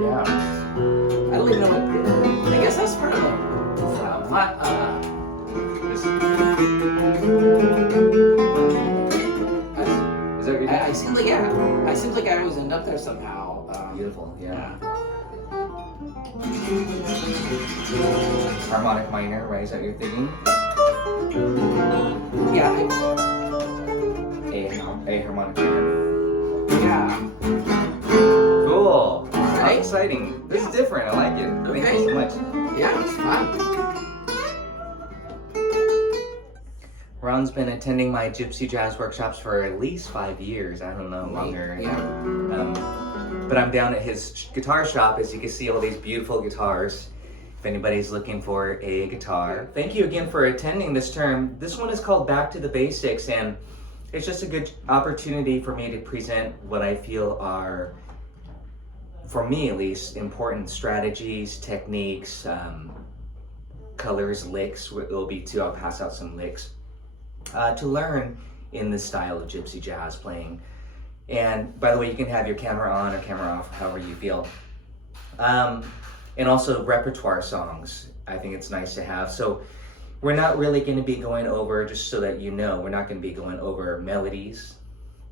Yeah. I don't even know what. I guess that's part of the. Is that what you're doing? I seem like, yeah. I seem like I always end up there somehow. Beautiful, yeah. Yeah. Harmonic minor, right? Is that what you're thinking? Yeah. A harmonic minor. Yeah. Cool. Right? Exciting. This is different. I like it. Okay. Thank you so much. Yeah, it's fun. Ron's been attending my Gypsy jazz workshops for at least 5 years. I don't know, longer. Yeah. But I'm down at his guitar shop. As you can see, all these beautiful guitars. If anybody's looking for a guitar. Thank you again for attending this term. This one is called Back to the Basics, and it's just a good opportunity for me to present what I feel are, for me at least, important strategies, techniques, colors, licks. It'll be too, I'll pass out some licks. To learn in the style of Gypsy jazz playing. And by the way, you can have your camera on or camera off, however you feel. And also repertoire songs, I think it's nice to have. So we're not really going to be going over, just so that you know, we're not going to be going over melodies.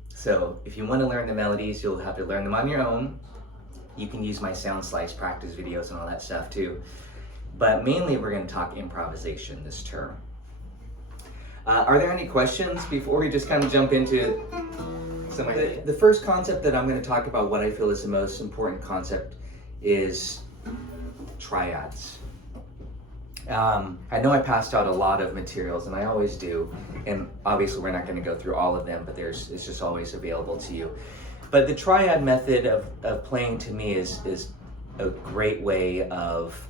So if you want to learn the melodies, you'll have to learn them on your own. You can use my sound slice practice videos and all that stuff too. But mainly we're going to talk improvisation this term. Are there any questions before we just kind of jump into some of it? The first concept that I'm going to talk about, what I feel is the most important concept, is triads. I know I passed out a lot of materials, and I always do, and obviously we're not going to go through all of them, but it's just always available to you. But the triad method of playing, to me, is a great way of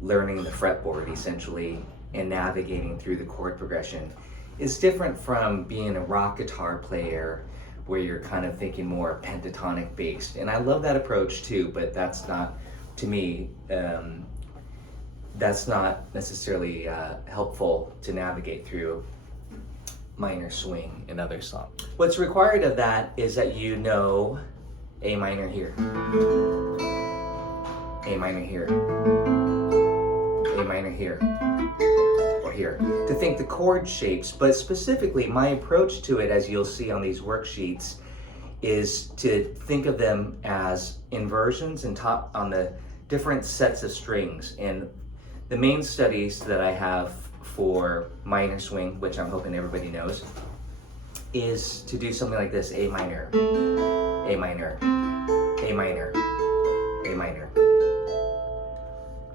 learning the fretboard, essentially, and navigating through the chord progression. Is different from being a rock guitar player where you're kind of thinking more pentatonic based. And I love that approach too, but that's not, to me, that's not necessarily helpful to navigate through minor swing in other songs. What's required of that is that you know A minor here, A minor here, A minor here, or here, to think the chord shapes. But specifically, my approach to it, as you'll see on these worksheets, is to think of them as inversions and top on the different sets of strings. And the main studies that I have for minor swing, which I'm hoping everybody knows, is to do something like this: A minor, A minor, A minor, A minor.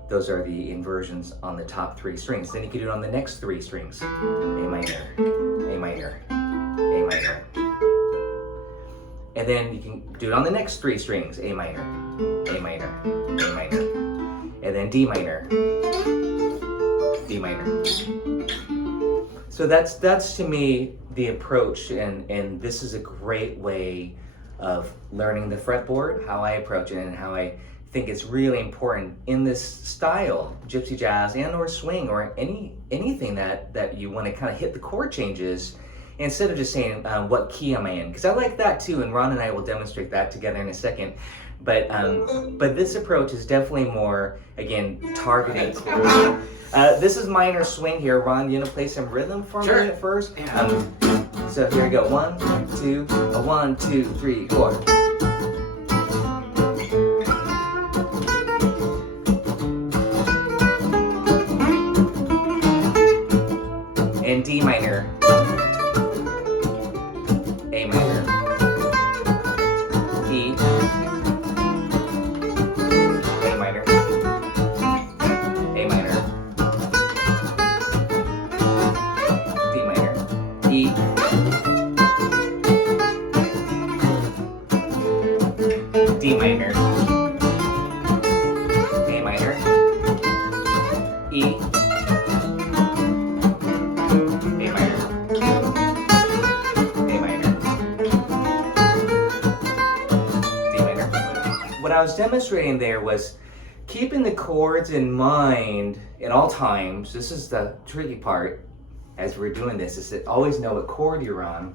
Those are the inversions on the top 3 strings. Then you can do it on the next 3 strings: A minor, A minor, A minor. And then you can do it on the next 3 strings: A minor, A minor, A minor, and then D minor, D minor. So that's to me the approach, and this is a great way of learning the fretboard, how I approach it, and how I think it's really important in this style, Gypsy jazz and or swing, or anything that you want to kind of hit the chord changes, instead of just saying what key am I in, because I like that too, and Ron and I will demonstrate that together in a second. But this approach is definitely more, again, targeting. This is minor swing here. Ron, you gonna play some rhythm for me at first? Yeah. So here we go. 1, 2, 1, 2, 3, 4. And D minor, A minor, E, A minor, A minor, D minor, E, D minor, A minor, E, what I was demonstrating there was keeping the chords in mind at all times. This is the tricky part as we're doing this, is to always know what chord you're on,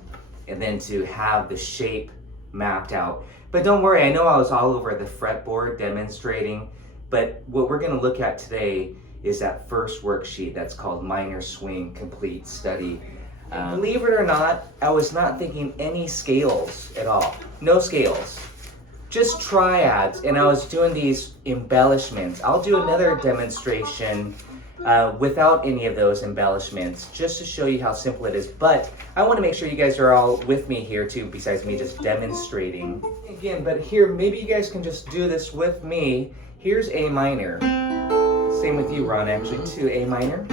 and then to have the shape mapped out. But don't worry, I know I was all over the fretboard demonstrating, but what we're going to look at today is that first worksheet that's called Minor Swing Complete Study. Believe it or not, I was not thinking any scales at all. No scales. Just triads, and I was doing these embellishments. I'll do another demonstration without any of those embellishments, just to show you how simple it is. But I want to make sure you guys are all with me here too, besides me just demonstrating. Again, but here, maybe you guys can just do this with me. Here's A minor. Same with you, Ron, actually, too, A minor.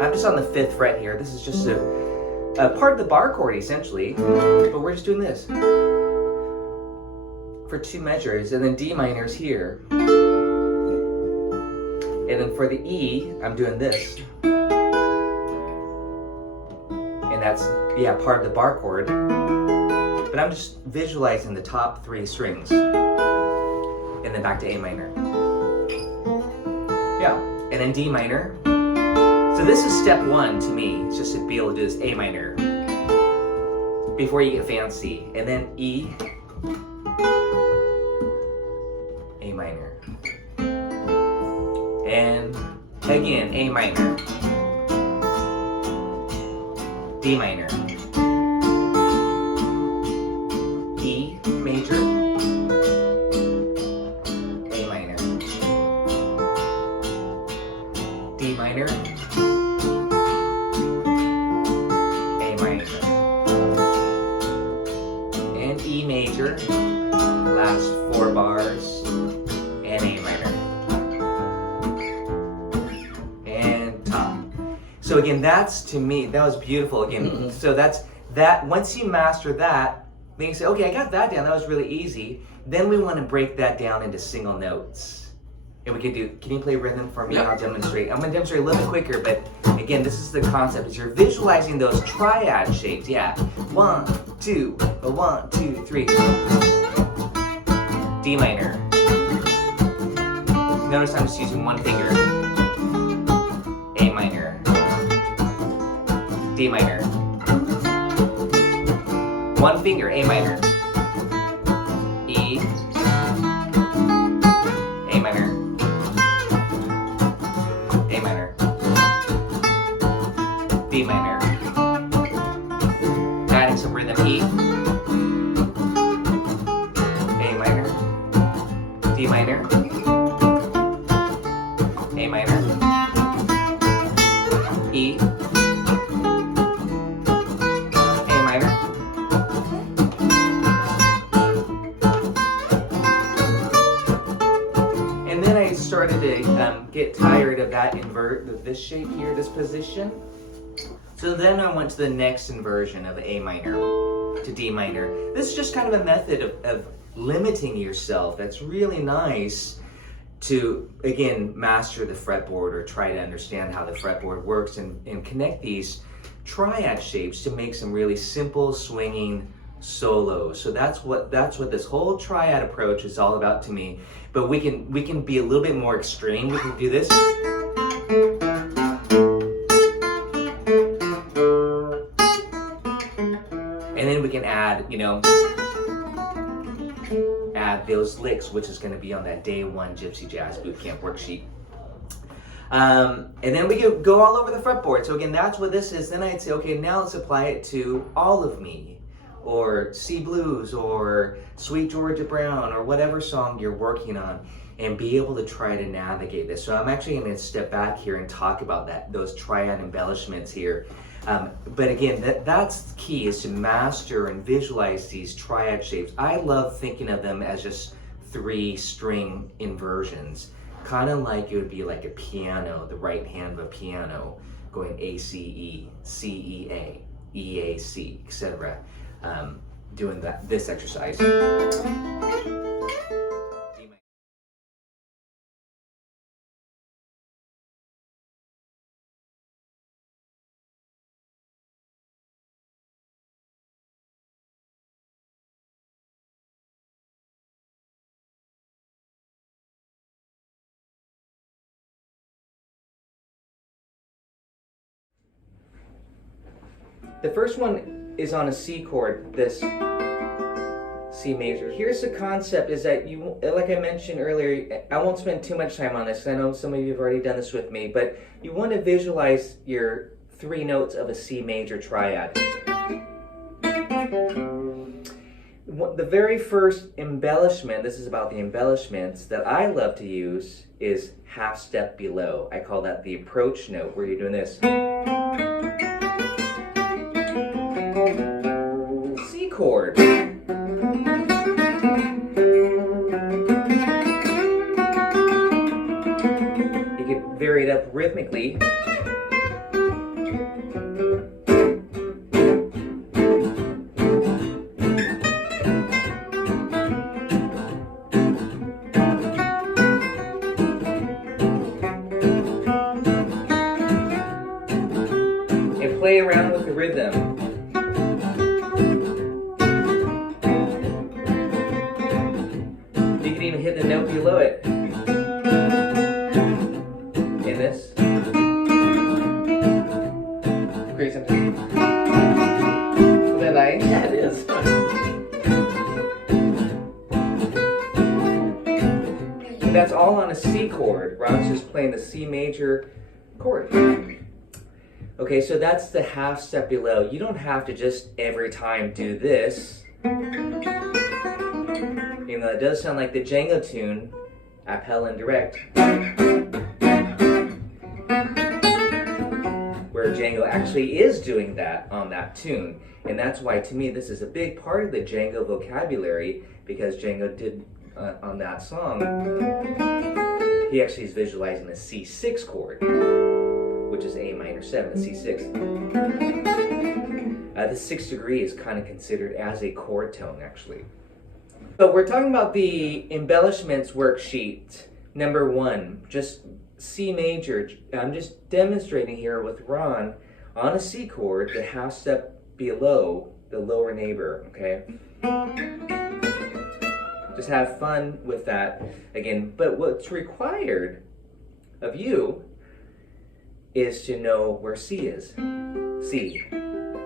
I'm just on the 5th fret here. This is just a part of the bar chord, essentially. But we're just doing this for 2 measures, and then D minor's here. And then for the E, I'm doing this. And that's, yeah, part of the bar chord. But I'm just visualizing the top 3 strings. And then back to A minor. Yeah, and then D minor. So this is step 1 to me. It's just to be able to do this A minor before you get fancy. And then E, A minor. And again, A minor, D minor, E major, A minor, D minor, A minor, and E major, last 4 bars, and A minor. So again, that's, to me, that was beautiful. Again, so that's that. Once you master that, then you say, okay, I got that down. That was really easy. Then we want to break that down into single notes. And we can do, can you play rhythm for me? Yep. I'll demonstrate. I'm going to demonstrate a little bit quicker, but again, this is the concept, is you're visualizing those triad shapes. Yeah. 1, 2, 1, 2, 3. D minor. Notice I'm just using 1 finger. A minor. D minor. 1 finger, A minor. E. A minor. A minor. D minor. Adding some rhythm, E. A minor. D minor. A minor. E. Started to get tired of that this shape here, this position. So then I went to the next inversion of A minor to D minor. This is just kind of a method of limiting yourself. That's really nice to, again, master the fretboard or try to understand how the fretboard works and connect these triad shapes to make some really simple swinging solos. So that's what this whole triad approach is all about to me. But we can be a little bit more extreme. We can do this. And then we can add, add those licks, which is going to be on that day 1 Gypsy Jazz Bootcamp worksheet. And then we go all over the fretboard. So again, that's what this is. Then I'd say, okay, now let's apply it to All of Me, or Sea Blues, or Sweet Georgia Brown, or whatever song you're working on, and be able to try to navigate this. So I'm actually going to step back here and talk about those triad embellishments here. But again, that's key, is to master and visualize these triad shapes. I love thinking of them as just 3 string inversions, kind of like it would be like a piano, the right hand of a piano, going A, C, E, C, E, A, E, A, C, etc. Doing this exercise. The first one is on a C chord, this C major. Here's the concept is that you, like I mentioned earlier, I won't spend too much time on this because I know some of you have already done this with me, but you want to visualize your 3 notes of a C major triad. The very first embellishment, this is about the embellishments, that I love to use is half step below. I call that the approach note, where you're doing this. C chord. You can vary it up rhythmically. Play around with the rhythm. You can even hit the note below it. In this. Create something. Isn't that nice? Yeah, it is. And that's all on a C chord. Ron's just playing the C major chord. Okay, so that's the half step below. You don't have to just every time do this. Even though it does sound like the Django tune, appel and direct. Where Django actually is doing that on that tune. And that's why, to me, this is a big part of the Django vocabulary, because Django did, on that song, he actually is visualizing the C6 chord, which is A minor 7, C6. The 6th degree is kind of considered as a chord tone, actually. So we're talking about the embellishments worksheet. Number 1, just C major. I'm just demonstrating here with Ron on a C chord, the half step below the lower neighbor, okay? Just have fun with that again. But what's required of you is to know where C is. C,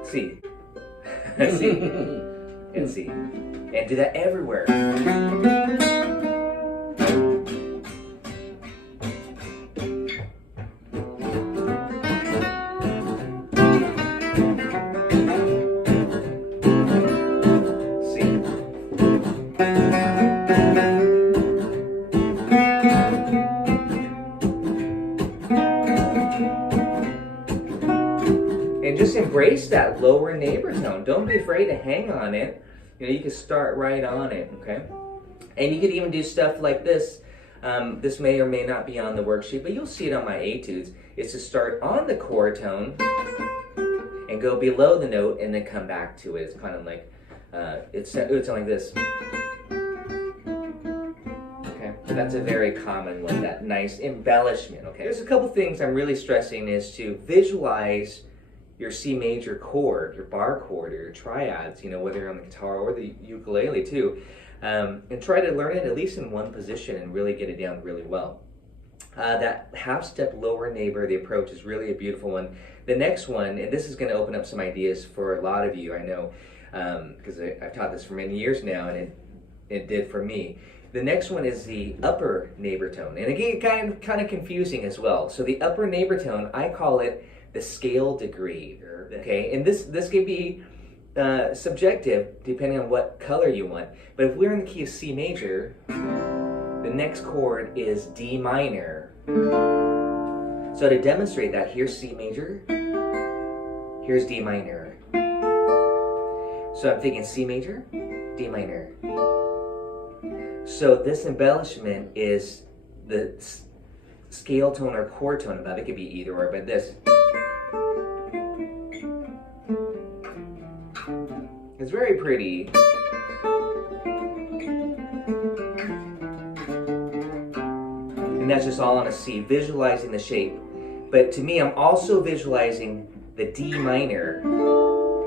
C, C, and C. And do that everywhere. And just embrace that lower neighbor tone. Don't be afraid to hang on it. You know, you can start right on it, okay? And you could even do stuff like this. This may or may not be on the worksheet, but you'll see it on my etudes. Is to start on the chord tone and go below the note and then come back to it. It's kind of like, it's like this. Okay, so that's a very common one, that nice embellishment, okay? There's a couple things I'm really stressing is to visualize your C major chord, your bar chord, or your triads, you know, whether you're on the guitar or the ukulele too, and try to learn it at least in one position and really get it down really well. That half step lower neighbor, the approach, is really a beautiful one. The next one, and this is going to open up some ideas for a lot of you, I know, because I've taught this for many years now, and it did for me. The next one is the upper neighbor tone, and again, kind of confusing as well. So the upper neighbor tone, I call it the scale degree, okay? And this could be subjective depending on what color you want. But if we're in the key of C major, the next chord is D minor. So to demonstrate that, here's C major, here's D minor. So I'm thinking C major, D minor. So this embellishment is the scale tone or chord tone above. It could be either or, but this. It's very pretty. And that's just all on a C, visualizing the shape. But to me, I'm also visualizing the D minor.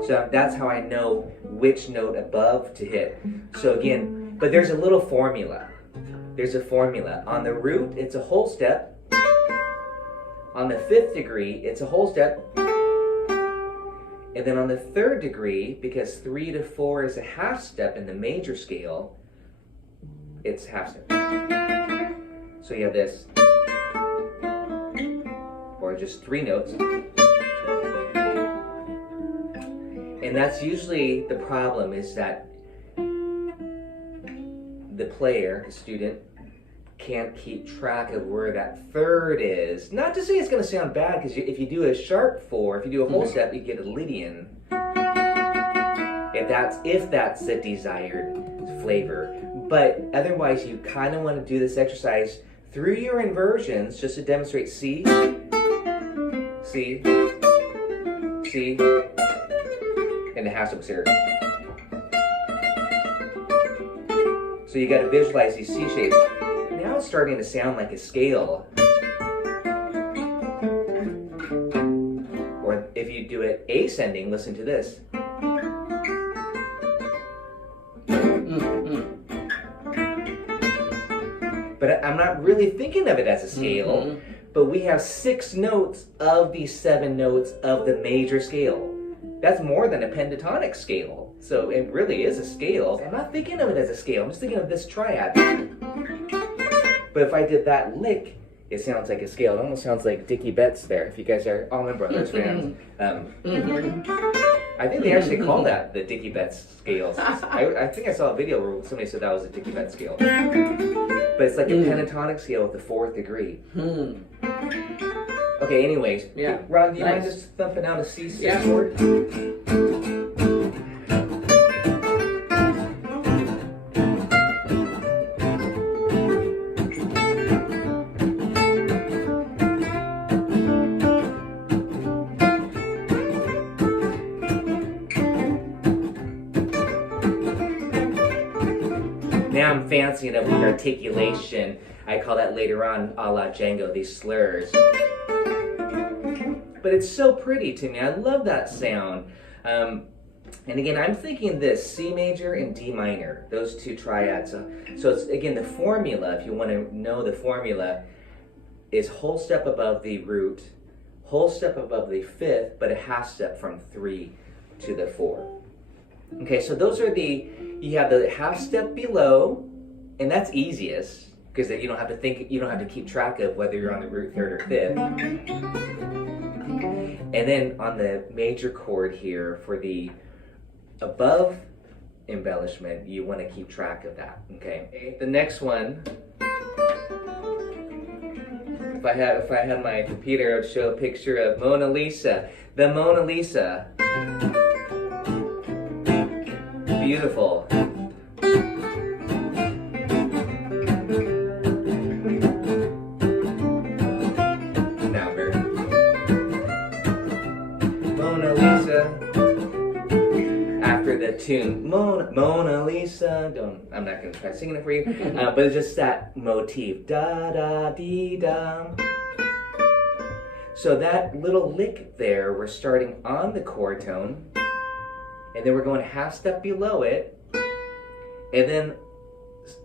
So that's how I know which note above to hit. So again, but there's a little formula. There's a formula. On the root, it's a whole step. On the 5th degree, it's a whole step. And then on the third degree, because 3 to 4 is a half step in the major scale, it's half step. So you have this, or just 3 notes. And that's usually the problem, is that the player, the student, can't keep track of where that third is. Not to say it's going to sound bad, because if you do a sharp 4, if you do a whole step, you get a Lydian. If that's the desired flavor. But otherwise, you kind of want to do this exercise through your inversions, just to demonstrate C, C, C, and the half steps here. So you got to visualize these C shapes. Now it's starting to sound like a scale. Or if you do it ascending, listen to this. But I'm not really thinking of it as a scale, but we have 6 notes of these 7 notes of the major scale. That's more than a pentatonic scale. So it really is a scale. I'm not thinking of it as a scale, I'm just thinking of this triad. But if I did that lick, it sounds like a scale. It almost sounds like Dickie Betts there, if you guys are Allman Brothers fans. I think they actually call that the Dickie Betts scales. I think I saw a video where somebody said that was a Dickie Betts scale. But it's like a pentatonic scale with the 4th degree. Okay, anyways. Yeah. Ron, do you mind just thumping out a C6 chord? Now I'm fancying it with articulation. I call that later on a la Django, these slurs. But it's so pretty to me. I love that sound. And again, I'm thinking this, C major and D minor, those 2 triads. So it's, again, the formula, if you want to know the formula, is whole step above the root, whole step above the 5th, but a half step from 3 to the 4. Okay, so those are you have the half step below, and that's easiest, because then you don't have to keep track of whether you're on the root 3rd or 5th. And then on the major chord here, for the above embellishment, you want to keep track of that, okay? The next one, if I had my computer, I would show a picture of Mona Lisa. The Mona Lisa. Beautiful. Now, Mona Lisa. After the tune, Mona Lisa. I'm not going to try singing it for you, but it's just that motif. Da da dee da. So that little lick there, we're starting on the chord tone. And then we're going a half step below it, and then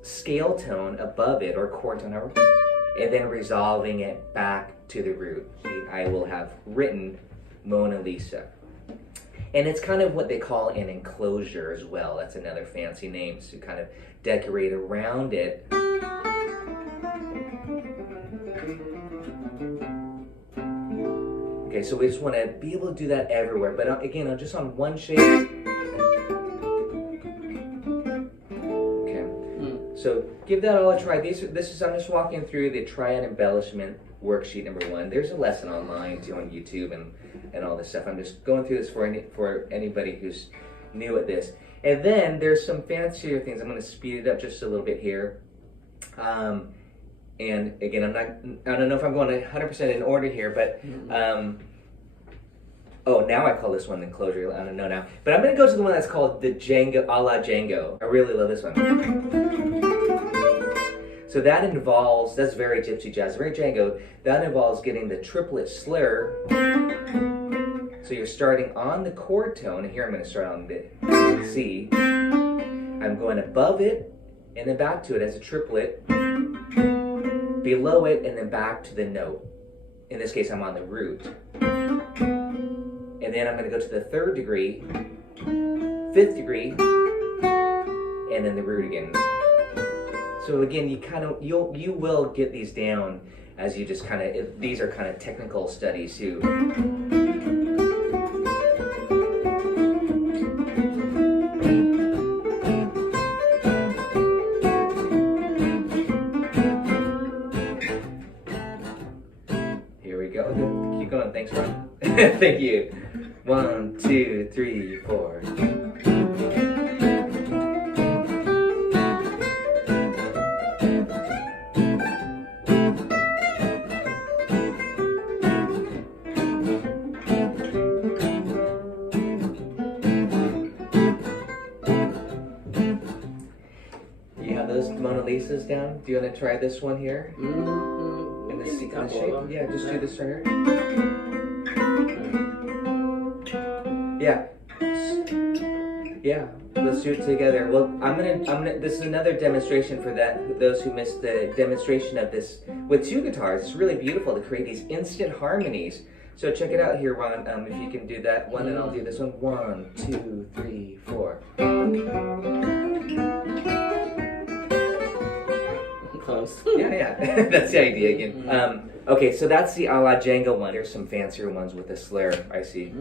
scale tone above it, or chord tone, and then resolving it back to the root. I will have written Mona Lisa. And it's kind of what they call an enclosure as well. That's another fancy name, to kind of decorate around it. Okay, so we just want to be able to do that everywhere, but again, just on one shape. Okay, so give that all a try. I'm just walking through the triad embellishment worksheet number 1. There's a lesson online too on YouTube and all this stuff. I'm just going through this for anybody who's new at this. And then there's some fancier things. I'm going to speed it up just a little bit here. And again, I don't know if I'm going 100% in order here, but now I call this one the enclosure. I don't know now, but I'm going to go to the one that's called the Django, a la Django. I really love this one. So that's very Gypsy jazz, very Django. That involves getting the triplet slur. So you're starting on the chord tone, and here I'm going to start on the C. I'm going above it, and then back to it as a triplet. Below it, and then back to the note. In this case, I'm on the root. And and then I'm going to go to the 3rd degree, 5th degree, and then the root again. So again, you will get these down as you just kind of, these are kind of technical studies too. Here we go. Keep going. Thanks, Ron. Thank you. 1, 2, 3, 4. Lisa's down. Do you want to try this one here? In the shape? Yeah, just do this right here. Yeah. Yeah. Let's do it together. Well, this is another demonstration for those who missed the demonstration of this with 2 guitars. It's really beautiful to create these instant harmonies. So check it out here, Ron. If you can do that one, and I'll do this one. 1, 2, 3, 4. Close. Yeah. That's the idea again. Okay, so that's the a la Django one. There's some fancier ones with the snare, I see.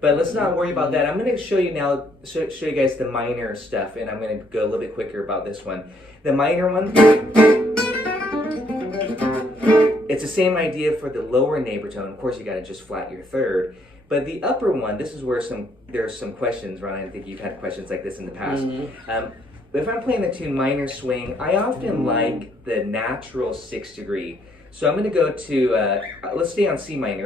But let's not worry about that. I'm going to show you now, show you guys the minor stuff, and I'm going to go a little bit quicker about this one. The minor one, it's the same idea for the lower neighbor tone. Of course, you got to just flat your 3rd. But the upper one, this is where there's some questions, Ron. I think you've had questions like this in the past. If I'm playing the tune minor swing, I often like the natural 6th degree. So I'm going to go to, let's stay on C minor.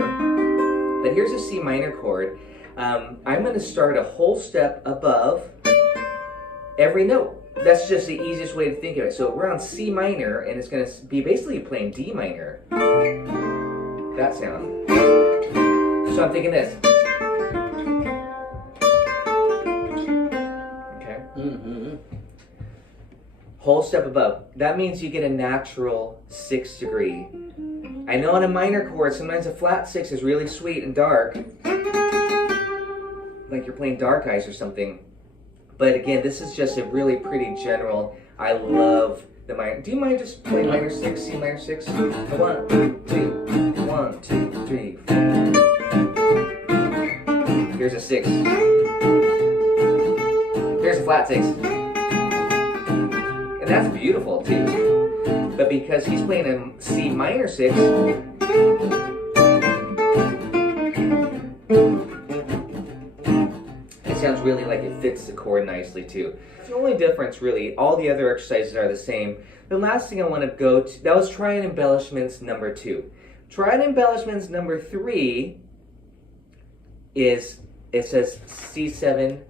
But here's a C minor chord. I'm going to start a whole step above every note. That's just the easiest way to think of it. So we're on C minor, and it's going to be basically playing D minor. That sound. So I'm thinking this. Okay. Whole step above. That means you get a natural 6th degree. I know on a minor chord, sometimes a flat 6 is really sweet and dark. Like you're playing Dark Eyes or something. But again, this is just a really pretty general. I love the minor. Do you mind just playing minor 6, C minor 6? 1, 2, 1, 2, 3, 4. Here's a 6. Here's a flat 6. And that's beautiful too. But because he's playing a C minor 6, it sounds really like it fits the chord nicely too. It's the only difference really. All the other exercises are the same. The last thing I want to go to, that was Triad Embellishments number 2. Triad Embellishments number 3 is, it says C7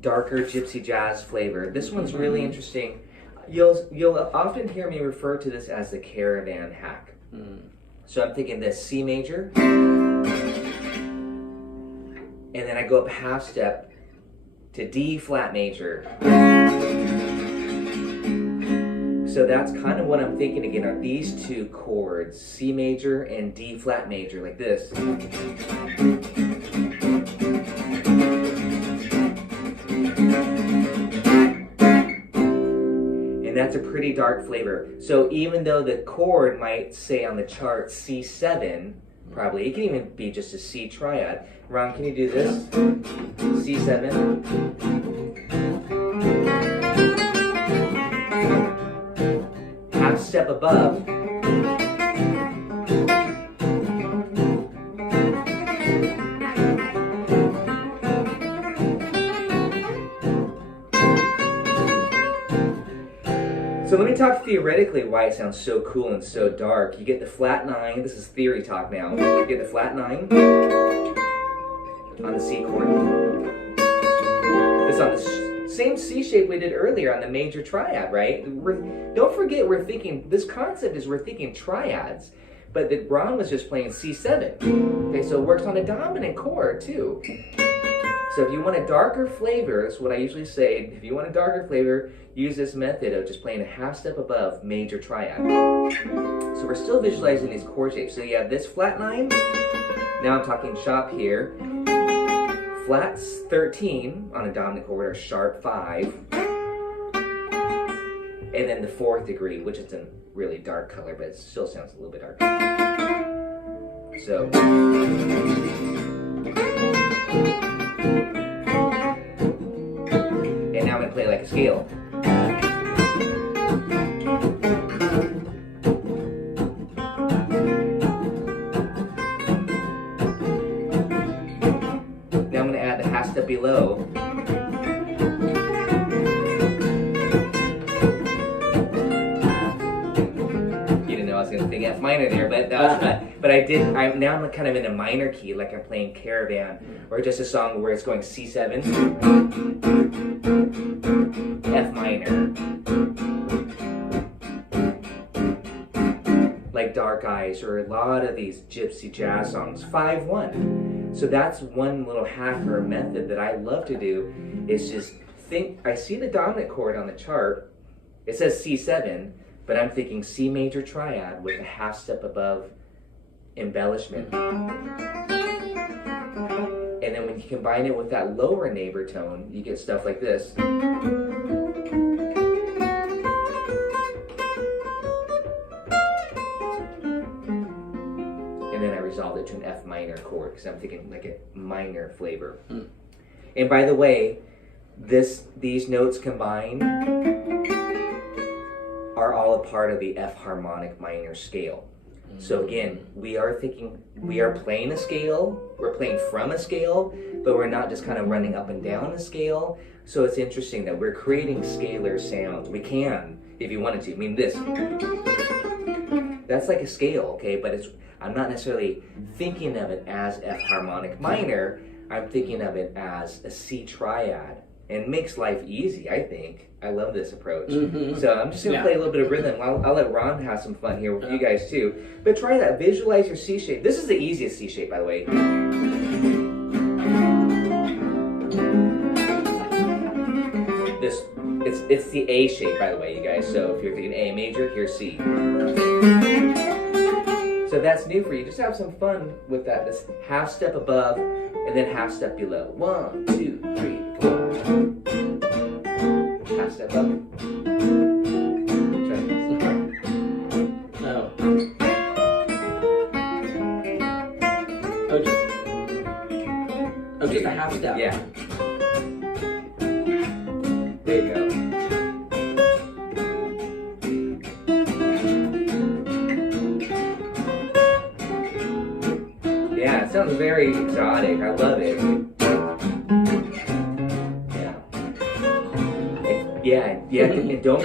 darker gypsy jazz flavor. This one's really interesting. You'll often hear me refer to this as the caravan hack. So I'm thinking this C major, and then I go up half step to D flat major. So that's kind of what I'm thinking again, are these 2 chords, C major and D flat major, like this. And that's a pretty dark flavor. So even though the chord might say on the chart C7, probably, it can even be just a C triad. Ron, can you do this? C7. Half step above. So let me talk theoretically why it sounds so cool and so dark. You get the flat 9, this is theory talk now. You get the flat 9 on the C chord. This on the same C shape we did earlier on the major triad, right? Don't forget we're thinking, this concept is we're thinking triads, but that Ron was just playing C7. Okay, so it works on a dominant chord too. So if you want a darker flavor, that's what I usually say, if you want a darker flavor, use this method of just playing a half step above major triad. So we're still still visualizing these chord shapes. So you have this flat 9. Now I'm talking chop here. Flats 13 on a dominant chord are sharp 5. And then the 4th degree, which is a really dark color, but it still sounds a little bit dark. So. And now I'm going to play like a scale. Now I'm going to add the half step below. Big F minor there, but that was not. But now I'm kind of in a minor key, like I'm playing Caravan, or just a song where it's going C7, F minor, like Dark Eyes, or a lot of these Gypsy jazz songs, 5-1. So that's one little hack or method that I love to do. Is just think. I see the dominant chord on the chart. It says C7. But I'm thinking C major triad with a half step above embellishment. And then when you combine it with that lower neighbor tone, you get stuff like this. And then I resolved it to an F minor chord because I'm thinking like a minor flavor. And by the way, these notes combined are all a part of the F harmonic minor scale. So again, we are playing a scale, we're playing from a scale, but we're not just kind of running up and down a scale. So it's interesting that we're creating scalar sounds. We can, if you wanted to. I mean this, that's like a scale, okay? But I'm not necessarily thinking of it as F harmonic minor, I'm thinking of it as a C triad. And makes life easy, I think. I love this approach. So I'm just going to play a little bit of rhythm. I'll let Ron have some fun here with you guys too. But try that. Visualize your C shape. This is the easiest C shape, by the way. It's the A shape, by the way, you guys. So if you're thinking A major, here's C. So that's new for you. Just have some fun with that. This half step above and then half step below. 1, 2, 3, 4. Half step up. No. Oh, just a half step. Yeah. There you go. Yeah, it sounds very exotic. I love it. Yeah, and don't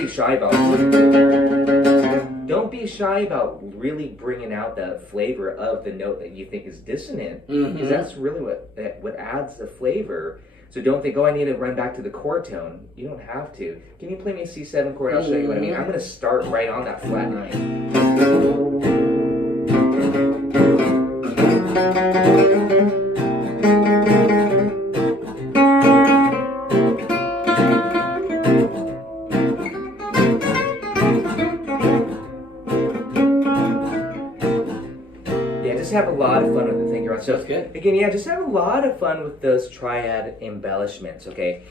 be shy about really bringing out the flavor of the note that you think is dissonant, because that's really what adds the flavor. So don't think, oh, I need to run back to the chord tone. You don't have to. Can you play me a C7 chord? I'll show you what I mean. I'm going to start right on that flat 9. Just have a lot of fun with the thing you're on. So good. Again, just have a lot of fun with those triad embellishments, okay?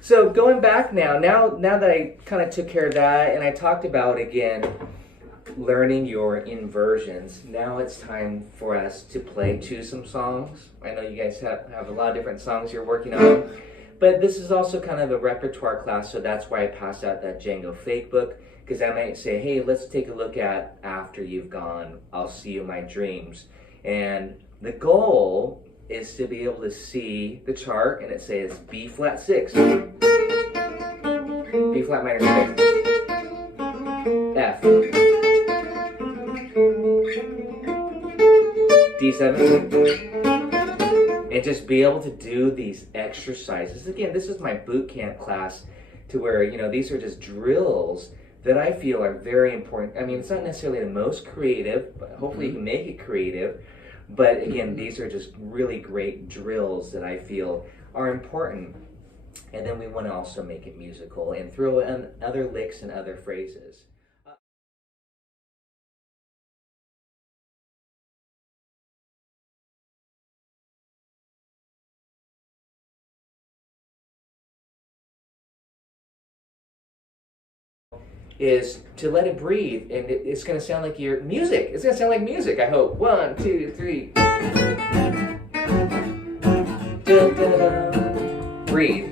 So going back now that I kind of took care of that and I talked about, again, learning your inversions, now it's time for us to choose some songs. I know you guys have a lot of different songs you're working on, but this is also kind of a repertoire class, so that's why I passed out that Django Fake book. Because I might say, hey, let's take a look at After You've Gone, I'll See You in My Dreams. And the goal is to be able to see the chart and it says B flat 6, B flat minor 6, F, D7, and just be able to do these exercises. Again, this is my boot camp class to where, these are just drills that I feel are very important. I mean, it's not necessarily the most creative, but hopefully you can make it creative. But again, these are just really great drills that I feel are important. And then we want to also make it musical and throw in other licks and other phrases. is to let it breathe, and it's going to sound like your music. It's going to sound like music, I hope. 1, 2, 3. Breathe.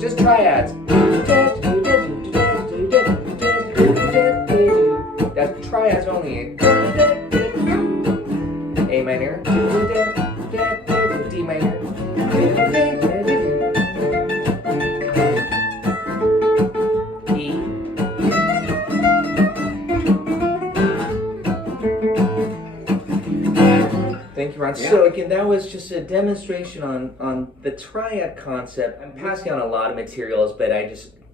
Just triads. That's triads only. A minor, D minor, E. Thank you, Ron. Yeah. So again, that was just a demonstration on the triad concept. I'm passing on a lot of materials, but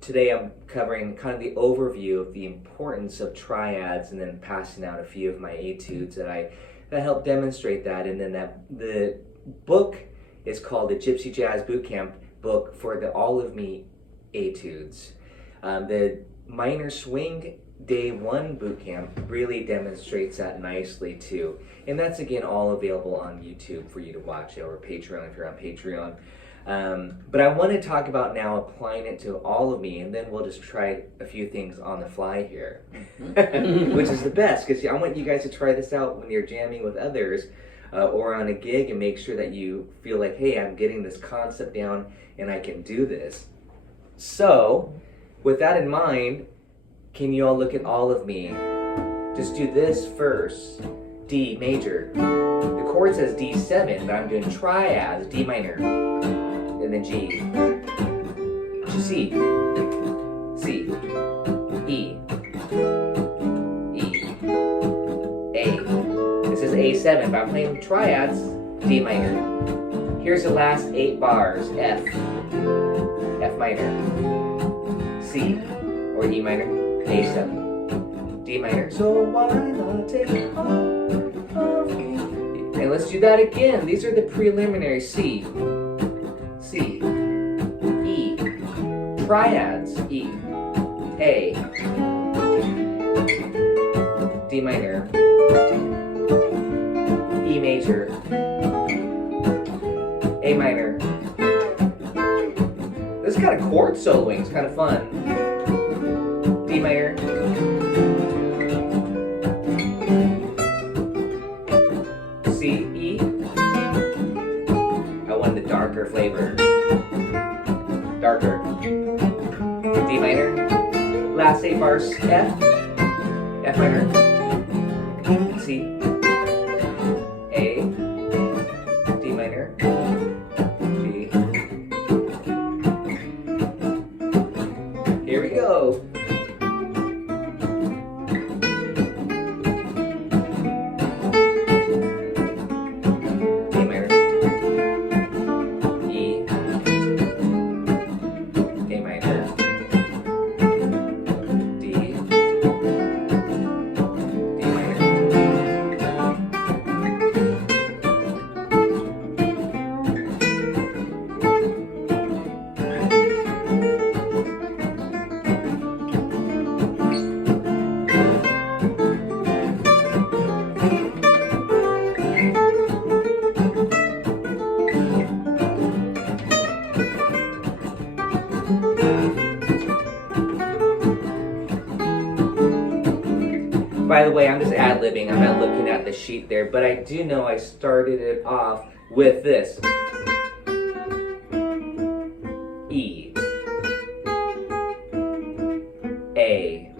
today I'm covering kind of the overview of the importance of triads, and then passing out a few of my etudes that help demonstrate that. And then the book is called the Gypsy Jazz Bootcamp book for the All of Me etudes. The Minor Swing Day 1 Bootcamp really demonstrates that nicely too. And that's again all available on YouTube for you to watch, or Patreon if you're on Patreon. But I want to talk about now applying it to All of Me, and then we'll just try a few things on the fly here, which is the best, because I want you guys to try this out when you're jamming with others or on a gig, and make sure that you feel like, hey, I'm getting this concept down and I can do this. So with that in mind, can you all look at All of Me? Just do this first. D major. The chord says D7, but I'm doing triads, D minor, and then G. C. C. E. E. A. This is A7, but I'm playing triads, D minor. Here's the last 8 bars. F. F minor. C. Or E minor. A7. D minor. So why not take all? And let's do that again. These are the preliminaries. C, C, E, triads, E, A, D minor, E major, A minor. This is kind of chord soloing. It's kind of fun. D minor. Darker flavor. Darker. D minor. Last 8 bars. F. F minor. C. A. D minor. G. Here we go. By the way, I'm just ad-libbing. I'm not looking at the sheet there, but I do know I started it off with this. E. A.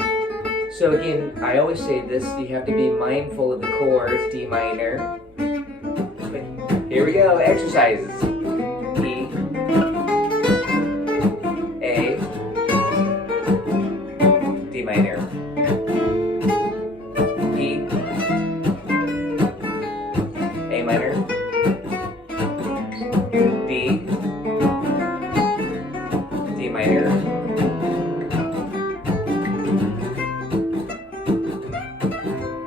So again, I always say this, you have to be mindful of the chords, D minor. Here we go, exercises. E, A, D minor. E, A minor. D, D minor.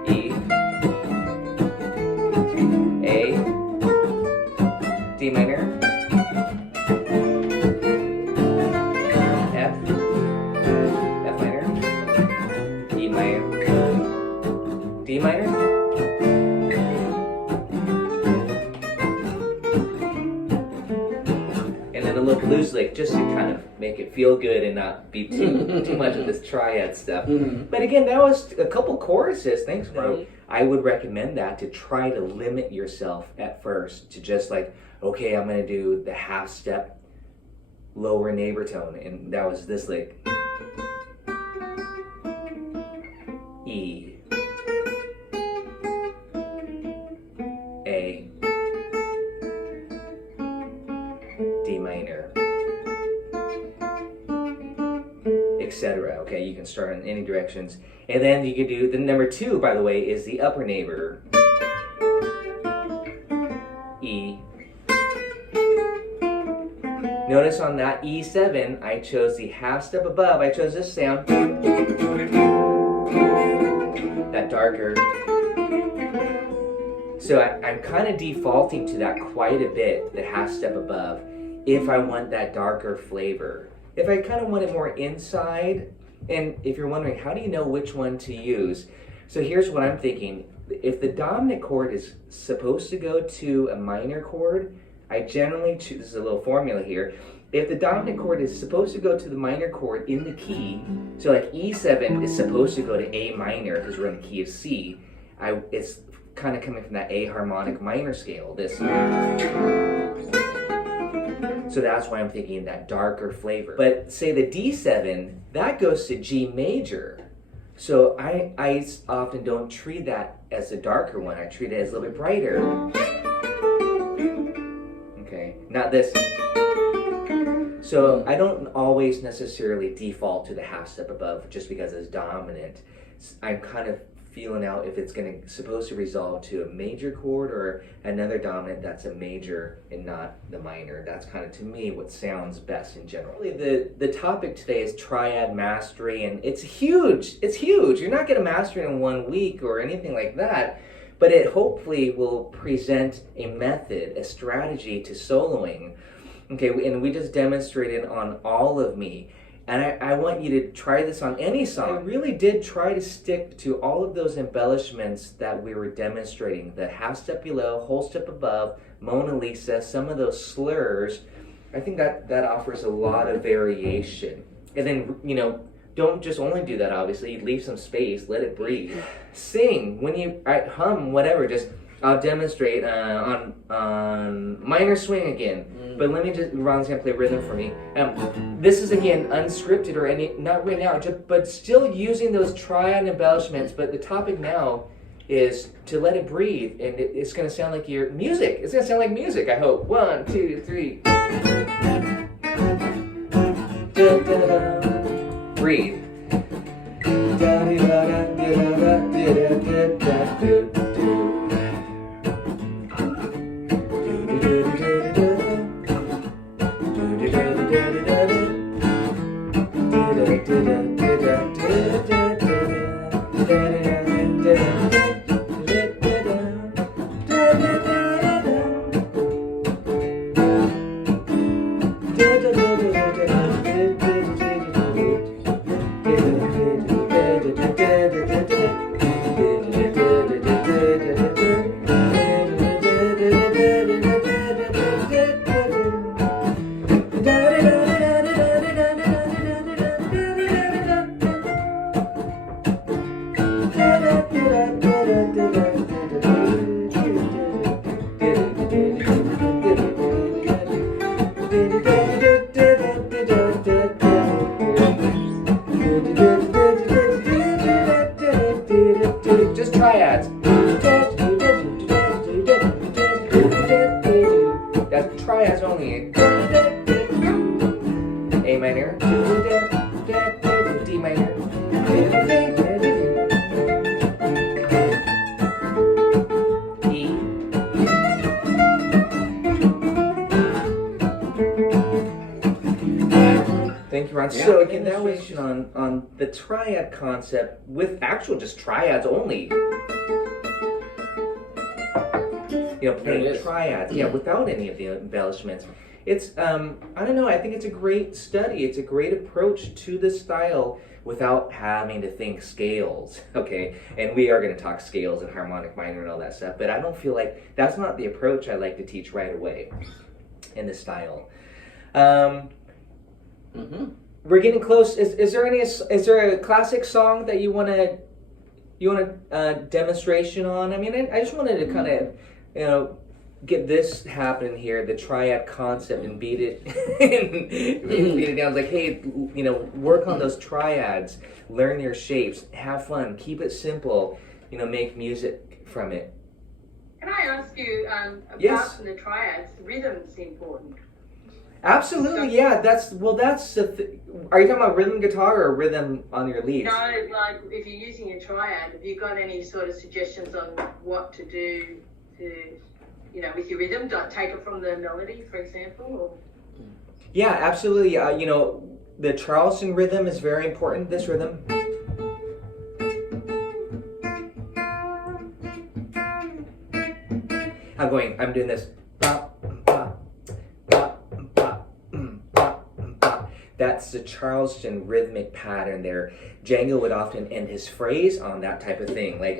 E, A, D minor. F, F minor. E minor. D minor. And then a little blues lick just to kind of make it feel good and not be too much of this triad stuff. But again, that was a couple choruses. Thanks, bro. I would recommend that to try to limit yourself at first to just like, okay, I'm gonna do the half step lower neighbor tone, and that was this lick. E, A, D minor, etc. Okay, you can start in any directions. And then you could do the number 2, by the way, is the upper neighbor. E. Notice on that E7, I chose the half step above. I chose this sound. That darker. So I'm kind of defaulting to that quite a bit, the half step above, if I want that darker flavor. If I kind of want it more inside, and if you're wondering, how do you know which one to use? So here's what I'm thinking. If the dominant chord is supposed to go to a minor chord, I generally choose, this is a little formula here, if the dominant chord is supposed to go to the minor chord in the key, so like E7 is supposed to go to A minor because we're in the key of C, it's kind of coming from that A harmonic minor scale, this. So that's why I'm thinking that darker flavor. But say the D7, that goes to G major. So I often don't treat that as the darker one. I treat it as a little bit brighter. Okay, not this. So I don't always necessarily default to the half step above just because it's dominant. I'm kind of feeling out if it's supposed to resolve to a major chord or another dominant that's a major and not the minor. That's kind of, to me, what sounds best in general. The topic today is triad mastery, and it's huge. It's huge. You're not going to master it in 1 week or anything like that, but it hopefully will present a method, a strategy to soloing. Okay, and we just demonstrated on All of Me. And I want you to try this on any song. I really did try to stick to all of those embellishments that we were demonstrating. The half step below, whole step above, Mona Lisa, some of those slurs. I think that offers a lot of variation. And then, don't just only do that, obviously. Leave some space, let it breathe. Sing. When you hum, whatever, just I'll demonstrate on minor swing again. But let me just, Ron's gonna play rhythm for me. This is again unscripted or not right now, but still using those triad embellishments. But the topic now is to let it breathe, and it's gonna sound like your music. It's gonna sound like music, I hope. 1, 2, 3. Breathe. Ron. Yeah, So again, that was on the triad concept with actual just triads only. You know, playing triads, without any of the embellishments. It's, I don't know, I think it's a great study. It's a great approach to the style without having to think scales, okay? And we are going to talk scales and harmonic minor and all that stuff, but I don't feel like that's not the approach I like to teach right away in the style. We're getting close. Is there a classic song that you want a demonstration on? I mean, I just wanted to kind of, you know, get this happening here, the triad concept, and beat it beat it down. It's like, hey, you know, work on those triads, learn your shapes, have fun, keep it simple, you know, make music from it. Can I ask you, apart Yes. from the triads, rhythm's important. Absolutely, yeah. That's the are you talking about rhythm guitar or rhythm on your leads? No, like if you're using a triad, have you got any sort of suggestions on what to do to, you know, with your rhythm? Don't take it from the melody, for example? Or? Yeah, absolutely. You know, the Charleston rhythm is very important. This rhythm. I'm doing this. That's the Charleston rhythmic pattern there. Django would often end his phrase on that type of thing, like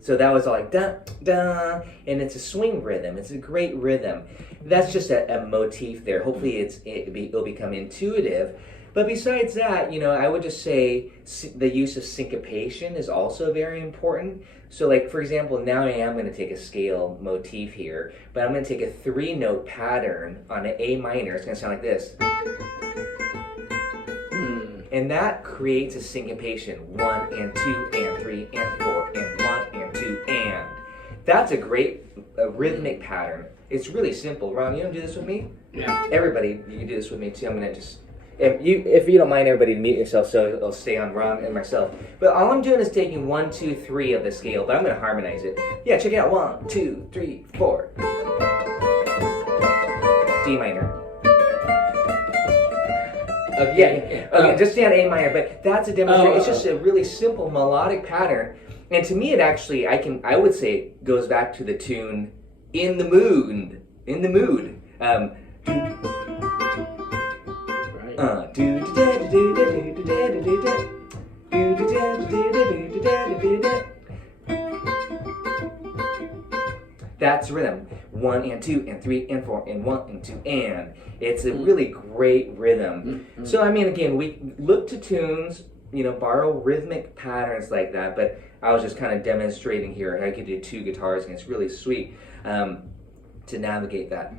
So that was all like da da, and it's a swing rhythm. It's a great rhythm. That's just a motif there. Hopefully it'll become intuitive. But besides that, you know, I would just say the use of syncopation is also very important. So like, for example, now I am going to take a scale motif here, but I'm going to take a 3-note pattern on an A minor. It's going to sound like this. And that creates a syncopation. 1 and 2 and 3 and 4 and 1 and 2 and. That's a great rhythmic pattern. It's really simple. Ron, you want to do this with me? Yeah. Everybody, you can do this with me too. I'm going to just... If you don't mind, everybody mute yourself so it'll stay on Ron and myself. But all I'm doing is taking 1, 2, 3 of the scale, but I'm going to harmonize it. Yeah, check it out. 1, 2, 3, 4. D minor. Okay, just stay on A minor, but that's a demonstration. It's just a really simple melodic pattern. And to me, it actually, I would say it goes back to the tune In the Mood. In the Mood. That's rhythm. 1 and 2 and 3 and 4 and 1 and 2 and. It's a really great rhythm. So I mean, again, we look to tunes, you know, borrow rhythmic patterns like that, but I was just kind of demonstrating here. I could do 2 guitars and it's really sweet to navigate that.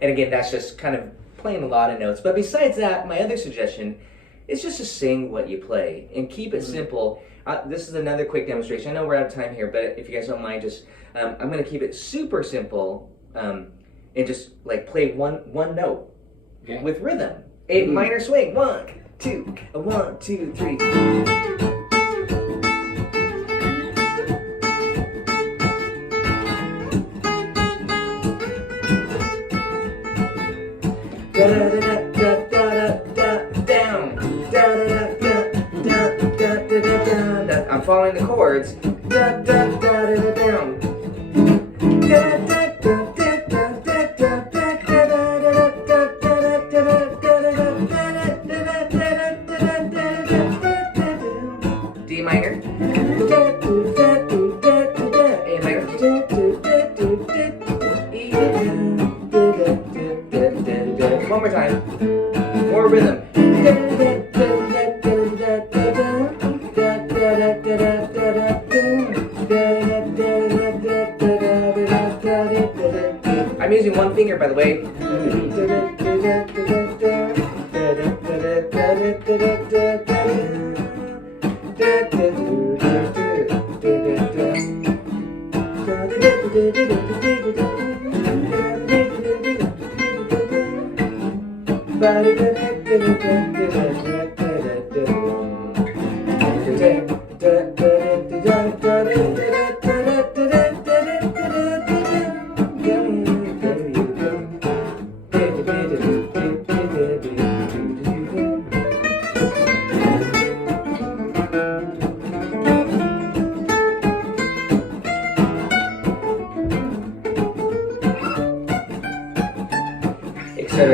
And again, that's just kind of playing a lot of notes. But besides that, my other suggestion is just to sing what you play and keep it simple. This is another quick demonstration. I know we're out of time here, but if you guys don't mind, just I'm going to keep it super simple and just like play one note with rhythm. A minor swing. 1, 2, 1, 2, 3. I'm following the chords. Down. D minor. A minor. One more time. More rhythm. I'm using one finger, by the way. Etc.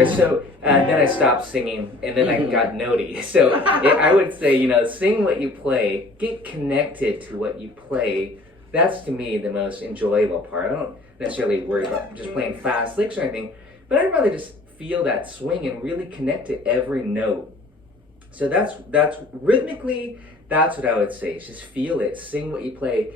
So then I stopped singing, and then I got notey. So I would say, you know, sing what you play, get connected to what you play. That's to me the most enjoyable part. I don't necessarily worry about just playing fast licks or anything, but I'd rather just feel that swing and really connect to every note. So that's rhythmically, that's what I would say. Just feel it, sing what you play.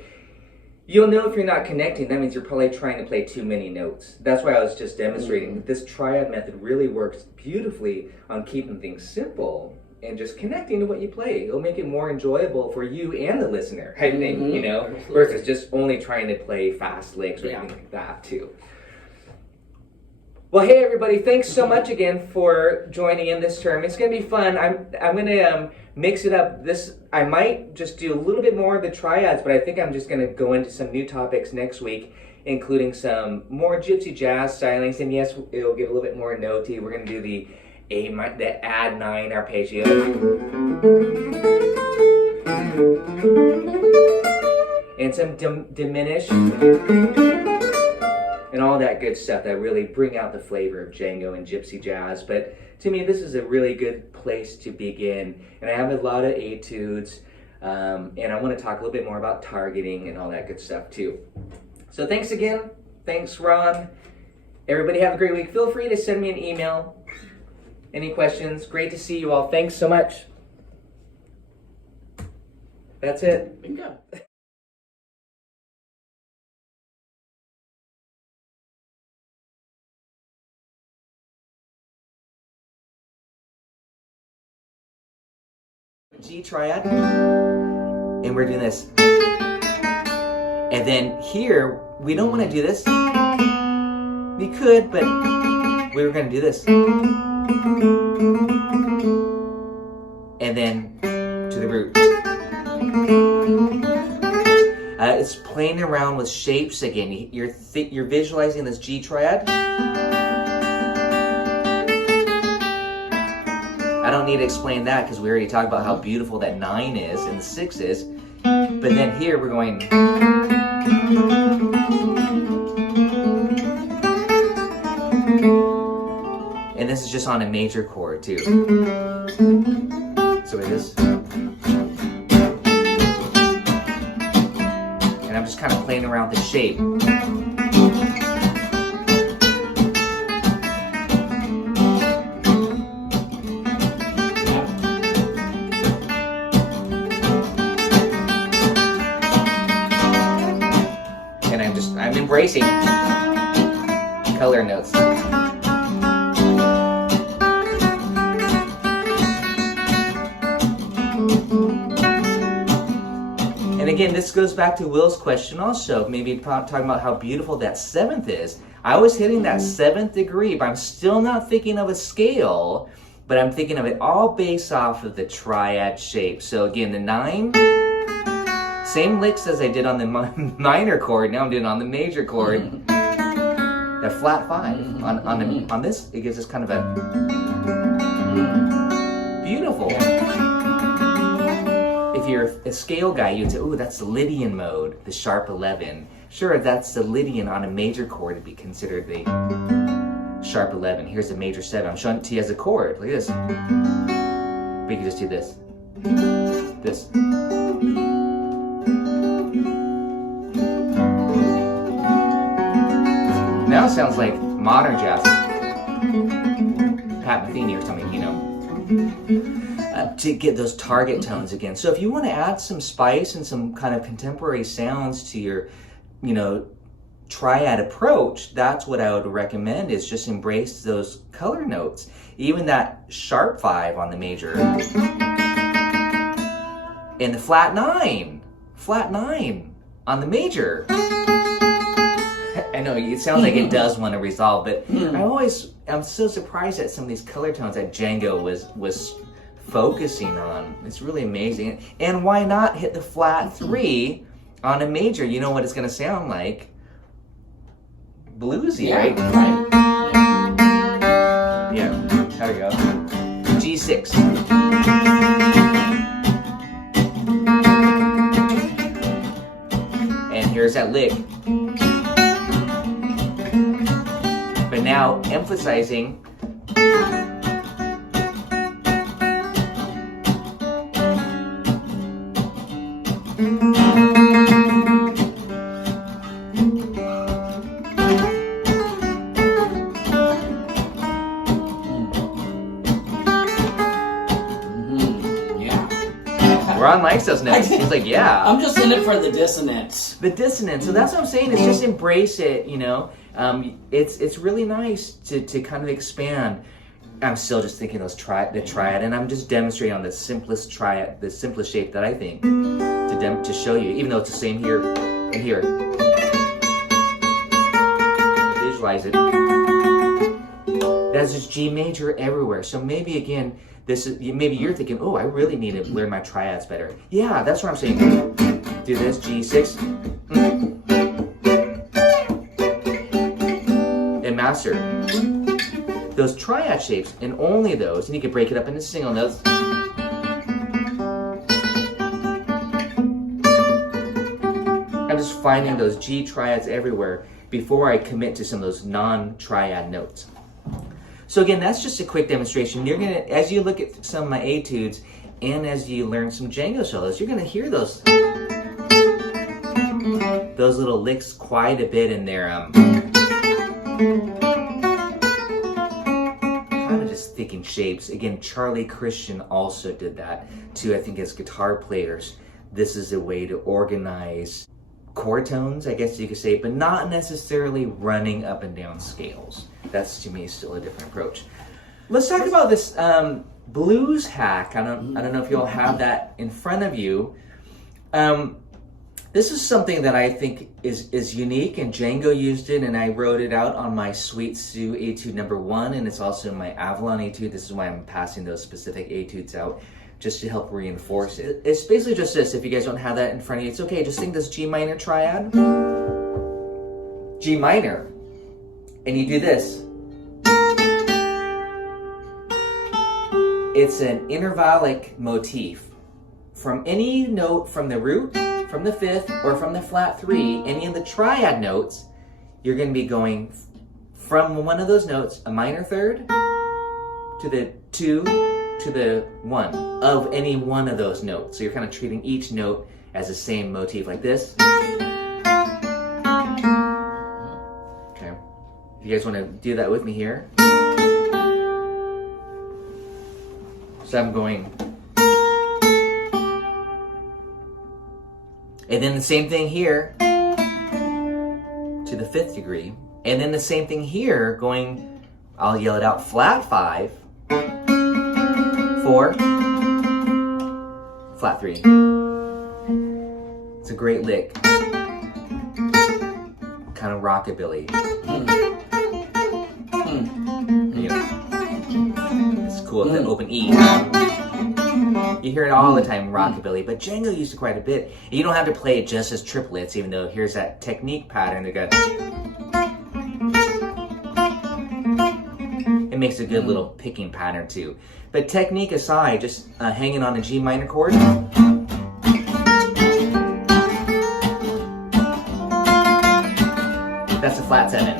You'll know if you're not connecting, that means you're probably trying to play too many notes. That's why I was just demonstrating. This triad method really works beautifully on keeping things simple and just connecting to what you play. It'll make it more enjoyable for you and the listener, I think, you know, versus just only trying to play fast licks or anything like that too. Well, hey everybody, thanks so much again for joining in this term. It's gonna be fun. I'm gonna mix it up. I might just do a little bit more of the triads, but I think I'm just gonna go into some new topics next week, including some more gypsy jazz stylings, and yes, it'll get a little bit more notey. We're gonna do the add 9 arpeggio. And some diminish. And all that good stuff that really bring out the flavor of Django and gypsy jazz. But to me, this is a really good place to begin. And I have a lot of etudes, and I want to talk a little bit more about targeting and all that good stuff too. So thanks again. Thanks, Ron. Everybody have a great week. Feel free to send me an email. Any questions? Great to see you all. Thanks so much. That's it. Bingo. G triad, and we're doing this. And then here, we don't want to do this. We could, but we were going to do this. And then to the root. It's playing around with shapes again. You're visualizing this G triad. I don't need to explain that because we already talked about how beautiful that 9 is and the 6 is. But then here we're going. And this is just on a major chord too. So it is. And I'm just kind of playing around with the shape. I'm embracing color notes. And again, this goes back to Will's question also, maybe talking about how beautiful that 7th is. I was hitting that 7th degree, but I'm still not thinking of a scale, but I'm thinking of it all based off of the triad shape. So again, the 9, same licks as I did on the minor chord, now I'm doing it on the major chord. That flat 5 on this, it gives us kind of a beautiful. If you're a scale guy, you'd say, "Ooh, that's the Lydian mode, the sharp 11." Sure, that's the Lydian on a major chord to be considered the sharp 11. Here's the major 7. I'm showing it to you as a chord. Look at this. We can just do this. This. Now it sounds like modern jazz. Pat Metheny or something, you know. To get those target tones again. So if you want to add some spice and some kind of contemporary sounds to your, you know, triad approach, that's what I would recommend, is just embrace those color notes. Even that sharp 5 on the major. And the flat 9 on the major. I know it sounds like it does want to resolve, but I'm so surprised at some of these color tones that Django was focusing on. It's really amazing. And why not hit the flat 3 on a major? You know what it's going to sound like? Bluesy, right? Yeah, there we go. G6. And here's that lick. But now emphasizing Ron likes those notes. He's like, yeah. I'm just in it for the dissonance. The dissonance. So that's what I'm saying. Is just embrace it. You know, it's really nice to kind of expand. I'm still just thinking the triad, and I'm just demonstrating on the simplest triad, the simplest shape that I think to show you. Even though it's the same here and here. Visualize it. That's just G major everywhere. So maybe again. Maybe you're thinking, oh, I really need to learn my triads better. Yeah, that's what I'm saying. Do this, G6. And master those triad shapes, and only those, and you can break it up into single notes. I'm just finding those G triads everywhere before I commit to some of those non-triad notes. So again, that's just a quick demonstration. You're gonna, as you look at some of my etudes, and as you learn some Django solos, you're gonna hear those little licks quite a bit in there. Kind of just thinking shapes. Again, Charlie Christian also did that too. I think as guitar players, this is a way to organize chord tones, I guess you could say, but not necessarily running up and down scales. That's, to me, still a different approach. Let's talk about this blues hack. I don't know if you all have that in front of you. This is something that I think is unique, and Django used it, and I wrote it out on my Sweet Sue etude number 1, and it's also in my Avalon etude. This is why I'm passing those specific etudes out, just to help reinforce it. It's basically just this. If you guys don't have that in front of you, it's okay. Just think this G minor triad. G minor. And you do this. It's an intervallic motif. From any note from the root, from the 5th, or from the flat 3, any of the triad notes, you're going to be going from one of those notes, a minor 3rd, to the 2, to the 1 of any one of those notes. So you're kind of treating each note as the same motif, like this. Okay. If you guys want to do that with me here. So I'm going. And then the same thing here to the 5th degree. And then the same thing here going, I'll yell it out, flat 5, 4, flat 3. It's a great lick. Kind of rockabilly. It's cool with the open E. You hear it all the time, rockabilly, but Django used it quite a bit. You don't have to play it just as triplets, even though here's that technique pattern that got. It makes a good little picking pattern too. But technique aside, just hanging on a G minor chord. That's a flat 7.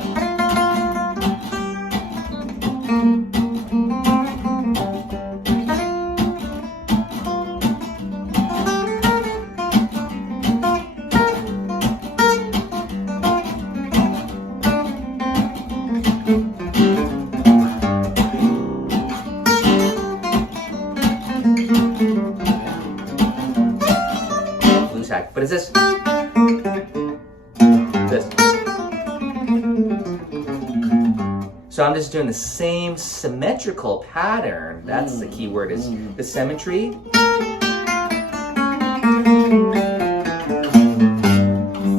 But is this? This. So I'm just doing the same symmetrical pattern. That's the key word, is the symmetry.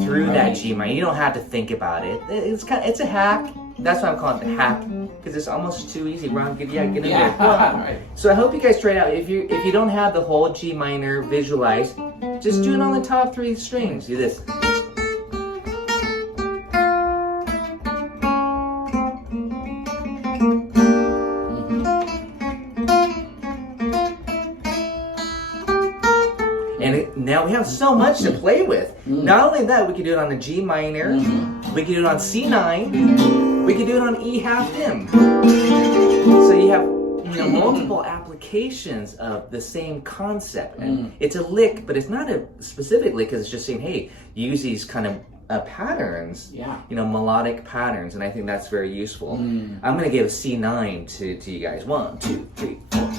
Through that G minor. You don't have to think about it. It's a hack. That's why I'm calling it the hack because it's almost too easy. Ron, get in there. Right. So I hope you guys try it out. If you don't have the whole G minor visualized, just do it on the top 3 strings. Do this. Now we have so much to play with. Not only that, we can do it on a G minor, we can do it on C9, we can do it on E half dim. So you have multiple applications of the same concept. And it's a lick, but it's not a specific lick because it's just saying, hey, use these kind of patterns, melodic patterns, and I think that's very useful. I'm going to give a C9 to you guys. 1, 2, 3, 4.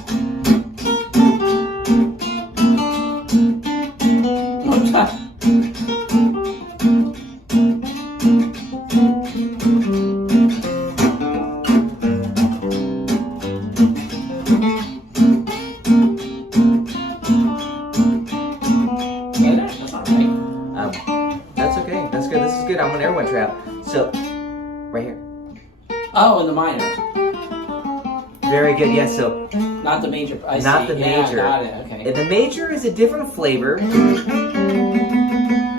That's okay. That's good. This is good. I want everyone to try out. So, right here. Oh, in the minor. Very good. Yeah. So, not the major. Not the major. Got it. Okay. The major is a different flavor.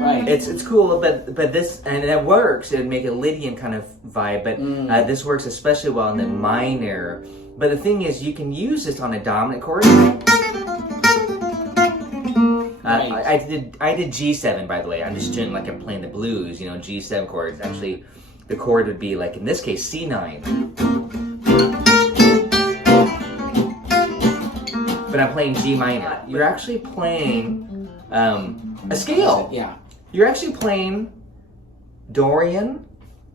Right. It's cool, but this, and it works. It'd make a Lydian kind of vibe, but this works especially well in the minor. But the thing is, you can use this on a dominant chord. I did G7, by the way. I'm just doing like I'm playing the blues, G7 chords. Actually, the chord would be like, in this case, C9. But I'm playing G minor. You're actually playing a scale. Yeah. You're actually playing Dorian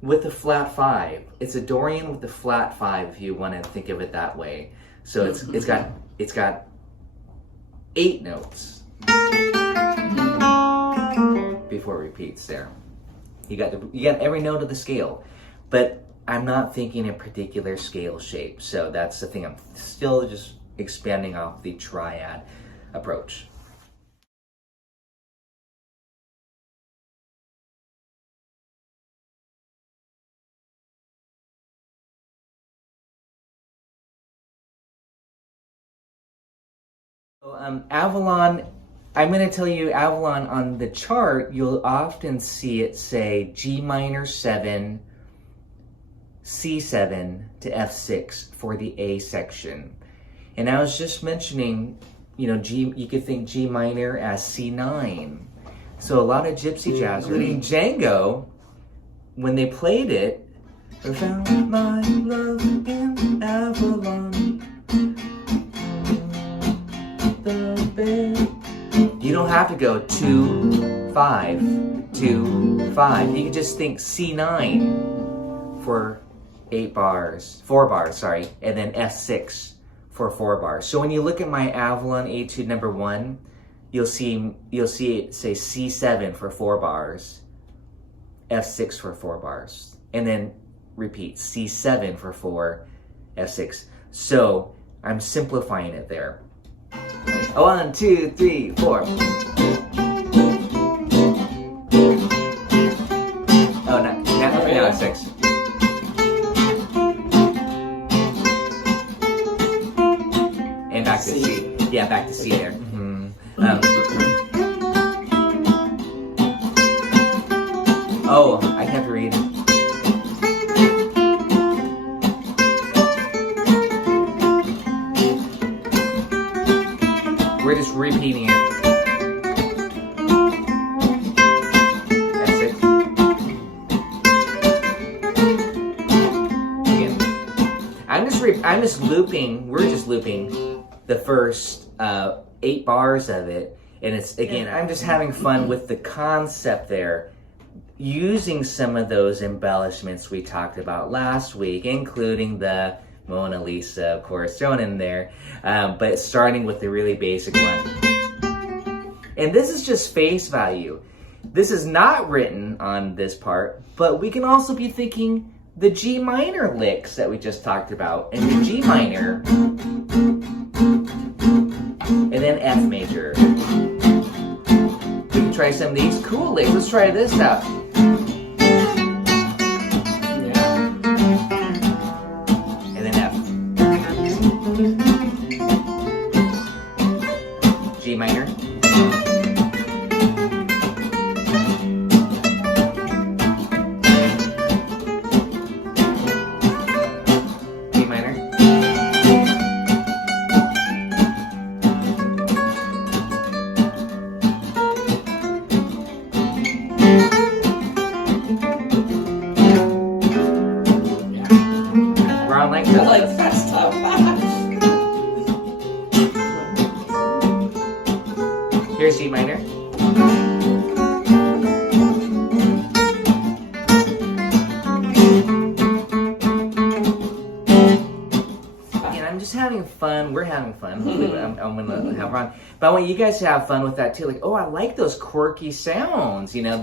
with a flat 5. It's a Dorian with a flat 5, if you want to think of it that way. So it's got 8 notes. Before it repeats there. You got every note of the scale, but I'm not thinking a particular scale shape. So that's the thing. I'm still just expanding off the triad approach. Avalon, I'm going to tell you Avalon on the chart, you'll often see it say G minor 7, C7 to F6 for the A section. And I was just mentioning, you could think G minor as C9. So a lot of gypsy jazz, including Django, when they played it, I found my love in Avalon. You don't have to go 2, 5, 2, 5. You can just think C9 for 4 bars, and then F6 for 4 bars. So when you look at my Avalon Etude number 1, you'll see it say C7 for 4 bars, F6 for 4 bars, and then repeat C7 for 4, F6. So I'm simplifying it there. 1, 2, 3, 4. Oh, now 6. And back to C. Yeah, back to C there. Oh, I have to read. We're just repeating it. That's it. Again. I'm just looping. We're just looping the first 8 bars of it, and it's again. I'm just having fun with the concept there, using some of those embellishments we talked about last week, including the Mona Lisa, of course, thrown in there, but starting with the really basic one. And this is just face value. This is not written on this part, but we can also be thinking the G minor licks that we just talked about, and the G minor, and then F major. We can try some of these cool licks. Let's try this out. I'm just having fun. We're having fun. Hopefully I'm gonna have fun. But I want you guys to have fun with that too. Like, oh, I like those quirky sounds. You know,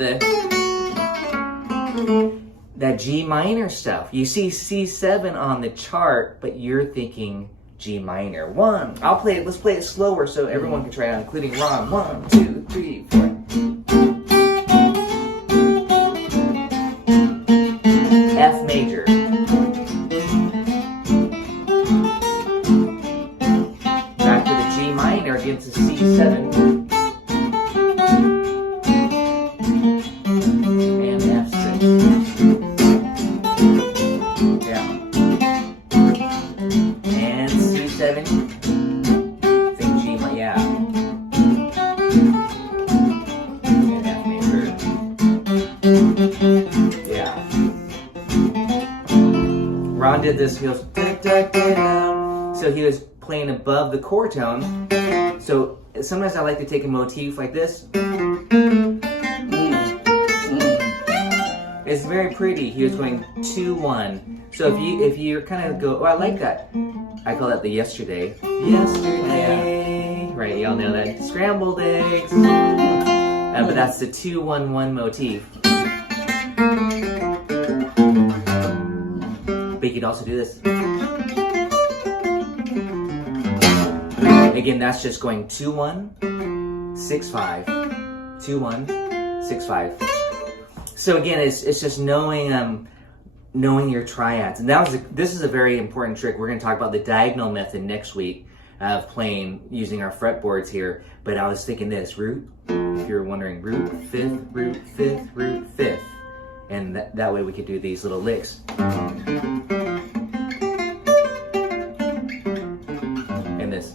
that G minor stuff. You see C7 on the chart, but you're thinking G minor. One. I'll play it. Let's play it slower so everyone can try it out, including Ron. 1, 2, 3, 4. F major. Back to the G minor against the C7. And F6. Yeah. And C7. Same G minor. Yeah. And F major. Yeah. Ron did this. He goes da, da, da, da. So he was playing above the core tone. So sometimes I like to take a motif like this. It's very pretty. He was going 2-1. So if you kind of go, oh, I like that. I call that the yesterday. Yesterday. Right, y'all know that. Scrambled eggs. But that's the 2-1-1 motif. But you could also do this. Again, that's just going 2-1, 6-5, 2-1, 6-5. So again, it's just knowing your triads. And this is a very important trick. We're going to talk about the diagonal method next week of playing using our fretboards here. But I was thinking this, root, if you're wondering, root, fifth, root, fifth, root, fifth. And that way we could do these little licks. And this.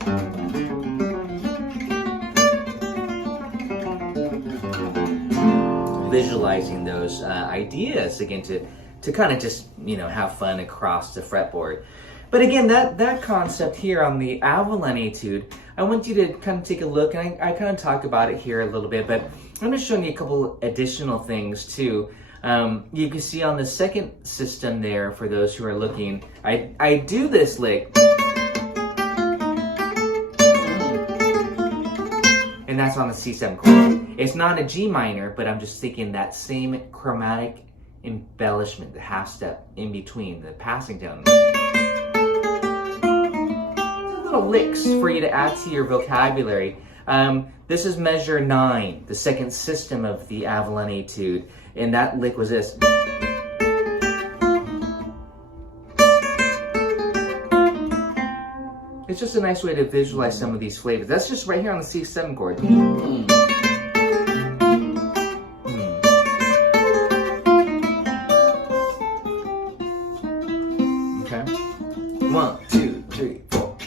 Visualizing those ideas again to kind of just, you know, have fun across the fretboard. But again, that concept here on the Avalon Etude, I want you to kind of take a look, and I kind of talked about it here a little bit, but I'm just showing you a couple additional things too. You can see on the second system there, for those who are looking, I do this lick. And that's on the C7 chord. It's not a G minor, but I'm just thinking that same chromatic embellishment, the half step in between, the passing tone. Little licks for you to add to your vocabulary. This is measure 9, the second system of the Avalon Etude, and that lick was this. It's just a nice way to visualize some of these flavors. That's just right here on the C7 chord. Okay. 1, 2, 3, 4.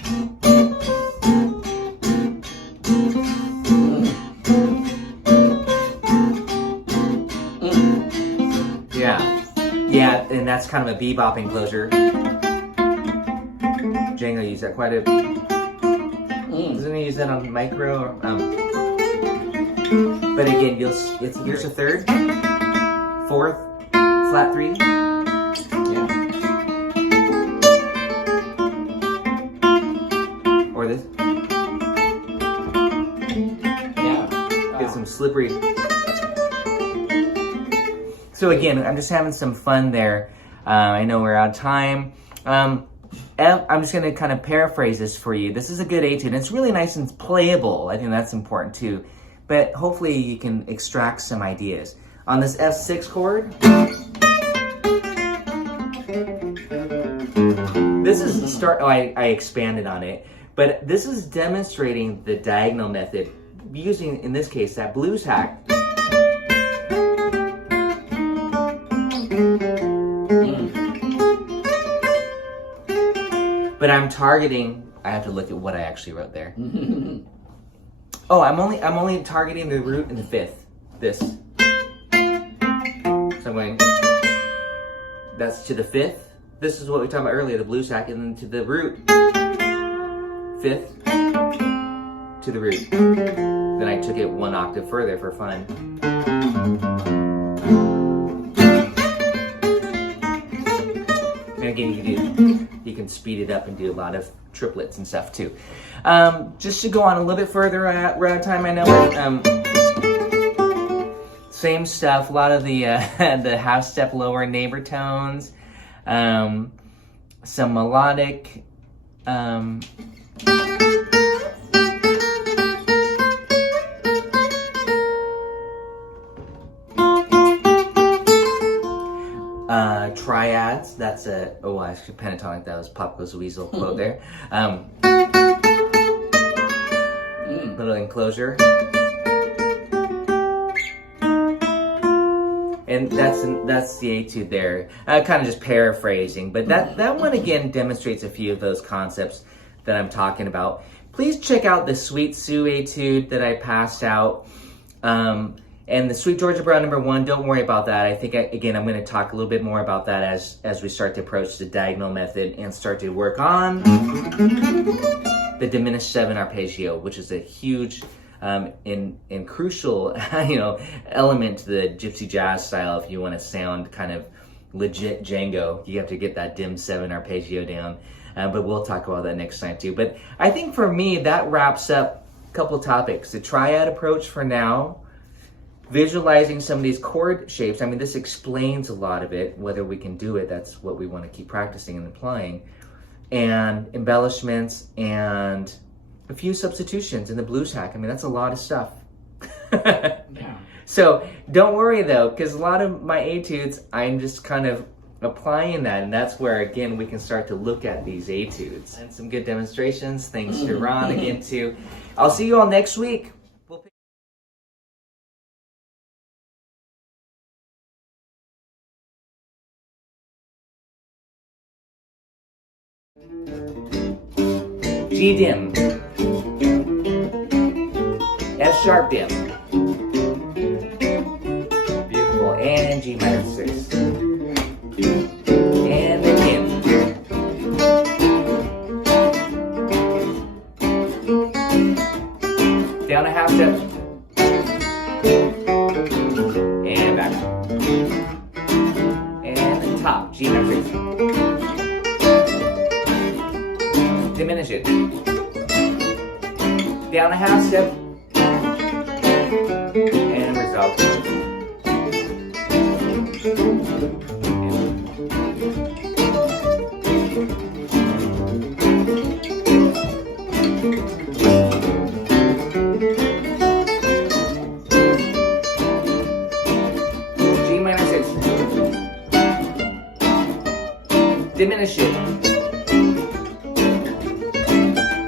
Yeah, and that's kind of a bebop enclosure. Django used that quite a bit. Doesn't he use that on micro? But again, here's a third, fourth, flat 3. Yeah. Or this. Yeah. Wow. Get some slippery. So again, I'm just having some fun there. I know we're out of time. I'm just going to kind of paraphrase this for you. This is a good etude. It's really nice and playable. I think that's important too. But hopefully you can extract some ideas. On this F6 chord, this is the start. Oh, I expanded on it. But this is demonstrating the diagonal method using, in this case, that blues hack. But I'm targeting, I have to look at what I actually wrote there. Oh, I'm only targeting the root and the fifth. This. So I'm going, that's to the fifth. This is what we talked about earlier, the blues hack, and then to the root. Fifth to the root. Then I took it one octave further for fun. And again, you can speed it up and do a lot of triplets and stuff too. Just to go on a little bit further, we're out of time, I know. Same stuff, a lot of the the half step lower neighbor tones, some melodic, triads. That's a, oh, actually pentatonic, that was Pop Goes the Weasel quote there. Little enclosure. And that's the etude there. Kind of just paraphrasing, but that one again demonstrates a few of those concepts that I'm talking about. Please check out the Sweet Sue etude that I passed out. And the Sweet Georgia Brown number 1, don't worry about that. I think, again, I'm going to talk a little bit more about that as we start to approach the diagonal method and start to work on the diminished 7 arpeggio, which is a huge and crucial element to the gypsy jazz style. If you want to sound kind of legit Django, you have to get that dim 7 arpeggio down. But we'll talk about that next time too. But I think for me, that wraps up a couple of topics. The triad approach for now, visualizing some of these chord shapes. I mean, this explains a lot of it. Whether we can do it, that's what we want to keep practicing and applying. And embellishments and a few substitutions in the blues hack. I mean, that's a lot of stuff. Yeah. So don't worry though, because a lot of my etudes, I'm just kind of applying that, and that's where again we can start to look at these etudes. And some good demonstrations. Thanks to Ron again too. I'll see you all next week. G dim, F sharp dim, beautiful, and G minor 6, and the dim, down a half step, and back, and the top, G minor 6. Diminish it. Down a half step. And resolve. G minor 6. Diminish it.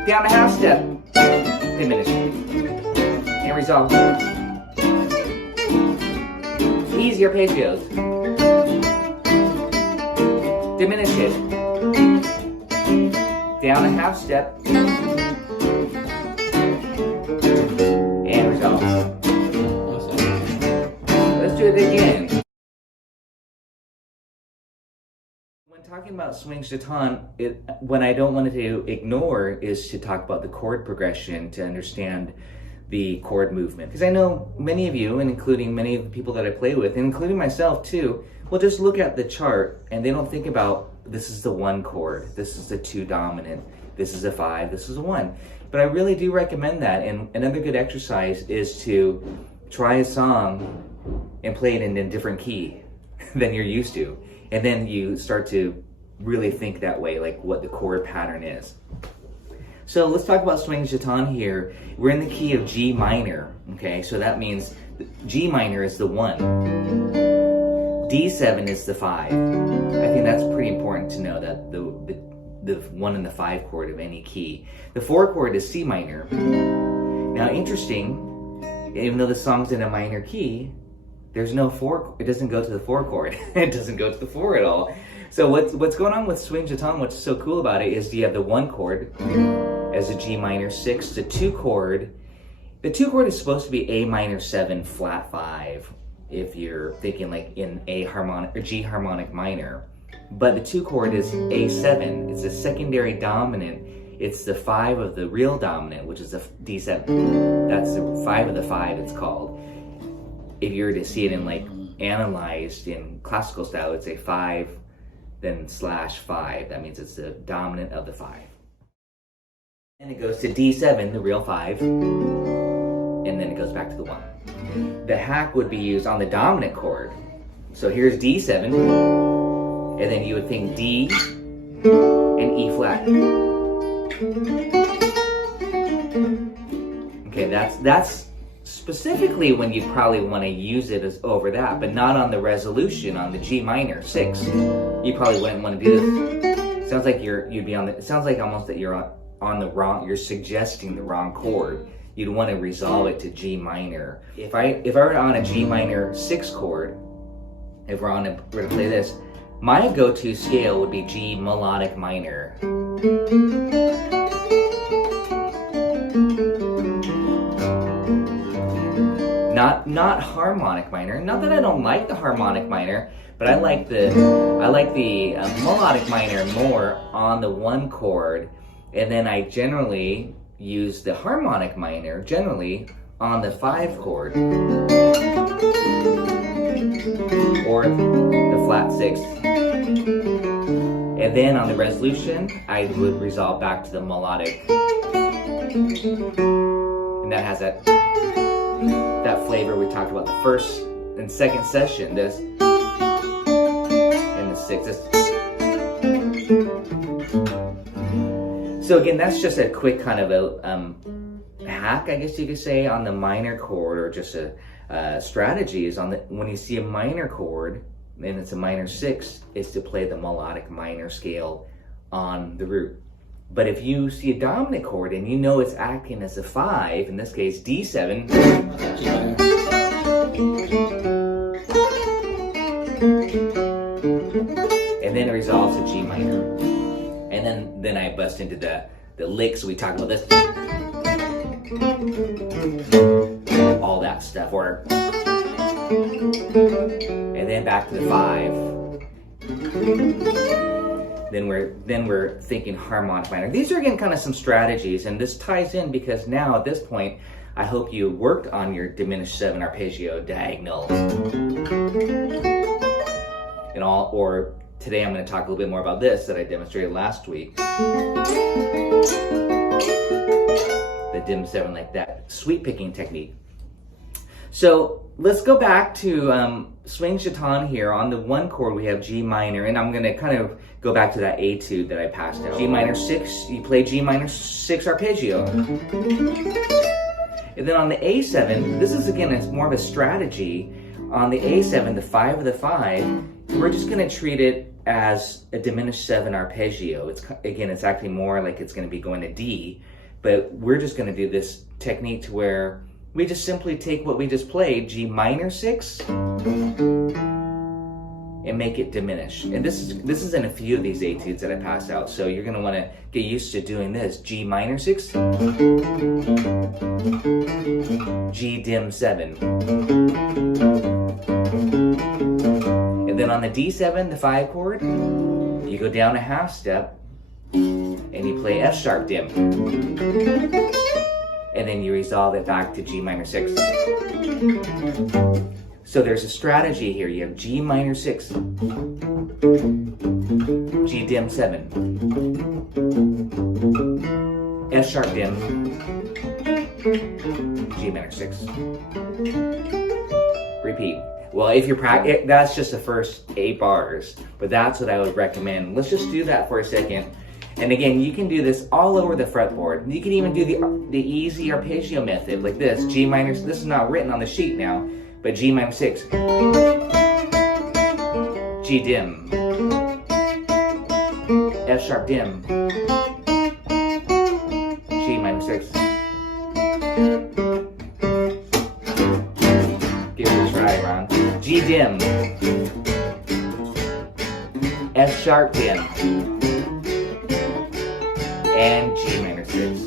Down a half step, diminish, and resolve. Easy arpeggios. Diminish it. Down a half step, and resolve. Let's do it again. When talking about swing chaton, what I don't want to ignore is to talk about the chord progression to understand the chord movement. Because I know many of you, and including many of the people that I play with, and including myself too, will just look at the chart and they don't think about this is the 1 chord, this is the 2 dominant, this is a 5, this is a 1. But I really do recommend that, and another good exercise is to try a song and play it in a different key than you're used to. And then you start to really think that way, like what the chord pattern is. So let's talk about swing chaton here. We're in the key of G minor, okay? So that means G minor is the 1. D7 is the 5. I think that's pretty important to know, that the 1 and the 5 chord of any key. The 4 chord is C minor. Now interesting, even though the song's in a minor key, there's no 4, it doesn't go to the 4 chord. It doesn't go to the 4 at all. So what's going on with swing chaton, what's so cool about it is you have the 1 chord as a G minor 6, the 2 chord. The 2 chord is supposed to be A minor 7 flat 5 if you're thinking like in A harmonic or G harmonic minor. But the 2 chord is A7. It's a secondary dominant It's the 5 of the real dominant, which is the D7. That's the 5 of the 5, it's called. If you were to see it in like analyzed in classical style, it's a 5, then /5. That means it's the dominant of the 5. And it goes to D7, the real 5, and then it goes back to the 1. The hack would be used on the dominant chord. So here's D7, and then you would think D and E flat. Okay, that's specifically when you probably want to use it as over that, but not on the resolution on the G minor 6. You probably wouldn't want to do this. Sounds like you'd be on the. It sounds like almost that you're on the wrong. You're suggesting the wrong chord. You'd want to resolve it to G minor. If I were on a G minor 6 chord, if we're going to play this, my go-to scale would be G melodic minor. Not harmonic minor. Not that I don't like the harmonic minor, but I like the melodic minor more on the 1 chord, and then I generally use the harmonic minor generally on the 5 chord or the flat 6. And then on the resolution, I would resolve back to the melodic, and that has that flavor we talked about the first and second session. This and the 6. So again, that's just a quick kind of a hack, I guess you could say, on the minor chord, or just a strategy is on the when you see a minor chord and it's a minor 6, is to play the melodic minor scale on the root. But if you see a dominant chord and you know it's acting as a 5, in this case D7, and then it resolves to G minor, and then I bust into the licks. We talk about this, all that stuff, or and then back to the 5. Then we're thinking harmonic minor. These are again kind of some strategies, and this ties in because now at this point, I hope you worked on your diminished 7 arpeggio diagonal and all. Or today I'm going to talk a little bit more about this that I demonstrated last week. The dim 7, like that sweep picking technique. So let's go back to swing chaton here. On the 1 chord we have G minor, and I'm going to kind of go back to that etude that I passed out. G minor 6, you play G minor 6 arpeggio. And then on the A7, this is again, it's more of a strategy. On the A7, the 5 of the 5, we're just going to treat it as a diminished 7 arpeggio. It's actually more like it's going to be going to D, but we're just going to do this technique to where we just simply take what we just played, G minor 6, and make it diminish. And this is in a few of these etudes that I passed out, so you're going to want to get used to doing this. G minor 6, G dim 7. And then on the D7, the 5 chord, you go down a half step, and you play F sharp dim. And then you resolve it back to G minor 6. So there's a strategy here. You have G minor 6, G dim 7, F sharp dim, G minor 6. Repeat. Well, if you're that's just the first 8 bars, but that's what I would recommend. Let's just do that for a second. And again, you can do this all over the fretboard. You can even do the easy arpeggio method like this. G minor, this is not written on the sheet now, but G minor 6, G dim, F sharp dim, G minor 6. Give it a try, Ron. G dim, F sharp dim, and G minor 6.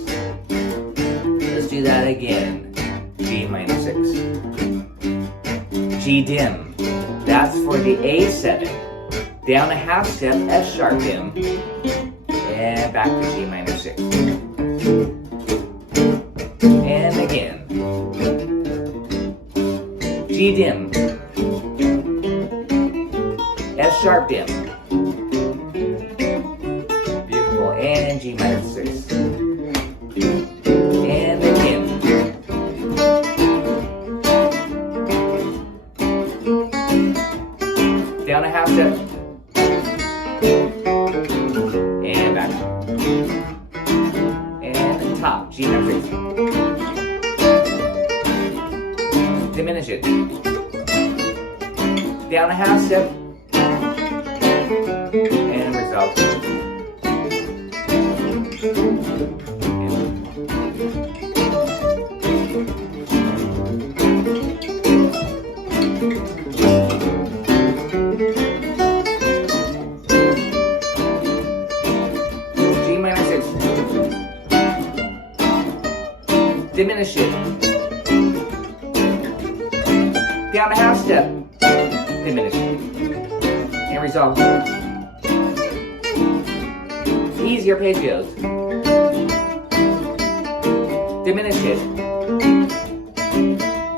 Let's do that again. G minor 6. G dim. That's for the A7. Down a half step, F sharp dim. and back to G minor 6. And again. G dim. F sharp dim. Beautiful. And G minor 6. And again. Down a half step. And back. And top. G minor 6. Diminish it. Down a half step. And resolve. G minor 6. Diminish it. Down a half step. Diminish it. And resolve. Easy arpeggios. Diminish it.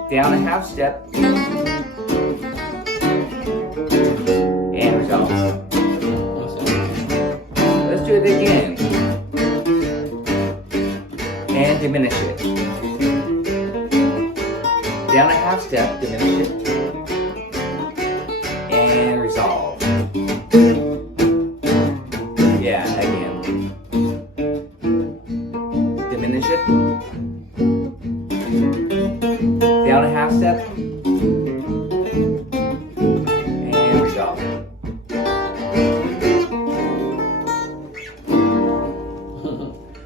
Down a half step. And resolve. Let's do it again. And diminish it. Down a half step, diminish it. And resolve. Yeah, again. Diminish it. Down a half step. And resolve.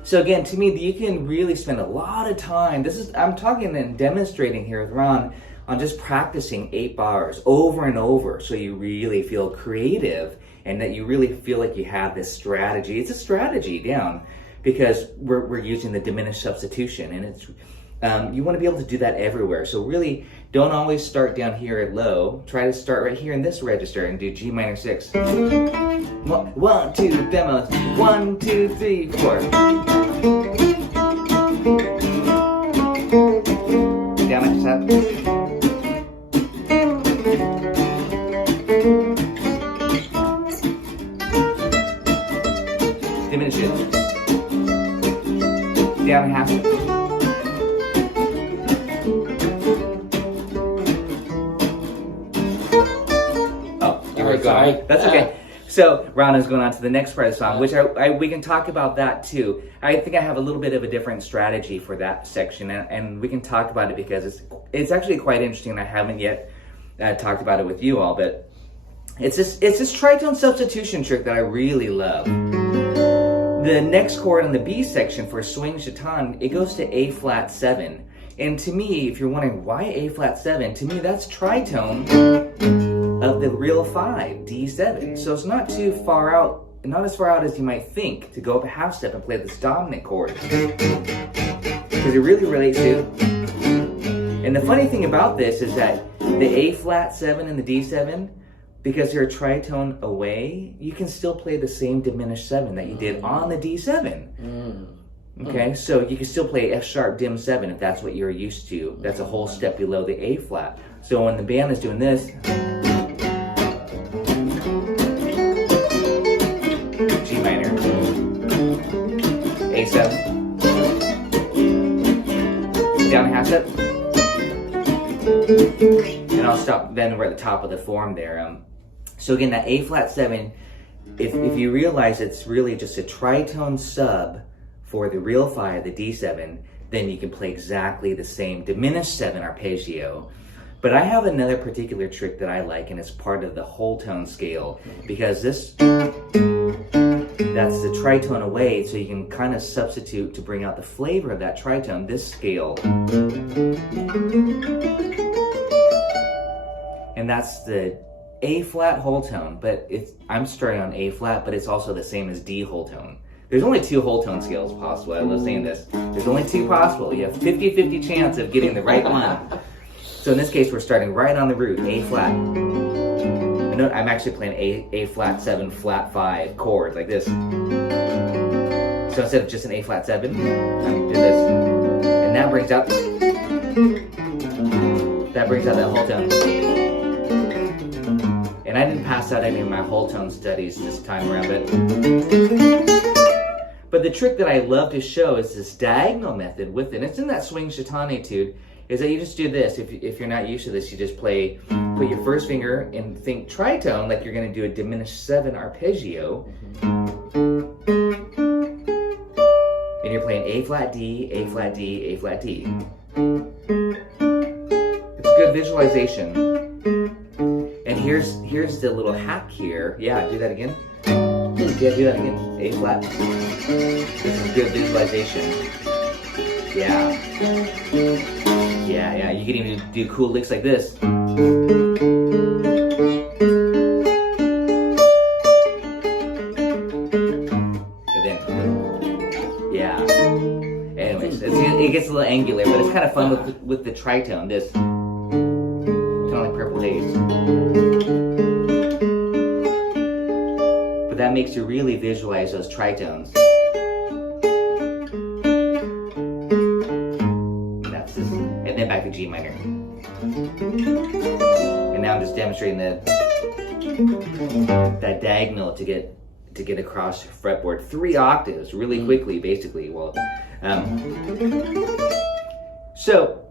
So again, to me, you can really spend a lot of time. I'm talking and demonstrating here with Ron on just practicing 8 bars over and over, so you really feel creative and that you really feel like you have this strategy. It's a strategy down because we're using the diminished substitution, and it's you want to be able to do that everywhere. So really, don't always start down here at low. Try to start right here in this register and do G minor 6. 1, 2, demos. 1, 2, 3, 4. Down a step. Diminish it. Down a half step. Sorry. That's okay. So Ron is going on to the next part of the song, which we can talk about that too. I think I have a little bit of a different strategy for that section, and we can talk about it because it's actually quite interesting. I haven't yet talked about it with you all, but it's this tritone substitution trick that I really love. The next chord in the B section for swing chaton, it goes to A flat 7. And to me, if you're wondering why A flat 7, to me that's tritone of the real 5, D7. So it's not too far out, not as far out as you might think to go up a half step and play this dominant chord. Because it really relates to. And the funny thing about this is that the A flat 7 and the D7, because they're a tritone away, you can still play the same diminished 7 that you did on the D7. Okay, so you can still play F sharp dim 7 if that's what you're used to. That's a whole step below the A flat. So when the band is doing this, G minor, A7, down a half step, and I'll stop. Then we're at the top of the form there. So again, that A flat 7, if you realize it's really just a tritone sub for the real 5, the D7, then you can play exactly the same diminished 7 arpeggio. But I have another particular trick that I like, and it's part of the whole tone scale, because that's the tritone away, so you can kind of substitute to bring out the flavor of that tritone, this scale. And that's the A flat whole tone, but I'm starting on A flat, but it's also the same as D whole tone. There's only 2 whole tone scales possible. I love saying this. There's only 2 possible. You have 50-50 chance of getting the right one. So in this case, we're starting right on the root, A flat. I'm actually playing A flat 7 flat 5 chord like this. So instead of just an A flat 7, I'm do this, and that brings out that whole tone. And I didn't pass out any of my whole tone studies this time around, but the trick that I love to show is this diagonal method with it. It's in that swing chaton etude. Is that you just do this. If you're not used to this, you just put your first finger and think tritone, like you're going to do a diminished 7 arpeggio. And you're playing A flat D, A flat D, A flat D. It's good visualization. And here's the little hack here. Yeah, do that again. Yeah, do that again. A flat. This is good visualization. Yeah. Yeah, you can even do cool licks like this. And then, yeah. Anyways, it gets a little angular, but it's kind of fun with the tritone. This kind of like Purple Haze. But that makes you really visualize those tritones. And then back to G minor. And now I'm just demonstrating that diagonal to get across your fretboard 3 octaves really quickly, basically. Well, so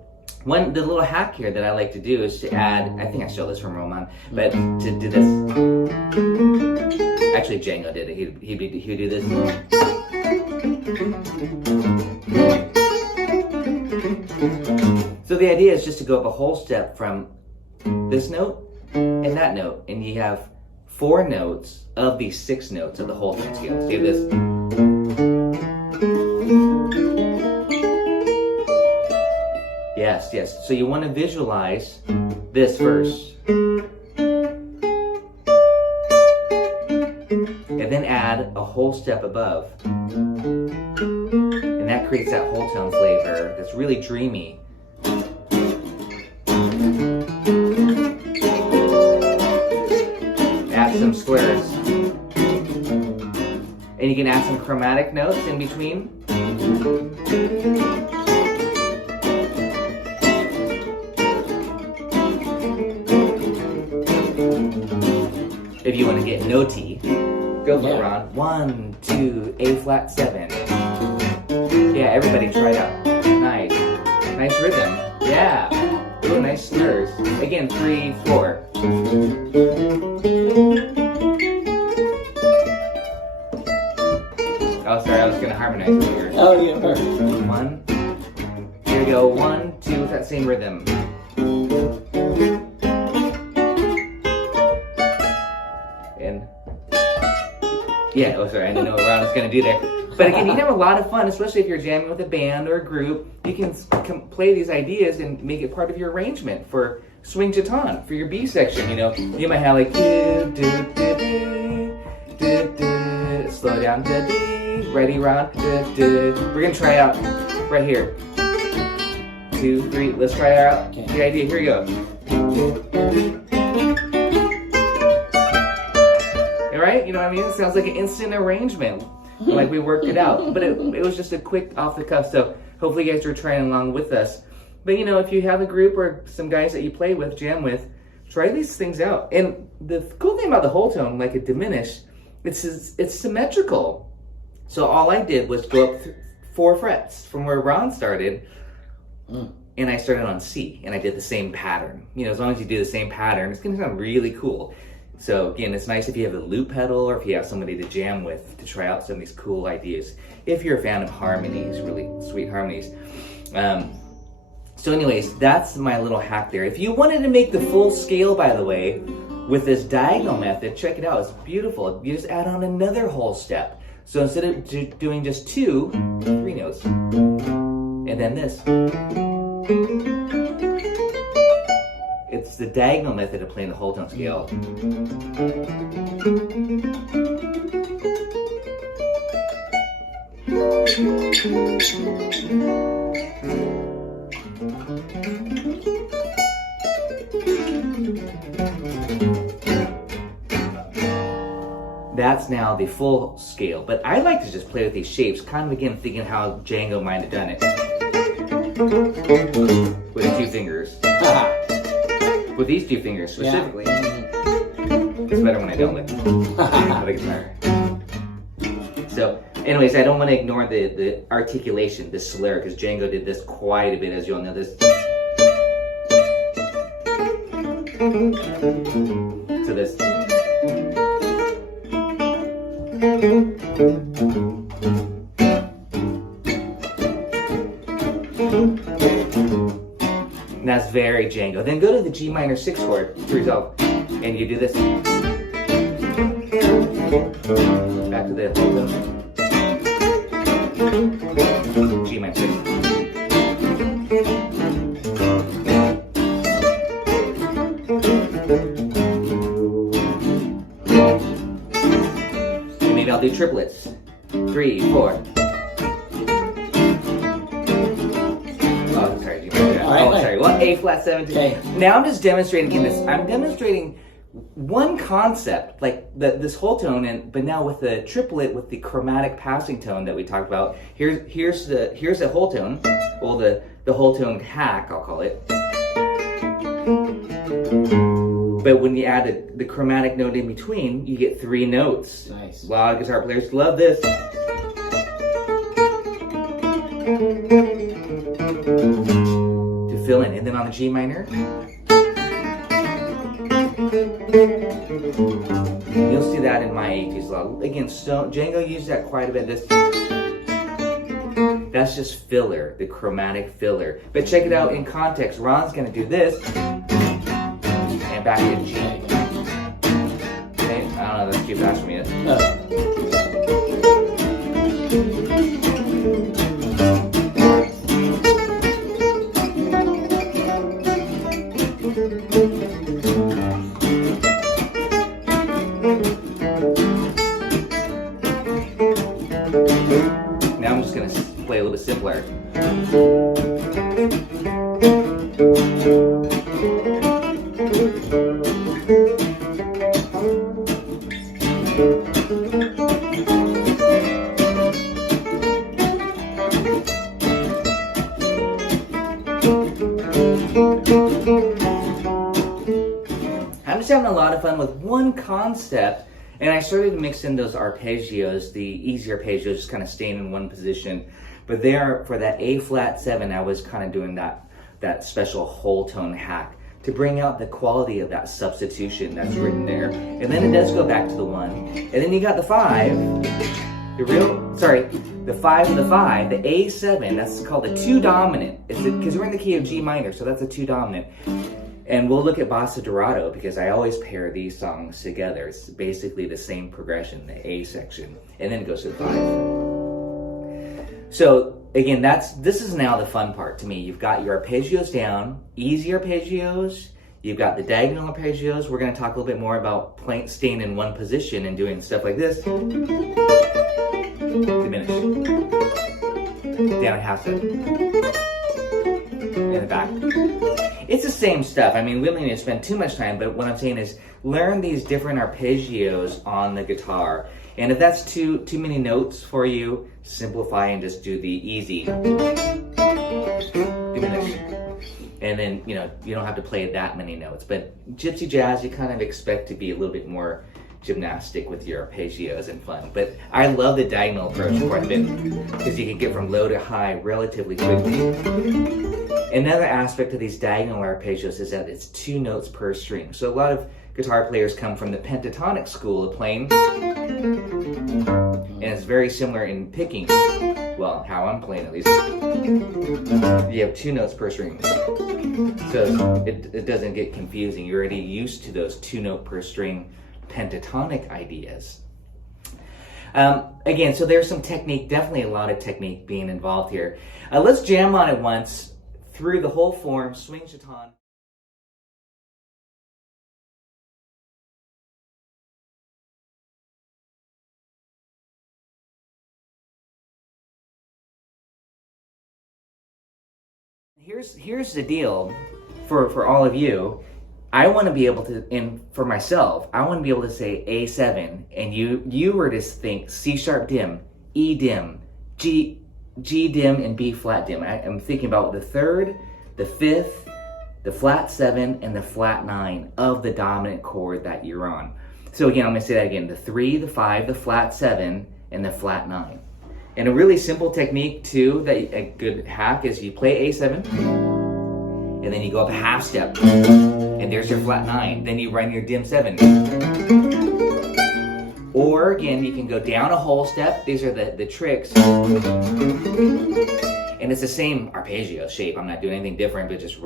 the little hack here that I like to do is to add. I think I stole this from Roman, but to do this. Actually, Django did it. He'd do this. So the idea is just to go up a whole step from this note and that note, and you have 4 notes of these 6 notes of the whole tone scale. So you have this. Yes. So you want to visualize this first. And then add a whole step above. And that creates that whole tone flavor that's really dreamy. Add some slurs. And you can add some chromatic notes in between. If you want to get notey, go for around 1, 2, A flat 7. Yeah, everybody try it out. Nice rhythm. Yeah. Ooh, nice slurs. Again, 3, 4. Oh, sorry, I was gonna harmonize over here. Oh, yeah. 1. Here we go. 1, 2 with that same rhythm. And yeah, oh sorry, I didn't know what Ron was gonna do there. But again, you can have a lot of fun, especially if you're jamming with a band or a group. You can play these ideas and make it part of your arrangement for swing chaton, for your B section. You know, you might have like do do do do do, slow down to D, ready round do do. We're gonna try out right here. 2, 3. Let's try out the idea. Here we go. All right, you know what I mean? It sounds like an instant arrangement. Like we worked it out, but it was just a quick off the cuff, so hopefully you guys are trying along with us. But you know, if you have a group or some guys that you play with, jam with, try these things out. And the cool thing about the whole tone, like a diminished, it's symmetrical. So all I did was go up 4 frets from where Ron started, and I started on C, and I did the same pattern. You know, as long as you do the same pattern, it's gonna sound really cool. So again, it's nice if you have a loop pedal or if you have somebody to jam with to try out some of these cool ideas. If you're a fan of harmonies, really sweet harmonies. So anyways, that's my little hack there. If you wanted to make the full scale, by the way, with this diagonal method, check it out, it's beautiful. You just add on another whole step. So instead of doing just 2, 3 notes, and then this. It's the diagonal method of playing the whole tone scale. That's now the full scale. But I like to just play with these shapes, kind of again thinking how Django might have done it. With 2 fingers. With these 2 fingers specifically. It's better when I don't with the guitar. So, anyways, I don't want to ignore the articulation, the slur, because Django did this quite a bit, as you all know. This. So this. And that's very Django. Then go to the G minor 6 chord to resolve, and you do this. Back to the G minor 6. And maybe I'll do triplets. 3, 4. Sorry, 1 A flat 7. Okay. Now I'm just demonstrating in this. I'm demonstrating one concept, like this whole tone, but now with the triplet with the chromatic passing tone that we talked about. Here's the whole tone, well the whole tone hack, I'll call it. But when you add the chromatic note in between, you get 3 notes. Nice. A lot of guitar players love this. To fill in, and then on the G minor, you'll see that in my 80s a lot. Again, Django used that quite a bit. That's just filler, the chromatic filler. But check it out in context. Ron's gonna do this, and back to G. Okay, I don't know, that's too fast for me. Now I'm just going to play a little bit simpler. I'm just having a lot of fun with one concept. And I started to mix in those arpeggios, the easy arpeggios, just kind of staying in one position. But there, for that A flat 7, I was kind of doing that special whole tone hack to bring out the quality of that substitution that's written there. And then it does go back to the 1. And then you got the 5, the 5 and the 5, the A7, that's called the 2 dominant. Because we're in the key of G minor, so that's a 2 dominant. And we'll look at Bossa Dorado because I always pair these songs together. It's basically the same progression, the A section, and then it goes to the 5. So again, this is now the fun part to me. You've got your arpeggios down, easy arpeggios. You've got the diagonal arpeggios. We're going to talk a little bit more about staying in one position and doing stuff like this. Diminish. Down a half step. In the back. It's the same stuff. I mean, we don't need to spend too much time, but what I'm saying is learn these different arpeggios on the guitar. And if that's too many notes for you, simplify and just do the easy. Diminish. And then, you don't have to play that many notes. But gypsy jazz, you kind of expect to be a little bit more gymnastic with your arpeggios and fun. But I love the diagonal approach quite a bit because you can get from low to high relatively quickly. Another aspect of these diagonal arpeggios is that it's 2 notes per string. So a lot of guitar players come from the pentatonic school of playing, and it's very similar in picking. Well, how I'm playing at least. You have 2 notes per string. So it doesn't get confusing. You're already used to those 2 note per string pentatonic ideas. Again, so there's some technique, definitely a lot of technique being involved here. Let's jam on it once through the whole form, swing chaton. Here's the deal for all of you. I want to be able to, and for myself, I want to be able to say A7, and you were to think C sharp dim, E dim, G dim, and B flat dim. I'm thinking about the third, the fifth, the flat 7, and the flat 9 of the dominant chord that you're on. So again, I'm going to say that again: the 3, the 5, the flat 7, and the flat 9. And a really simple technique too, that a good hack, is you play A7, and then you go up a half step, and there's your flat 9. Then you run your dim 7. Or again, you can go down a whole step. These are the tricks. And it's the same arpeggio shape. I'm not doing anything different, but just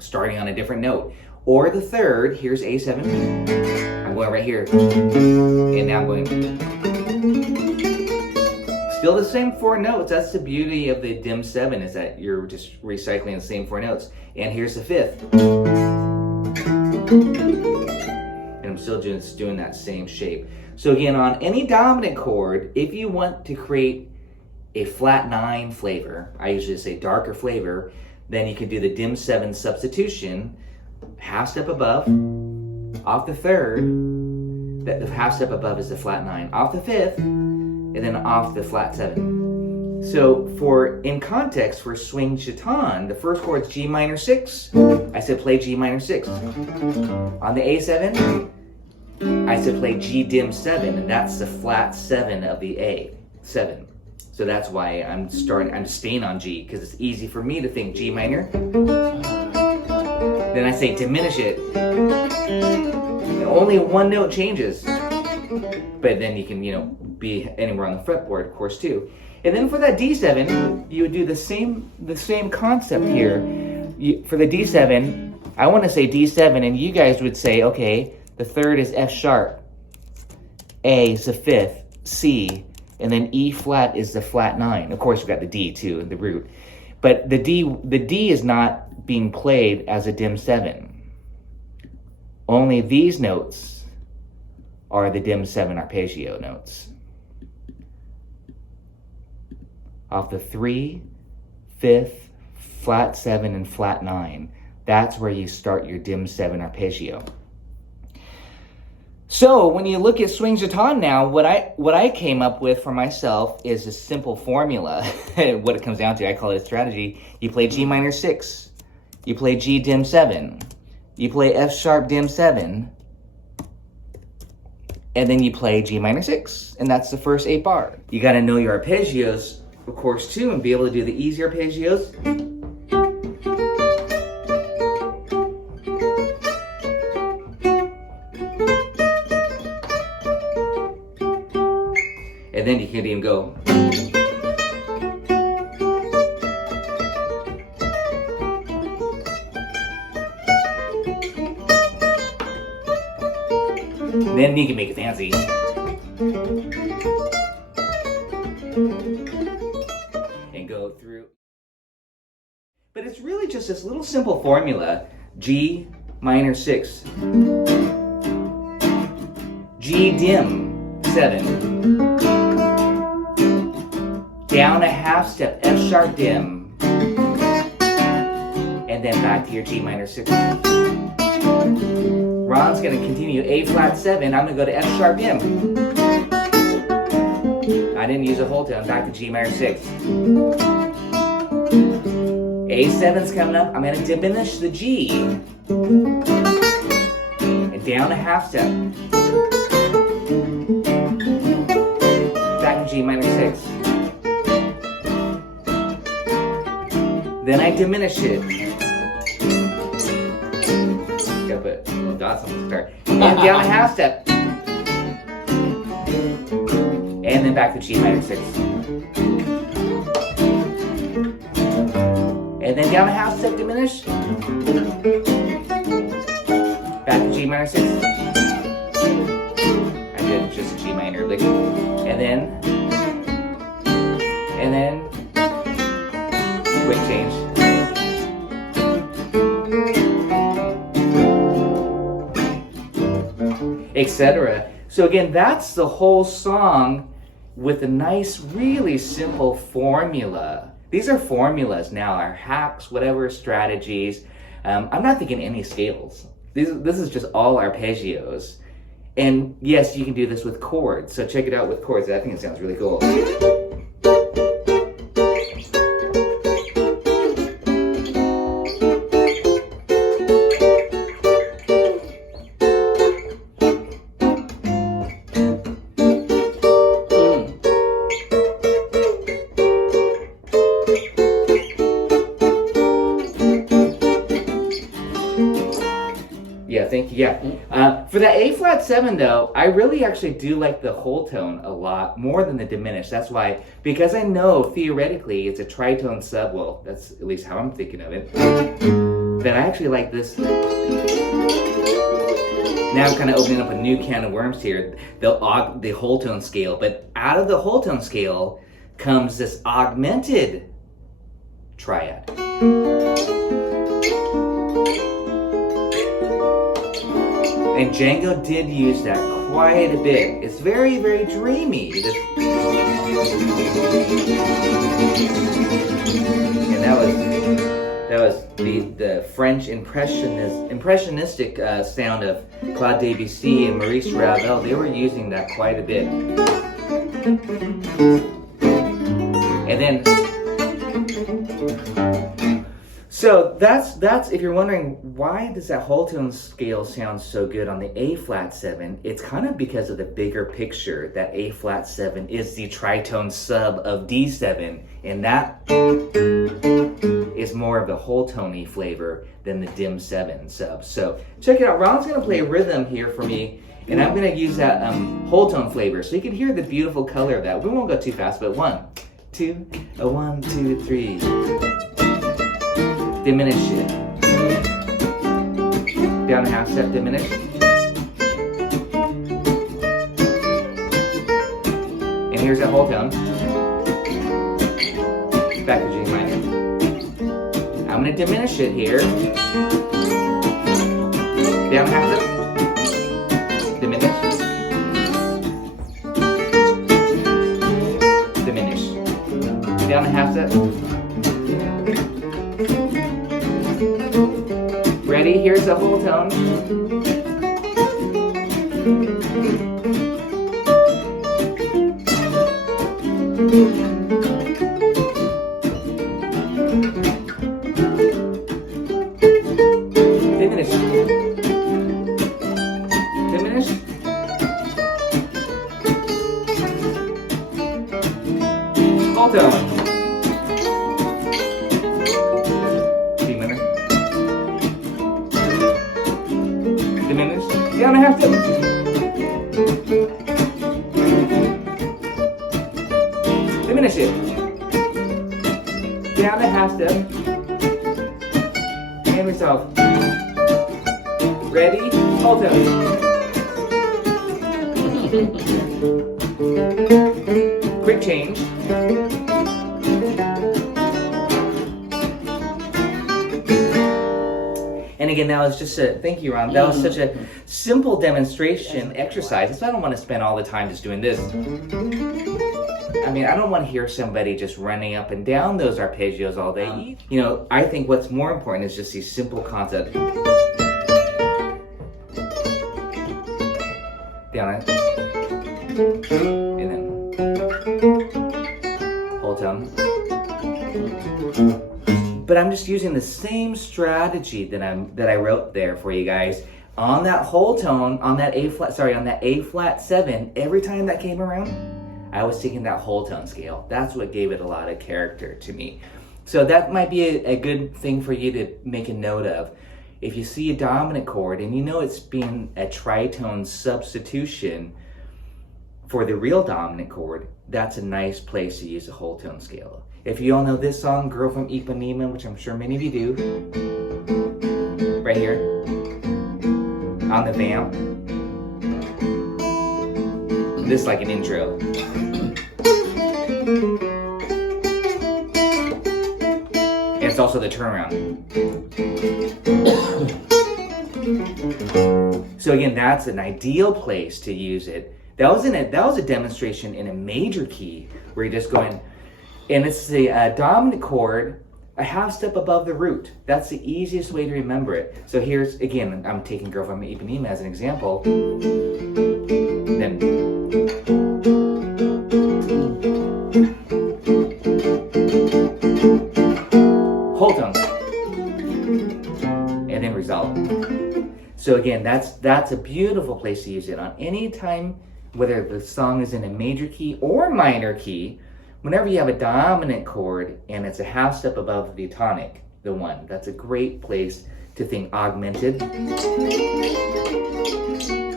starting on a different note. Or the third, here's A7. I'm going right here. And now I'm going. Still the same 4 notes. That's the beauty of the dim 7, is that you're just recycling the same 4 notes. And here's the 5th. And I'm still just doing that same shape. So again, on any dominant chord, if you want to create a flat 9 flavor, I usually say darker flavor, then you can do the dim 7 substitution, half step above, off the 3rd, the half step above is the flat 9, off the 5th, and then off the flat 7. So in context, for swing chaton, the first chord is G minor 6. I said play G minor 6. On the A7, I said play G dim 7, and that's the flat 7 of the A7. So that's why I'm staying on G, because it's easy for me to think G minor. Then I say diminish it. Only 1 note changes. But then you can, be anywhere on the fretboard, of course, too. And then for that D7, you would do the same concept here. For the D7, I want to say D7, and you guys would say, okay, the 3rd is F sharp, A is the 5th, C, and then E flat is the flat 9. Of course, we've got the D too, the root. But the D is not being played as a dim 7. Only these notes are the dim 7 arpeggio notes. Off the 3, 5th, flat 7, and flat 9. That's where you start your dim 7 arpeggio. So when you look at swing chaton now, what I came up with for myself is a simple formula. What it comes down to, I call it a strategy. You play G minor 6, you play G dim 7, you play F sharp dim 7, and then you play G minor 6, and that's the first 8 bar. You got to know your arpeggios, of course, too, and be able to do the easy arpeggios. And then you can even go. Then you can make it fancy. And go through. But it's really just this little simple formula. G minor 6. G dim 7. Down a half step, F sharp dim, and then back to your G minor 6. Ron's going to continue A flat 7. I'm going to go to F sharp dim. I didn't use a whole tone. Back to G minor 6. A7's coming up. I'm going to diminish the G. And down a half step. Back to G minor 6. Then I diminish it. Gotta put little dots on the guitar. And down a half step. And then back to G minor 6. And then down a half step, diminish. Back to G minor 6. I did just G minor lick. And then quick change. Etc. So again, that's the whole song with a nice, really simple formula. These are formulas now, our hacks, whatever strategies. I'm not thinking any scales. this is just all arpeggios. And yes, you can do this with chords. So check it out with chords. I think it sounds really cool. Yeah, thank you. Yeah. For the A flat 7 though, I really actually do like the whole tone a lot more than the diminished. That's why, because I know theoretically it's a tritone sub, well, that's at least how I'm thinking of it, that I actually like this. Now I'm kind of opening up a new can of worms here, the whole tone scale. But out of the whole tone scale comes this augmented triad. And Django did use that quite a bit. It's very, very dreamy. And that was the French impressionistic sound of Claude Debussy and Maurice Ravel. They were using that quite a bit. And then, so that's if you're wondering why does that whole tone scale sound so good on the A flat 7, it's kind of because of the bigger picture that A flat 7 is the tritone sub of D7, and that is more of the whole tony flavor than the dim 7 sub. So check it out. Ron's gonna play a rhythm here for me, and I'm gonna use that whole tone flavor so you can hear the beautiful color of that. We won't go too fast, but 1, 2, 1, 2, 3. Diminish it. Down a half step, diminish. And here's that whole tone. Back to G minor. I'm gonna diminish it here. Down a half step. Diminish. Diminish. Down a half step. Ready? Here's the whole tone. Diminish. Diminish. Whole tone. Down a half step. Diminish it. Down a half step. And resolve. Ready? Hold tone. Quick change. And again, that was just thank you, Ron. That was such a simple demonstration exercise. So I don't want to spend all the time just doing this. I mean, I don't want to hear somebody just running up and down those arpeggios all day. You know, I think what's more important is just these simple concepts. Down it. And then whole tone. But I'm just using the same strategy that I wrote there for you guys on that whole tone, on that A flat 7. Every time that came around, I was taking that whole tone scale. That's what gave it a lot of character to me. So that might be a good thing for you to make a note of. If you see a dominant chord and you know it's being a tritone substitution for the real dominant chord, that's a nice place to use the whole tone scale. If you all know this song, Girl from Ipanema, which I'm sure many of you do, right here, on the vamp, this is like an intro. And it's also the turnaround. So again, that's an ideal place to use it. That was a demonstration in a major key where you're just going, and it's the dominant chord a half step above the root. That's the easiest way to remember it. So here's, again, I'm taking Girl from Ipanema as an example. Then whole tone. And then resolve. So again, that's a beautiful place to use it on any time, whether the song is in a major key or minor key. Whenever you have a dominant chord and it's a half step above the tonic, the one, that's a great place to think augmented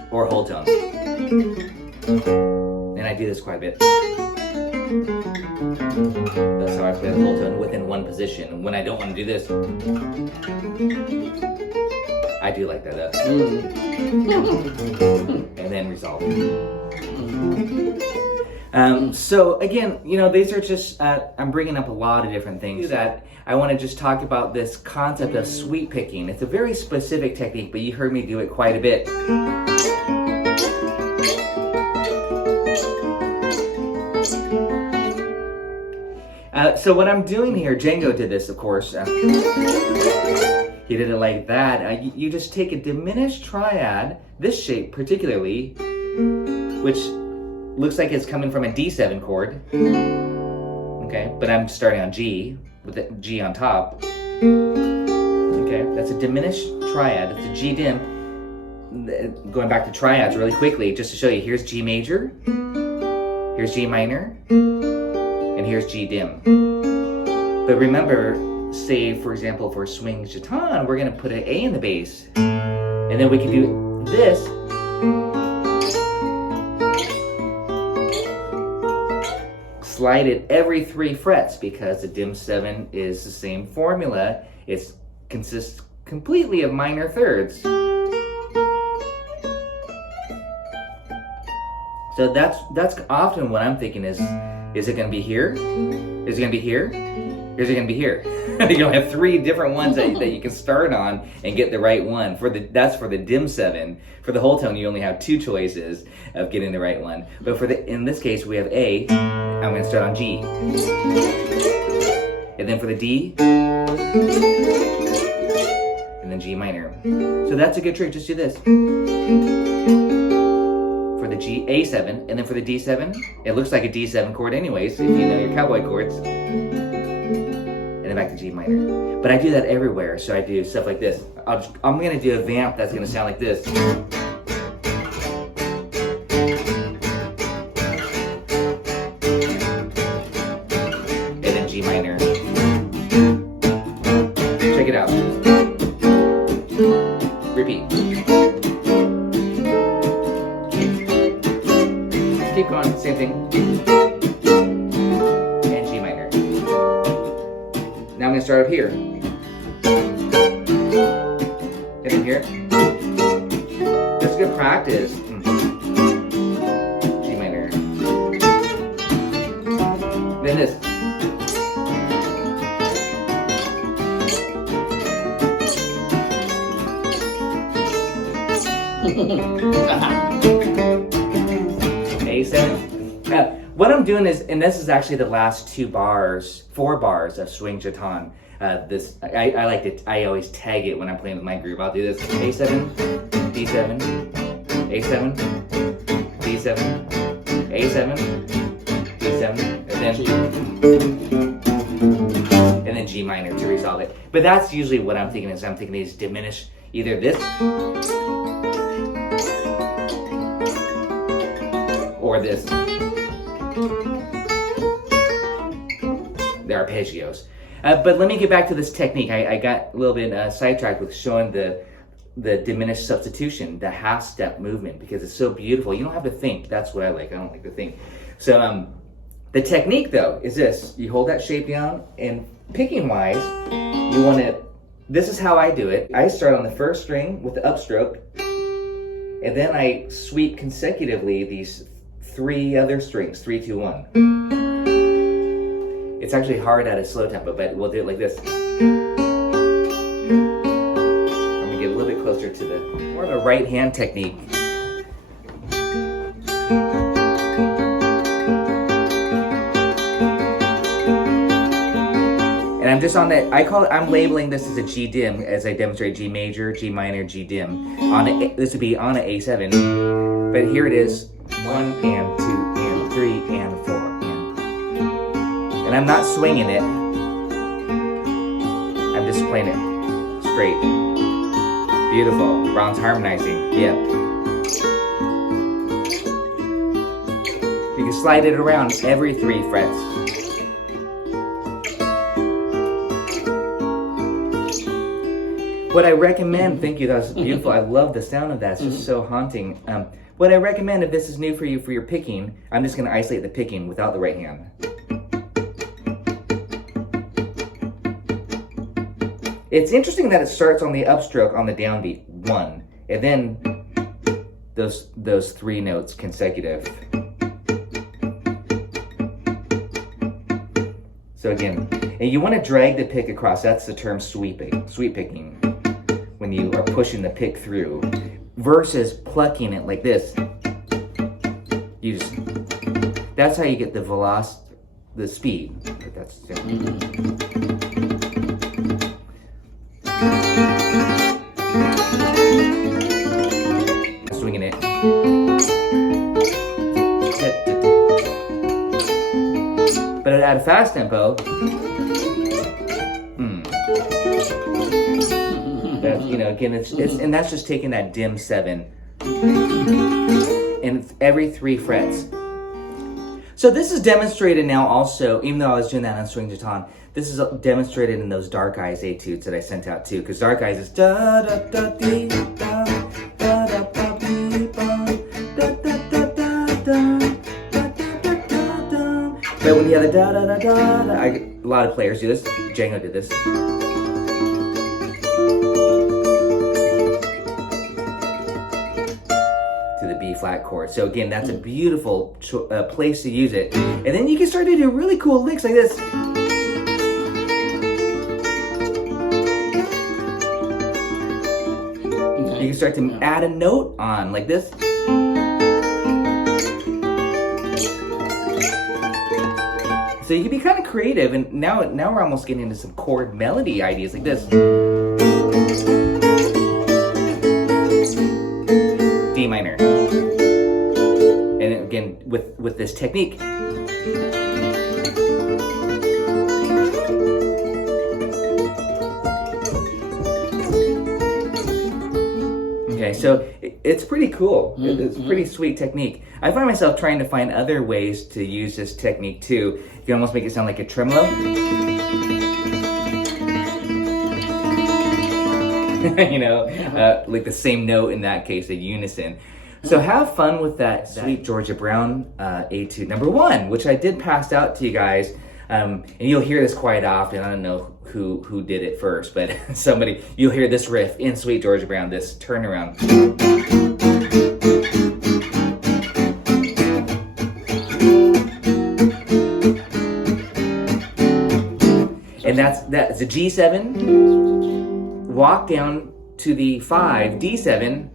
or whole tone. And I do this quite a bit. That's how I play the whole tone within one position. When I don't want to do this, I do like that. And then resolve. So again, these are just, I'm bringing up a lot of different things that I want to just talk about this concept of sweep picking. It's a very specific technique, but you heard me do it quite a bit. So what I'm doing here, Django did this, of course. He did it like that. You just take a diminished triad, this shape particularly, which looks like it's coming from a D7 chord. Okay, but I'm starting on G, with the G on top. Okay, that's a diminished triad. It's a G dim. Going back to triads really quickly, just to show you, here's G major, here's G minor, and here's G dim. But remember, say for example for swing chaton, we're gonna put an A in the bass, and then we can do this. Slide it every 3 frets because the dim 7 is the same formula. It consists completely of minor thirds. So that's often what I'm thinking is it going to be here? Is it going to be here? Or is it going to be here? You have 3 different ones that you can start on and get the right one. That's for the dim 7. For the whole tone, you only have 2 choices of getting the right one. But in this case, we have A. I'm going to start on G. And then for the D, and then G minor. So that's a good trick. Just do this. For the G, A7, and then for the D7, it looks like a D7 chord anyways, if you know your cowboy chords. And then back to G minor. But I do that everywhere, so I do stuff like this. I'm going to do a vamp that's going to sound like this. G minor. Check it out. Repeat. Keep going, same thing. And G minor. Now I'm going to start up here. And then here. That's good practice. G minor. Then this. A7. What I'm doing is, and this is actually the last 4 bars of swing chaton. I always tag it when I'm playing with my group. I'll do this: A7, D7, A7, D7, A7, D7, and then G minor to resolve it. But that's usually what I'm thinking is I'm thinking is diminish either this or this. The arpeggios. But let me get back to this technique. I got a little bit sidetracked with showing the diminished substitution, the half step movement, because it's so beautiful. You don't have to think. That's what I like. I don't like to think. So the technique though is this. You hold that shape down, and picking wise, you want to, this is how I do it. I start on the first string with the upstroke, and then I sweep consecutively these 3 other strings, 3, 2, 1. It's actually hard at a slow tempo, but we'll do it like this. I'm gonna get a little bit closer to the more of a right hand technique. And I'm just on the, I'm labeling this as a G dim as I demonstrate G major, G minor, G dim. This would be on an A7, but here it is, 1 and 2 and 3 and 4 and I'm not swinging it. I'm just playing it straight. Beautiful. Ron's harmonizing. Yep. You can slide it around every 3 frets. What I recommend, thank you, that was beautiful. I love the sound of that. It's just so haunting. What I recommend, if this is new for you for your picking, I'm just going to isolate the picking without the right hand. It's interesting that it starts on the upstroke on the downbeat, 1, and then those 3 notes consecutive. So again, and you want to drag the pick across. That's the term sweep picking, when you are pushing the pick through, versus plucking it like this. You just, that's how you get the velocity, the speed. But that's swinging it. But at a fast tempo, that, you know, again, it's and that's just taking that dim 7 and every 3 frets. So this is demonstrated now also, even though I was doing that on string guitar, this is demonstrated in those Dark Eyes etudes that I sent out too, because Dark Eyes is da da da dee da da da da dee da da da da da da da da da. But when you have the da da da da da, a lot of players do this. Django did this. To the B flat chord. So again, that's a beautiful place to use it. And then you can start to do really cool licks like this. You can start to add a note on like this. So you can be kind of creative, and now we're almost getting into some chord melody ideas like this. D minor. And again, with this technique. Okay, so it's pretty cool. It's a pretty sweet technique. I find myself trying to find other ways to use this technique too. You can almost make it sound like a tremolo. You know, like the same note in that case, a unison. So have fun with that Sweet Georgia Brown etude number 1, which I did pass out to you guys. And you'll hear this quite often. I don't know who did it first, but somebody, you'll hear this riff in Sweet Georgia Brown, this turnaround. And that's a G7, walk down to the 5, D7,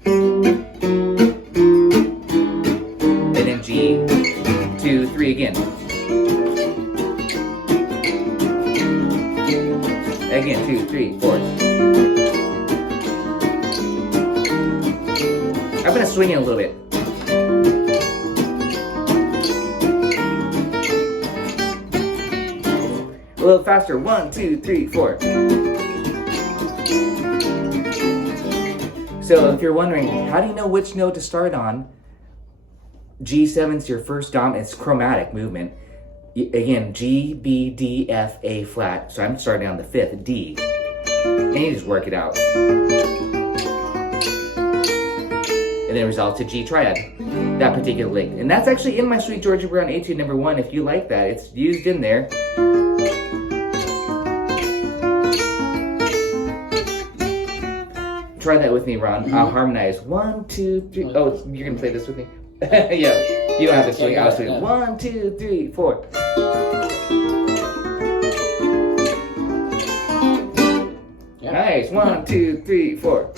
and then G, 2, 3 again. Again, 2, 3, 4. I'm gonna swing it a little bit. A little faster. 1, 2, 3, 4. So if you're wondering, how do you know which note to start on? G7's your first dominant. It's chromatic movement. Again, G, B, D, F, A flat. So I'm starting on the 5th, D. And you just work it out. And then it resolves to G triad, that particular lick. And that's actually in my Sweet Georgia Brown etude number 1. If you like that, it's used in there. Try that with me, Ron. I'll harmonize. 1, 2, 3. Oh, you're gonna play this with me? Yeah, you don't have to swing. I'll swing. 1, 2, 3, 4. Nice. 1, 2, 3, 4.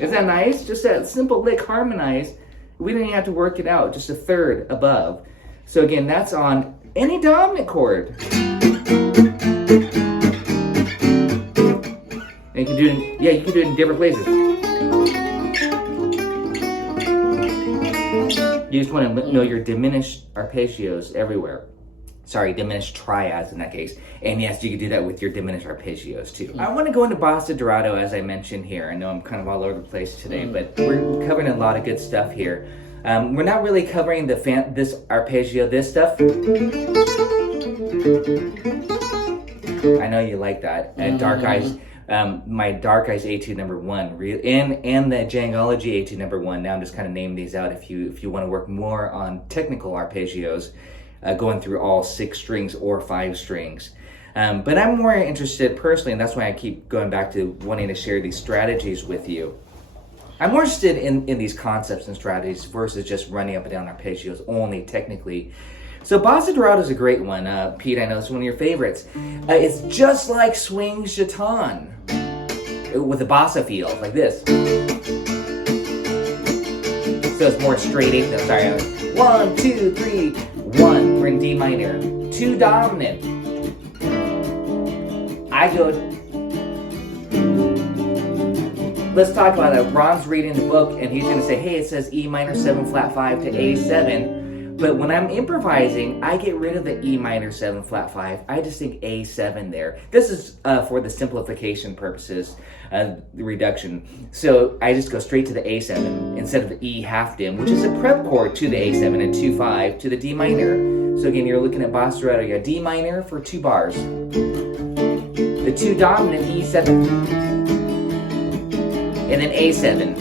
Is that nice? Just that simple lick harmonized. We didn't even have to work it out. Just a third above. So again, that's on any dominant chord. And you can do it, you can do it in different places. You just want to know your diminished arpeggios everywhere. Sorry, diminished triads in that case. And yes, you can do that with your diminished arpeggios too. I want to go into Bossa Dorado, as I mentioned here. I know I'm kind of all over the place today, but we're covering a lot of good stuff here. We're not really covering this arpeggio, this stuff. I know you like that. And Dark Eyes, my Dark Eyes Etude number 1, and the Jangology Etude number 1. Now I'm just kind of naming these out if you want to work more on technical arpeggios, going through all 6 strings or 5 strings. But I'm more interested personally, and that's why I keep going back to wanting to share these strategies with you. I'm more interested in these concepts and strategies versus just running up and down arpeggios only technically. So Bossa Dorado is a great one. Pete, I know it's one of your favorites. It's just like swing chaton with a bossa feel, like this. So it's more straight 8 notes. Sorry. 1, 2, 3, 1. We're in D minor. 2 dominant. I go. Let's talk about that. Ron's reading the book and he's going to say, hey, it says E minor 7 flat 5 to A7. But when I'm improvising, I get rid of the E minor 7 flat 5. I just think A7 there. This is for the simplification purposes, the reduction. So I just go straight to the A7 instead of the E half dim, which is a prep chord to the A7 and 2-5 to the D minor. So again, you're looking at Bossa Dorado. You got D minor for 2 bars. The 2 dominant E7. And then A7.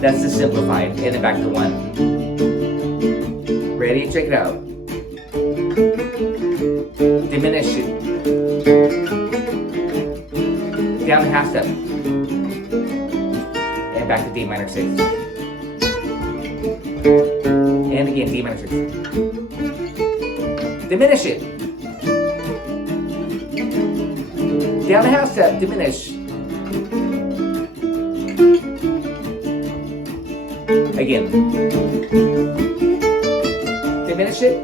That's the simplified. And then back to 1. Ready? Check it out. Diminish it. Down the half step. And back to D minor 6. And again, D minor 6. Diminish it. Down the half step. Diminish. Again. Diminish it.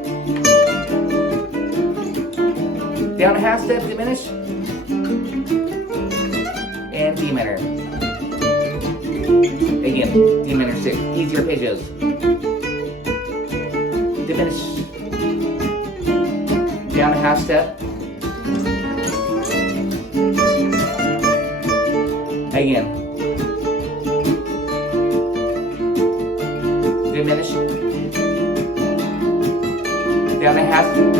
Down a half step, diminish. And D minor. Again, D minor 6. Easy arpeggios. Diminish. Down a half step. Again. Diminish. Down a half step.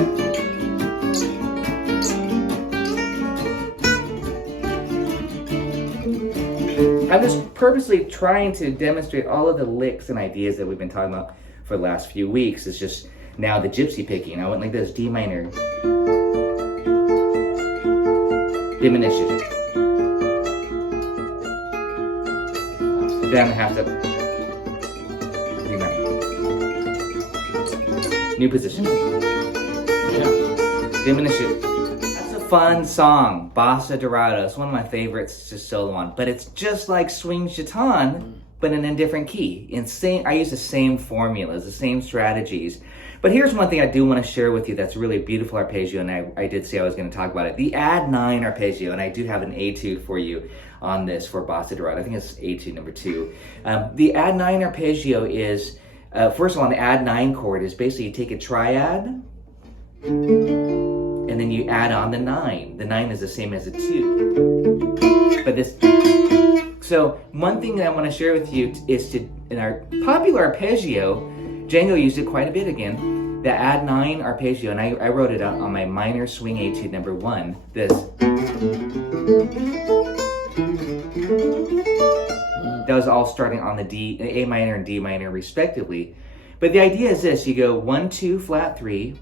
I'm just purposely trying to demonstrate all of the licks and ideas that we've been talking about for the last few weeks. It's just now the gypsy picking. I went like this, D minor. Diminish it. Down a half step. D minor. New position. Yeah. Diminish it. That's a fun song, Bossa Dorado. It's one of my favorites to solo on. But it's just like swing chaton, but in a different key. I use the same formulas, the same strategies. But here's one thing I do want to share with you that's really beautiful arpeggio, and I did say I was going to talk about it. The add 9 arpeggio, and I do have an etude for you on this for Bossa Dorado. I think it's etude number 2. The add 9 arpeggio is, first of all, the add 9 chord is basically you take a triad, and then you add on the 9. The 9 is the same as the 2. But this, so one thing that I want to share with you is in our popular arpeggio, Django used it quite a bit again, the add 9 arpeggio, and I wrote it out on my minor swing etude number 1. This. That was all starting on the A minor and D minor respectively. But the idea is this, you go 1, 2, flat 3.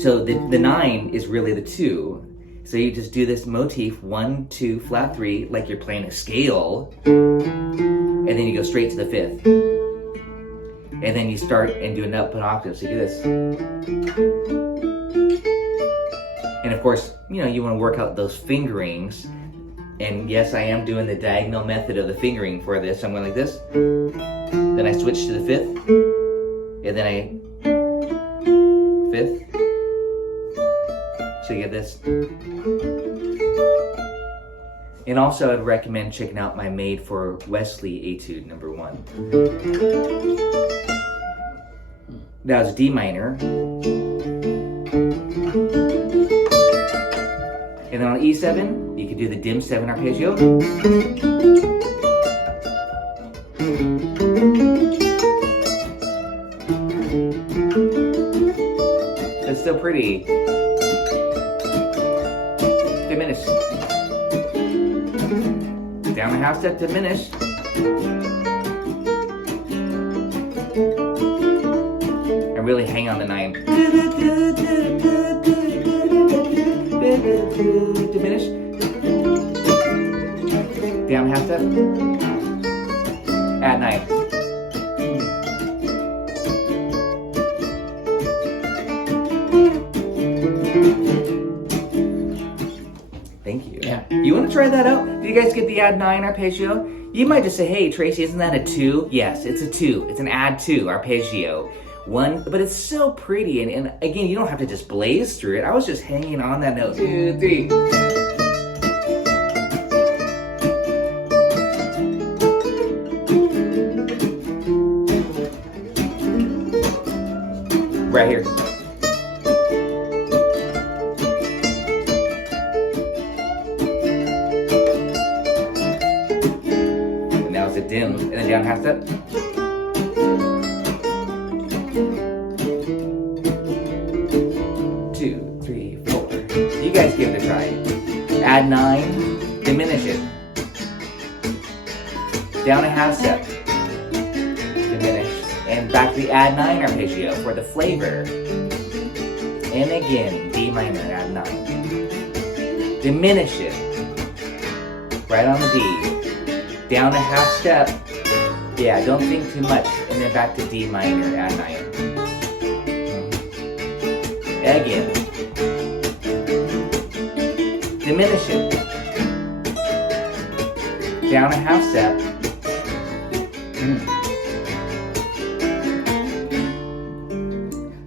So the 9 is really the 2. So you just do this motif, 1, 2, flat 3, like you're playing a scale. And then you go straight to the 5th. And then you start and do an up an octave. So you do this. And of course, you know, you want to work out those fingerings. And yes, I am doing the diagonal method of the fingering for this. I'm going like this. Then I switch to the 5th. and then I fifth. So you get this. And also I'd recommend checking out my Made for Wesley Etude number 1. That was D minor. And then on E7, you could do the dim 7 arpeggio. It's still pretty. Diminish. Down a half step, diminish. And really hang on the 9. Diminish. Down half step. Add 9. Thank you. Yeah. You want to try that out? Do you guys get the add 9 arpeggio? You might just say, hey, Tracy, isn't that a 2? Yes, it's a 2. It's an add 2 arpeggio. 1, but it's so pretty. And again, you don't have to just blaze through it. I was just hanging on that note. 2, 3. Right here. And now it's a dim, and then down half step. Two, 3, 4. You guys give it a try. Add 9, diminish it. Down a half step. Diminish. And back to the add 9 arpeggio for the flavor. And again, D minor, add 9. Diminish it. Right on the D. Down a half step. Yeah, don't think too much. And then back to D minor, add 9. Again. Diminish it. Down a half step.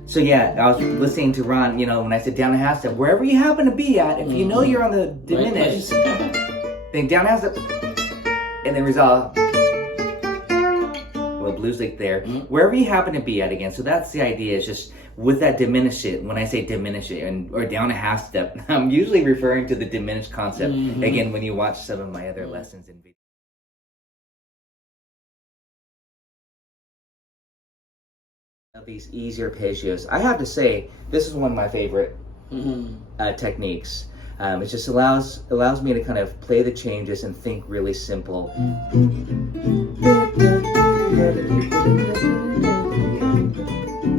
So yeah, I was listening to Ron, you know, when I said down a half step, wherever you happen to be at, if you know you're on the diminish, then down a half step, and then resolve. Well, blues like there. Wherever you happen to be at again. So that's the idea, is just with that diminish it, when I say diminish it, or down a half step, I'm usually referring to the diminished concept. Again, when you watch some of my other lessons in video. Of these easier arpeggios, I have to say this is one of my favorite techniques. It just allows me to kind of play the changes and think really simple.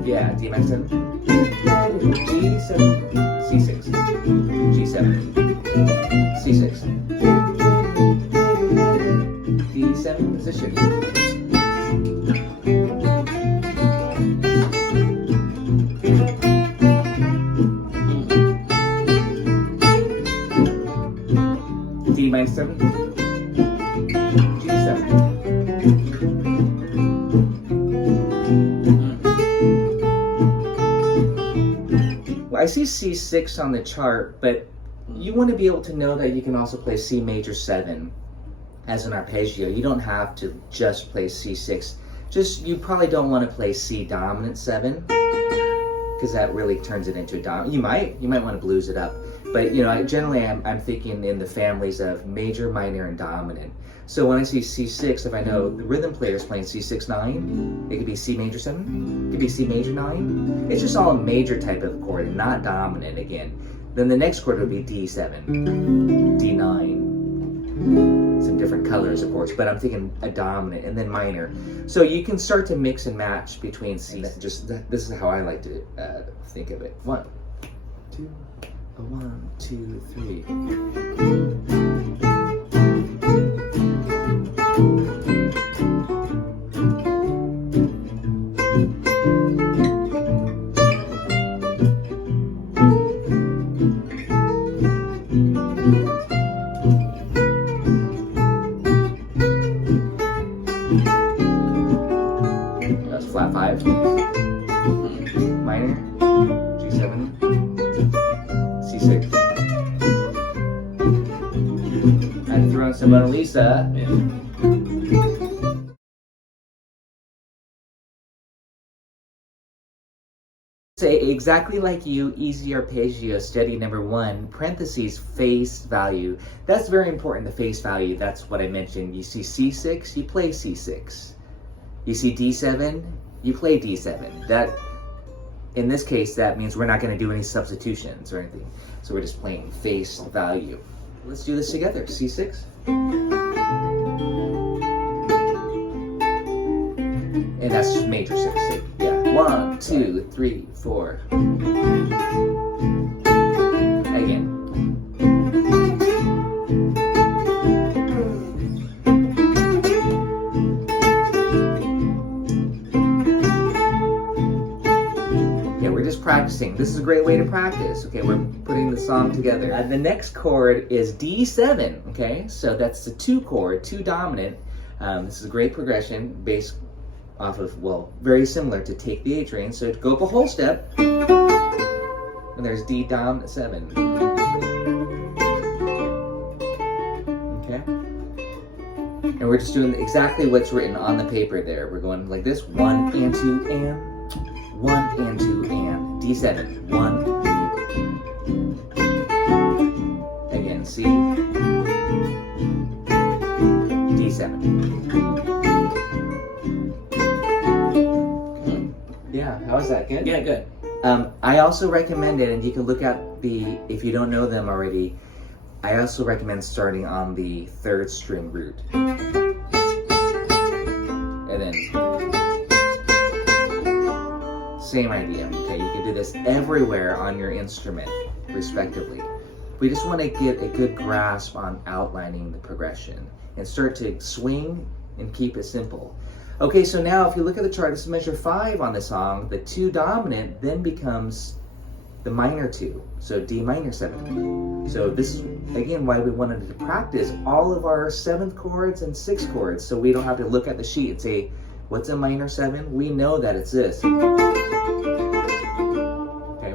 Yeah, D minor 7, G7, C6, G7, C6, D7 position. D minor 7, G7. Well, I see C6 on the chart, but you want to be able to know that you can also play C major 7 as an arpeggio. You don't have to just play C6. You probably don't want to play C dominant 7, because that really turns it into a dominant. You might want to blues it up. But you know, generally I'm thinking in the families of major, minor, and dominant. So when I see C6, if I know the rhythm player is playing C6 9, it could be C major 7, it could be C major 9. It's just all a major type of chord and not dominant again. Then the next chord would be D7, D9. Some different colors, of course, but I'm thinking a dominant and then minor. So you can start to mix and match between C. This is how I like to think of it. 1, 2. 1, 2, 3. That's flat 5. I'd throw in some Mona Lisa. Say exactly like you, easy arpeggio, steady number 1, parentheses, face value. That's very important, the face value. That's what I mentioned. You see C6, you play C6. You see D7, you play D7. That, in this case, that means we're not going to do any substitutions or anything. So we're just playing face value. Let's do this together. C6. And that's just major 6. So, yeah. 1, 2, 3, 4. Again. Yeah, we're just practicing. This is a great way to practice. Okay, we're putting the song together. The next chord is D7. Okay, so that's the 2 chord, 2 dominant. This is a great progression based off of, well, very similar to Take the A Train. So go up a whole step, and there's D dominant 7. Okay? And we're just doing exactly what's written on the paper there. We're going like this, 1 and 2 and, 1 and 2 and, D7, 1. Again, C, D7. Yeah, how is that? Good? Yeah, good. I also recommend it, and you can look at the, if you don't know them already, I also recommend starting on the 3rd string root. And then, same idea, okay? You can do this everywhere on your instrument, respectively. We just want to get a good grasp on outlining the progression and start to swing and keep it simple. Okay, so now if you look at the chart, this is measure 5 on the song. The 2 dominant then becomes the minor 2, so D minor 7. So this is, again, why we wanted to practice all of our 7th chords and 6th chords, so we don't have to look at the sheet and say, what's a minor 7? We know that it's this. Okay,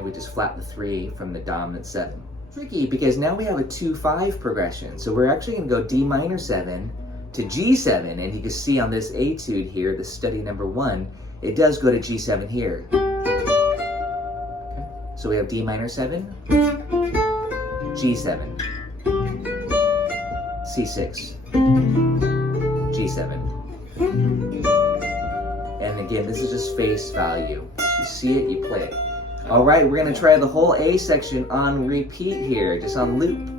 we just flat the 3 from the dominant 7. Tricky, because now we have a 2-5 progression, so we're actually going to go D minor 7, to G7, and you can see on this etude here, the study number 1, it does go to G7 here. Okay. So we have D minor 7, G7, C6, G7. And again, this is just face value. You see it, you play it. All right, we're gonna try the whole A section on repeat here, just on loop.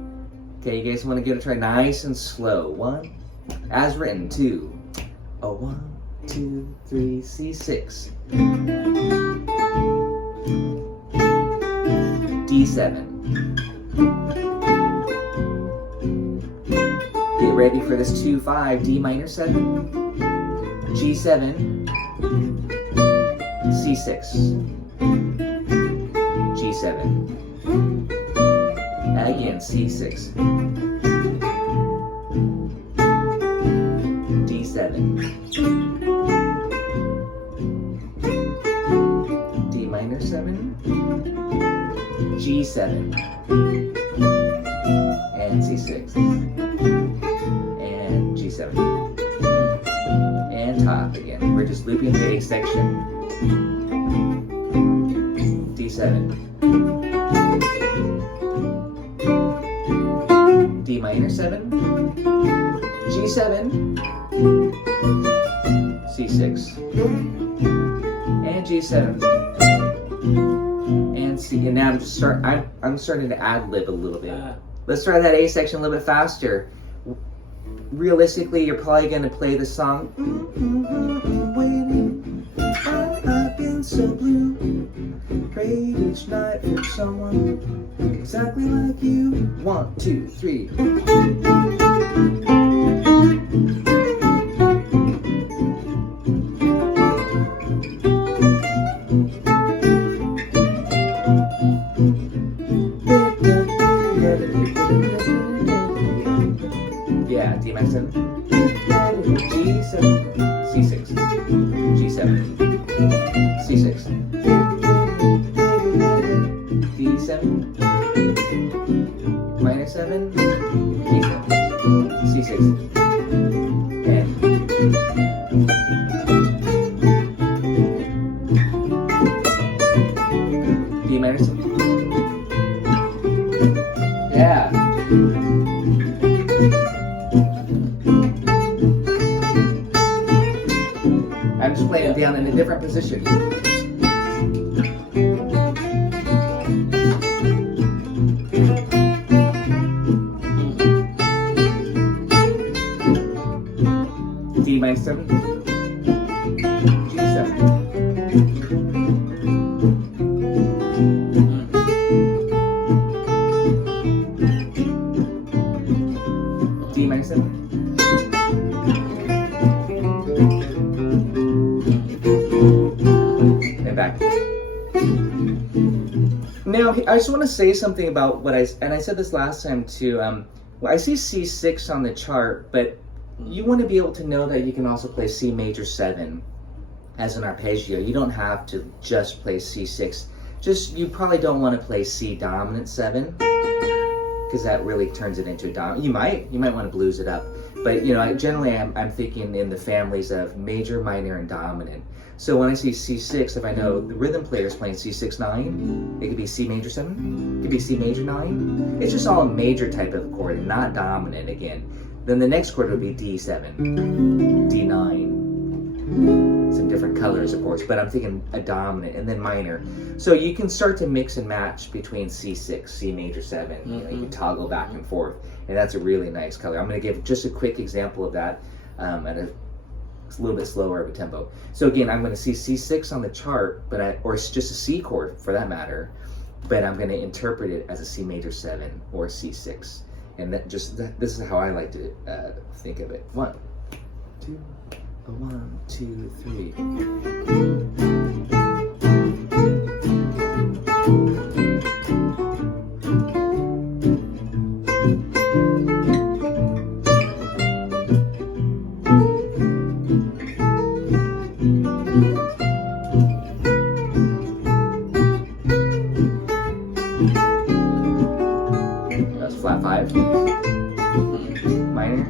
Okay, you guys wanna give it a try nice and slow. 1, as written, 2, 1, 2, 3, C6, D7. Get ready for this 2-5, D minor 7, G7, C6, G7, again, C6, D7, D minor 7, G7, and C6, and G7, and top again. We're just looping the A section, D7, D minor 7, G7, C6, and G7, and C. And now I'm starting to ad lib a little bit. Let's try that A section a little bit faster. Realistically, you're probably going to play the song. Waiting, I've been so blue. Prayed each night for someone exactly like you. 1, 2, 3. Yeah, D minor 7, G7, C6, G7, C6, D7, minor 7, D7. C6. And D minor 7. Yeah. I'm just playing it down in a different position. D minor 7. G7. D minor 7. And back. Now, I just want to say something about what I said this last time too. Well, I see C6 on the chart, but you want to be able to know that you can also play C major 7 as an arpeggio. You don't have to just play C6. You probably don't want to play C dominant 7, because that really turns it into a dominant. You might want to blues it up, but generally I'm thinking in the families of major, minor, and dominant. So when I see C6, if I know the rhythm player is playing C6 9, it could be C major 7, it could be C major 9. It's just all a major type of chord and not dominant again. Then the next chord would be D7, D9. Some different colors, of course, but I'm thinking a dominant and then minor. So you can start to mix and match between C6, C major 7. You can toggle back and forth, and that's a really nice color. I'm going to give just a quick example of that at a little bit slower of a tempo. So again, I'm going to see C6 on the chart, or it's just a C chord for that matter, but I'm going to interpret it as a C major 7 or C6. And this is how I like to think of it. 1, 2, 1, 2, 3. That's flat 5. Minor,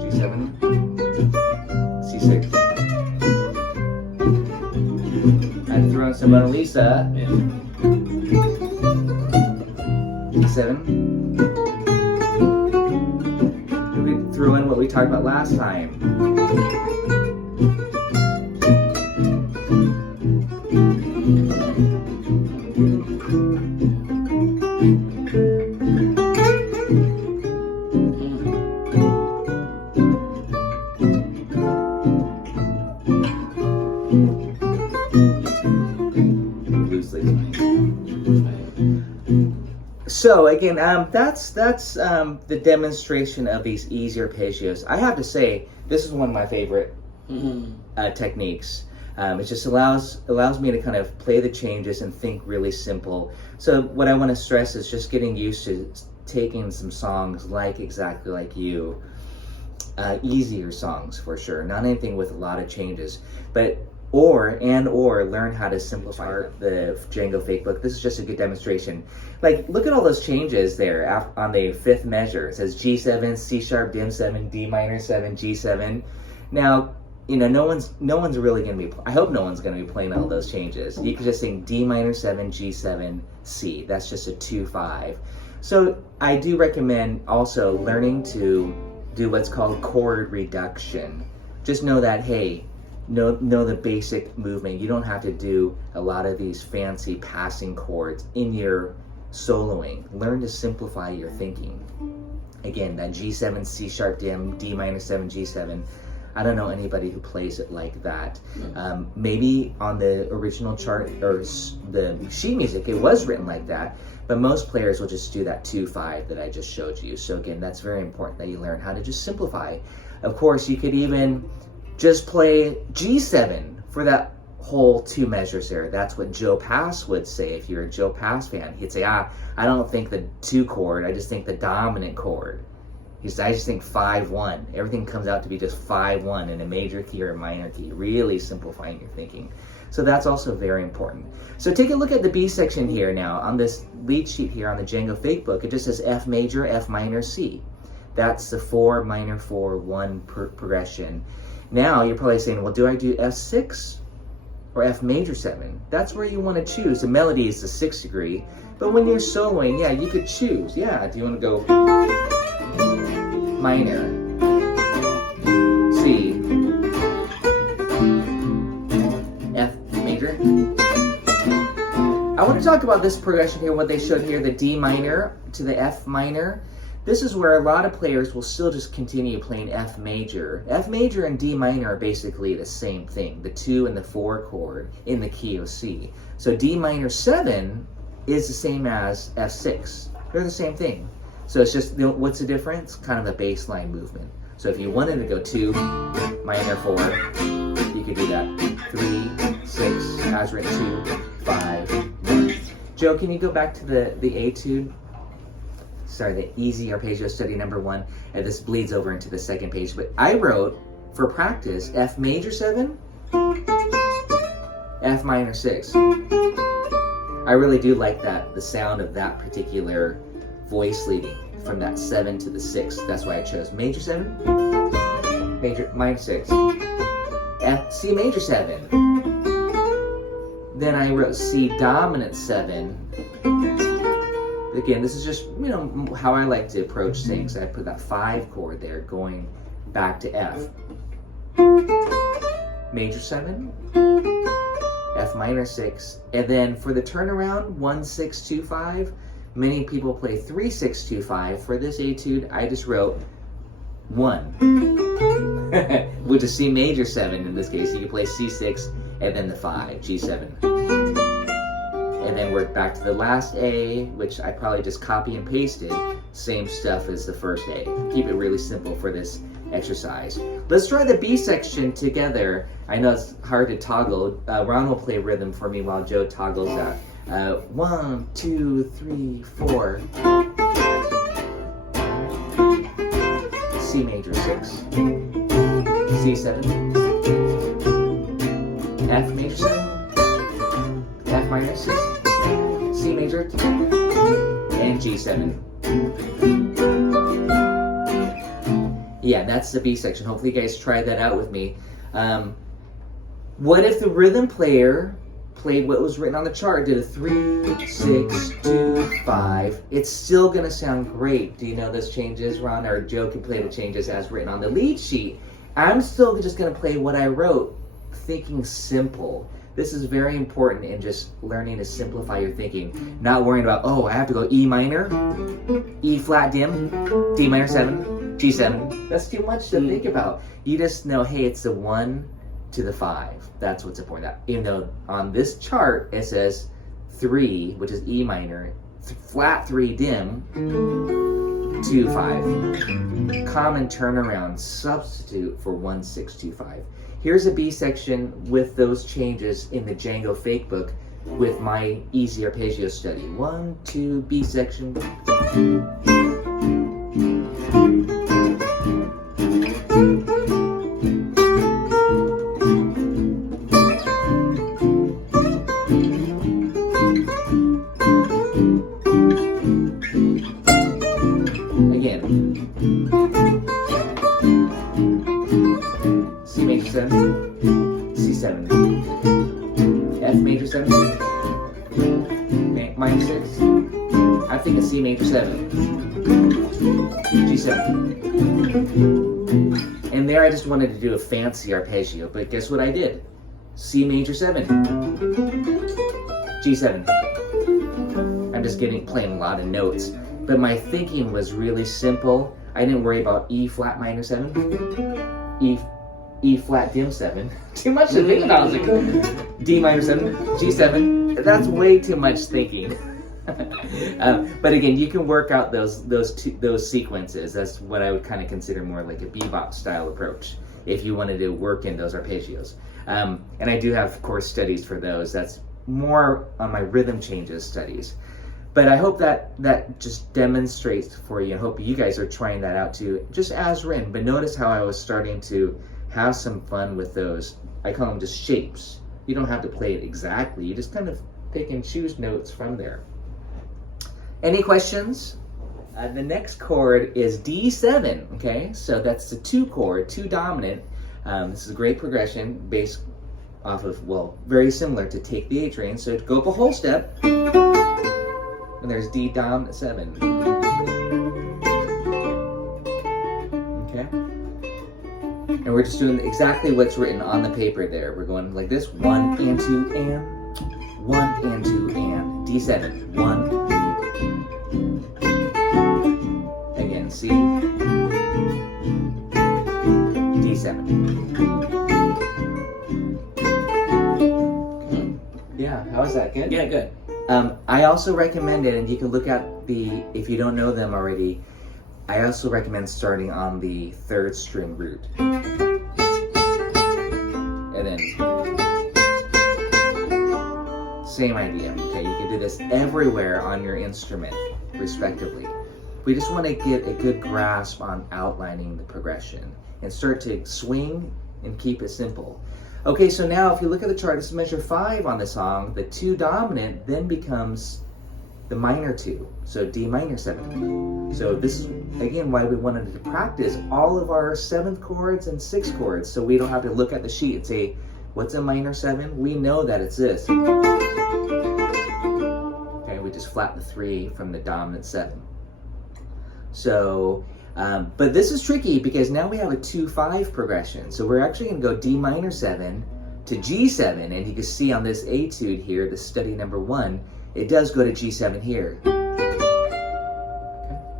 G7, C6. I'd throw in some Mona Lisa. D7. We could throw in what we talked about last time. So again, that's the demonstration of these easy arpeggios. I have to say, this is one of my favorite techniques. It just allows me to kind of play the changes and think really simple. So what I want to stress is just getting used to taking some songs exactly like you, easier songs for sure, not anything with a lot of changes, but or learn how to simplify the Django fake book. This is just a good demonstration. Like, look at all those changes there on the fifth measure. It says G7, C sharp, dim 7, D minor 7, G7. Now, no one's really going to be, I hope no one's going to be playing all those changes. You can just sing D minor 7, G7, C. That's just a 2-5. So I do recommend also learning to do what's called chord reduction. Just know that, hey, know the basic movement. You don't have to do a lot of these fancy passing chords in your soloing. Learn to simplify your thinking. Again, that G7, C sharp, dim, D minor 7, G7. I don't know anybody who plays it like that. Maybe on the original chart or the sheet music, it was written like that, but most players will just do that 2-5 that I just showed you. So again, that's very important that you learn how to just simplify. Of course, you could even just play G7 for that whole 2 measures there. That's what Joe Pass would say. If you're a Joe Pass fan, he'd say, I don't think the 2 chord, I just think the dominant chord. He says, I just think 5-1. Everything comes out to be just 5-1 in a major key or a minor key, really simplifying your thinking. So that's also very important. So take a look at the B section here now. On this lead sheet here on the Django fake book, it just says F major, F minor, C. That's the 4 minor 4 1 progression. Now you're probably saying, well, do I do F6 or F major 7? That's where you want to choose. The melody is the 6th degree, but when you're soloing, yeah, you could choose. Yeah, do you want to go minor, C, F major? I want to talk about this progression here, what they showed here, the D minor to the F minor. This is where a lot of players will still just continue playing F major. F major and D minor are basically the same thing, the 2 and the 4 chord in the key of C. So D minor 7 is the same as F6. They're the same thing. So it's just, what's the difference? Kind of a bass line movement. So if you wanted to go 2, minor 4, you could do that. 3, 6, as written 2, 5, 1. Joe, can you go back to the etude? Sorry, the easy arpeggio study number 1, and this bleeds over into the second page. But I wrote, for practice, F major 7, F minor 6. I really do like that, the sound of that particular voice leading from that 7 to the 6. That's why I chose major 7, minor 6, F, C major 7. Then I wrote C dominant 7. Again, this is just, how I like to approach things. I put that 5 chord there going back to F. Major 7, F minor 6, and then for the turnaround, 1, 6, 2, 5. Many people play 3, 6, 2, 5. For this etude, I just wrote 1, which is C major 7 in this case. You can play C6 and then the 5, G7. And then we're back to the last A, which I probably just copy and pasted. Same stuff as the first A. Keep it really simple for this exercise. Let's try the B section together. I know it's hard to toggle. Ron will play rhythm for me while Joe toggles that. 1, 2, 3, 4. C major 6. C7. F major 7. F minor 6. C major, and G7. Yeah, that's the B section. Hopefully you guys try that out with me. What if the rhythm player played what was written on the chart, did a 3, 6, 2, 5. It's still going to sound great. Do you know those changes, Ron? Or Joe can play the changes as written on the lead sheet. I'm still just going to play what I wrote, thinking simple. This is very important in just learning to simplify your thinking. Not worrying about, oh, I have to go E minor, E flat dim, D minor 7, G7. That's too much to think about. You just know, hey, it's the 1 to the 5. That's what's important. Even though on this chart, it says 3, which is E minor, flat 3 dim, 2, 5. Common turnaround substitute for 1, 6, 2, 5. Here's a B section with those changes in the Django fake book with my easy arpeggio study. 1, 2, B section. C7, F major 7, minor 6, I think a C major 7, G7. And there I just wanted to do a fancy arpeggio, but guess what I did? C major 7, G7. I'm just playing a lot of notes, but my thinking was really simple. I didn't worry about E flat minor 7, E flat dim 7. Too much to think about. I was like, D minor 7, G7. That's way too much thinking. But again, you can work out those sequences. That's what I would kind of consider more like a bebop style approach if you wanted to work in those arpeggios. And I do have, of course, studies for those. That's more on my rhythm changes studies. But I hope that just demonstrates for you. I hope you guys are trying that out too, just as written. But notice how I was starting to have some fun with those. I call them just shapes. You don't have to play it exactly. You just kind of pick and choose notes from there. Any questions? The next chord is D7, okay? So that's the 2 chord, 2 dominant. This is a great progression based off of, well, very similar to Take the A Train. So go up a whole step, and there's D dominant 7. Okay? And we're just doing exactly what's written on the paper there. We're going like this, 1 and 2 and, 1 and 2 and, D7, 1. Again, C, D7. Okay. Yeah, how is that? Good? Yeah, good. I also recommend it, and you can look at if you don't know them already, I also recommend starting on the 3rd string root. And then, same idea, okay? You can do this everywhere on your instrument, respectively. We just want to get a good grasp on outlining the progression and start to swing and keep it simple. Okay, so now if you look at the chart, this is measure 5 on the song. The 2 dominant then becomes the minor 2, so D minor 7. So this is, again, why we wanted to practice all of our 7th chords and 6th chords, so we don't have to look at the sheet and say, what's a minor 7? We know that it's this. Okay, we just flat the 3 from the dominant 7. So, but this is tricky because now we have a 2-5 progression. So we're actually going to go D minor 7 to G7, and you can see on this etude here, the study number 1, it does go to G7 here. Okay.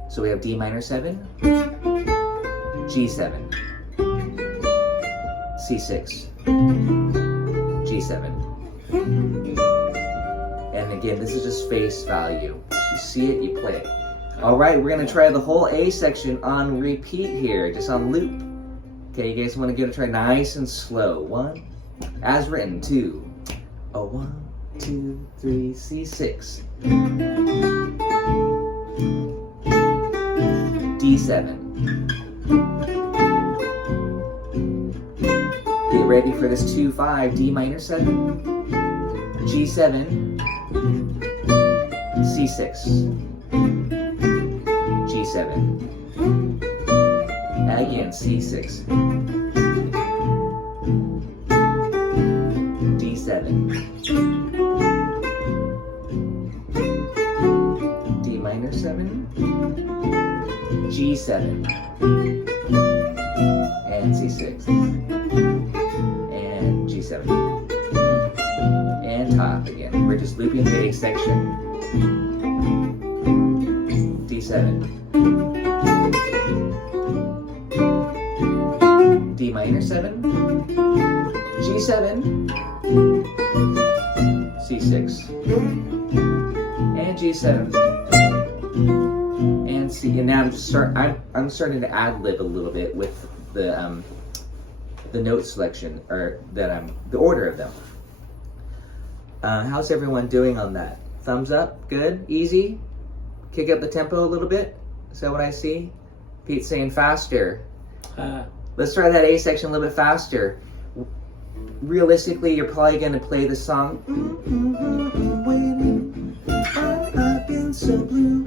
So we have D minor 7, G7, C6, G7. And again, this is just face value. You see it, you play it. All right, we're gonna try the whole A section on repeat here, just on loop. Okay, you guys wanna give it a try nice and slow. 1, as written, 2, 1, 2, 3, C6. D7. Get ready for this 2-5, D minor 7, G7, C6. G7. Again, C6. D7. D minor 7. G7. And C6. And G7. And top again. We're just looping the A section. D7. D minor 7, G7, C6, and G7, and C. And now I'm starting to ad lib a little bit with the note selection, or the order of them. How's everyone doing on that? Thumbs up, good, easy. Kick up the tempo a little bit. Is that what I see? Pete's saying faster. Let's try that A section a little bit faster. Realistically, you're probably going to play the song. Waiting, I've been so blue.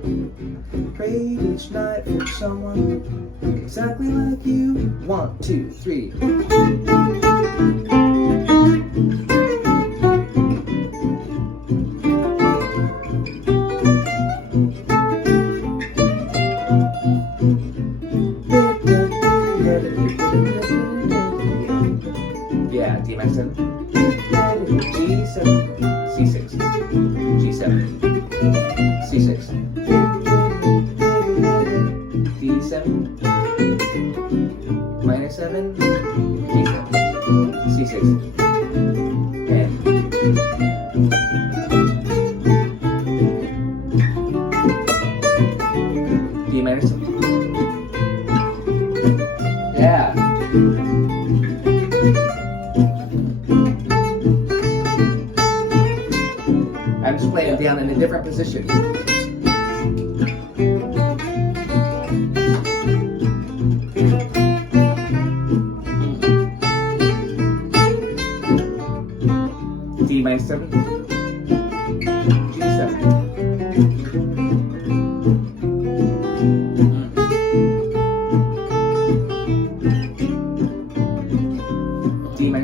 Prayed each night for someone exactly like you. 1, 2, 3. Yeah, D minor 7, G7, C6, G7, C6, D7, minor 7, G7, C6, and D minor 7. Yeah. I'm just playing it down in a different position. D minor 7, G7,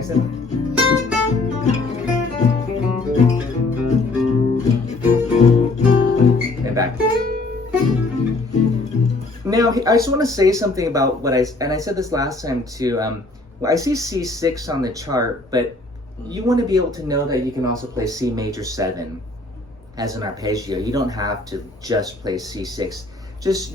7. And back. Now, I just want to say something about what I said this last time too. Well, I see C6 on the chart, but you want to be able to know that you can also play C major 7 as an arpeggio. You don't have to just play C6.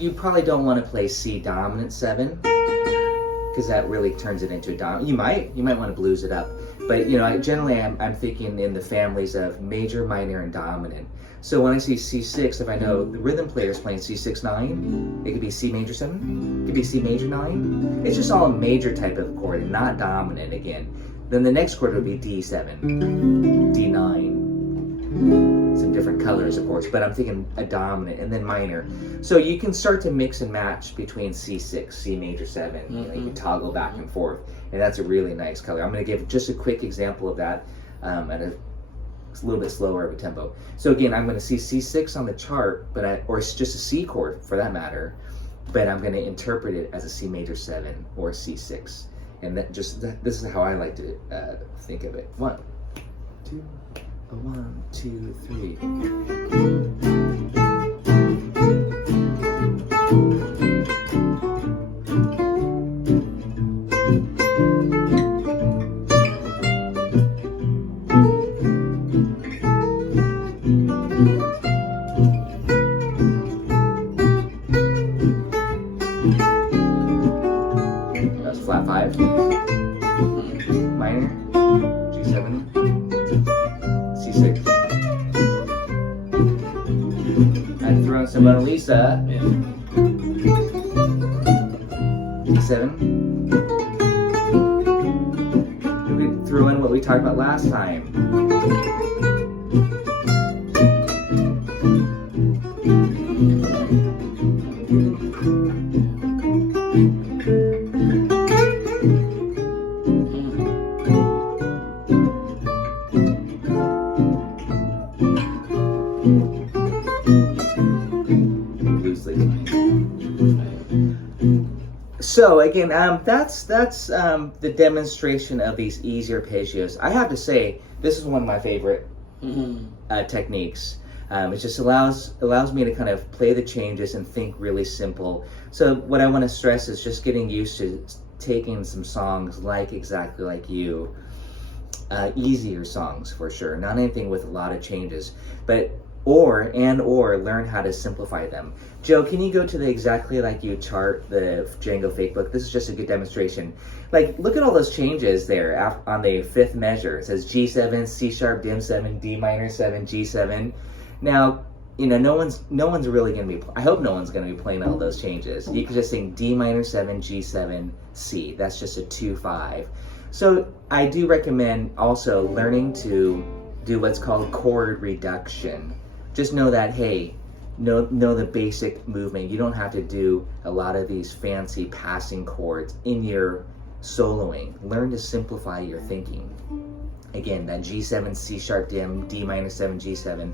You probably don't want to play C dominant 7, because that really turns it into a dominant. You might want to blues it up, but generally I'm thinking in the families of major, minor, and dominant. So when I see C6, if I know the rhythm player is playing C6 9, it could be C major 7, it could be C major 9. It's just all a major type of chord and not dominant again. Then the next chord would be D7, D9. Some different colors, of course, but I'm thinking a dominant and then minor. So you can start to mix and match between C6, C major 7. You can toggle back and forth, and that's a really nice color. I'm going to give just a quick example of that at a little bit slower of a tempo. So again, I'm going to see C6 on the chart, or it's just a C chord for that matter, but I'm going to interpret it as a C major 7 or a C6, and this is how I like to think of it. 1, 2. 1, 2, 3. That's flat 5. Minor. G7. C6. I'd throw in some Mona Lisa. D7. We threw in what we talked about last time. So again, that's the demonstration of these easier arpeggios. I have to say, this is one of my favorite techniques. It just allows me to kind of play the changes and think really simple. So what I want to stress is just getting used to taking some songs exactly like you, easier songs for sure, not anything with a lot of changes, but or learn how to simplify them. Joe, can you go to the Exactly Like You chart, the Django Fakebook? This is just a good demonstration. Look at all those changes there on the 5th measure. It says G7, C sharp, dim 7, D minor 7, G7. Now, no one's really going to be, I hope no one's going to be playing all those changes. You could just sing D minor 7, G7, C. That's just a 2-5. So I do recommend also learning to do what's called chord reduction. Just know that, hey, know the basic movement. You don't have to do a lot of these fancy passing chords in your soloing. Learn to simplify your thinking. Again, that G7, C sharp, dim, D minor 7, G7.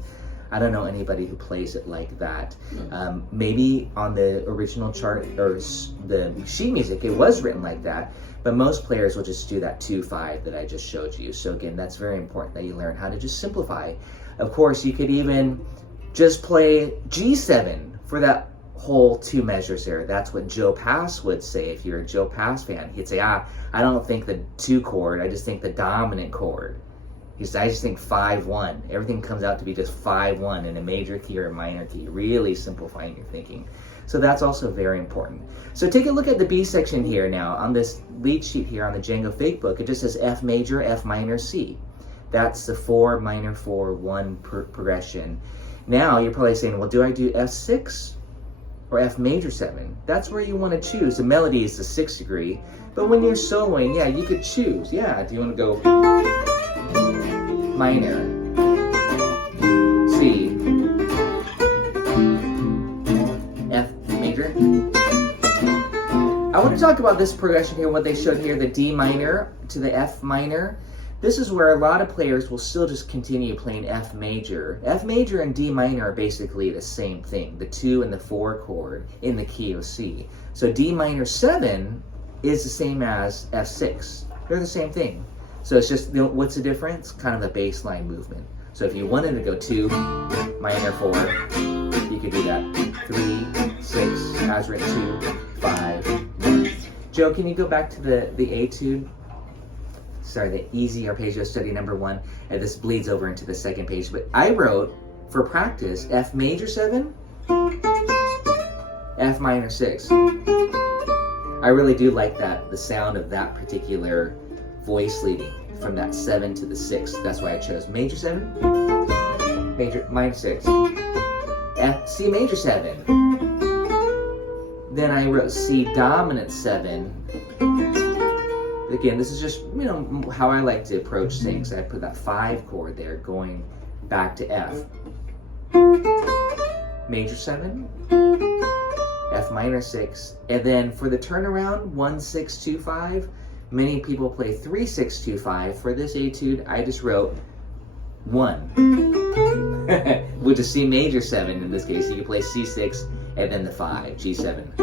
I don't know anybody who plays it like that. Maybe on the original chart or the sheet music, it was written like that, but most players will just do that 2-5 that I just showed you. So again, that's very important that you learn how to just simplify. Of course, you could even just play G7 for that whole 2 measures there. That's what Joe Pass would say. If you're a Joe Pass fan, he'd say, I don't think the 2 chord, I just think the dominant chord. I just think 5-1. Everything comes out to be just 5-1 in a major key or a minor key, really simplifying your thinking. So that's also very important. So take a look at the B section here now. On this lead sheet here on the Django Fakebook, it just says F major, F minor, C. That's the 4 minor 4 1 progression. Now you're probably saying, well, do I do F6 or F major 7? That's where you want to choose. The melody is the 6th degree, but when you're soloing, yeah, you could choose. Yeah, do you want to go minor, C, F major? I want to talk about this progression here, what they showed here, the D minor to the F minor. This is where a lot of players will still just continue playing F major. F major and D minor are basically the same thing, the 2 and the 4 chord in the key of C. So D minor 7 is the same as F6. They're the same thing. So it's just, what's the difference? Kind of the baseline movement. So if you wanted to go 2, minor 4, you could do that. 3, 6, as written 2, 5, 1. Joe, can you go back to the etude? Sorry, the easy arpeggio study number 1. And this bleeds over into the second page. But I wrote, for practice, F major 7, F minor 6. I really do like that, the sound of that particular voice leading from that 7 to the 6. That's why I chose major 7, major minor 6, F, C major 7. Then I wrote C dominant 7. Again, this is just, how I like to approach things. I put that 5 chord there going back to F. Major 7, F minor 6, and then for the turnaround, 1, 6, 2, 5. Many people play 3, 6, 2, 5. For this etude, I just wrote 1, which is C major 7 in this case. You can play C6 and then the 5, G7.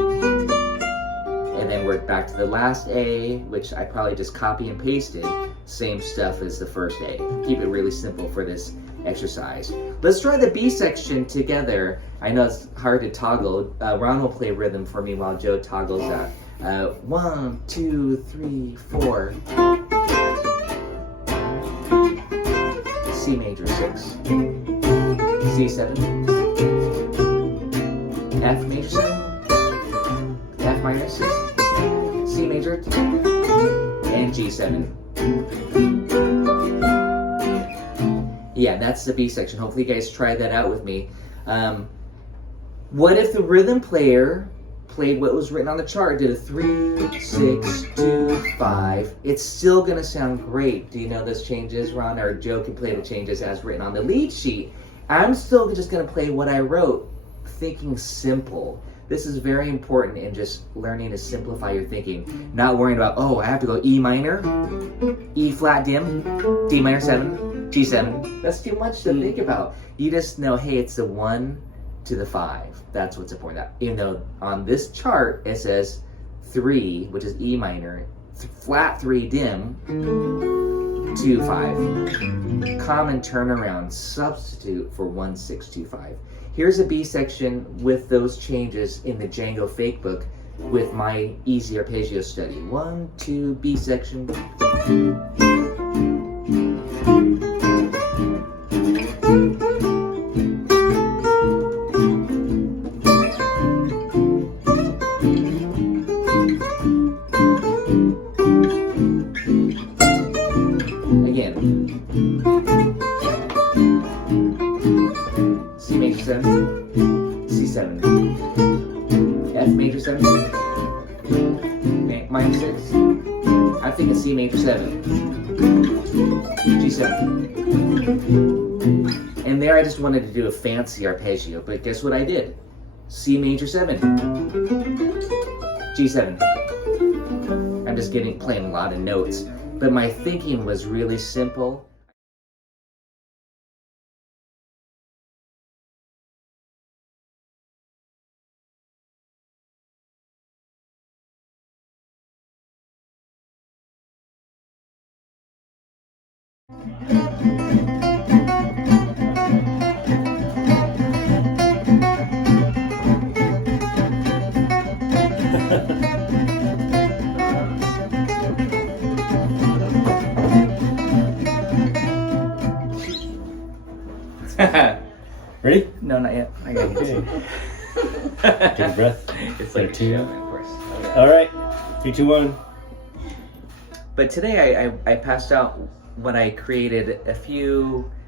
And then we're back to the last A, which I probably just copy and pasted. Same stuff as the first A. Keep it really simple for this exercise. Let's try the B section together. I know it's hard to toggle. Ron will play rhythm for me while Joe toggles that. 1, 2, 3, 4. C major 6. C7. F major 7. F minor 6. C major. And G7. Yeah, that's the B section. Hopefully you guys try that out with me. What if the rhythm player played what was written on the chart, did a 3, 6, 2, 5. It's still gonna sound great. Do you know those changes, Ron? Or Joe can play the changes as written on the lead sheet. I'm still just gonna play what I wrote, thinking simple. This is very important in just learning to simplify your thinking. Not worrying about, oh, I have to go E minor, E flat dim, D minor 7, G7. That's too much to think about. You just know, hey, it's the 1 to the 5. That's what's important. Even though on this chart it says 3, which is E minor, flat 3 dim, 2, 5. Common turnaround substitute for 1, 6, 2, 5. Here's a B section with those changes in the Django fake book with my easy arpeggio study. 1, 2, B section. C major 7, C7, F major 7, minor 6, I'm thinking C major 7, G7. And there I just wanted to do a fancy arpeggio, but guess what I did? C major 7, G7. I'm just playing a lot of notes, but my thinking was really simple. Ready? No, not yet. I got Okay. it. Take a breath. It's There like two. a show, of course. Okay. All right. 3, 2, 1. But today I passed out what I created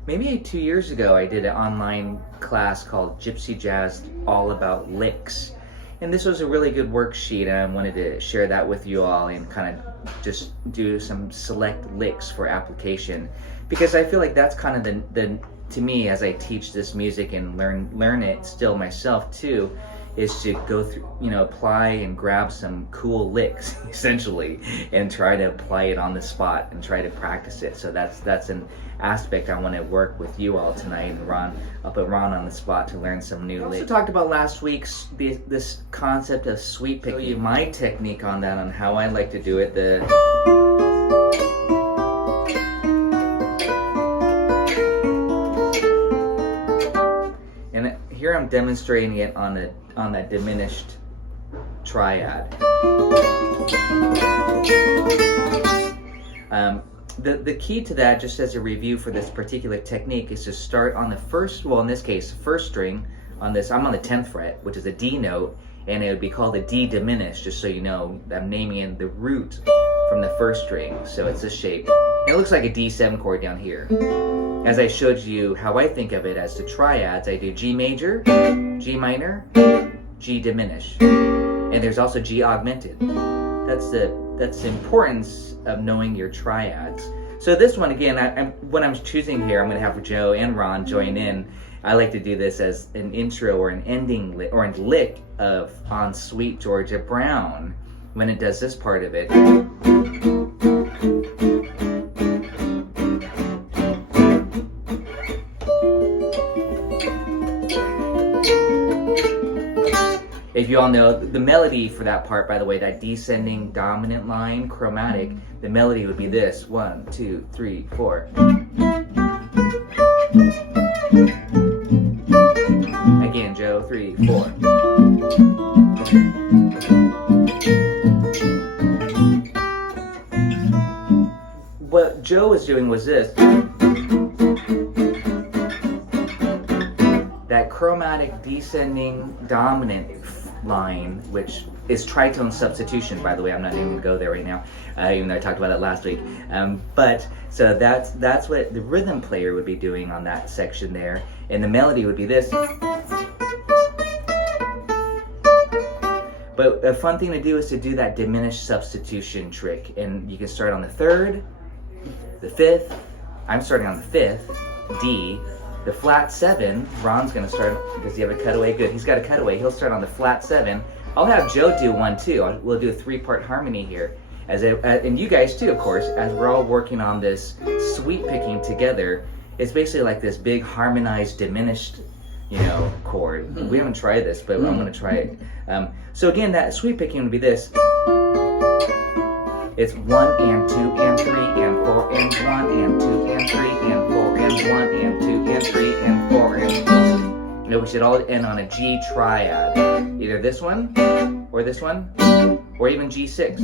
maybe 2 years ago. I did an online class called Gypsy Jazz, all about licks. And this was a really good worksheet, and I wanted to share that with you all and kind of just do some select licks for application. Because I feel like that's kind of the to me, as I teach this music and learn it still myself too, is to go through, apply and grab some cool licks essentially, and try to apply it on the spot and try to practice it. So that's an aspect I want to work with you all tonight. And Ron, I'll put Ron on the spot to learn some new licks. We also talked about last week's this concept of sweep picking. I'll show you my technique on that, on how I like to do it. here I'm demonstrating it on that diminished triad. The key to that, just as a review for this particular technique, is to start on the first, well in this case, first string on this. I'm on the 10th fret, which is a D note, and it would be called a D diminished, just so you know. I'm naming in the root from the first string, so it's this shape. And it looks like a D7 chord down here. As I showed you how I think of it as the triads, I do G major, G minor, G diminished, and there's also G augmented. That's the importance of knowing your triads. So this one, again, when I'm choosing here, I'm going to have Joe and Ron join in. I like to do this as an intro or an ending lick, or a lick of On Sweet Georgia Brown when it does this part of it. If you all know, the melody for that part, by the way, that descending dominant line, chromatic, the melody would be this. 1, 2, 3, 4. Again, Joe, 3, 4. What Joe was doing was this. That chromatic descending dominant line, which is tritone substitution, by the way. I'm not even going to go there right now, even though I talked about it last week. But so that's what the rhythm player would be doing on that section there, and the melody would be this. But a fun thing to do is to do that diminished substitution trick, and you can start on the 3rd, the 5th. I'm starting on the 5th, D. The flat 7, Ron's going to start, does he have a cutaway? Good, he's got a cutaway. He'll start on the flat 7. I'll have Joe do one too. We'll do a 3-part harmony here. And you guys too, of course, as we're all working on this sweep picking together. It's basically like this big harmonized, diminished, chord. Mm-hmm. We haven't tried this, but I'm going to try it. So again, that sweep picking would be this. It's 1 and 2 and 3 and 4 and 1 and 2 and 3 and 4 and 1 and 2 and 3 and 4 and 4. We should all end on a G triad. Either this one, or even G6.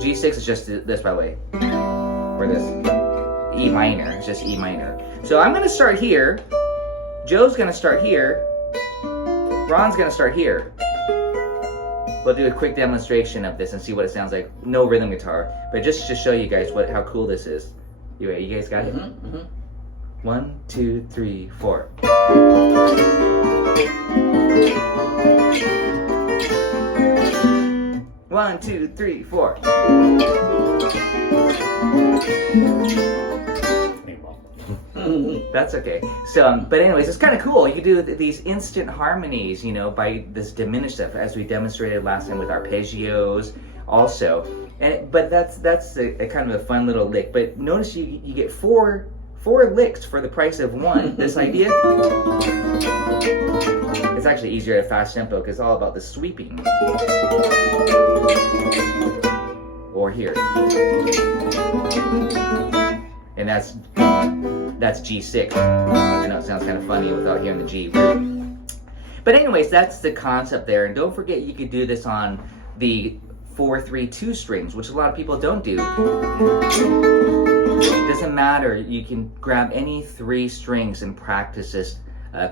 G6 is just this, by the way. Or this. E minor. It's just E minor. So I'm going to start here. Joe's going to start here. Ron's going to start here. We'll do a quick demonstration of this and see what it sounds like. No rhythm guitar, but just to show you guys how cool this is. You guys got it? Mm-hmm, mm-hmm. 1, 2, 3, 4. One, 2, 3, 4. That's okay. So, but anyways, it's kind of cool. You can do these instant harmonies, by this diminished stuff, as we demonstrated last time with arpeggios, also. But that's a kind of a fun little lick. But notice you get four licks for the price of one. This idea. It's actually easier at a fast tempo because it's all about the sweeping. Or here. And that's G6. I know it sounds kind of funny without hearing the G. But anyways, that's the concept there. And don't forget, you could do this on the 4-3-2 strings, which a lot of people don't do. It doesn't matter. You can grab any 3 strings and practice this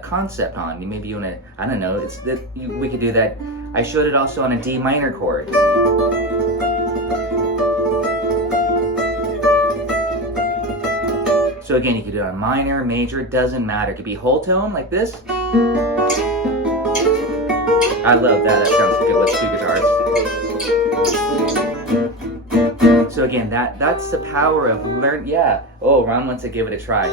concept on. Maybe you want to, I don't know, we could do that. I showed it also on a D minor chord. So again, you could do it on minor, major, doesn't matter. It could be whole tone like this. I love that. That sounds good with 2 guitars. So again, that's the power of learn. Yeah. Oh, Ron wants to give it a try.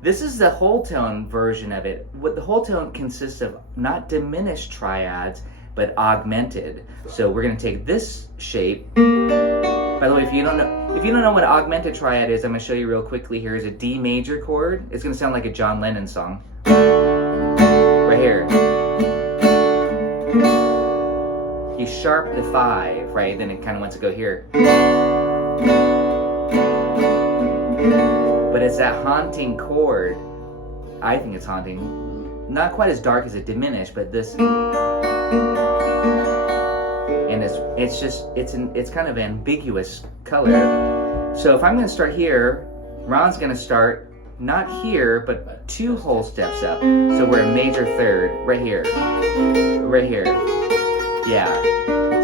This is the whole tone version of it. What the whole tone consists of, not diminished triads, but augmented. So we're gonna take this shape. By the way, if you don't know what an augmented triad is, I'm going to show you real quickly. Here is a D major chord. It's going to sound like a John Lennon song. Right here. You sharp the 5, right? Then it kind of wants to go here. But it's that haunting chord. I think it's haunting. Not quite as dark as a diminish, but this, and it's kind of ambiguous color. So if I'm going to start here, Ron's going to start not here, but 2 whole steps up. So we're a major third right here, right here. Yeah.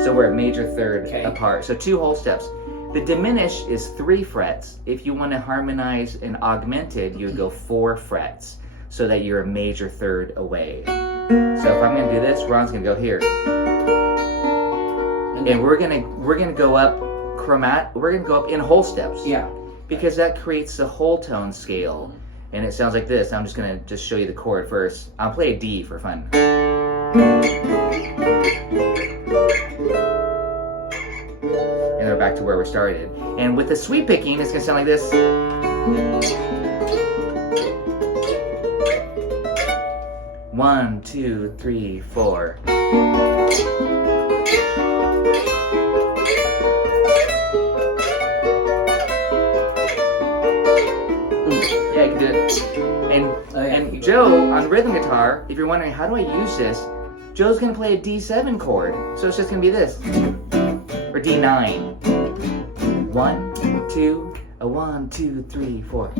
So we're a major third apart. So 2 whole steps. The diminish is 3 frets. If you want to harmonize an augmented, you would go 4 frets, so that you're a major third away. So if I'm gonna do this, Ron's gonna go here, and we're gonna go up we're gonna go up in whole steps. Yeah. Because that creates a whole tone scale, and it sounds like this. I'm just gonna show you the chord first. I'll play a D for fun. And we're back to where we started. And with the sweep picking, it's gonna sound like this. 1, 2, 3, 4. Yeah, you can do it. And Joe on rhythm guitar, if you're wondering how do I use this, Joe's gonna play a D7 chord, so it's just gonna be this, or D9. 1, 2, 1, 2, 3, 4.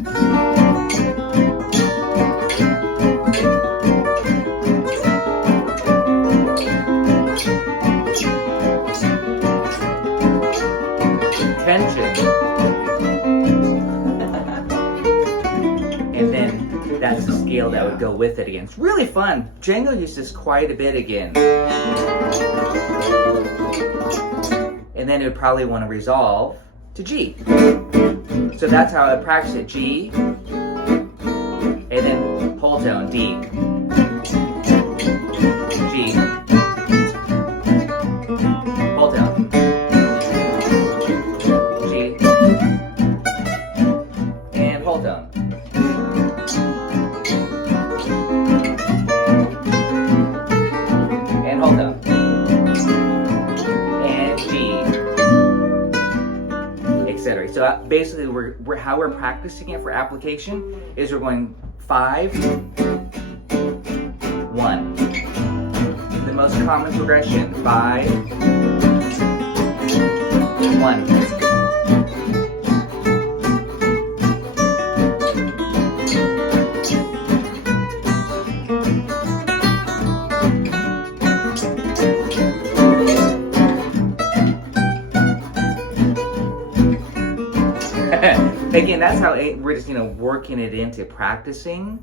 Tension. And then that's the scale that would go with it again. It's really fun. Django used this quite a bit again. And then it would probably want to resolve to G. So that's how I would practice it. G, and then whole tone, D, G, whole tone, G, and whole tone. And whole tone. And G. Etc. So basically, how we're practicing it for application is we're going 5, 1. The most common progression: 5, 1. Again, that's how we're just working it into practicing,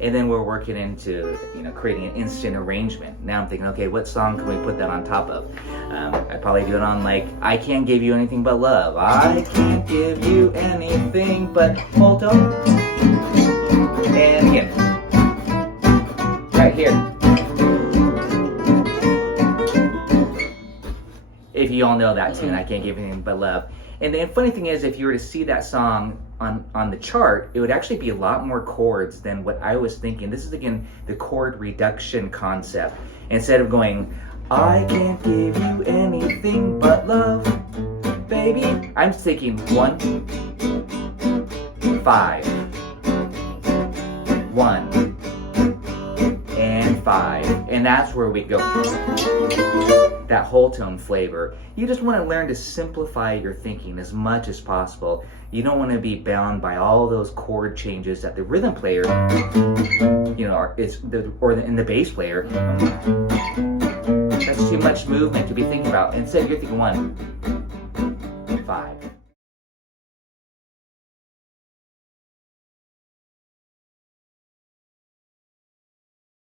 and then we're working into creating an instant arrangement. Now I'm thinking, okay, what song can we put that on top of? I'd probably do it on like I Can't Give You Anything But Love. I can't give you anything but whole tone. And again, right here. If you all know that tune, I Can't Give You Anything But Love. And the funny thing is, if you were to see that song on the chart, it would actually be a lot more chords than what I was thinking. This is, again, the chord reduction concept. Instead of going, I can't give you anything but love, baby, I'm thinking 1, 5, 1, and 5. And that's where we go. That whole tone flavor. You just want to learn to simplify your thinking as much as possible. You don't want to be bound by all those chord changes that the rhythm player, in the bass player. That's too much movement to be thinking about. Instead, you're thinking 1, 5.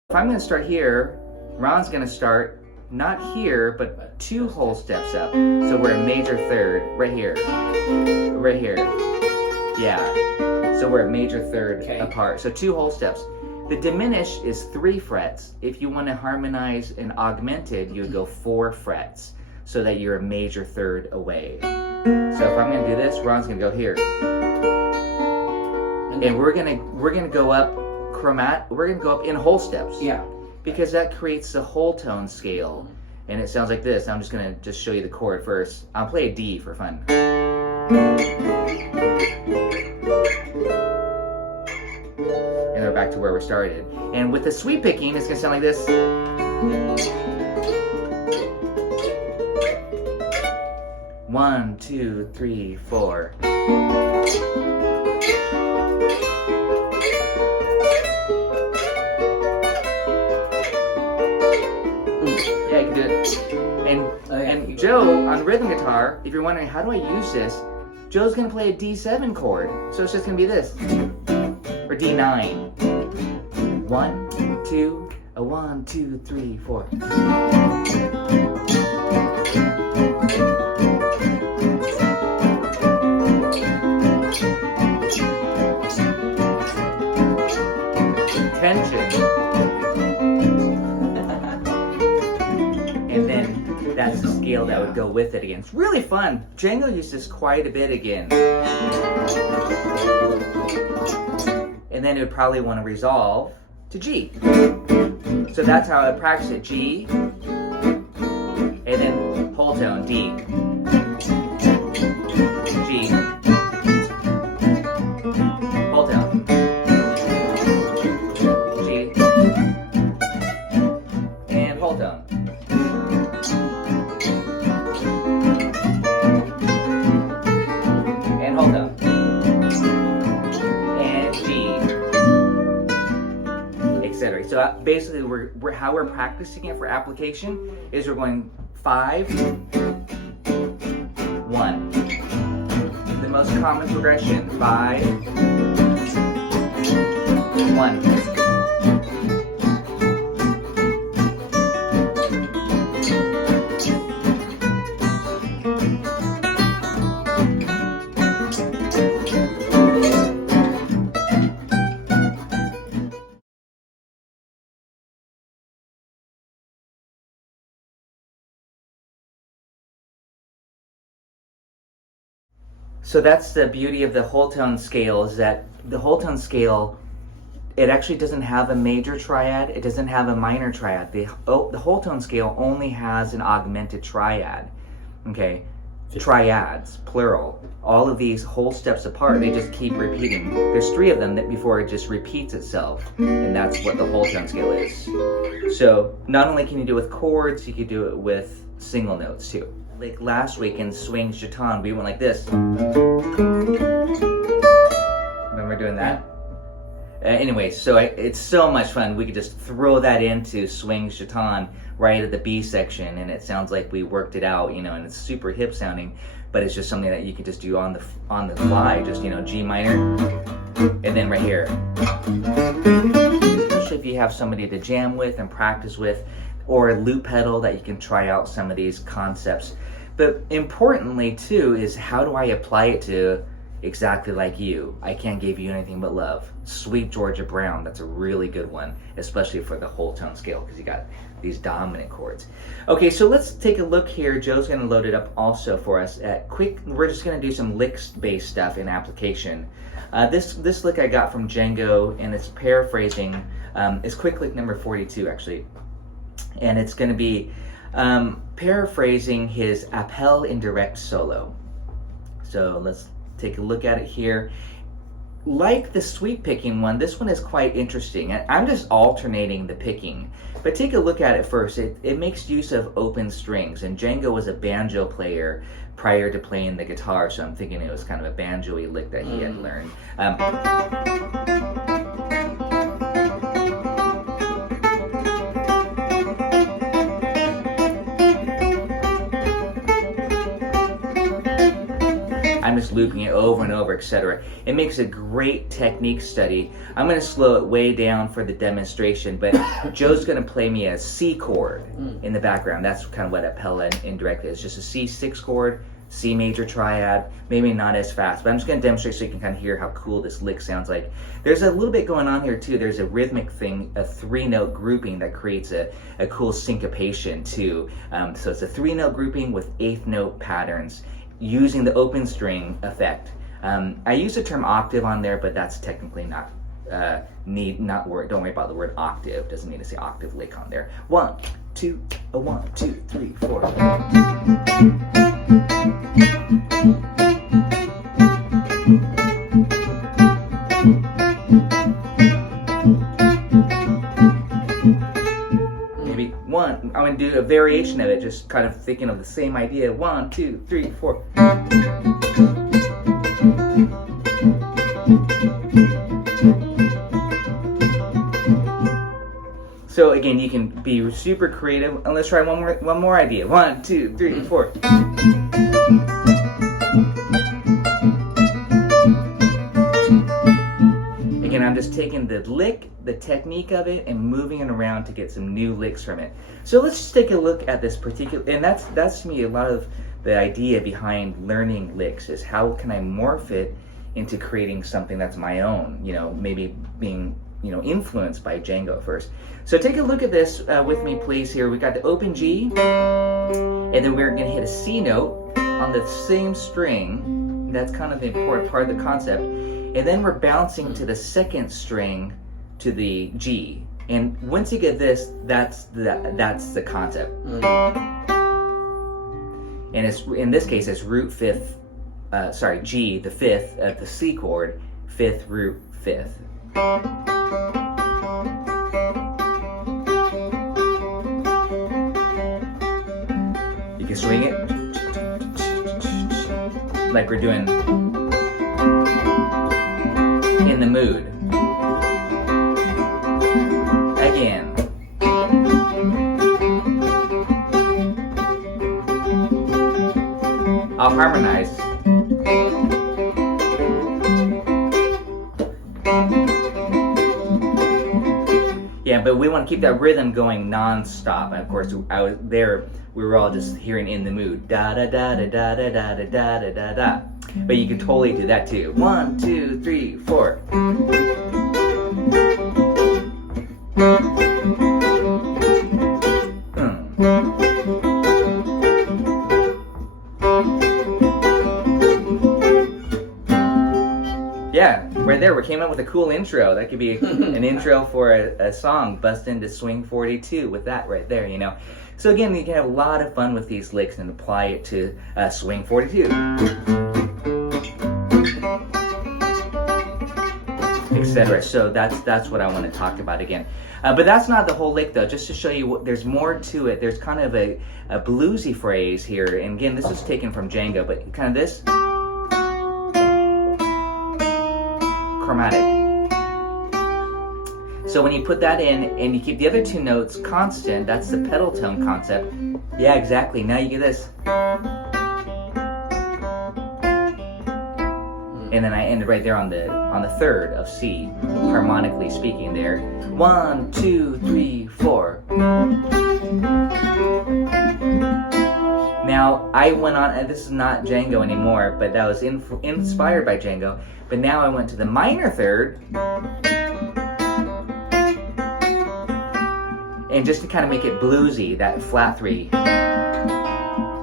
If I'm going to start here, Ron's going to start not here, but 2 whole steps up. So we're a major third right here, right here. Yeah. So we're a major third apart. So 2 whole steps. The diminish is 3 frets. If you want to harmonize an augmented, you would go 4 frets, so that you're a major third away. So if I'm going to do this, Ron's going to go here, and we're gonna go up we're gonna go up in whole steps. Yeah. Because that creates a whole tone scale, and it sounds like this. I'm just gonna show you the chord first. I'll play a D for fun. And we're back back to where we started. And with the sweep picking, it's gonna sound like this. One, two, three, four. Yeah, you can do it. And Joe, on rhythm guitar, if you're wondering how do I use this, Joe's gonna play a D7 chord. So it's just gonna be this. Or D9. 1, 2, a 1, 2, 3, 4. Tension. And then that's the scale that would go with it again. It's really fun. Django used this quite a bit again. And then it would probably want to resolve to G. So that's how I practice it. G, and then whole tone, D, G, whole tone, G, and whole tone. And whole tone. And G. Etc. So basically, how we're practicing it for application is we're going 5, 1. The most common progression, 5, 1. So that's the beauty of the whole tone scale, is that the whole tone scale, it actually doesn't have a major triad, it doesn't have a minor triad. The whole tone scale only has an augmented triad, okay? Triads, plural. All of these whole steps apart, they just keep repeating. There's 3 of them that before it just repeats itself, and that's what the whole tone scale is. So not only can you do it with chords, you can do it with single notes too. Like last week in Swings Jeton, we went like this. Remember doing that? Anyway, so it's so much fun. We could just throw that into Swings Jeton right at the B section, and it sounds like we worked it out, you know, and it's super hip sounding, but it's just something that you could just do on the fly, just, you know, G minor, and then right here. Especially if you have somebody to jam with and practice with, or a loop pedal that you can try out some of these concepts. But importantly too is, how do I apply it to exactly like you? I Can't Give You Anything But Love. Sweet Georgia Brown, that's a really good one, especially for the whole tone scale, because you got these dominant chords. Okay, so let's take a look here. Joe's gonna load it up also for us. We're just gonna do some licks-based stuff in application. This lick I got from Django, and it's paraphrasing. It's quick lick number 42 actually. And it's going to be paraphrasing his Appel Indirect solo. So let's take a look at it here. Like the sweep picking one, this one is quite interesting. I'm just alternating the picking, but take a look at it first. It makes use of open strings, and Django was a banjo player prior to playing the guitar, so I'm thinking it was kind of a banjo-y lick that he had learned. I'm just looping it over and over, etc. It makes a great technique study. I'm going to slow it way down for the demonstration, but Joe's going to play me a C chord in the background. That's kind of what Appel Indirect is, just a C6 chord, C major triad, maybe not as fast, but I'm just going to demonstrate so you can kind of hear how cool this lick sounds like. There's a little bit going on here too. There's a rhythmic thing, a 3-note grouping that creates a cool syncopation too. So it's a 3-note grouping with 8th note patterns, using the open string effect. I use the term octave on there, but that's technically not don't worry about the word octave. Doesn't need to say octave lick on there. 1, 2, 1, 2, 3, 4. variation of it, just kind of thinking of the same idea. 1, 2, 3, 4. So again, you can be super creative. And let's try one more idea. 1, 2, 3, 4. Again, I'm just taking the lick, the technique of it, and moving it around to get some new licks from it. So let's just take a look at this particular, and that's to me a lot of the idea behind learning licks, is how can I morph it into creating something that's my own, maybe being, influenced by Django first. So take a look at this with me, please. Here we got the open G, and then we're going to hit a C note on the same string. That's kind of the important part of the concept. And then we're bouncing to the second string to the G. And once you get this, that's the concept. And it's, in this case, it's root fifth, G, the fifth of the C chord, fifth root fifth. You can swing it like we're doing In the Mood. Again. I'll harmonize. Yeah, but we want to keep that rhythm going non-stop. And of course, we were all just hearing In the Mood. Da da da da da da da da da da da. But you can totally do that too. 1, 2, 3, 4. Yeah, right there, we came up with a cool intro. That could be an intro for a song. Bust into Swing 42 with that right there, So again, you can have a lot of fun with these licks and apply it to Swing 42. Etc. So that's what I want to talk about again. But that's not the whole lick though, just to show you there's more to it. There's kind of a bluesy phrase here. And again, this is taken from Django, but kind of this. Chromatic. So when you put that in and you keep the other two notes constant, that's the pedal tone concept. Yeah, exactly. Now you get this. And then I ended right there on the third of C, harmonically speaking there. 1, 2, 3, 4. Now I went on, and this is not Django anymore, but that was inspired by Django. But now I went to the minor third, and just to kind of make it bluesy, that flat 3.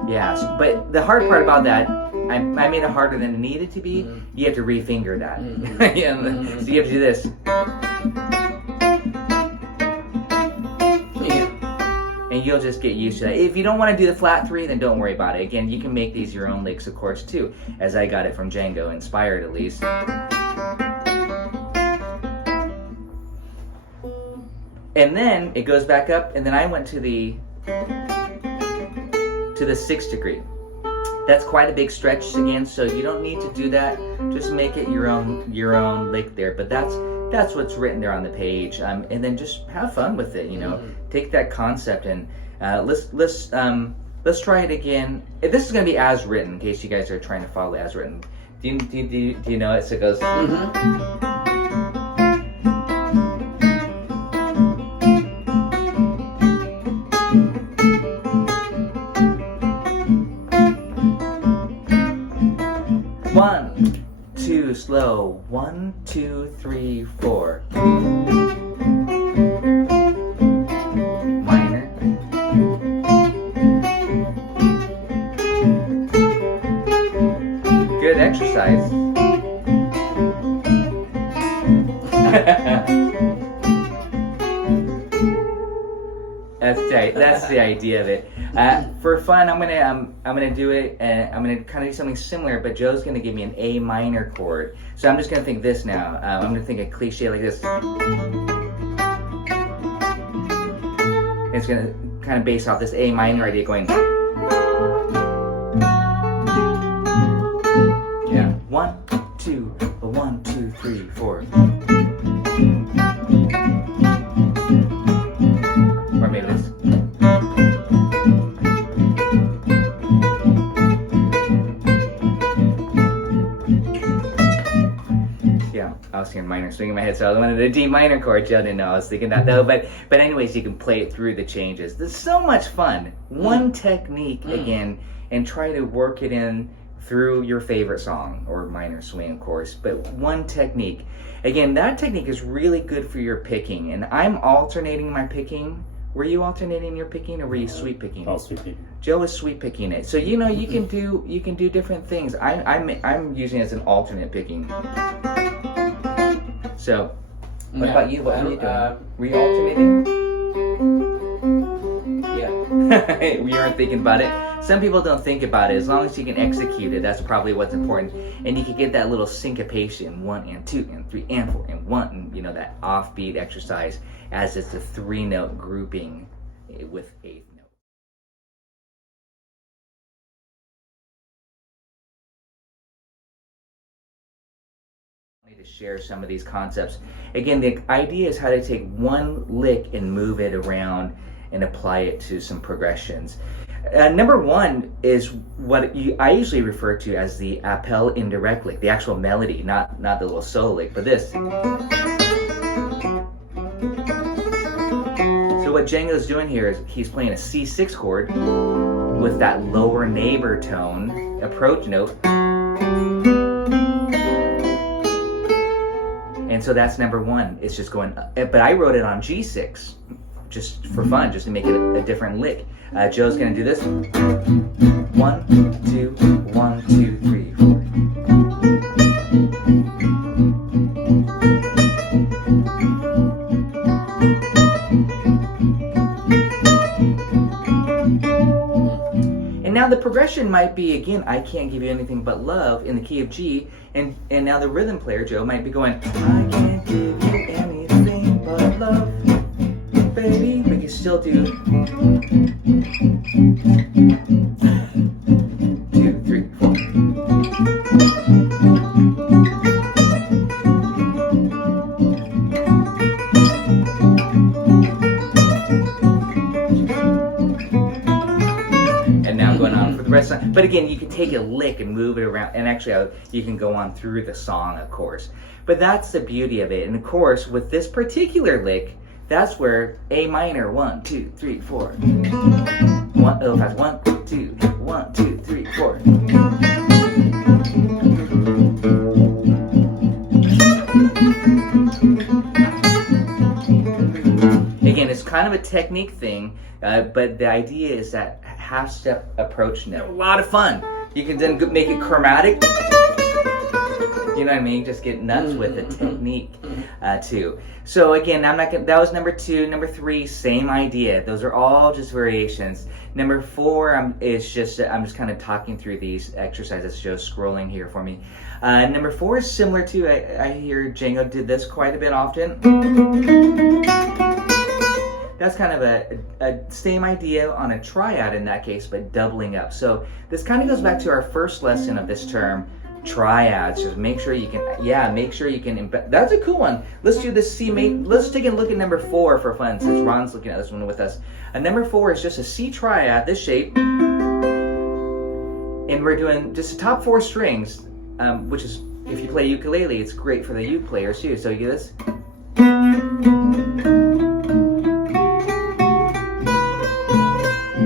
Yeah, but the hard part about that, I made it harder than it needed to be. You have to refinger that. So you have to do this. And you'll just get used to that. If you don't want to do the flat 3, then don't worry about it. Again, you can make these your own licks, of course, too, as I got it from Django, inspired at least. And then it goes back up, and then I went to the 6th degree. That's quite a big stretch again, so you don't need to do that. Just make it your own lick there. But that's what's written there on the page, and then just have fun with it. Take that concept and let's try it again. This is going to be as written, in case you guys are trying to follow as written. Do you know it? So it goes. One, two, slow. 1, 2, 3, 4. Minor. Good exercise. That's the idea of it. For fun, I'm gonna do it, and I'm gonna kind of do something similar. But Joe's gonna give me an A minor chord, so I'm just gonna think this now. I'm gonna think a cliche like this. It's gonna kind of based off this A minor idea going. Yeah, 1, 2, 1, 2, 3, 4. Or maybe this. Yeah, I was hearing minor swing in my head, so I wanted a D minor chord. Joe didn't know I was thinking that though. But anyways, you can play it through the changes. It's so much fun. One technique again, and try to work it in through your favorite song or minor swing, of course. But one technique. Again, that technique is really good for your picking, and I'm alternating my picking. Were you alternating your picking, or were you sweep picking? All sweep picking. Joe is sweep picking it. So you know you can do different things. I'm using it as an alternate picking. So, what about you? What are you doing? Were you alternating? Yeah. You weren't thinking about it. Some people don't think about it. As long as you can execute it, that's probably what's important. And you can get that little syncopation, 1 and 2 and 3 and 4 and 1, and you know, that offbeat exercise as it's a 3-note grouping with 8th note. To share some of these concepts. Again, the idea is how to take one lick and move it around and apply it to some progressions. Number one is what I usually refer to as the appel indirect lick, the actual melody, not the little solo lick, but this. So what Django's doing here is he's playing a C6 chord with that lower neighbor tone approach note. And so that's number one. It's just going, but I wrote it on G6 just for fun, just to make it a different lick. Joe's gonna do this. 1, 2, 1, 2, 3, 4. And now the progression might be, again, I can't give you anything but love in the key of G, and now the rhythm player, Joe, might be going, I can't give you anything but love, baby. We can still do 2, 3, 4. And now I'm going on for the rest of the, but again, you can take a lick and move it around, and actually you can go on through the song, of course. But that's the beauty of it. And of course, with this particular lick, that's where A minor, 1, 2, 3, 4. 1, oh, that's 1, 2, 1, 2, 3, 4. Again, it's kind of a technique thing, but the idea is that half-step approach note. A lot of fun. You can then make it chromatic. You know what I mean? Just get nuts with the technique too. So again, I'm not gonna, that was number 2. Number 3, same idea. Those are all just variations. Number 4 is just, I'm just kind of talking through these exercises. Joe's scrolling here for me. Number 4 is similar to, I hear Django did this quite a bit often. That's kind of a same idea on a triad in that case, but doubling up. So this kind of goes back to our first lesson of this term, triads. Just make sure you can, make sure you can, that's a cool one. Let's do this C major. Let's take a look at number 4 for fun, since Ron's looking at this one with us. Number 4 is just a C triad, this shape. And we're doing just the top 4 strings, which is, if you play ukulele, it's great for the uke players too. So you get this.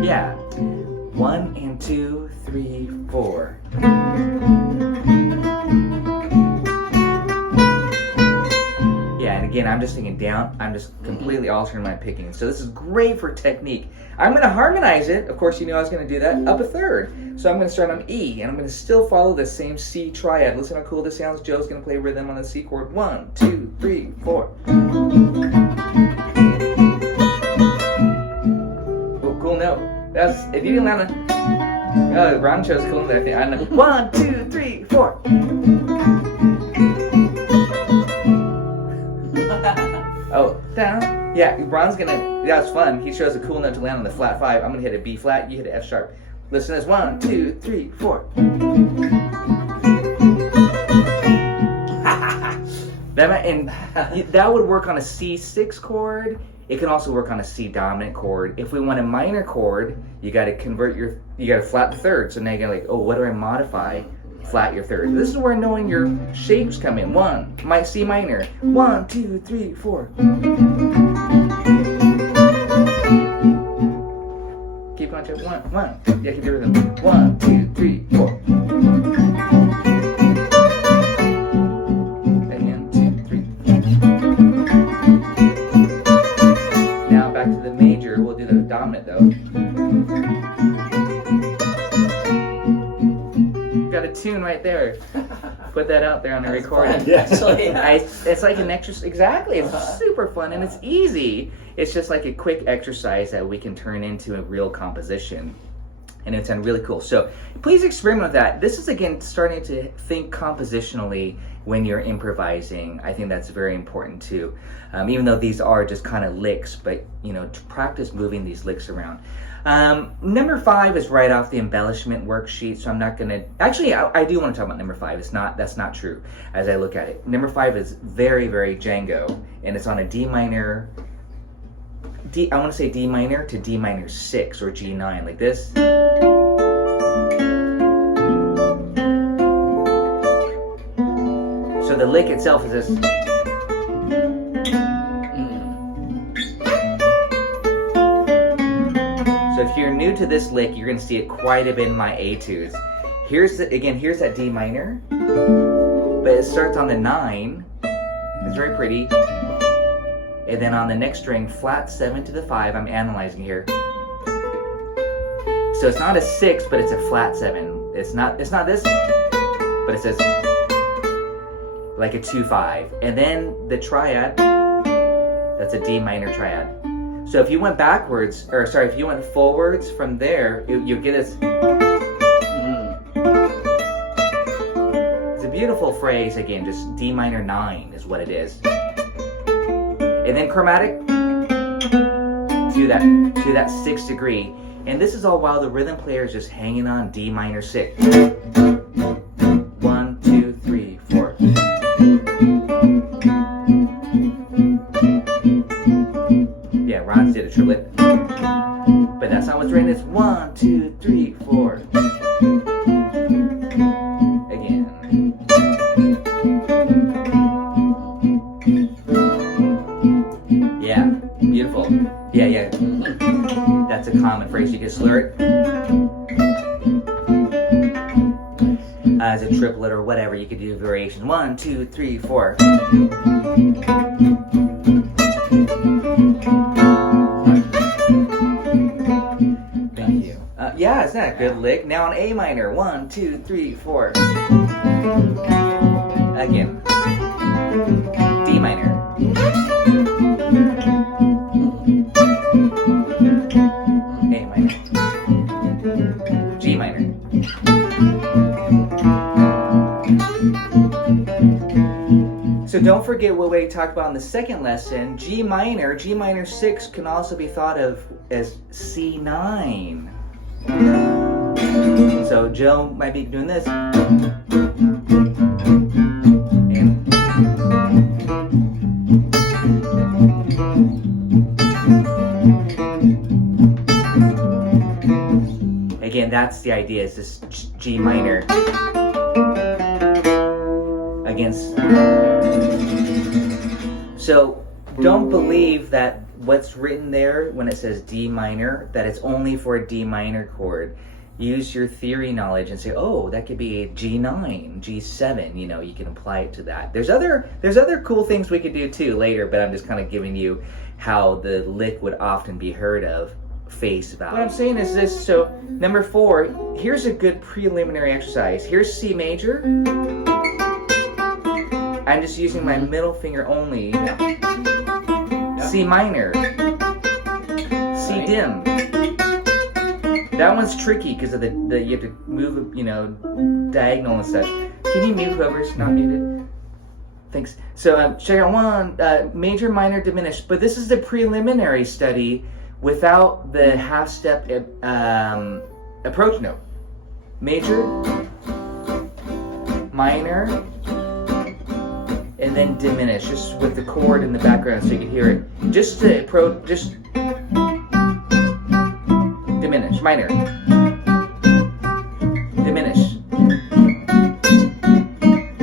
Yeah, 1 and 2, 3, 4. Yeah, and again, I'm just thinking down. I'm just completely altering my picking. So this is great for technique. I'm going to harmonize it. Of course, you know I was going to do that up a third. So I'm going to start on E, and I'm going to still follow the same C triad. Listen how cool this sounds. Joe's going to play rhythm on the C chord. 1, 2, 3, 4. Oh, cool note. That's, if you didn't land on, oh, Ron chose cool note. I know. 1, 2, 3, 4. Oh, down. Yeah, Ron's gonna, that's fun. He shows a cool note to land on the flat 5. I'm gonna hit a B flat, you hit an F sharp. Listen to this, 1, 2, 3, 4. That would work on a C6 chord. It can also work on a C dominant chord. If we want a minor chord, you gotta you gotta flat the third. So now you're like, oh, what do I modify? Flat your third. This is where knowing your shapes come in. 1, my C minor. 1, 2, 3, 4. Keep going to 1, 1. Yeah, keep the rhythm. 1, 2, 3, 4. Again, 2, 3. Now back to the major. We'll do the dominant though. Got a tune right there. Put that out there on a recording. Yeah. It's like an exercise. Exactly. It's super fun and it's easy. It's just like a quick exercise that we can turn into a real composition. And it's really cool. So please experiment with that. This is, again, starting to think compositionally when you're improvising. I think that's very important too. Even though these are just kind of licks, but to practice moving these licks around. Number 5 is right off the embellishment worksheet, so I'm not gonna, actually I do want to talk about number 5. That's not true as I look at it. Number 5 is very, very Django, and it's on a D minor, I want to say D minor to D minor 6 or G9, like this. So the lick itself is this. So if you're new to this lick, you're going to see it quite a bit in my etudes. Here's that D minor, but it starts on the 9. It's very pretty. And then on the next string, flat 7 to the 5. I'm analyzing here. So it's not a 6, but it's a flat 7. It's not this, but it says like a 2-5. And then the triad, that's a D minor triad. So if you went backwards, if you went forwards from there, you get this. It's a beautiful phrase, again, just D minor 9 is what it is. And then chromatic to that 6th degree. And this is all while the rhythm player is just hanging on D minor 6. 1, 2, 3, 4. Yeah, Ron's did a triplet. But that's not what's written. It's 1, 2, 3, 4. Again. Yeah, beautiful. Yeah. That's a common phrase. You can slur it as a triplet or whatever. You could do a variation. 1, 2, 3, 4. Thank you. Yeah, isn't that a good lick? Now on A minor. 1, 2, 3, 4. Again. D minor. A minor. G minor. So don't forget what we talked about in the second lesson. G minor 6 can also be thought of as C9. So Joe might be doing this. Again, that's the idea, is this G minor against. So don't believe that what's written there when it says D minor, that it's only for a D minor chord. Use your theory knowledge and say, oh, that could be a G9, G7, you can apply it to that. There's other cool things we could do too later, but I'm just kind of giving you how the lick would often be heard of face value. What I'm saying is this, so number 4, here's a good preliminary exercise. Here's C major. I'm just using my middle finger only. C minor. C dim. That one's tricky because of the you have to move, diagonal and such. Can you mute whoever's not muted? Thanks. So check out one, major, minor, diminished. But this is the preliminary study without the half-step approach note. Major, minor, and then diminish, just with the chord in the background so you can hear it. Just the approach, just diminish, minor, diminish,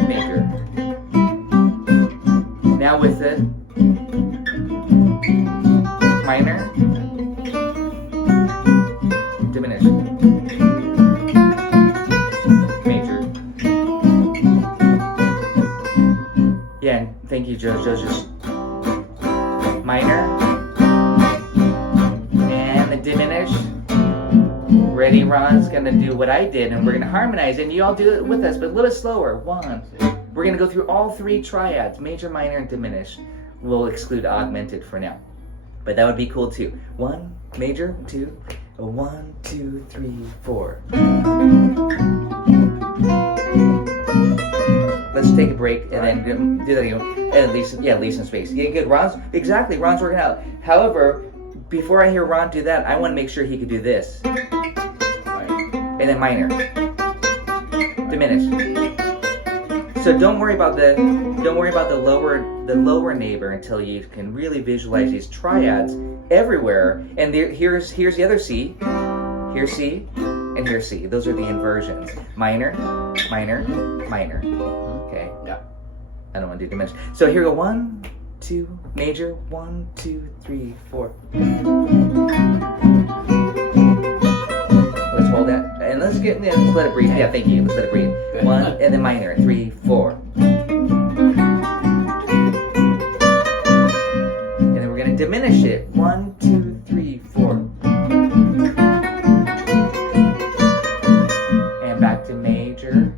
major. Now with the minor, diminish, major. Yeah, and thank you, Joe. Joe's just minor and the diminish. Ready, Ron's gonna do what I did, and we're gonna harmonize, and you all do it with us, but a little bit slower. One. We're gonna go through all three triads: major, minor, and diminish. We'll exclude augmented for now, but that would be cool too. One, major, two, 1, 2, 3, 4. Let's take a break and then do that again. And leave some space. Yeah, good. Ron's working out. However, before I hear Ron do that, I want to make sure he could do this. And then minor. Diminish. So don't worry about the lower neighbor until you can really visualize these triads everywhere. And here's the other C. Here's C, and here's C. Those are the inversions. Minor, minor, minor. Okay. Yeah. I don't want to do diminished. So here we go. 1, 2, major. 1, 2, 3, 4. Let's hold that, and let's let it breathe. Yeah, thank you. Let's let it breathe. Good. 1, and then minor. 3, 4. And then we're gonna diminish it. 1, 2, 3, 4. And back to major.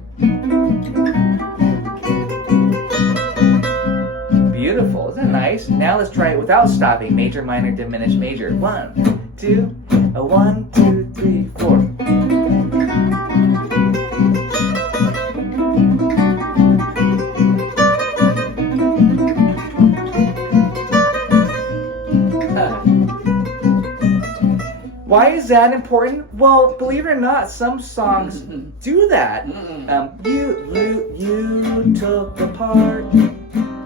Beautiful, isn't that nice? Now let's try it without stopping. Major, minor, diminish, major. 1, 2, 1, 2, 3, 4. Why is that important? Well, believe it or not, some songs do that. You took apart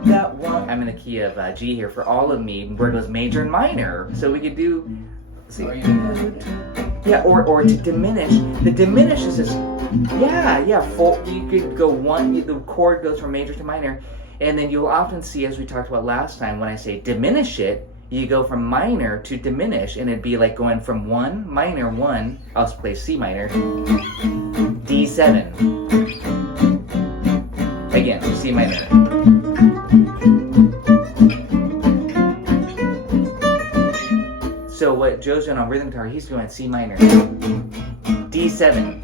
that one. I'm in the key of G here for all of me. Where it goes major and minor, so we could do. Let's see. Yeah, or to diminish. The diminish is this. Yeah. Full. You could go one. The chord goes from major to minor, and then you'll often see, as we talked about last time, when I say diminish it, you go from minor to diminish, and it'd be like going from 1, minor 1, I'll play C minor, D7. Again, C minor. So what Joe's doing on rhythm guitar, he's doing C minor, D7,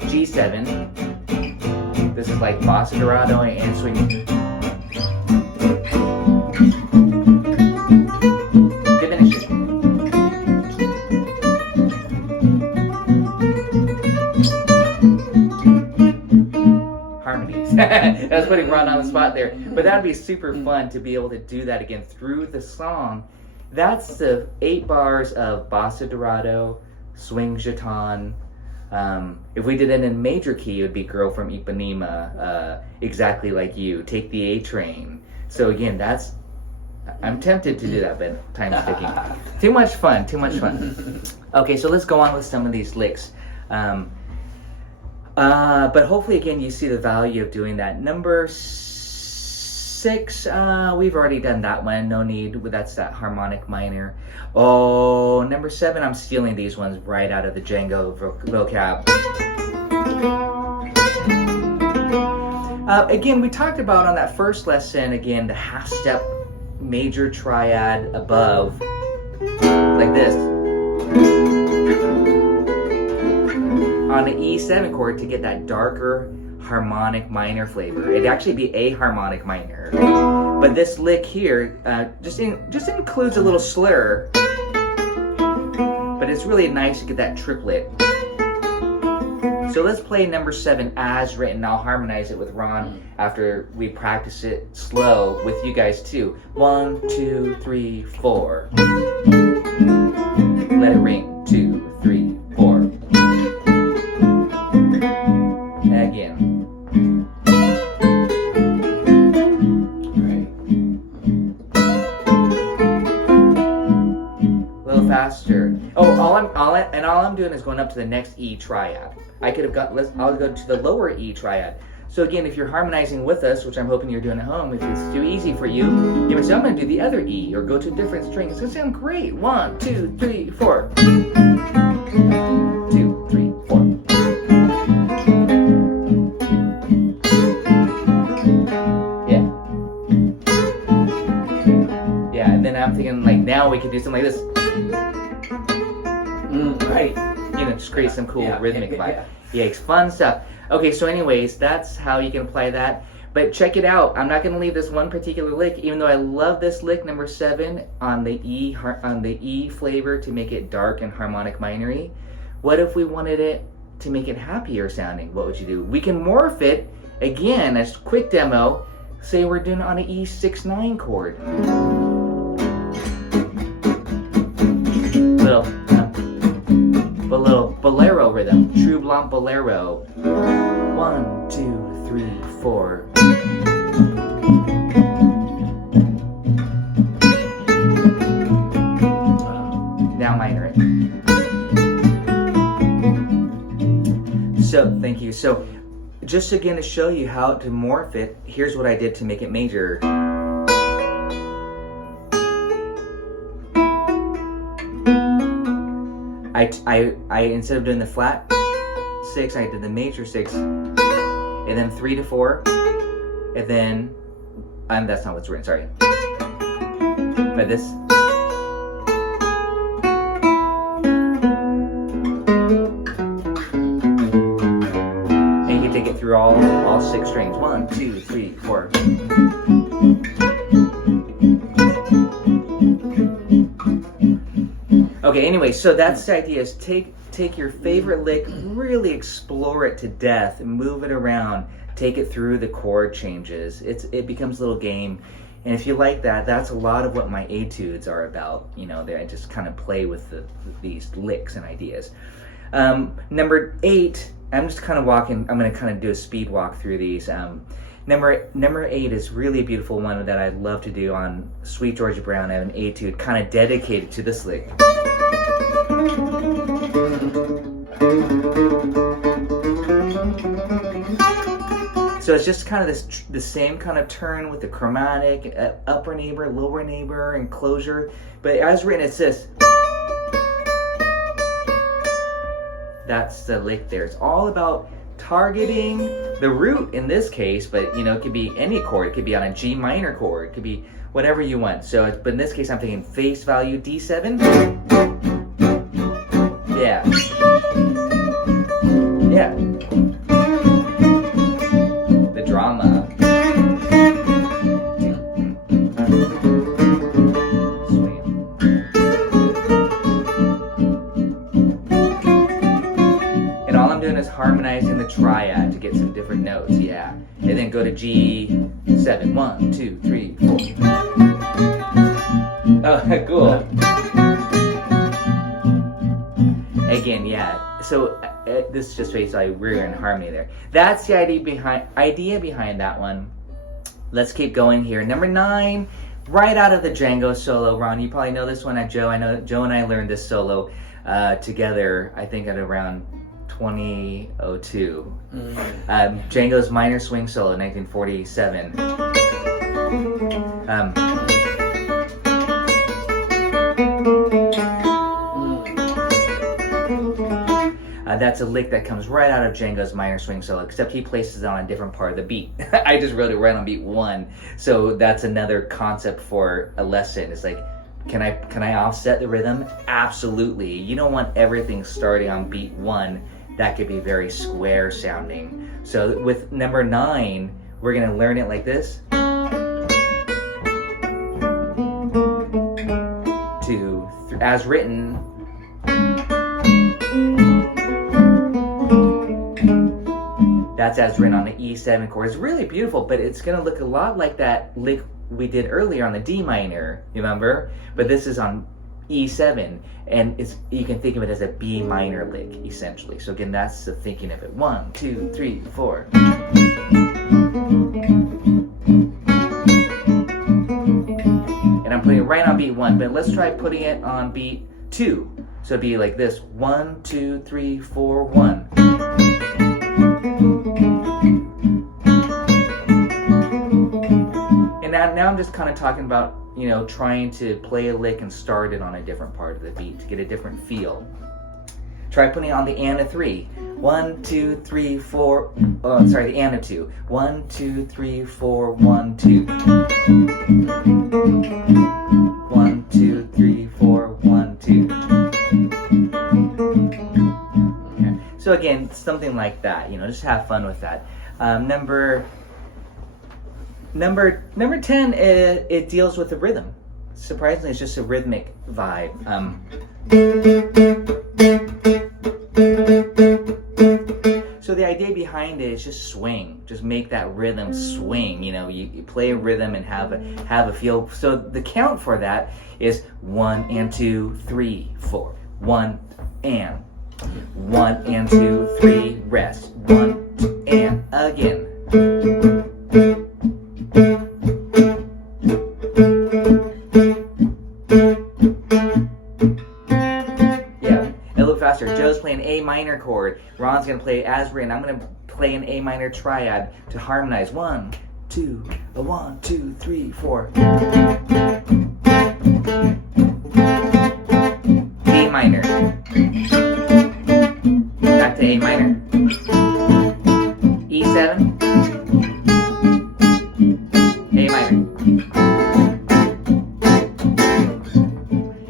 G7. This is like bossa dorado and swing. I was putting Ron on the spot there, but that'd be super fun to be able to do that again through the song. That's the 8 bars of bossa dorado, swing jeton. If we did it in major key, it would be Girl from Ipanema, Exactly Like You, Take the A Train. So again, I'm tempted to do that, but time's ticking. Too much fun. Okay, so let's go on with some of these licks. But hopefully, again, you see the value of doing that. Number 6, we've already done that one. No need. That's that harmonic minor. Oh, number 7, I'm stealing these ones right out of the Django vocab. Again, we talked about on that first lesson, again, the half-step major triad above, like this. On the E7 chord to get that darker harmonic minor flavor. It'd actually be a harmonic minor. But this lick here just includes a little slur. But it's really nice to get that triplet. So let's play number 7 as written. I'll harmonize it with Ron after we practice it slow with you guys too. 1, 2, 3, 4. Let it ring. 2, 3, 4. Again. A little faster. Oh, all I'm doing is going up to the next E triad. I could have got. I'll go to the lower E triad. So again, if you're harmonizing with us, which I'm hoping you're doing at home, if it's too easy for you, you might say, I'm going to do the other E, or go to a different string. It's going to sound great. 1, 2, 3, 4. 2, 3, 4. Yeah. Yeah, and then I'm thinking, like, now we could do something like this. Right. You know, just create some cool rhythmic vibe. Yeah. Yeah, it's fun stuff. Okay, so anyways, that's how you can apply that. But check it out. I'm not going to leave this one particular lick, even though I love this lick, number 7, on the E flavor to make it dark and harmonic minory. What if we wanted it to make it happier sounding? What would you do? We can morph it, again, as a quick demo. Say we're doing it on an E6-9 chord. Little bolero rhythm, true blanc bolero. 1, 2, 3, 4. Now minor it. So thank you. So just again to show you how to morph it, here's what I did to make it major. I instead of doing the flat 6, I did the major 6, and then 3 to 4, and then that's not what's written. Sorry, but this. And you can take it through all 6 strings. 1, 2, 3, 4. Okay, anyway, so that's the idea, is take your favorite lick, really explore it to death, and move it around, take it through the chord changes. It becomes a little game. And if you like that, that's a lot of what my etudes are about. You know, I just kind of play with these licks and ideas. Number 8, I'm just kind of walking, I'm going to kind of do a speed walk through these. Number 8 is really a beautiful one that I love to do on Sweet Georgia Brown. I have an etude kind of dedicated to this lick. So it's just kind of the same kind of turn with the chromatic, upper neighbor, lower neighbor, and closure. But as written, it's this. That's the lick there. It's all about targeting the root in this case, but you know, it could be any chord. It could be on a G minor chord. It could be whatever you want. So, but in this case, I'm thinking face value D7. Yeah. Yeah. The drama. Sweet. And all I'm doing is harmonizing the triad to get some different notes. Yeah. And then go to G7. 1, 2, 3, 4. Oh, cool. Again, yeah. So this is just basically we're in harmony there. That's the idea behind that one. Let's keep going here. Number 9, right out of the Django solo. Ron, you probably know this one. I know Joe and I learned this solo together. I think at around 2002. Django's minor swing solo, 1947. That's a lick that comes right out of Django's minor swing solo, except he places it on a different part of the beat. I just wrote it right on beat 1. So that's another concept for a lesson. It's like, can I offset the rhythm? Absolutely. You don't want everything starting on beat 1. That could be very square sounding. So with number 9, we're gonna learn it like this. 2, 3, as written. That's as written on the E7 chord. It's really beautiful, but it's going to look a lot like that lick we did earlier on the D minor, you remember? But this is on E7, and you can think of it as a B minor lick, essentially. So again, that's the thinking of it. 1, 2, 3, 4. And I'm putting it right on beat 1, but let's try putting it on beat 2. So it'd be like this: 1, 2, 3, 4, 1. And now I'm just kind of talking about, you know, trying to play a lick and start it on a different part of the beat to get a different feel. Try putting it on the and of 3. 1, 2, 3, 4. Oh, sorry, the and of 2. 1, 2, 3, 4, 1, 2. 1, 2, 3, 4, 1, 2. Okay. So again, something like that. You know, just have fun with that. Number 10, it deals with the rhythm. Surprisingly, it's just a rhythmic vibe. So the idea behind it is just swing. Just make that rhythm swing. You know, you play a rhythm and have a feel. So the count for that is 1 and 2, 3, 4. 1 and 1 and 2, 3, rest. 1 and again. Joe's playing A minor chord. Ron's gonna play as written. I'm gonna play an A minor triad to harmonize. 1, 2, 1, 2, 3, 4. A minor. Back to A minor. E7. A minor.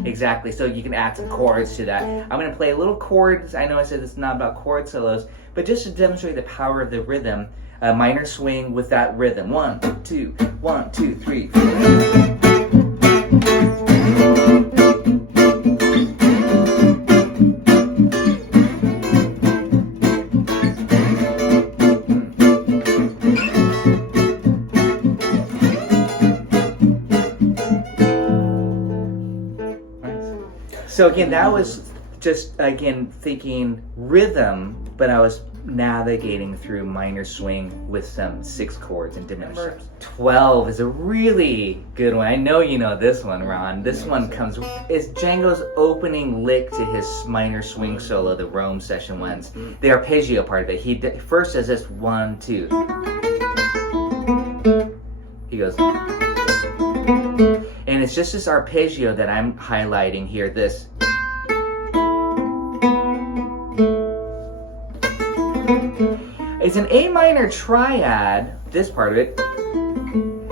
Exactly, so you can add some chords to that. I'm going to play a little chords. I know I said it's not about chord solos, but just to demonstrate the power of the rhythm, a minor swing with that rhythm. 1, 2, 1, 2, 3, 4. So again, that was just, again, thinking rhythm, but I was navigating through minor swing with some 6 chords and diminished. Number 12 is a really good one. I know you know this one, Ron. This one is Django's opening lick to his minor swing solo, the Rome session ones. The arpeggio part of it. He first does this 1, 2. He goes, and it's just this arpeggio that I'm highlighting here. This. It's an A minor triad, this part of it,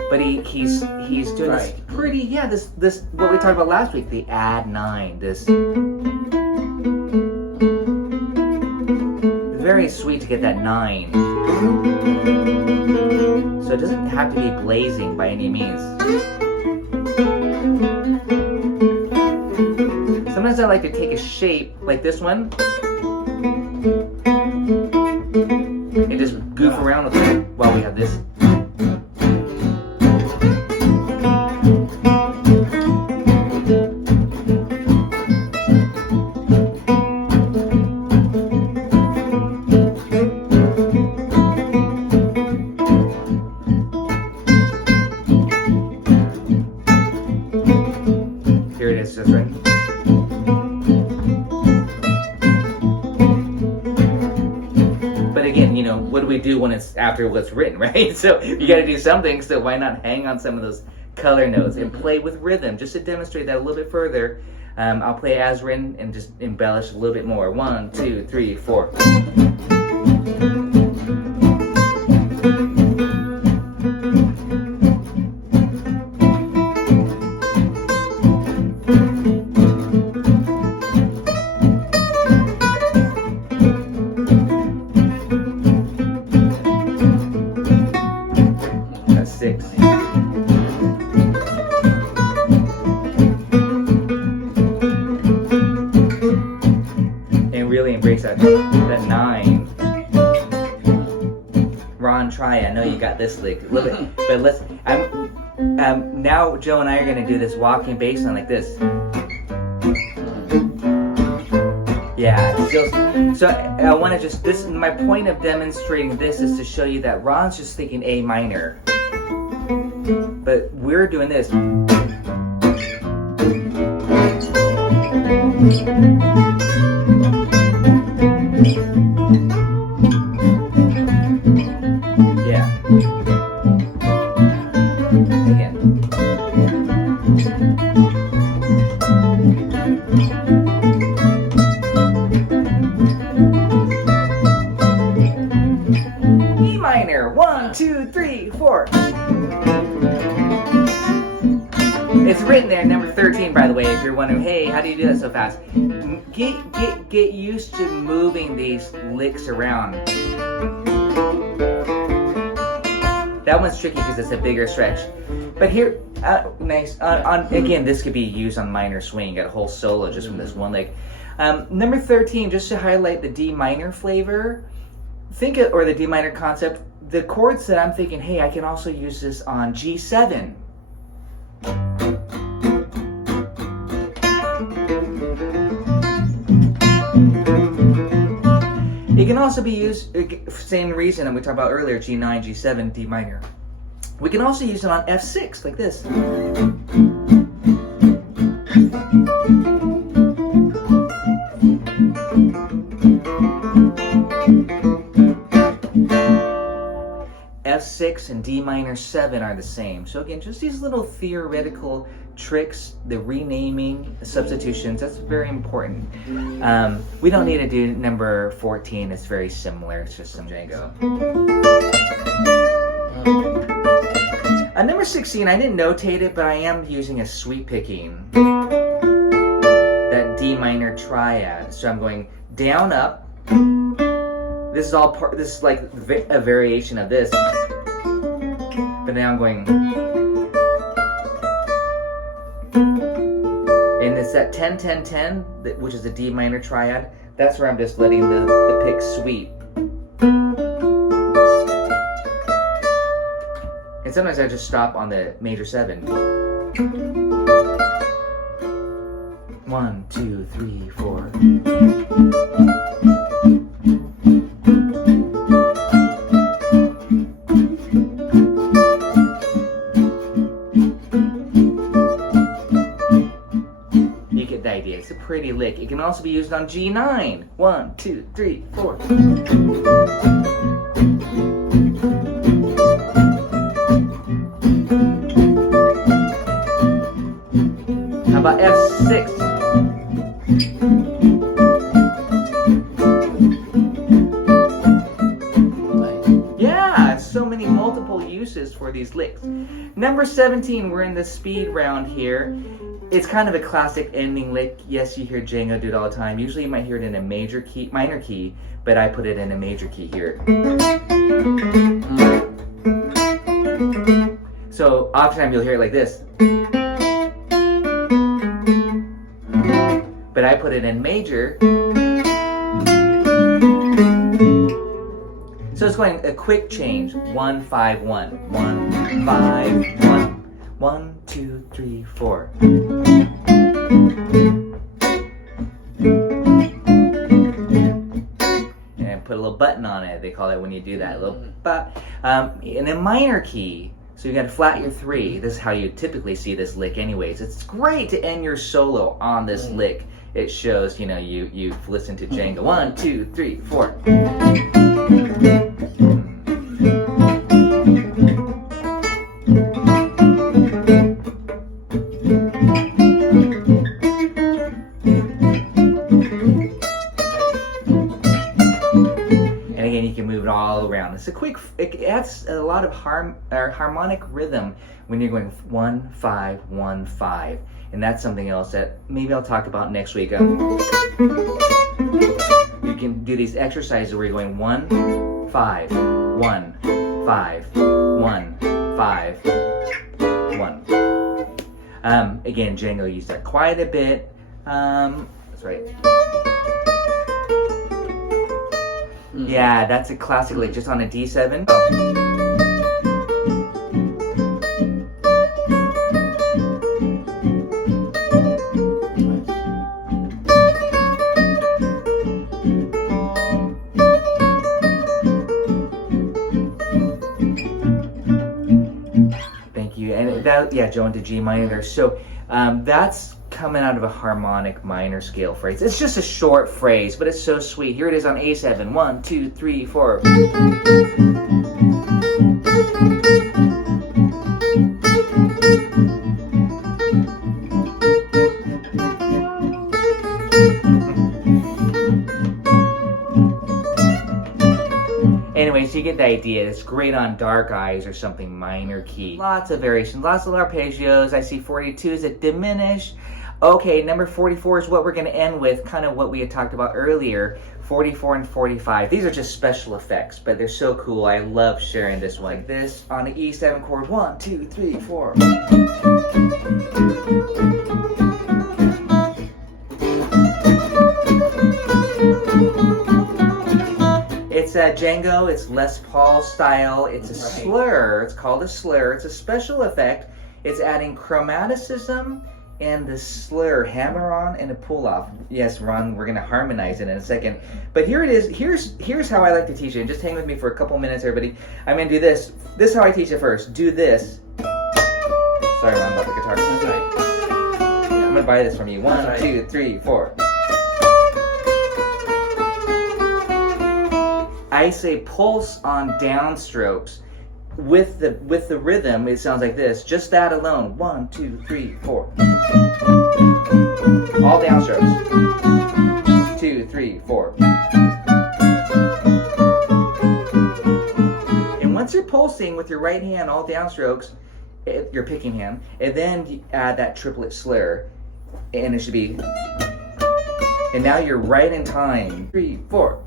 but he's doing this pretty, this what we talked about last week, the add 9, this. Very sweet to get that 9. So it doesn't have to be blazing by any means. Sometimes I like to take a shape like this one and just goof around with it while we have this. Here it is, just right. What do we do when it's after what's written, right? So you got to do something, so why not hang on some of those color notes and play with rhythm just to demonstrate that a little bit further. I'll play as written and just embellish a little bit more. 1, 2, 3, 4. That's 6. And really embrace that 9. G1 triad. I know you got this lick a little bit, but let's. Now Joe and I are gonna do this walking bass line like this. Yeah. So I want to just this. My point of demonstrating this is to show you that Ron's just thinking A minor, but we're doing this. Yeah. Again. E minor. 1, 2, 3, 4. It's written there, number 13, by the way, if you're wondering, hey, how do you do that so fast? Get used to moving these licks around. That one's tricky because it's a bigger stretch. But here, nice. Again, this could be used on minor swing. Got a whole solo just from this one lick. Number 13, just to highlight the D minor flavor, or the D minor concept, the chords that I'm thinking, hey, I can also use this on G7. It can also be used, same reason we talked about earlier, G9, G7, D minor. We can also use it on F6, like this. F6 and D minor 7 are the same. So again, just these little theoretical tricks, the renaming, the substitutions, that's very important. We don't need to do number 14, it's very similar, it's just some Django. Number 16, I didn't notate it, but I am using a sweep picking, that D minor triad. So I'm going down, up. This is all part, this is like a variation of this. But now I'm going. And it's that 10, 10, 10, which is a D minor triad. That's where I'm just letting the pick sweep. And sometimes I just stop on the major 7. 1, 2, 3, 4. It's a pretty lick. It can also be used on G9. 1, 2, 3, 4. How about F6? Yeah, so many multiple uses for these licks. Number 17, we're in the speed round here. It's kind of a classic ending lick. Yes, you hear Django do it all the time. Usually you might hear it in a major key, minor key, but I put it in a major key here. So oftentimes you'll hear it like this. But I put it in major. So it's going a quick change. 1, 5, 1. 1, 5, 1. 1, 2, 3, 4. And put a little button on it. They call it when you do that. A little in a minor key, so you got to flat your 3. This is how you typically see this lick anyways. It's great to end your solo on this lick. It shows, you know, you've listened to Django. 1, 2, 3, 4. It's a quick. It adds a lot of harmonic rhythm when you're going 1, 5, 1, 5, and that's something else that maybe I'll talk about next week. You can do these exercises where you're going 1, 5, 1, 5, 1, 5, 1. Again, Django used that quite a bit. That's right. Yeah, that's a classic lick, just on a D7. Oh. Thank you. And that, yeah, Joe into G minor there. So that's coming out of a harmonic minor scale phrase. It's just a short phrase, but it's so sweet. Here it is on A7. 1, 2, 3, 4. Anyways, you get the idea. It's great on dark eyes or something minor key. Lots of variations, lots of arpeggios. I see 42 is a diminished. Okay, number 44 is what we're going to end with, kind of what we had talked about earlier. 44 and 45. These are just special effects, but they're so cool. I love sharing this one. Like this on the E7 chord. 1, 2, 3, 4. It's a Django, it's Les Paul style, it's a slur, it's called a slur, it's a special effect. It's adding chromaticism and the slur, hammer on and a pull off. Yes, Ron, we're gonna harmonize it in a second. But here it is, here's how I like to teach it. And just hang with me for a couple minutes, everybody. I'm gonna do this. This is how I teach it first. Do this. Sorry, Ron, about the guitar. That's right. I'm gonna buy this from you. 1, 2, 3, 4. I say pulse on downstrokes. With the rhythm, it sounds like this. Just that alone. 1, 2, 3, 4. All downstrokes. 2, 3, 4. And once you're pulsing with your right hand, all downstrokes, your picking hand, and then you add that triplet slur, and it should be. And now you're right in time. 3, 4.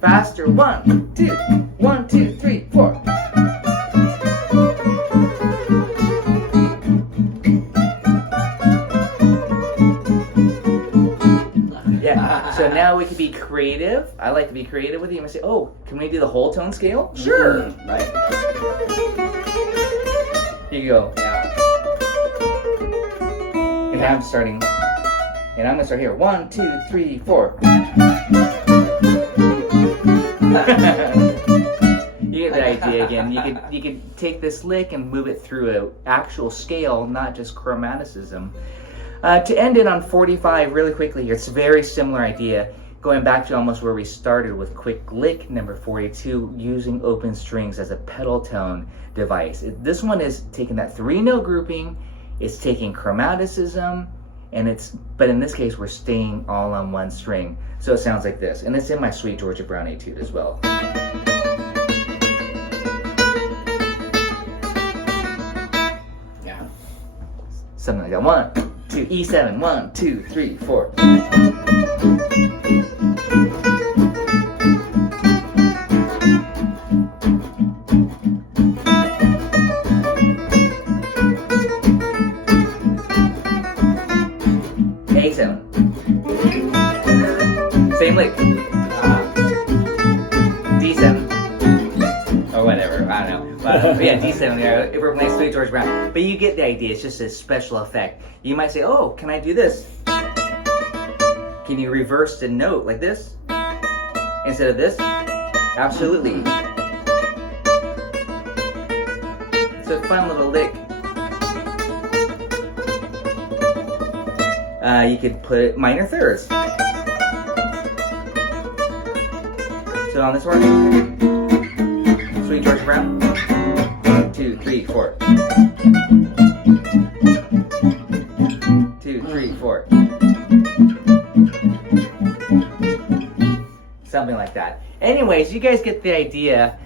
Faster. 1, 2, 1, 2, 3, 4. Yeah. So now we can be creative. I like to be creative with you. And say, oh, can we do the whole tone scale? Sure. Right. Here you go. Yeah. And now I'm starting. And I'm gonna start here. 1, 2, 3, 4. You get the idea again. You could take this lick and move it through an actual scale, not just chromaticism. To end it on 45 really quickly here, it's a very similar idea. Going back to almost where we started with quick lick number 42, using open strings as a pedal tone device. This one is taking that 3-note grouping, it's taking chromaticism, but in this case we're staying all on one string. So it sounds like this, and it's in my Sweet Georgia Brown Etude as well. Yeah. Something like that. 1, 2, E7, 1, 2, 3, 4. A7. Same lick. D7. Or whatever, I don't know. But yeah, D7 there, if we're playing Sweet George Brown. But you get the idea, it's just a special effect. You might say, oh, can I do this? Can you reverse the note like this? Instead of this? Absolutely. It's a fun little lick. You could put minor thirds. So on this one, Sweet George Brown. 1, 2, 3, 4. 2, 3, 4. Something like that. Anyways, you guys get the idea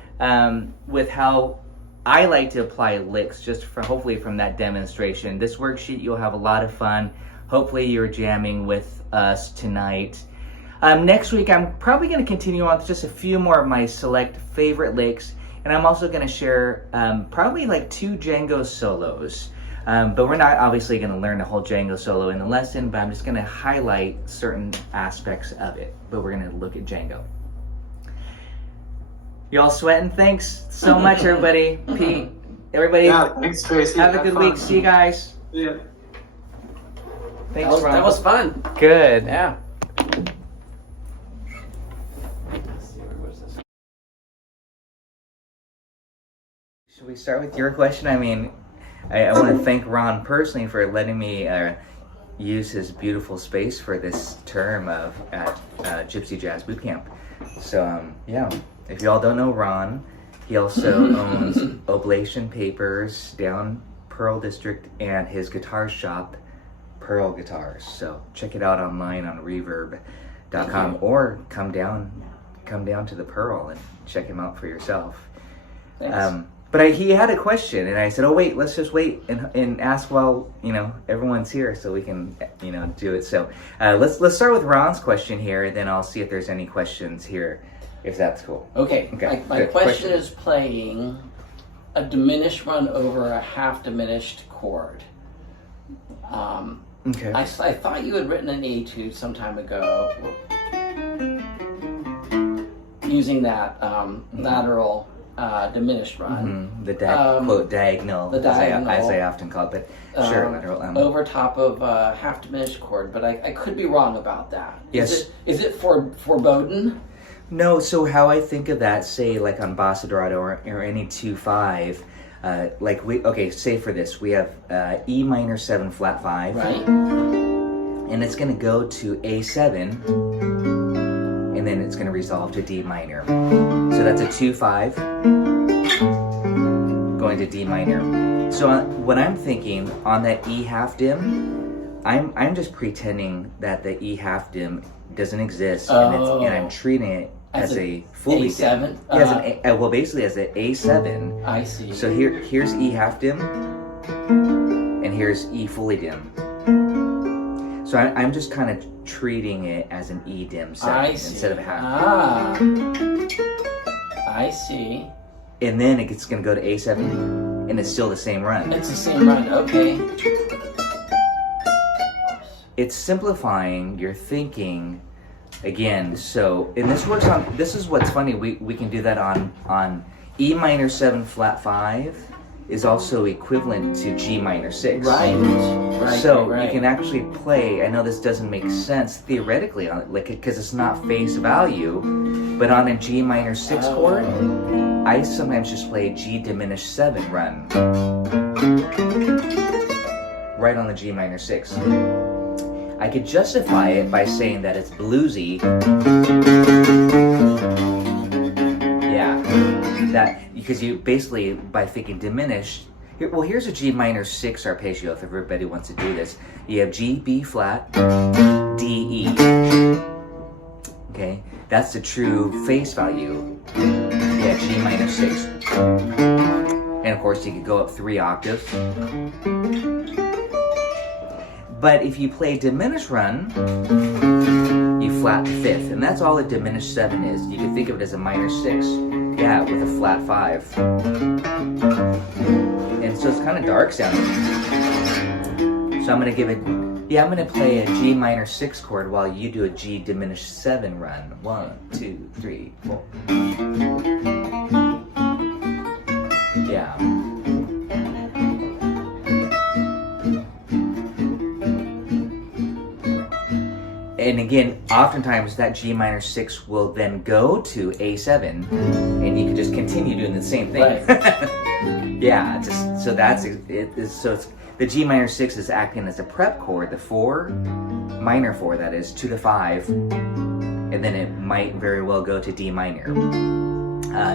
with how I like to apply licks, just hopefully from that demonstration. This worksheet, you'll have a lot of fun. Hopefully you're jamming with us tonight. Next week, I'm probably going to continue on with just a few more of my select favorite licks. And I'm also going to share probably like 2 Django solos. But we're not obviously going to learn the whole Django solo in the lesson, but I'm just going to highlight certain aspects of it. But we're going to look at Django. Y'all sweating? Thanks so much, everybody. Pete, everybody, Yeah, thanks, Tracy. have a good fun. week. See you guys. Yeah. Thanks, Ron. That was fun. Good. Yeah. Should we start with your question? I mean, I want to thank Ron personally for letting me use his beautiful space for this term at Gypsy Jazz Bootcamp. So, yeah, if y'all don't know Ron, he also owns Oblation Papers down Pearl District and his guitar shop, Pearl Guitars. So check it out online on reverb.com or come down to the Pearl and check him out for yourself. Thanks. But he had a question, and I said, "Oh wait, let's just wait and ask while everyone's here, so we can do it." So let's start with Ron's question here, and then I'll see if there's any questions here, if that's cool. Okay. Okay, My good. question is playing a diminished run over a half diminished chord. Okay. I thought you had written an etude some time ago using that lateral diminished run. Mm-hmm. The quote diagonal, the diagonal, as I often call it, but sure, lateral. Over top of a half diminished chord, but I could be wrong about that. Yes. Is it foreboding? No, so how I think of that, say like on Bossa Dorado or any 2/5, say for this, we have E minor 7 flat 5. Right. And it's going to go to A7, and then it's going to resolve to D minor. So that's a 2/5 going to D minor. So what I'm thinking on that E half dim, I'm just pretending that the E half dim doesn't exist, and I'm treating it as a fully A7? dim. Basically as an A7. I see. So here's E half dim, and here's E fully dim. So I'm just kind of treating it as an E dim 7 instead of a half dim. I see. And then it's going to go to A7, and it's still the same run. It's the same run, okay. It's simplifying your thinking again. So, and this is what's funny, we can do that on E minor 7 flat 5 is also equivalent to G minor 6. Right. So you can actually play, I know this doesn't make sense theoretically, because it's not face value, but on a G minor 6 chord, I sometimes just play a G diminished 7 run. Right on the G minor 6. I could justify it by saying that it's bluesy. Yeah, that because you basically, by thinking diminished, here's a G minor 6 arpeggio if everybody wants to do this. You have G, B flat, D, E. Okay, that's the true face value. Yeah, G minor 6. And of course you could go up 3 octaves. But if you play diminished run, you flat the 5th, and that's all a diminished 7 is. You can think of it as a minor 6, yeah, with a flat 5. And so it's kind of dark sounding. So I'm gonna I'm gonna play a G minor 6 chord while you do a G diminished 7 run. 1, 2, 3, 4. Yeah. And again, oftentimes that G minor 6 will then go to A7, and you can just continue doing the same thing. Right. Yeah, so that's it. So it's the G minor 6 is acting as a prep chord, the 4, minor 4 that is, to the 5, and then it might very well go to D minor.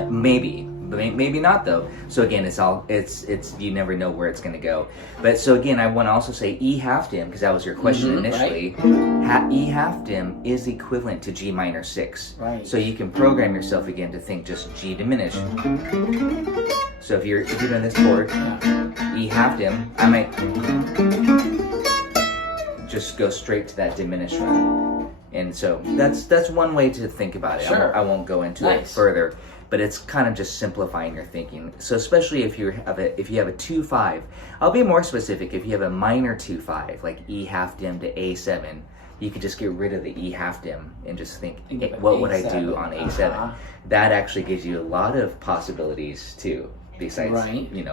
Maybe. But maybe not though. So again, it's you never know where it's going to go. But so again, I want to also say E half dim, because that was your question initially. Right. E half dim is equivalent to G minor 6. Right. So you can program yourself again to think just G diminished. So if you're doing this chord, E half dim, I might just go straight to that diminished run. And so that's one way to think about it. Sure. I won't go into it further. but it's kind of just simplifying your thinking. So especially if you have a 2-5, I'll be more specific. If you have a minor 2-5, like E half dim to A7, you could just get rid of the E half dim and just think what would I do on A7? That actually gives you a lot of possibilities too, besides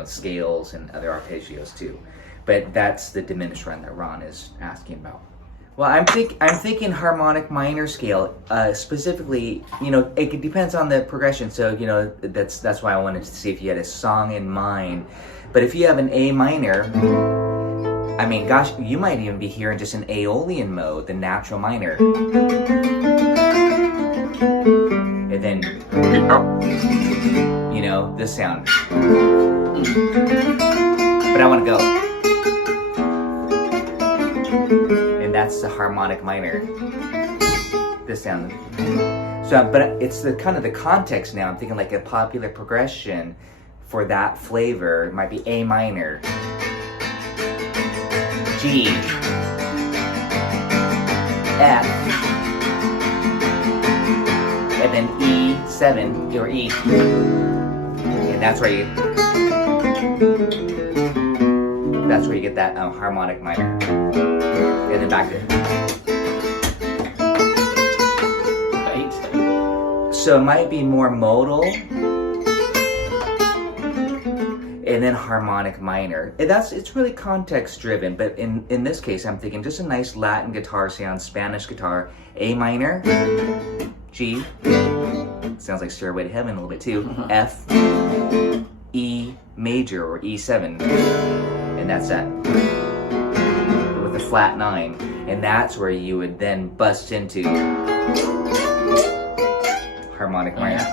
scales and other arpeggios too. But that's the diminished run that Ron is asking about. Well, I'm thinking harmonic minor scale, specifically. It depends on the progression. So that's why I wanted to see if you had a song in mind. But if you have an A minor, I mean, gosh, you might even be hearing just an Aeolian mode, the natural minor, and then this sound. But I want to go. And that's the harmonic minor. This sound. So, but it's the kind of the context now. I'm thinking like a popular progression for that flavor might be A minor, G, F, and then E7 or E, and that's where you get that harmonic minor. And then back to Right. So it might be more modal, and then harmonic minor. It's really context driven, but in this case, I'm thinking just a nice Latin guitar sound, Spanish guitar, A minor, G, sounds like Stairway to Heaven a little bit too, F, E major or E7, and that's that. With a flat 9, and that's where you would then bust into harmonic minor.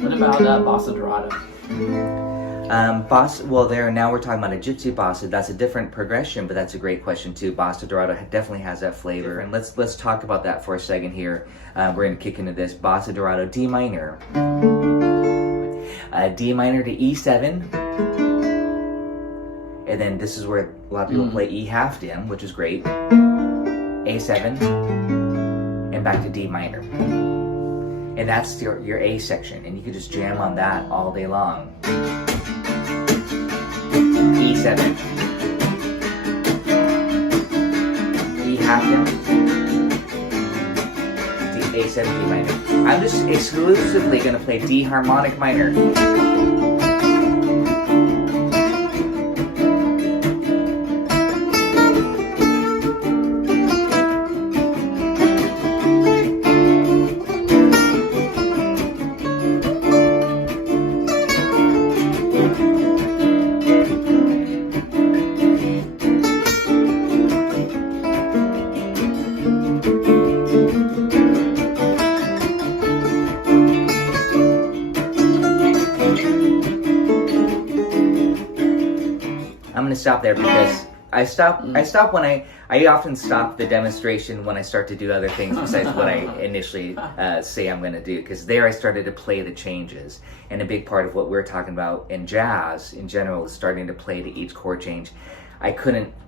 What about Bossa Dorado? Now we're talking about a Gypsy bossa. That's a different progression, but that's a great question too. Bossa Dorado definitely has that flavor, and let's talk about that for a second here. We're gonna kick into this Bossa Dorado D minor, D minor to E7, and then this is where a lot of people play E half dim, which is great. A7, and back to D minor. And that's your A section, and you can just jam on that all day long. E7, E half dim, A7, D minor. I'm just exclusively going to play D harmonic minor. I'm gonna stop there because I stop when I often stop the demonstration when I start to do other things besides what I initially say I'm gonna do, because there I started to play the changes, and a big part of what we're talking about in jazz in general is starting to play to each chord change.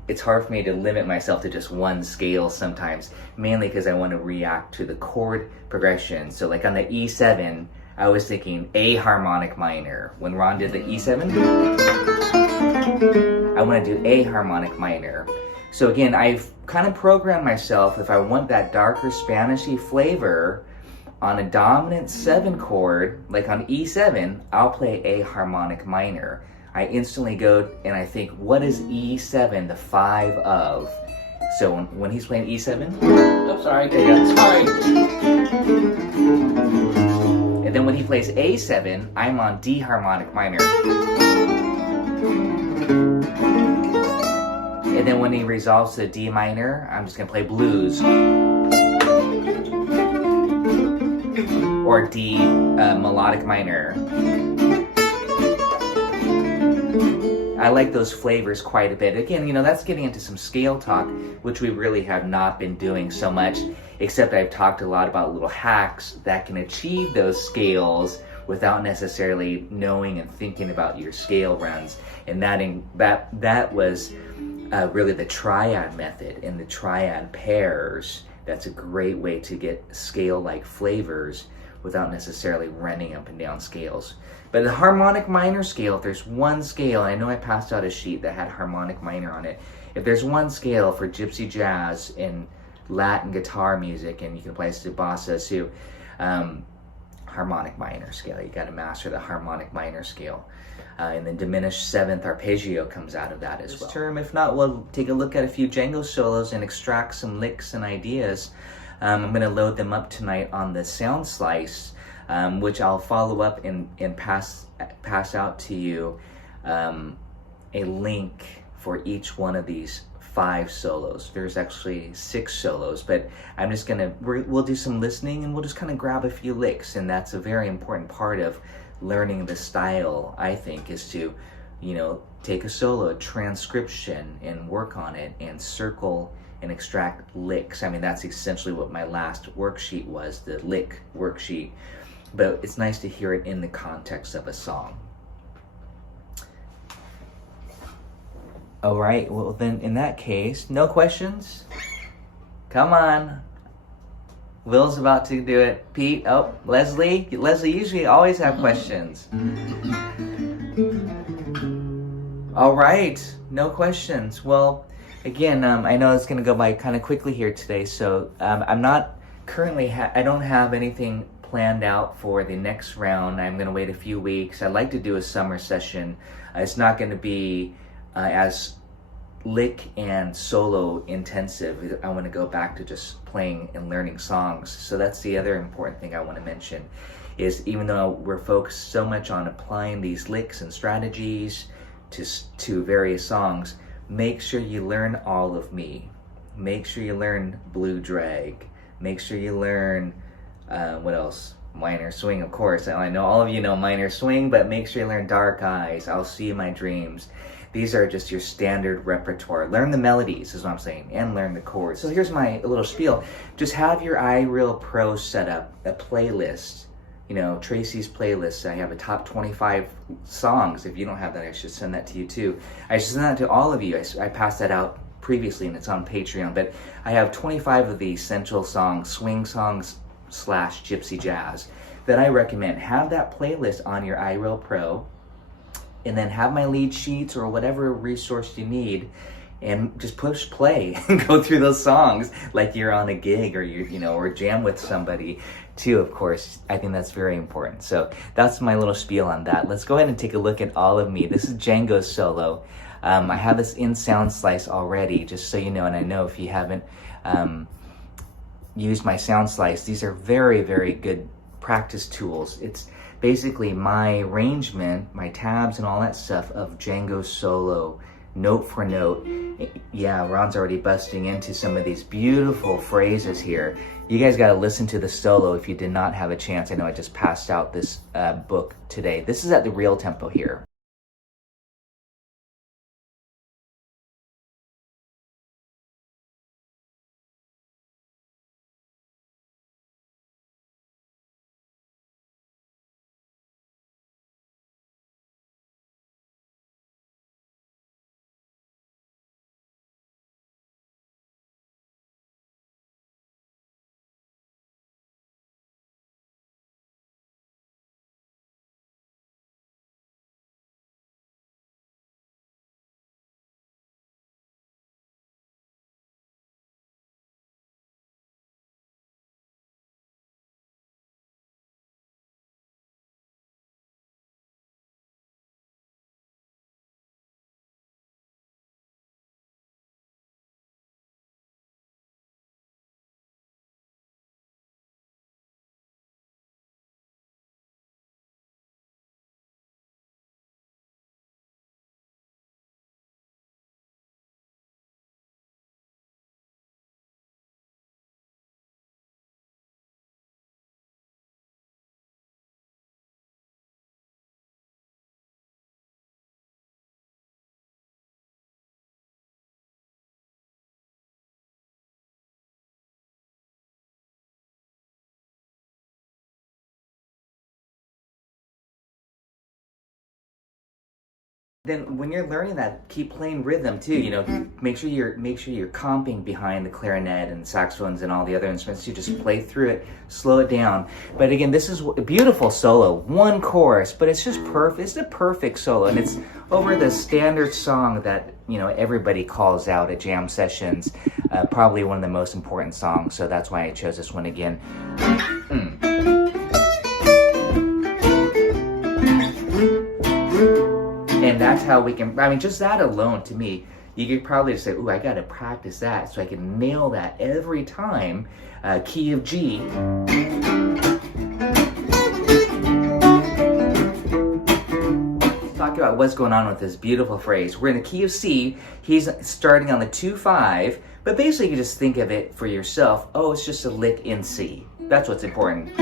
It's hard for me to limit myself to just one scale sometimes, mainly because I want to react to the chord progression. So like on the E7, I was thinking A harmonic minor. When Ron did the E7, I want to do A harmonic minor. So again, I've kind of programmed myself, if I want that darker Spanishy flavor on a dominant 7 chord, like on E7, I'll play A harmonic minor. I instantly go and I think, what is E7 the 5 of? So when he's playing E7, Oh, sorry. Sorry. and then when he plays A7, I'm on D harmonic minor. And then when he resolves to D minor, I'm just gonna play blues. Or D melodic minor. I like those flavors quite a bit. Again, that's getting into some scale talk, which we really have not been doing so much, except I've talked a lot about little hacks that can achieve those scales without necessarily knowing and thinking about your scale runs. And that was really the triad method and the triad pairs. That's a great way to get scale-like flavors without necessarily running up and down scales. But the harmonic minor scale, if there's one scale, I know I passed out a sheet that had harmonic minor on it. If there's one scale for gypsy jazz and Latin guitar music, and you can apply this to bossa too, harmonic minor scale. You got to master the harmonic minor scale. And then diminished seventh arpeggio comes out of that as well. Term, if not, we'll take a look at a few Django solos and extract some licks and ideas. I'm going to load them up tonight on the sound slice, which I'll follow up and pass out to you a link for each one of these 5 solos. There's actually 6 solos, but I'm just gonna, we'll do some listening and we'll just kind of grab a few licks, and that's a very important part of learning the style, I think, is to, take a solo, a transcription, and work on it and circle and extract licks. I mean, that's essentially what my last worksheet was, the lick worksheet, but it's nice to hear it in the context of a song. All right, well then in that case, no questions? Come on. Will's about to do it. Pete, Leslie, usually always have questions. All right, no questions. Well, again, I know it's gonna go by kind of quickly here today, so I'm not currently, I don't have anything planned out for the next round. I'm gonna wait a few weeks. I'd like to do a summer session. It's not gonna be as lick and solo intensive. I want to go back to just playing and learning songs. So that's the other important thing I want to mention, is even though we're focused so much on applying these licks and strategies to various songs, make sure you learn All of Me. Make sure you learn Blue Drag. Make sure you learn, what else? Minor Swing, of course. I know all of you know Minor Swing, but make sure you learn Dark Eyes, I'll See You in My Dreams. These are just your standard repertoire. Learn the melodies, is what I'm saying, and learn the chords. So here's my little spiel. Just have your iReal Pro set up, a playlist. Tracy's playlist. I have a top 25 songs. If you don't have that, I should send that to you too. I should send that to all of you. I passed that out previously, and it's on Patreon. But I have 25 of the essential songs, swing songs / gypsy jazz, that I recommend. Have that playlist on your iReal Pro, and then have my lead sheets or whatever resource you need, and just push play and go through those songs like you're on a gig, or or jam with somebody too, of course. I think that's very important. So that's my little spiel on that. Let's go ahead and take a look at All of Me. This is Django's solo. I have this in Sound Slice already, just so you know, and I know if you haven't used my Sound Slice, these are very, very good practice tools. It's basically my arrangement, my tabs and all that stuff of Django's solo, note for note. Yeah, Ron's already busting into some of these beautiful phrases here. You guys got to listen to the solo if you did not have a chance. I know I just passed out this book today. This is at the real tempo here. Then when you're learning that, keep playing rhythm too. You know, make sure you're comping behind the clarinet and saxophones and all the other instruments. You just play through it, slow it down. But again, this is a beautiful solo, one chorus, but it's just perfect. It's a perfect solo, and it's over the standard song that, you know, everybody calls out at jam sessions. Probably one of the most important songs, so that's why I chose this one again. And that's how we can, I mean, just that alone, to me, you could probably just say, ooh, I gotta practice that so I can nail that every time. Key of G. Let's talk about what's going on with this beautiful phrase. We're in the key of C. He's starting on the 2-5, but basically you just think of it for yourself. Oh, it's just a lick in C. That's what's important.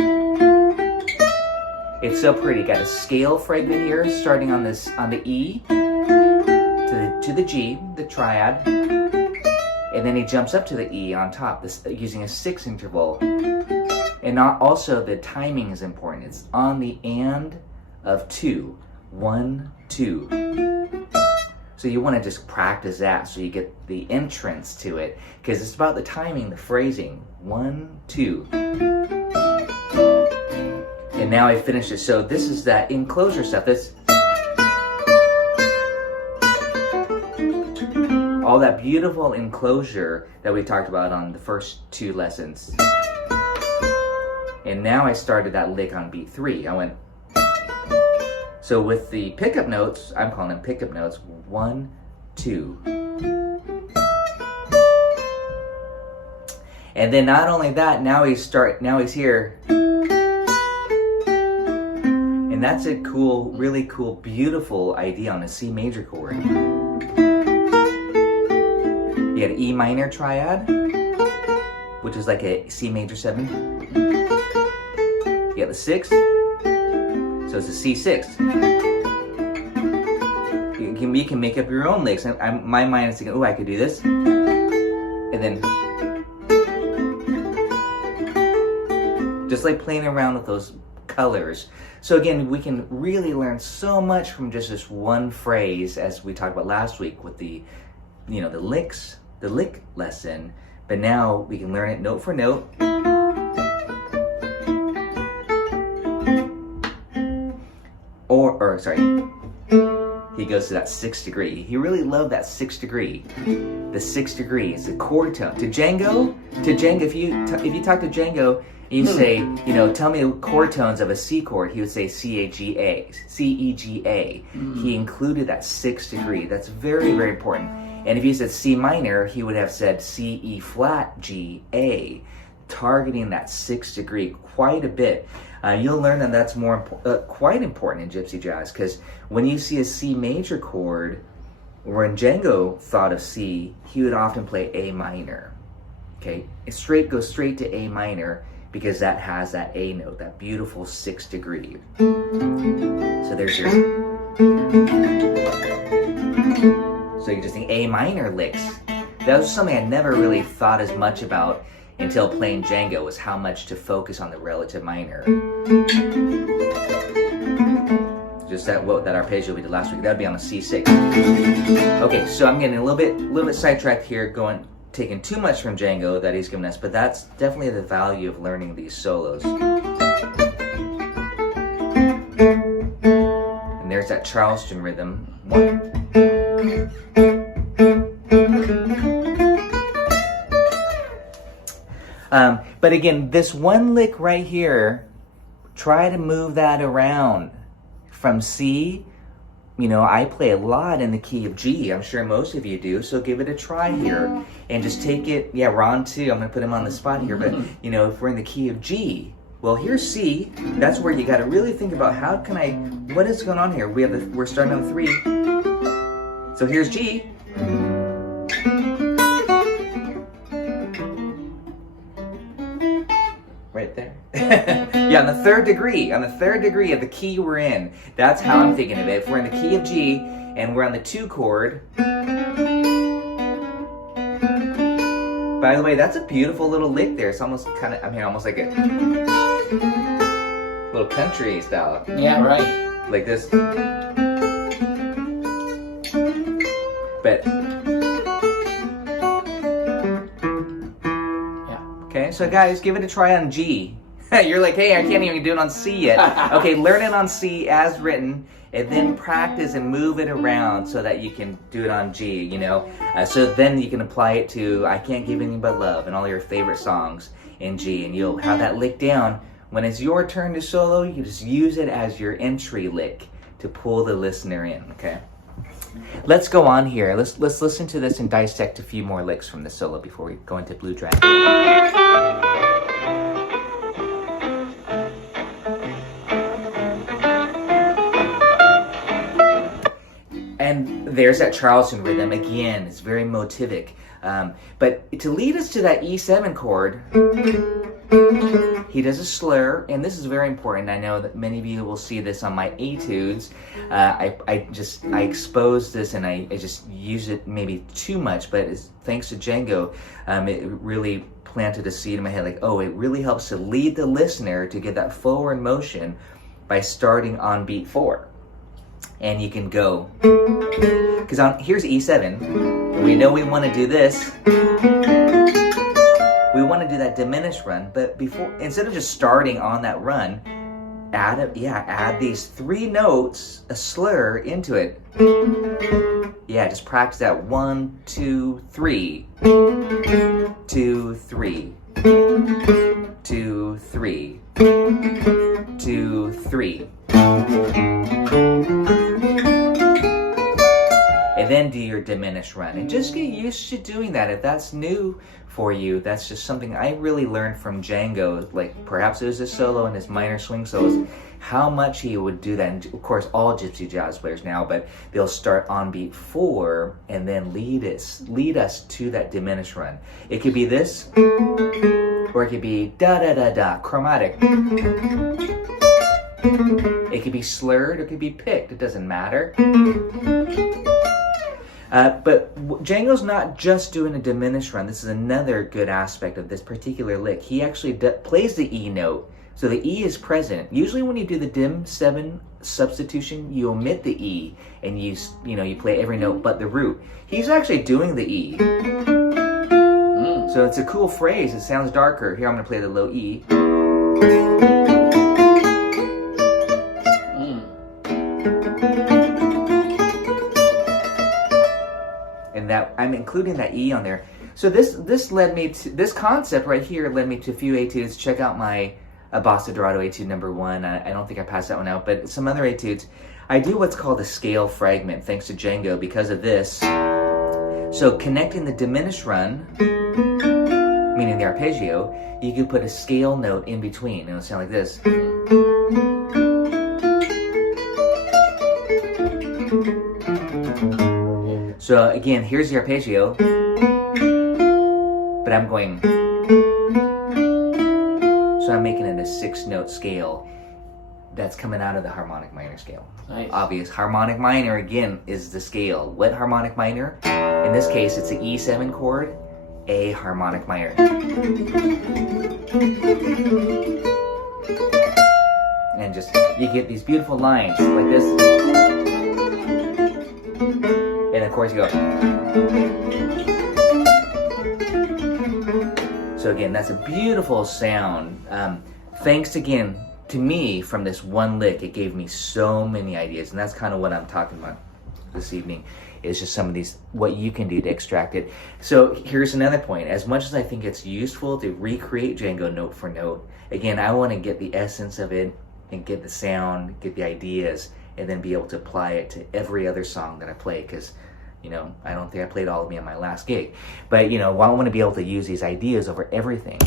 It's so pretty. Got a scale fragment here, starting on this on the E to the G, the triad, and then he jumps up to the E on top, this using a 6 interval. And also the timing is important. It's on the and of 2, 1, 2. So you want to just practice that so you get the entrance to it, because it's about the timing, the phrasing. 1, 2. And now I finished it. So this is that enclosure stuff. That's all that beautiful enclosure that we talked about on the first 2 lessons. And now I started that lick on beat 3. I went. So with the pickup notes, I'm calling them pickup notes. 1, 2. And then not only that, now he's here. And that's a cool, really cool, beautiful idea on a C major chord. You had an E minor triad, which is like a C major 7. You got the 6, so it's a C6. You can make up your own licks. My mind is thinking, oh, I could do this. And then, just like playing around with those colors. So again, we can really learn so much from just this one phrase, as we talked about last week with the, you know, the lick lesson. But now we can learn it note for note. Or sorry, he goes to that 6th degree. He really loved that 6th degree. The 6th degree is the chord tone. To Django, if you talk to Django, you say, you know, tell me chord tones of a C chord, he would say C-E-G-A. He included that 6th degree. That's very, very important. And if he said C minor, he would have said C-E flat G-A, targeting that 6th degree quite a bit. You'll learn that that's quite important in Gypsy jazz, because when you see a C major chord, when Django thought of C, he would often play A minor. Okay, goes straight to A minor, because that has that A note, that beautiful 6th degree. So there's your. So you just think A minor licks. That was something I never really thought as much about until playing Django, was how much to focus on the relative minor. Just that arpeggio we did last week, that'd be on a C6. Okay, so I'm getting a little bit sidetracked here, taking too much from Django that he's given us, but that's definitely the value of learning these solos. And there's that Charleston rhythm. 1. But again, this one lick right here, try to move that around from C. You know, I play a lot in the key of G. I'm sure most of you do. So give it a try here and just take it. Yeah, Ron too. I'm going to put him on the spot here. But, you know, if we're in the key of G, well, here's C. That's where you got to really think about what is going on here? We're starting on 3. So here's G. Right there. Yeah, on the 3rd degree of the key we're in. That's how I'm thinking of it. If we're in the key of G and we're on the 2 chord. By the way, that's a beautiful little lick there. It's almost almost like a little country style. Yeah, right. Like this. But Yeah. okay, so guys, give it a try on G. You're like, hey, I can't even do it on C yet. Okay, learn it on C as written, and then practice and move it around so that you can do it on G, you know? So then you can apply it to I Can't Give Any But Love and all your favorite songs in G, and you'll have that lick down. When it's your turn to solo, you just use it as your entry lick to pull the listener in, okay? Let's go on here. Let's listen to this and dissect a few more licks from the solo before we go into Blue Dragon. And there's that Charleston rhythm again. It's very motivic. But to lead us to that E7 chord, he does a slur, and this is very important. I know that many of you will see this on my etudes. I expose this and I just use it maybe too much, but thanks to Django, it really planted a seed in my head. Like, oh, it really helps to lead the listener to get that forward motion by starting on beat 4. And you can go, because here's E7. We know we want to do this. We want to do that diminished run, but instead of just starting on that run, add these 3 notes, a slur into it. Yeah, just practice that 1, 2, 3, 2, 3, 2, 3, 2, 3. And then do your diminished run. And just get used to doing that. If that's new for you, that's just something I really learned from Django. Like, perhaps it was his solo and his minor swing solos, how much he would do that. And of course, all Gypsy jazz players now, but they'll start on beat 4 and then lead us to that diminished run. It could be this, or it could be da-da-da-da, chromatic. It could be slurred, or it could be picked. It doesn't matter. But Django's not just doing a diminished run. This is another good aspect of this particular lick. He actually plays the E note, so the E is present. Usually when you do the dim 7 substitution, you omit the E and you play every note but the root. He's actually doing the E. So it's a cool phrase. It sounds darker. Here I'm going to play the low E. That I'm including that E on there. So this led me to this concept right here. Led me to a few etudes. Check out my Bossa Dorado etude number 1. I don't think I passed that one out, but some other etudes. I do what's called a scale fragment thanks to Django because of this. So connecting the diminished run, meaning the arpeggio, you could put a scale note in between. It'll sound like this. So again, here's the arpeggio, but I'm going, so I'm making it a 6-note scale that's coming out of the harmonic minor scale. Nice. Obvious. Harmonic minor, again, is the scale. What harmonic minor? In this case, it's the E7 chord, A harmonic minor. And just, you get these beautiful lines like this. And of course you go. So again, that's a beautiful sound. Thanks again to me from this one lick. It gave me so many ideas, and that's kind of what I'm talking about this evening. Is just some of these, what you can do to extract it. So here's another point. As much as I think it's useful to recreate Django note for note, again, I want to get the essence of it and get the sound, get the ideas, and then be able to apply it to every other song that I play, because I don't think I played all of me on my last gig. But I want to be able to use these ideas over everything.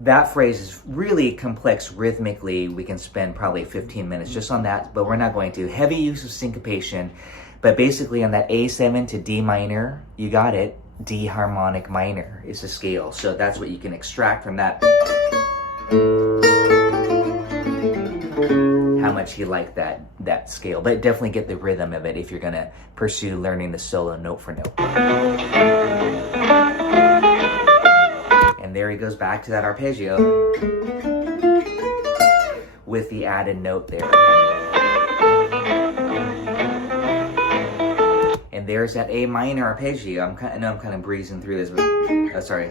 That phrase is really complex rhythmically. We can spend probably 15 minutes just on that, but we're not going to. Heavy use of syncopation, but basically on that A7 to D minor, you got it. D harmonic minor is the scale, so that's what you can extract from that. How much you like that scale, but definitely get the rhythm of it if you're gonna pursue learning the solo note for note. And there he goes back to that arpeggio with the added note there. And there's that A minor arpeggio. I know I'm kind of breezing through this, but sorry.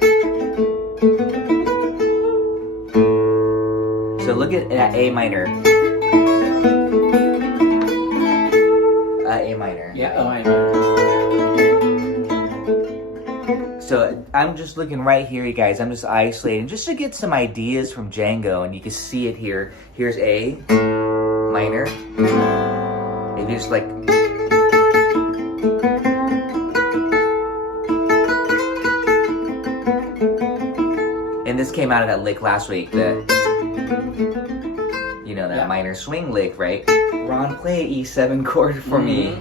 So look at that A minor. A minor. Yeah, oh, I know. So I'm just looking right here, you guys. I'm just isolating just to get some ideas from Django, and you can see it here. Here's A minor. Maybe just like. And this came out of that lick last week, that minor swing lick, right? Ron, play an E7 chord for me.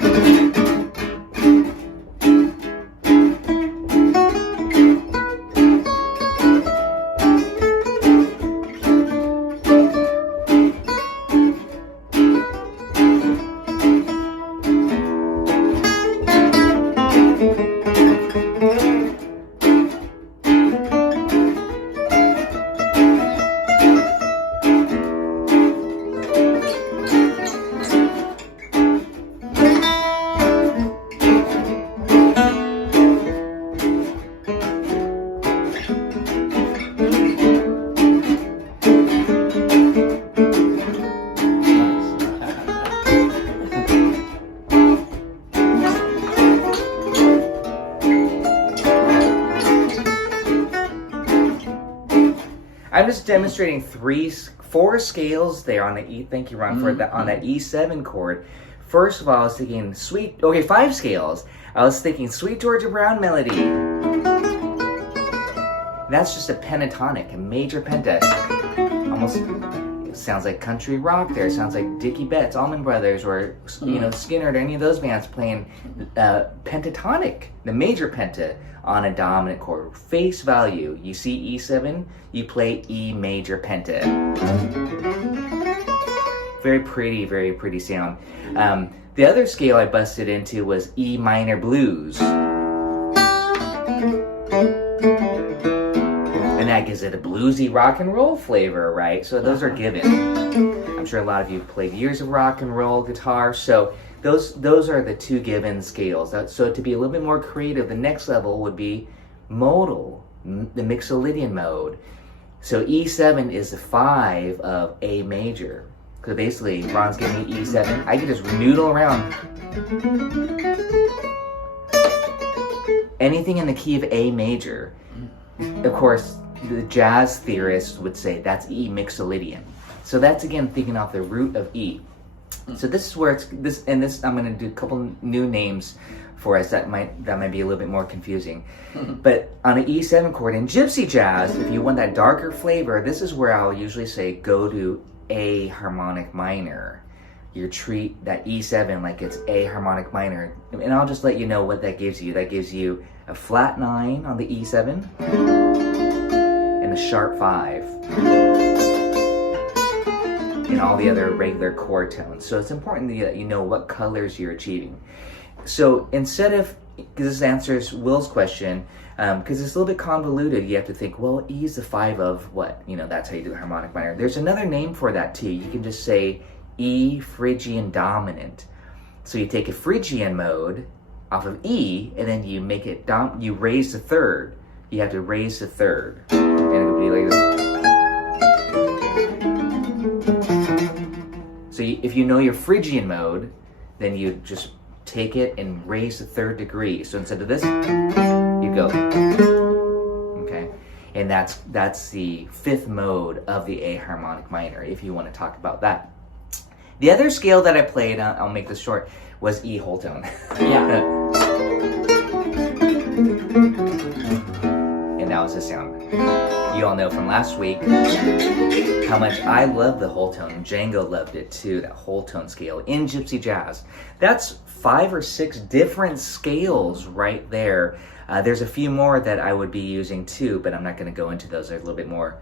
I'm just demonstrating 4 scales there on the E. Thank you, Ron, for that on that E7 chord. First of all, I was thinking 5 scales. I was thinking Sweet Georgia Brown melody. That's just a pentatonic, a major penta. Almost sounds like country rock there. Sounds like Dickie Betts, Allman Brothers, or Skinner, or any of those bands playing pentatonic, the major penta on a dominant chord. Face value. You see E7, you play E major penta. Very pretty sound. The other scale I busted into was E minor blues. And that gives it a bluesy rock and roll flavor, right? So those are given. I'm sure a lot of you played years of rock and roll guitar, so those are the 2 given scales. So to be a little bit more creative, the next level would be modal, the Mixolydian mode. So E7 is the 5 of A major. So basically, Ron's giving me E7. I can just noodle around. Anything in the key of A major. Of course, the jazz theorists would say that's E Mixolydian. So that's again thinking off the root of E. So this is where it's I'm going to do a couple new names for us that might be a little bit more confusing. But on an E7 chord in Gypsy jazz, if you want that darker flavor, this is where I'll usually say go to A harmonic minor. You treat that E7 like it's A harmonic minor, and I'll just let you know what that gives you. That gives you a flat 9 on the E7 and a sharp 5. And all the other regular chord tones. So it's important that you know what colors you're achieving. So instead of, because this answers Will's question, because it's a little bit convoluted, you have to think, well, E is the 5 of what? That's how you do a harmonic minor. There's another name for that too. You can just say E Phrygian dominant. So you take a Phrygian mode off of E, and then you make it, you raise the 3rd. You have to raise the 3rd. And it would be like this. So if you know your Phrygian mode, then you just take it and raise the 3rd degree. So instead of this, you go. Okay, and that's the 5th mode of the A harmonic minor, if you want to talk about that. The other scale that I played, I'll make this short, was E whole tone. Yeah. And that was the sound. You all know from last week how much I love the whole tone. Django loved it too, that whole tone scale in Gypsy jazz. That's 5 or 6 different scales right there. There's a few more that I would be using too, but I'm not going to go into those. They're a little bit more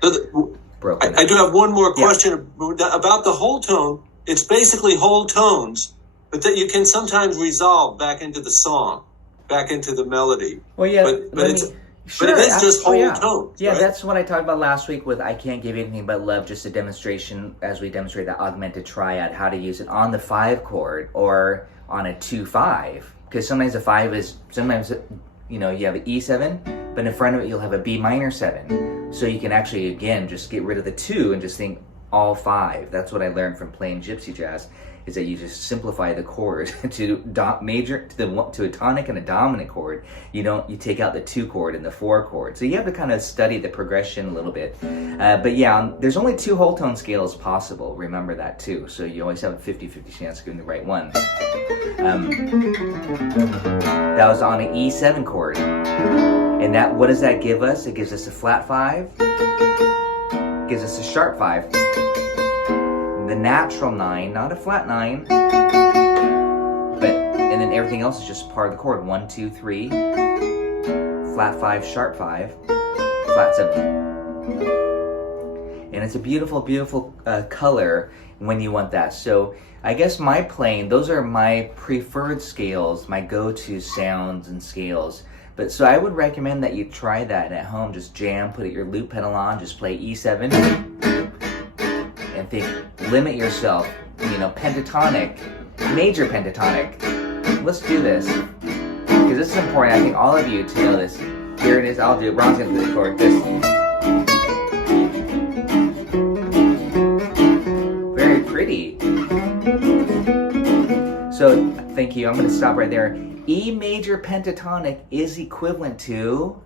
broken. I do have one more question about the whole tone. It's basically whole tones, but that you can sometimes resolve back into the song, back into the melody. Well, yeah. But it is just whole yeah. tones. Yeah, right? that's what I talked about last week with I Can't Give You Anything But Love, just a demonstration as we demonstrate the augmented triad, how to use it on the 5 chord or on a 2-5. Because sometimes a 5 is, sometimes, you know, you have an E7, but in front of it you'll have a B minor 7. So you can actually, again, just get rid of the 2 and just think all 5. That's what I learned from playing gypsy jazz, is that you just simplify the chord to major to a tonic and a dominant chord. You take out the 2 chord and the 4 chord. So you have to kind of study the progression a little bit. But yeah, there's only 2 whole tone scales possible. Remember that too. So you always have a 50-50 chance of getting the right one. That was on an E7 chord. And that, what does that give us? It gives us a flat 5. Gives us a sharp 5. The natural 9, not a flat 9, and then everything else is just part of the chord. 1, 2, 3, flat 5, sharp 5, flat 7. And it's a beautiful, beautiful color when you want that. So I guess my playing, those are my preferred scales, my go-to sounds and scales. But so I would recommend that you try that at home. Just jam, put your loop pedal on, just play E7. And think, limit yourself, pentatonic, major pentatonic. Let's do this. Because this is important, I think all of you to know this. Here it is, I'll do it. Ron's gonna play the chord. This. Very pretty. So, thank you, I'm gonna stop right there. E major pentatonic is equivalent to,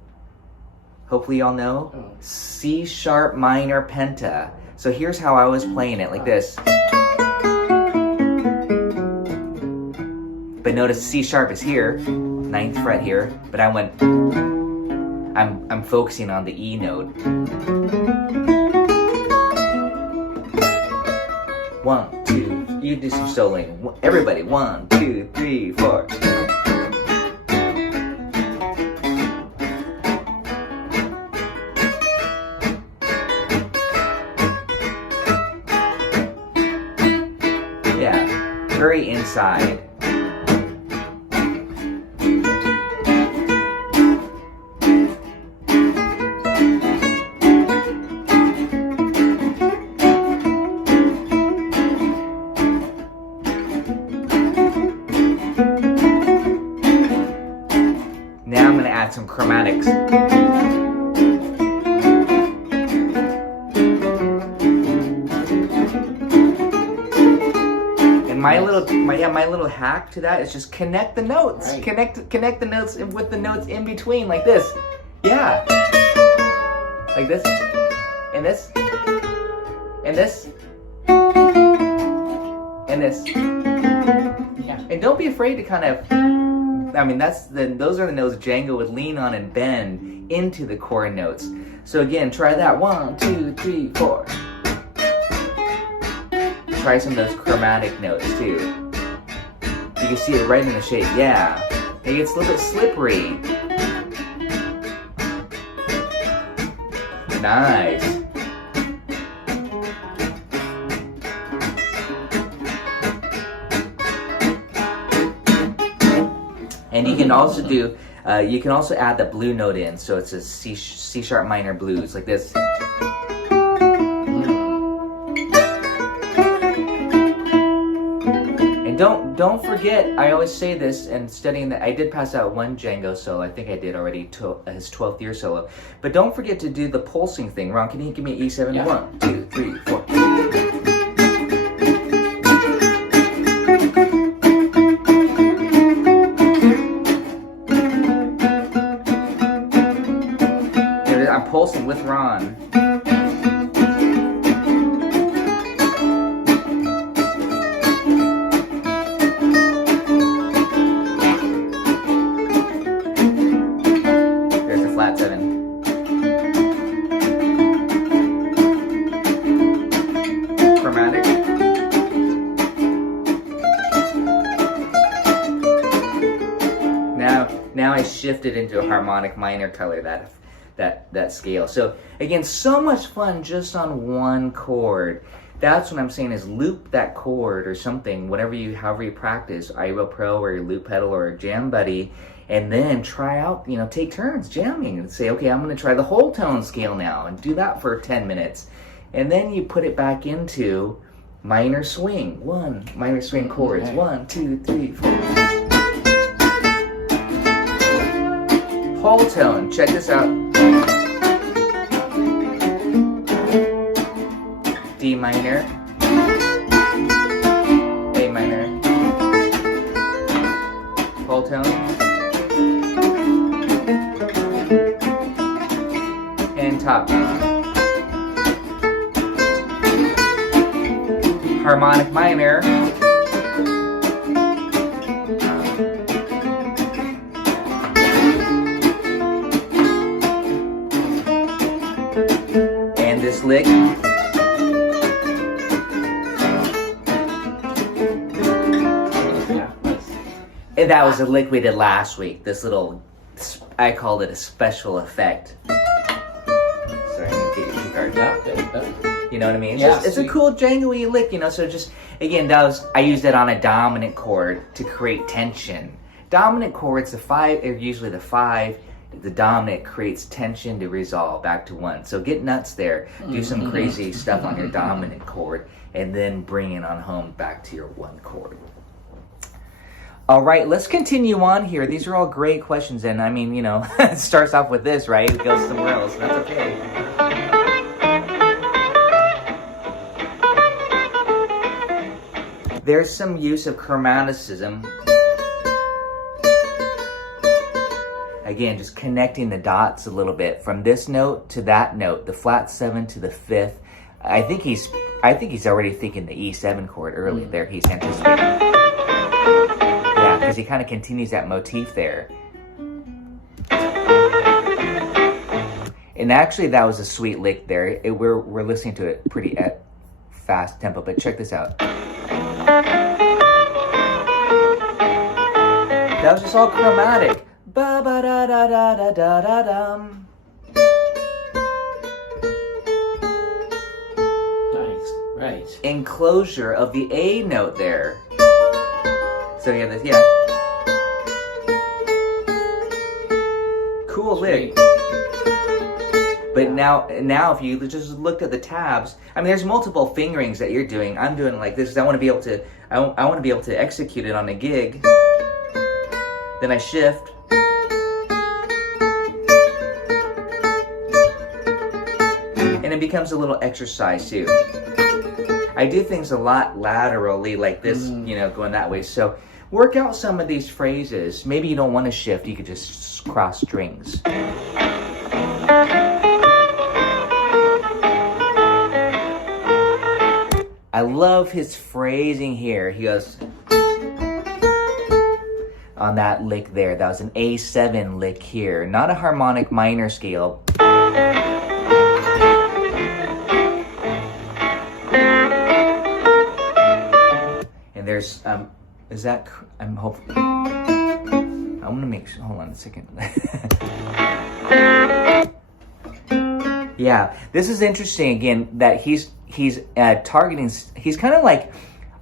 hopefully y'all know, C sharp minor penta. So here's how I was playing it, like this. But notice C sharp is here, 9th fret here, but I went, I'm focusing on the E note. 1, 2, you do some soloing. Everybody, 1, 2, 3, 4. Very inside. Now I'm going to add some chromatics. My little hack to that is just connect the notes. Right. Connect the notes with the notes in between, like this. Yeah. Like this. And this. And this. And this. Yeah. And don't be afraid to kind of, those are the notes Django would lean on and bend into the chord notes. So again, try that. 1, 2, 3, 4. Try some of those chromatic notes too. You can see it right in the shape. Yeah. It gets a little bit slippery. Nice. And you can also do, you can also add the blue note in. So it's a C sharp minor blues, like this. Don't forget, I always say this, and studying that, I did pass out one Django solo, I think I did already, his 12th year solo. But don't forget to do the pulsing thing. Ron, can you give me an E7? Yeah. 1, 2, 3, 4. There it is, I'm pulsing with Ron. Now I shifted into a harmonic minor color, that scale. So again, so much fun just on one chord. That's what I'm saying, is loop that chord or something, however you practice, Iro Pro or your loop pedal or a Jam Buddy, and then try out, take turns jamming and say, okay, I'm going to try the whole tone scale now and do that for 10 minutes. And then you put it back into minor swing. Minor swing chords. Okay. 1, 2, 3, 4. Whole tone. Check this out. D minor. A minor. Whole tone. And top. Harmonic minor. And this lick. Yeah, nice. And that was a lick we did last week. This little, I called it a special effect. Sorry, I need to get your card. You know what I mean? Yeah, It's a cool jangoy lick, so just, again, I used it on a dominant chord to create tension. Dominant chords, the 5, are usually the 5. The dominant creates tension to resolve back to 1. So get nuts there. Do some crazy stuff on your dominant chord, and then bring it on home back to your 1 chord. All right, let's continue on here. These are all great questions, and I mean, it starts off with this, right? It goes somewhere else, and that's okay. There's some use of chromaticism. Again, just connecting the dots a little bit from this note to that note, the flat 7 to the 5th. I think he's already thinking the E7 chord early there. He's anticipating. Yeah, because he kind of continues that motif there. And actually, that was a sweet lick there. We're listening to it pretty at fast tempo, but check this out. That was just all chromatic. Ba ba da da da da da da dum. Nice, right. Enclosure of the A note there. So you have this, yeah. Cool lick. But now if you just looked at the tabs, I mean, there's multiple fingerings that you're doing. I'm doing like this because I want to be able to. I want to be able to execute it on a gig. Then I shift. And it becomes a little exercise too. I do things a lot laterally like this, going that way. So work out some of these phrases. Maybe you don't want to shift. You could just cross strings. I love his phrasing here. He goes on that lick there. That was an A7 lick here, not a harmonic minor scale. And there's is that I'm hoping I'm gonna make hold on a second. Yeah, this is interesting again that he's targeting. He's kind of like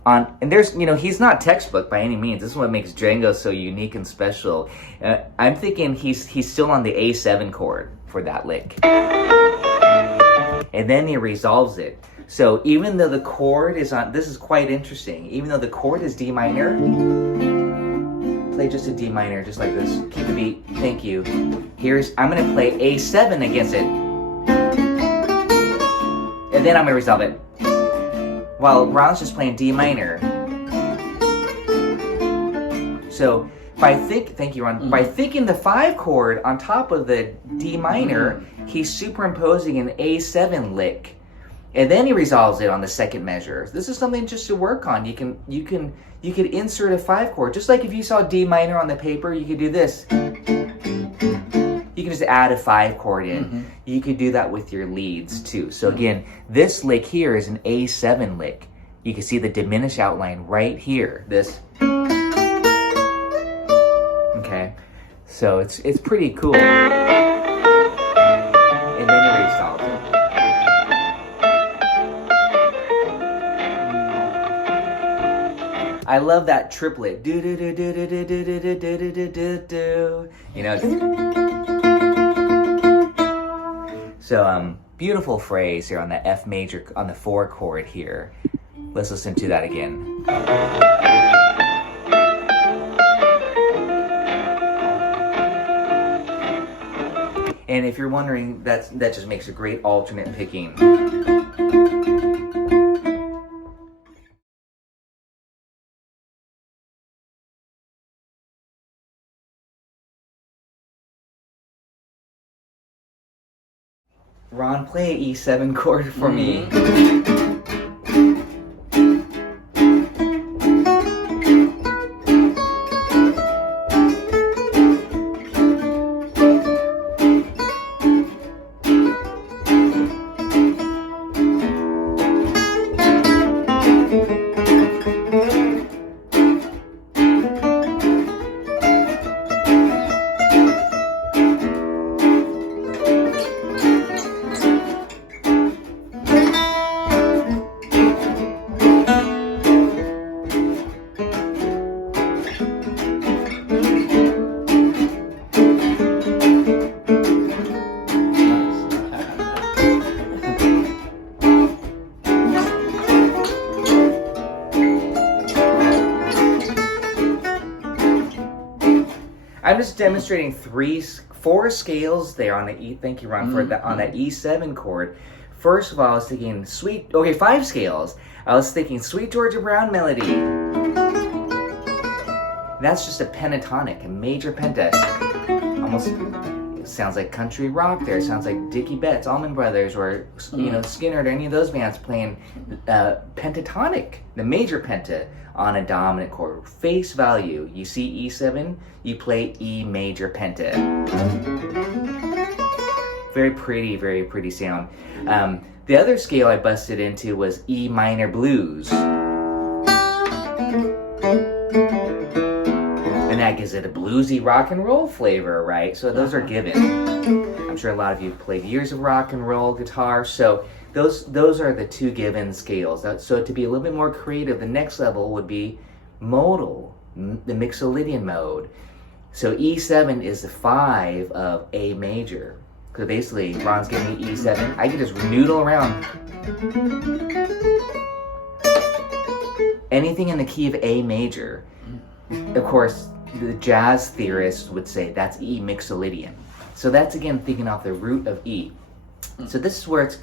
on, and there's he's not textbook by any means. This is what makes Django so unique and special. I'm thinking he's still on the A7 chord for that lick, and then he resolves it. So even though the chord is on, this is quite interesting. Even though the chord is D minor, play just a D minor, just like this. Keep the beat. Thank you. I'm gonna play A7 against it. And then I'm going to resolve it. While Ron's just playing D minor. So thank you, Ron. By thinking the 5 chord on top of the D minor, he's superimposing an A7 lick. And then he resolves it on the second measure. This is something just to work on. You could insert a 5 chord. Just like if you saw D minor on the paper, you could do this. You can just add a 5 chord in. You could do that with your leads too. So again, this lick here is an A7 lick. You can see the diminished outline right here. This. Okay, so it's pretty cool. And then you resolve it. I love that triplet. Do do do do do do do do do do do do do. You know. So beautiful phrase here on the F major on the 4 chord here. Let's listen to that again. And if you're wondering, that just makes a great alternate picking. Ron, play a E7 chord for me. I'm just demonstrating 4 scales there on the E. Thank you, Ron, for that on that E7 chord. First of all, I was thinking 5 scales. I was thinking Sweet Georgia Brown melody. That's just a pentatonic, a major penta. Almost sounds like country rock there. Sounds like Dickie Betts, Allman Brothers, or Skinner, or any of those bands playing pentatonic, the major penta on a dominant chord. Face value. You see E7, you play E major penta. Very pretty sound. The other scale I busted into was E minor blues. And that gives it a bluesy rock and roll flavor, right? So those are given. I'm sure a lot of you have played years of rock and roll guitar, so those are the 2 given scales. So to be a little bit more creative, the next level would be modal, the Mixolydian mode. So E7 is the 5 of A major. So basically, Ron's giving me E7. I can just noodle around. Anything in the key of A major. Of course, the jazz theorists would say that's E Mixolydian. So that's again thinking off the root of E. So this is where it's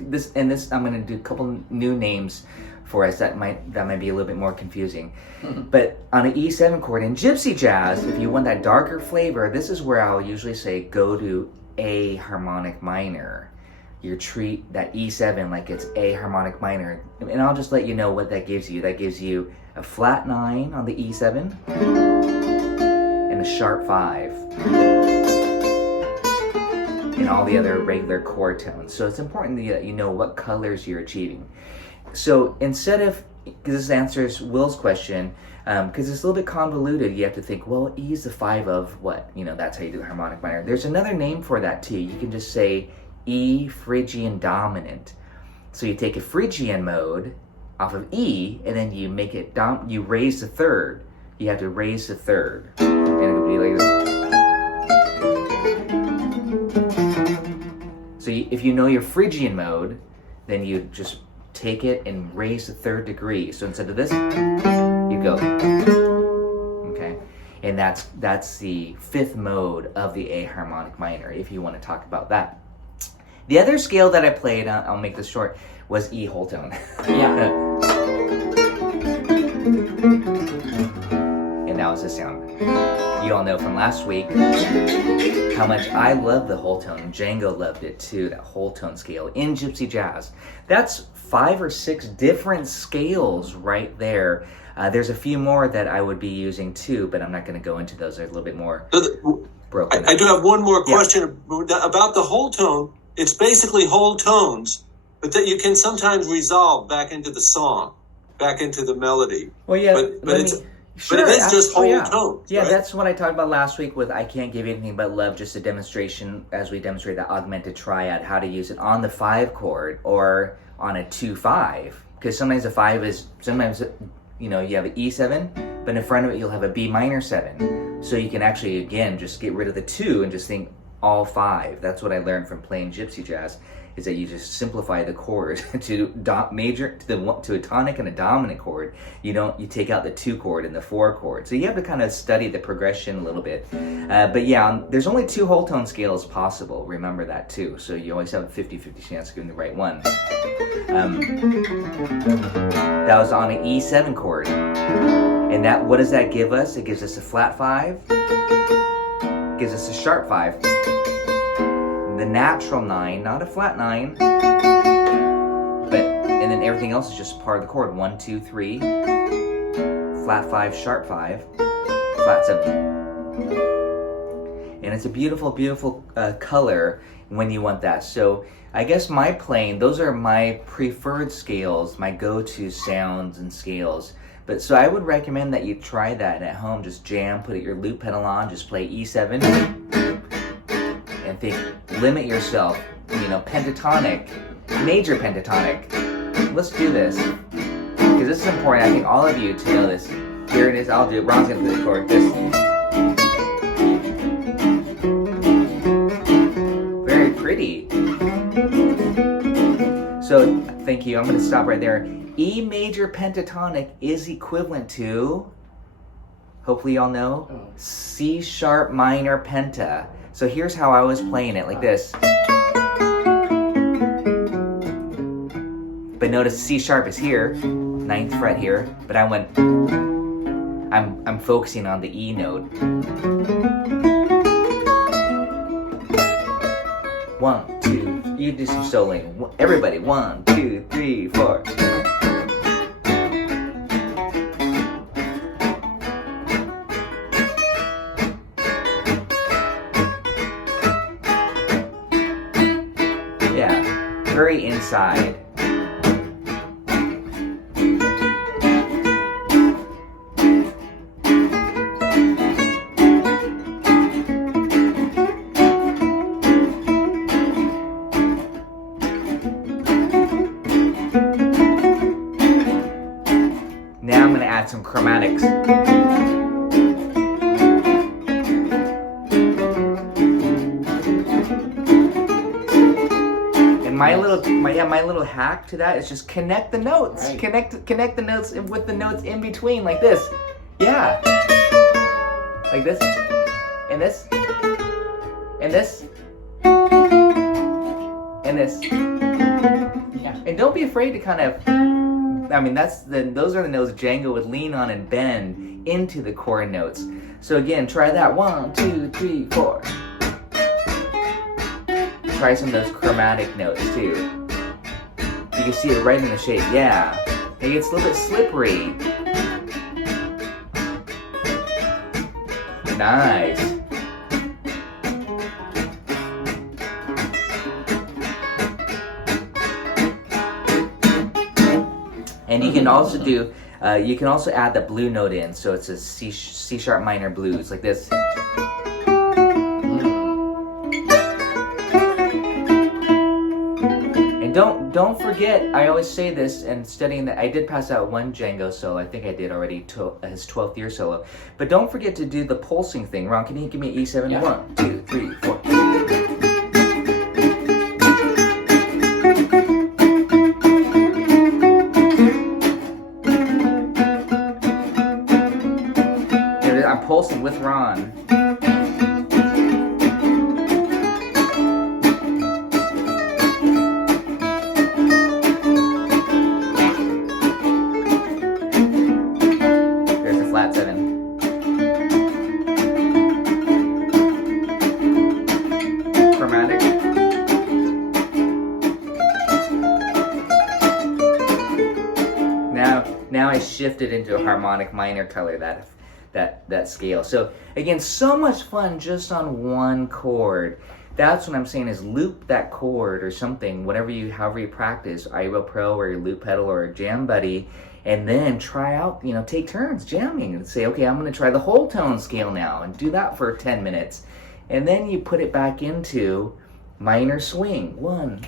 I'm going to do a couple new names for us that might be a little bit more confusing. But on an E7 chord in Gypsy jazz, if you want that darker flavor, this is where I'll usually say go to A harmonic minor. You treat that E7 like it's A harmonic minor, and I'll just let you know what that gives you. That gives you a flat 9 on the E7 and a sharp 5 and all the other regular chord tones. So it's important that you know what colors you're achieving. So instead of, because this answers Will's question, because it's a little bit convoluted, you have to think, well, E is the 5 of what? That's how you do the harmonic minor. There's another name for that too. You can just say E Phrygian dominant. So you take a Phrygian mode off of E, and then you make it you raise the 3rd. You have to raise the 3rd, and it'll be like this. So if you know your Phrygian mode, then you just take it and raise the 3rd degree. So instead of this, you go. Okay, and that's the 5th mode of the A harmonic minor, if you want to talk about that. The other scale that I played, I'll make this short, was E whole tone. Yeah. And that was the sound. You all know from last week how much I love the whole tone. Django loved it too, that whole tone scale in Gypsy jazz. That's 5 or 6 different scales right there. There's a few more that I would be using too, but I'm not going to go into those. They're a little bit more broken. I do have one more question about the whole tone. It's basically whole tones, but that you can sometimes resolve back into the song, back into the melody. Well, yeah, but it is just whole tones. Yeah, right? That's what I talked about last week with I Can't Give You Anything But Love, just a demonstration as we demonstrate the augmented triad, how to use it on the 5 chord or on a 2-5. Because sometimes the 5 is, you have an E7, but in front of it you'll have a B minor 7. So you can actually, again, just get rid of the 2 and just think all 5. That's what I learned from playing gypsy jazz, is that you just simplify the chord to a tonic and a dominant chord. You take out the 2 chord and the 4 chord. So you have to kind of study the progression a little bit. But yeah, there's only 2 whole tone scales possible. Remember that too. So you always have a 50-50 chance of getting the right one. That was on an E7 chord. And what does that give us? It gives us a flat 5. Gives us a sharp 5. The natural 9, not a flat 9. And then everything else is just part of the chord. 1, 2, 3. Flat 5, sharp 5. Flat 7. And it's a beautiful, beautiful color when you want that. So I guess my playing, those are my preferred scales, my go-to sounds and scales. But so I would recommend that you try that at home. Just jam, put your loop pedal on, just play E7, and think, limit yourself. Pentatonic, major pentatonic. Let's do this, because this is important. I think all of you to know this. Here it is. I'll do it. Ron's gonna play the chord. This. Very pretty. So thank you. I'm gonna stop right there. E major pentatonic is equivalent to, hopefully y'all know, C sharp minor penta. So here's how I was playing it, like this. But notice C sharp is here, 9th fret here, but I went, I'm focusing on the E note. 1, 2, you do some soloing. Everybody, 1, 2, 3, 4. Very inside. Now I'm going to add some chromatics. My little hack to that is just connect the notes. Right. Connect the notes with the notes in between, like this. Yeah. Like this. And this. And this. And this. Yeah. And don't be afraid to kind of, those are the notes Django would lean on and bend into the chord notes. So again, try that. 1, 2, 3, 4. Try some of those chromatic notes too. You can see it right in the shape. Yeah. It gets a little bit slippery. Nice. And you can also do, you can also add the blue note in. So it's a C sharp minor blues, like this. Don't forget, I always say this, and studying that, I did pass out one Django solo. I think I did already, his 12th year solo. But don't forget to do the pulsing thing. Ron, can you give me E7? Yeah. 1, 2, 3, 4. There it is. I'm pulsing with Ron. Now I shifted into a harmonic minor color, that scale. So again, so much fun just on one chord. That's what I'm saying, is loop that chord or something, however you practice, iReal Pro or your loop pedal or a jam buddy, and then try out, take turns jamming and say, okay, I'm going to try the whole tone scale now, and do that for 10 minutes. And then you put it back into minor swing.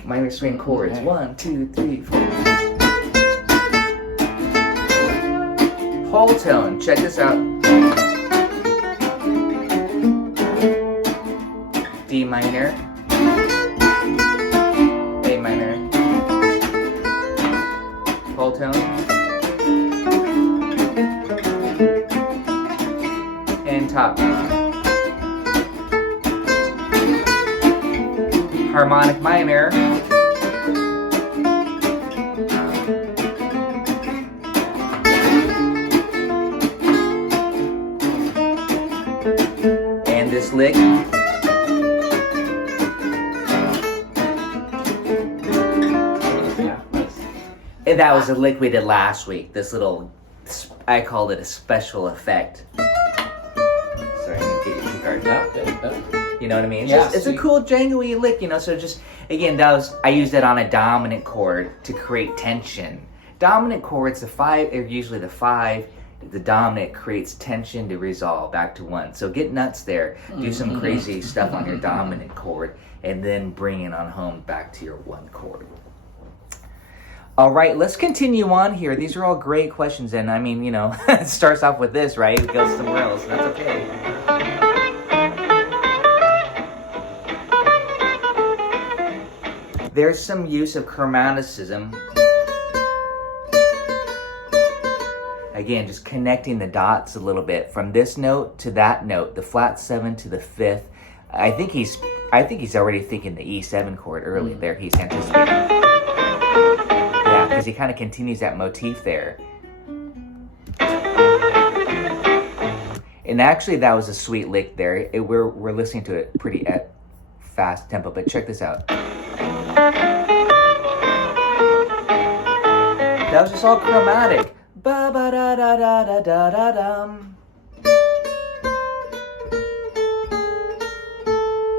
Minor swing chords. Okay. 1, 2, 3, 4. whole tone. Check this out. D minor, A minor, whole tone, and top. Harmonic minor, and this lick. And that was a lick we did last week. This little, I called it a special effect. Sorry, I didn't get your card. You know what I mean? It's a cool jangoy lick, you know. So just again, I used it on a dominant chord to create tension. Dominant chords, the 5 are usually the 5. The dominant creates tension to resolve back to 1. So get nuts there. Do some crazy stuff on your dominant chord, and then bring it on home back to your 1 chord. All right, let's continue on here. These are all great questions, and I mean, you know, it starts off with this, right? It goes somewhere else, and that's okay. There's some use of chromaticism. Again, just connecting the dots a little bit from this note to that note, the flat 7 to the 5th. I think he's already thinking the E7 chord early there. He's anticipating. Yeah, because he kind of continues that motif there. And actually, that was a sweet lick there. We're listening to it pretty at fast tempo, but check this out. That was just all chromatic. Ba ba da da da da da da dum.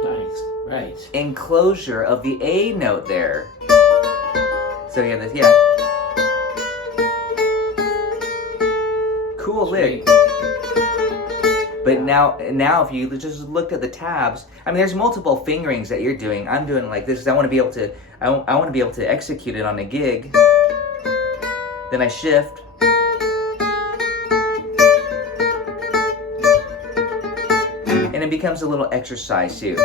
Nice, right. Enclosure of the A note there. So you have this, yeah. Cool lick. But now if you just look at the tabs, I mean, there's multiple fingerings that you're doing. I'm doing it like this because I want to be able to. I want to be able to execute it on a gig. Then I shift. And it becomes a little exercise too.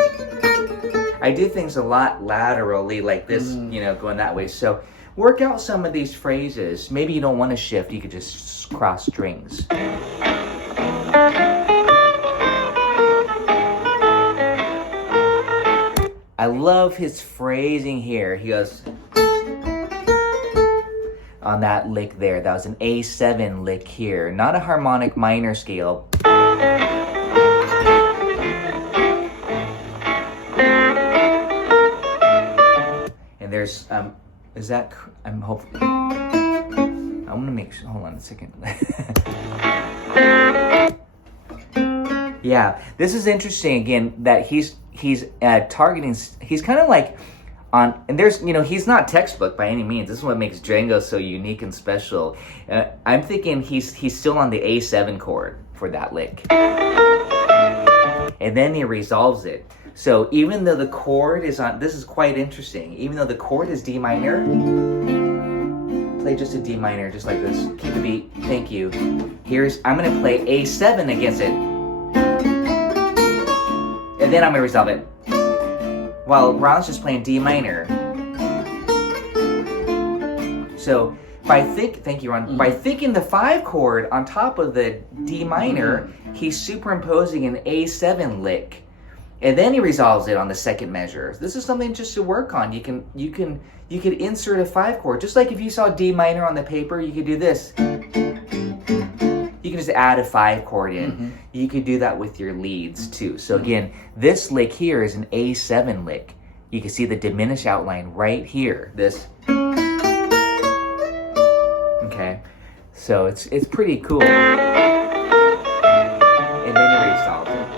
I do things a lot laterally like this, you know, going that way. So work out some of these phrases. Maybe you don't want to shift. You could just cross strings. I love his phrasing here. He goes on that lick there. That was an A7 lick here, not a harmonic minor scale. And there's is that I'm hoping I'm gonna make sure, hold on a second. Yeah, this is interesting again that he's targeting. He's kind of like on, and there's, you know, he's not textbook by any means. This is what makes Django so unique and special. I'm thinking he's still on the A7 chord for that lick, and then he resolves it. So even though the chord is on, this is quite interesting. Even though the chord is D minor, play just a D minor, just like this. Keep the beat. Thank you. I'm gonna play A7 against it. And then I'm going to resolve it. While Ron's just playing D minor. So thank you, Ron. By thinking the 5 chord on top of the D minor, he's superimposing an A7 lick. And then he resolves it on the second measure. This is something just to work on. You could insert a 5 chord. Just like if you saw D minor on the paper, you could do this. You can just add a 5 chord in. You could do that with your leads too. So again, this lick here is an A7 lick. You can see the diminished outline right here. This. Okay, so it's pretty cool. And then he resolves it.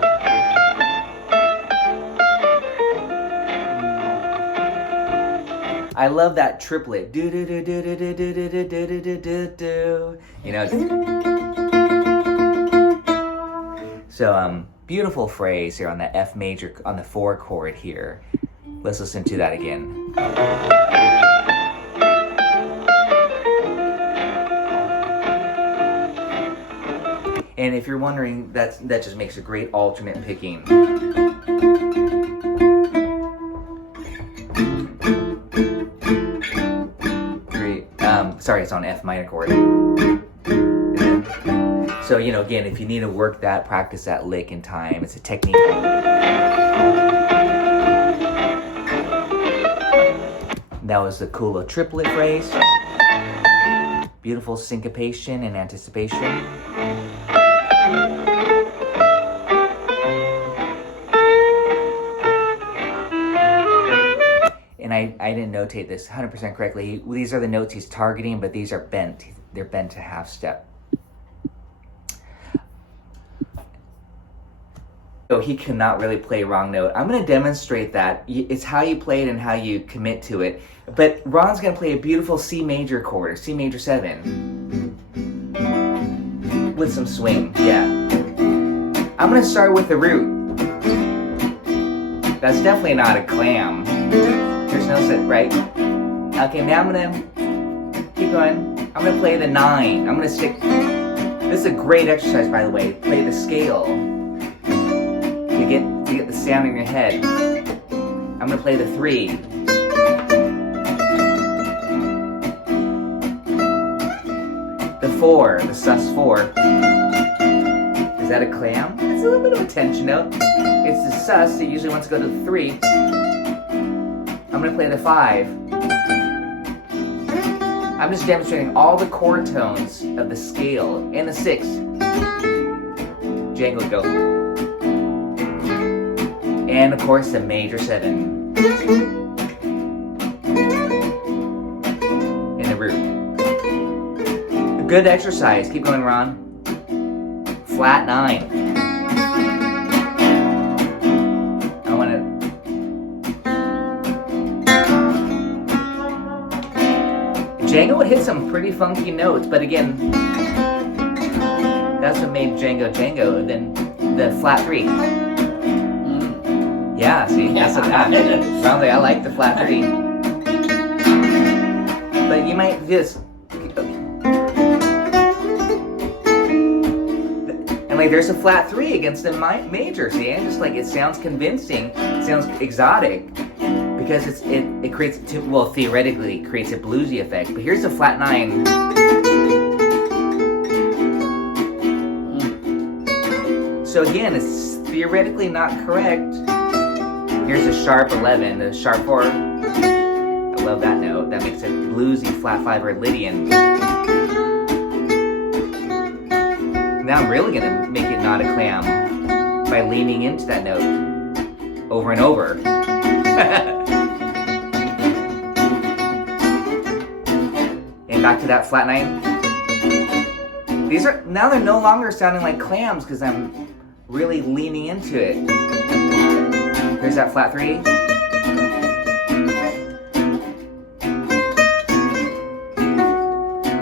I love that triplet. Do do do do do do do do do do do do do. You know. So, beautiful phrase here on the F major, on the 4 chord here. Let's listen to that again. And if you're wondering, that just makes a great alternate picking. Great. Sorry, it's on F minor chord. So, you know, again, if you need to work that, practice that lick in time. It's a technique. That was the cool little triplet phrase. Beautiful syncopation and anticipation. And I didn't notate this 100% correctly. These are the notes he's targeting, but these are bent. They're bent to half step. So he cannot really play wrong note. I'm going to demonstrate that. It's how you play it and how you commit to it. But Ron's going to play a beautiful C major chord, or C major 7. With some swing, yeah. I'm going to start with the root. That's definitely not a clam. There's no set, right? Okay, now I'm going to keep going. I'm going to play the 9. I'm going to stick. This is a great exercise, by the way. Play the scale. To get the sound in your head. I'm going to play the 3. The 4, the sus 4. Is that a clam? It's a little bit of a tension note. It's the sus, it usually wants to go to the 3. I'm going to play the 5. I'm just demonstrating all the chord tones of the scale and the 6. Django, go. And of course the major 7. And the root. A good exercise. Keep going, Ron. Flat 9. I want to. Django would hit some pretty funky notes, but again, that's what made Django Django. And then the flat 3. Yeah, see, that's what happened. Probably I like the flat 3. But you might just. And like there's a flat 3 against the major, see? And just like it sounds convincing, it sounds exotic. Because it creates, well, theoretically it creates a bluesy effect. But here's a flat 9. So again, it's theoretically not correct. Here's a sharp 11, the sharp 4. I love that note. That makes it bluesy, flat 5 or Lydian. Now I'm really gonna make it not a clam by leaning into that note over and over. And back to that flat 9. These are, now they're no longer sounding like clams because I'm really leaning into it. Here's that flat 3.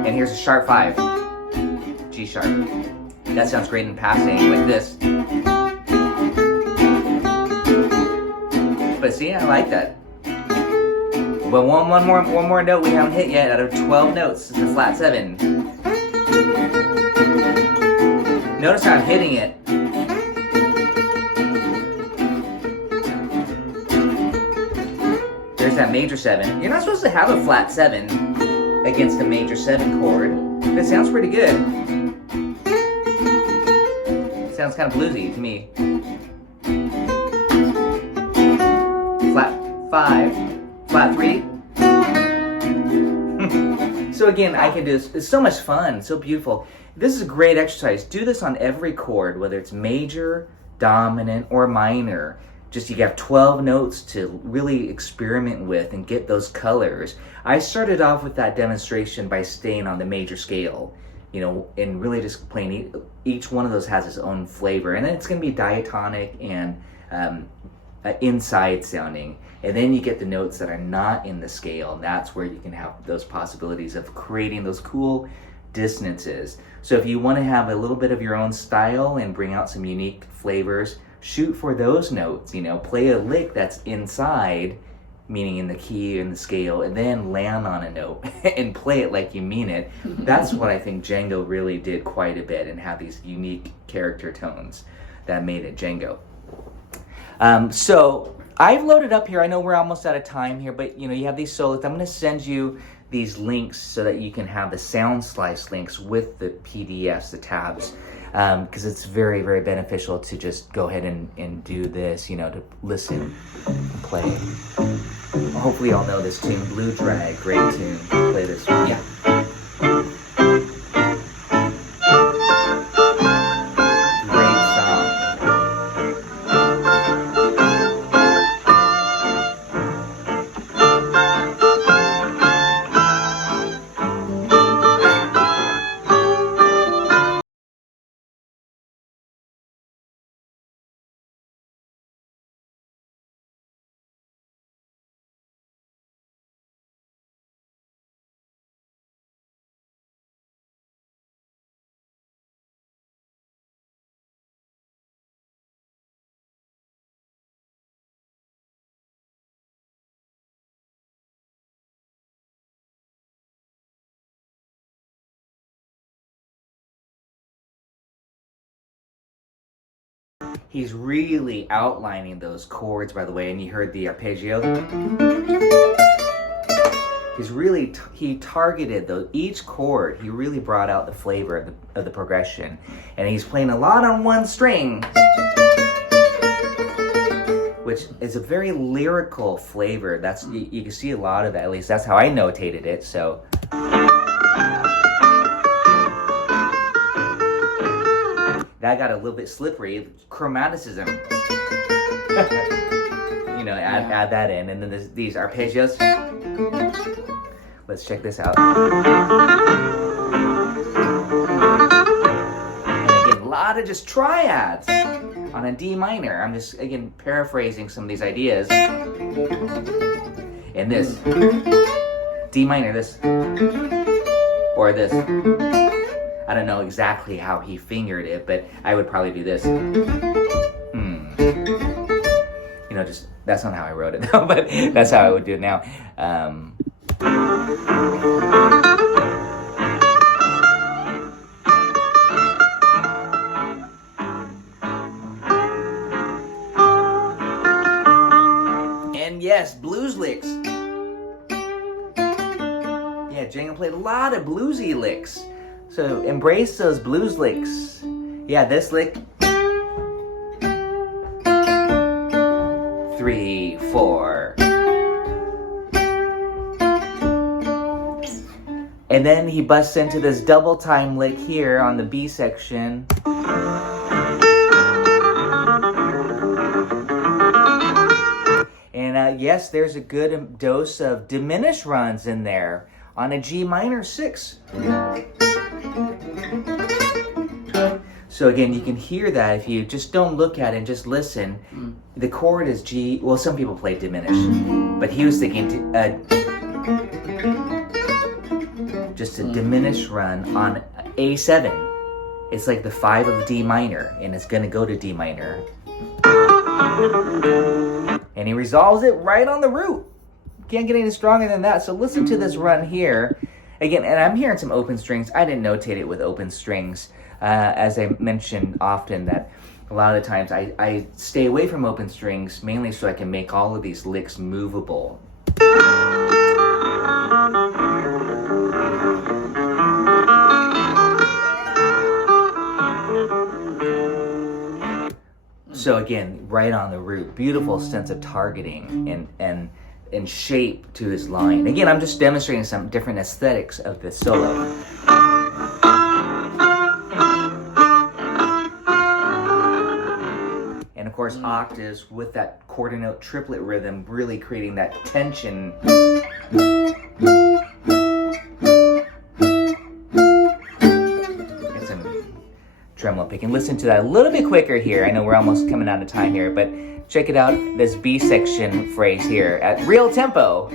And here's a sharp 5. G sharp. That sounds great in passing, like this. But see, I like that. But one more note we haven't hit yet out of 12 notes. It's a flat 7. Notice how I'm hitting it. There's that major 7. You're not supposed to have a flat 7 against a major 7 chord. But it sounds pretty good. It sounds kind of bluesy to me. Flat 5, flat 3. So again, I can do this. It's so much fun, so beautiful. This is a great exercise. Do this on every chord, whether it's major, dominant, or minor. Just you have 12 notes to really experiment with and get those colors. I started off with that demonstration by staying on the major scale, you know, and really just playing each one of those has its own flavor. And then it's going to be diatonic and inside sounding. And then you get the notes that are not in the scale, and that's where you can have those possibilities of creating those cool dissonances. So if you want to have a little bit of your own style and bring out some unique flavors, shoot for those notes, you know, play a lick that's inside meaning in the key and the scale, and then land on a note and play it like you mean it. That's what I think Django really did quite a bit, and have these unique character tones that made it Django. So I've loaded up here. I know we're almost out of time here, but you know, you have these solos. I'm going to send you these links so that you can have the sound slice links with the PDFs, the tabs, because it's very, very beneficial to just go ahead and do this, you know, to listen and play. Hopefully you all know this tune, Blue Drag, great tune. Play this one. Yeah. Great song. He's really outlining those chords, by the way, and you heard the arpeggio. He's really, he targeted each chord. He really brought out the flavor of the progression. And he's playing a lot on one string, which is a very lyrical flavor. That's, you can see a lot of that, at least that's how I notated it, so. That got a little bit slippery. Chromaticism. You know, add that in. And then there's these arpeggios. Let's check this out. And again, a lot of just triads on a D minor. I'm just, again, paraphrasing some of these ideas. And this. D minor, this. Or this. I don't know exactly how he fingered it, but I would probably do this. You know, just, that's not how I wrote it though, but that's how I would do it now. And yes, blues licks. Yeah, Django played a lot of bluesy licks. So embrace those blues licks. Yeah, this lick. 3, 4. And then he busts into this double time lick here on the B section. And yes, there's a good dose of diminished runs in there on a G minor 6. So again, you can hear that if you just don't look at it and just listen. The chord is G. Well, some people play diminished, but he was thinking just a diminished run on A7. It's like the 5 of D minor, and it's going to go to D minor. And he resolves it right on the root. Can't get any stronger than that. So listen to this run here. Again, and I'm hearing some open strings. I didn't notate it with open strings. As I mentioned often, that a lot of the times I stay away from open strings, mainly so I can make all of these licks movable. So again, right on the root, beautiful sense of targeting and shape to his line. Again, I'm just demonstrating some different aesthetics of this solo. And of course, octaves with that quarter note triplet rhythm, really creating that tension. And some tremolo picking. Listen to that a little bit quicker here. I know we're almost coming out of time here, but check it out, this B section phrase here at real tempo.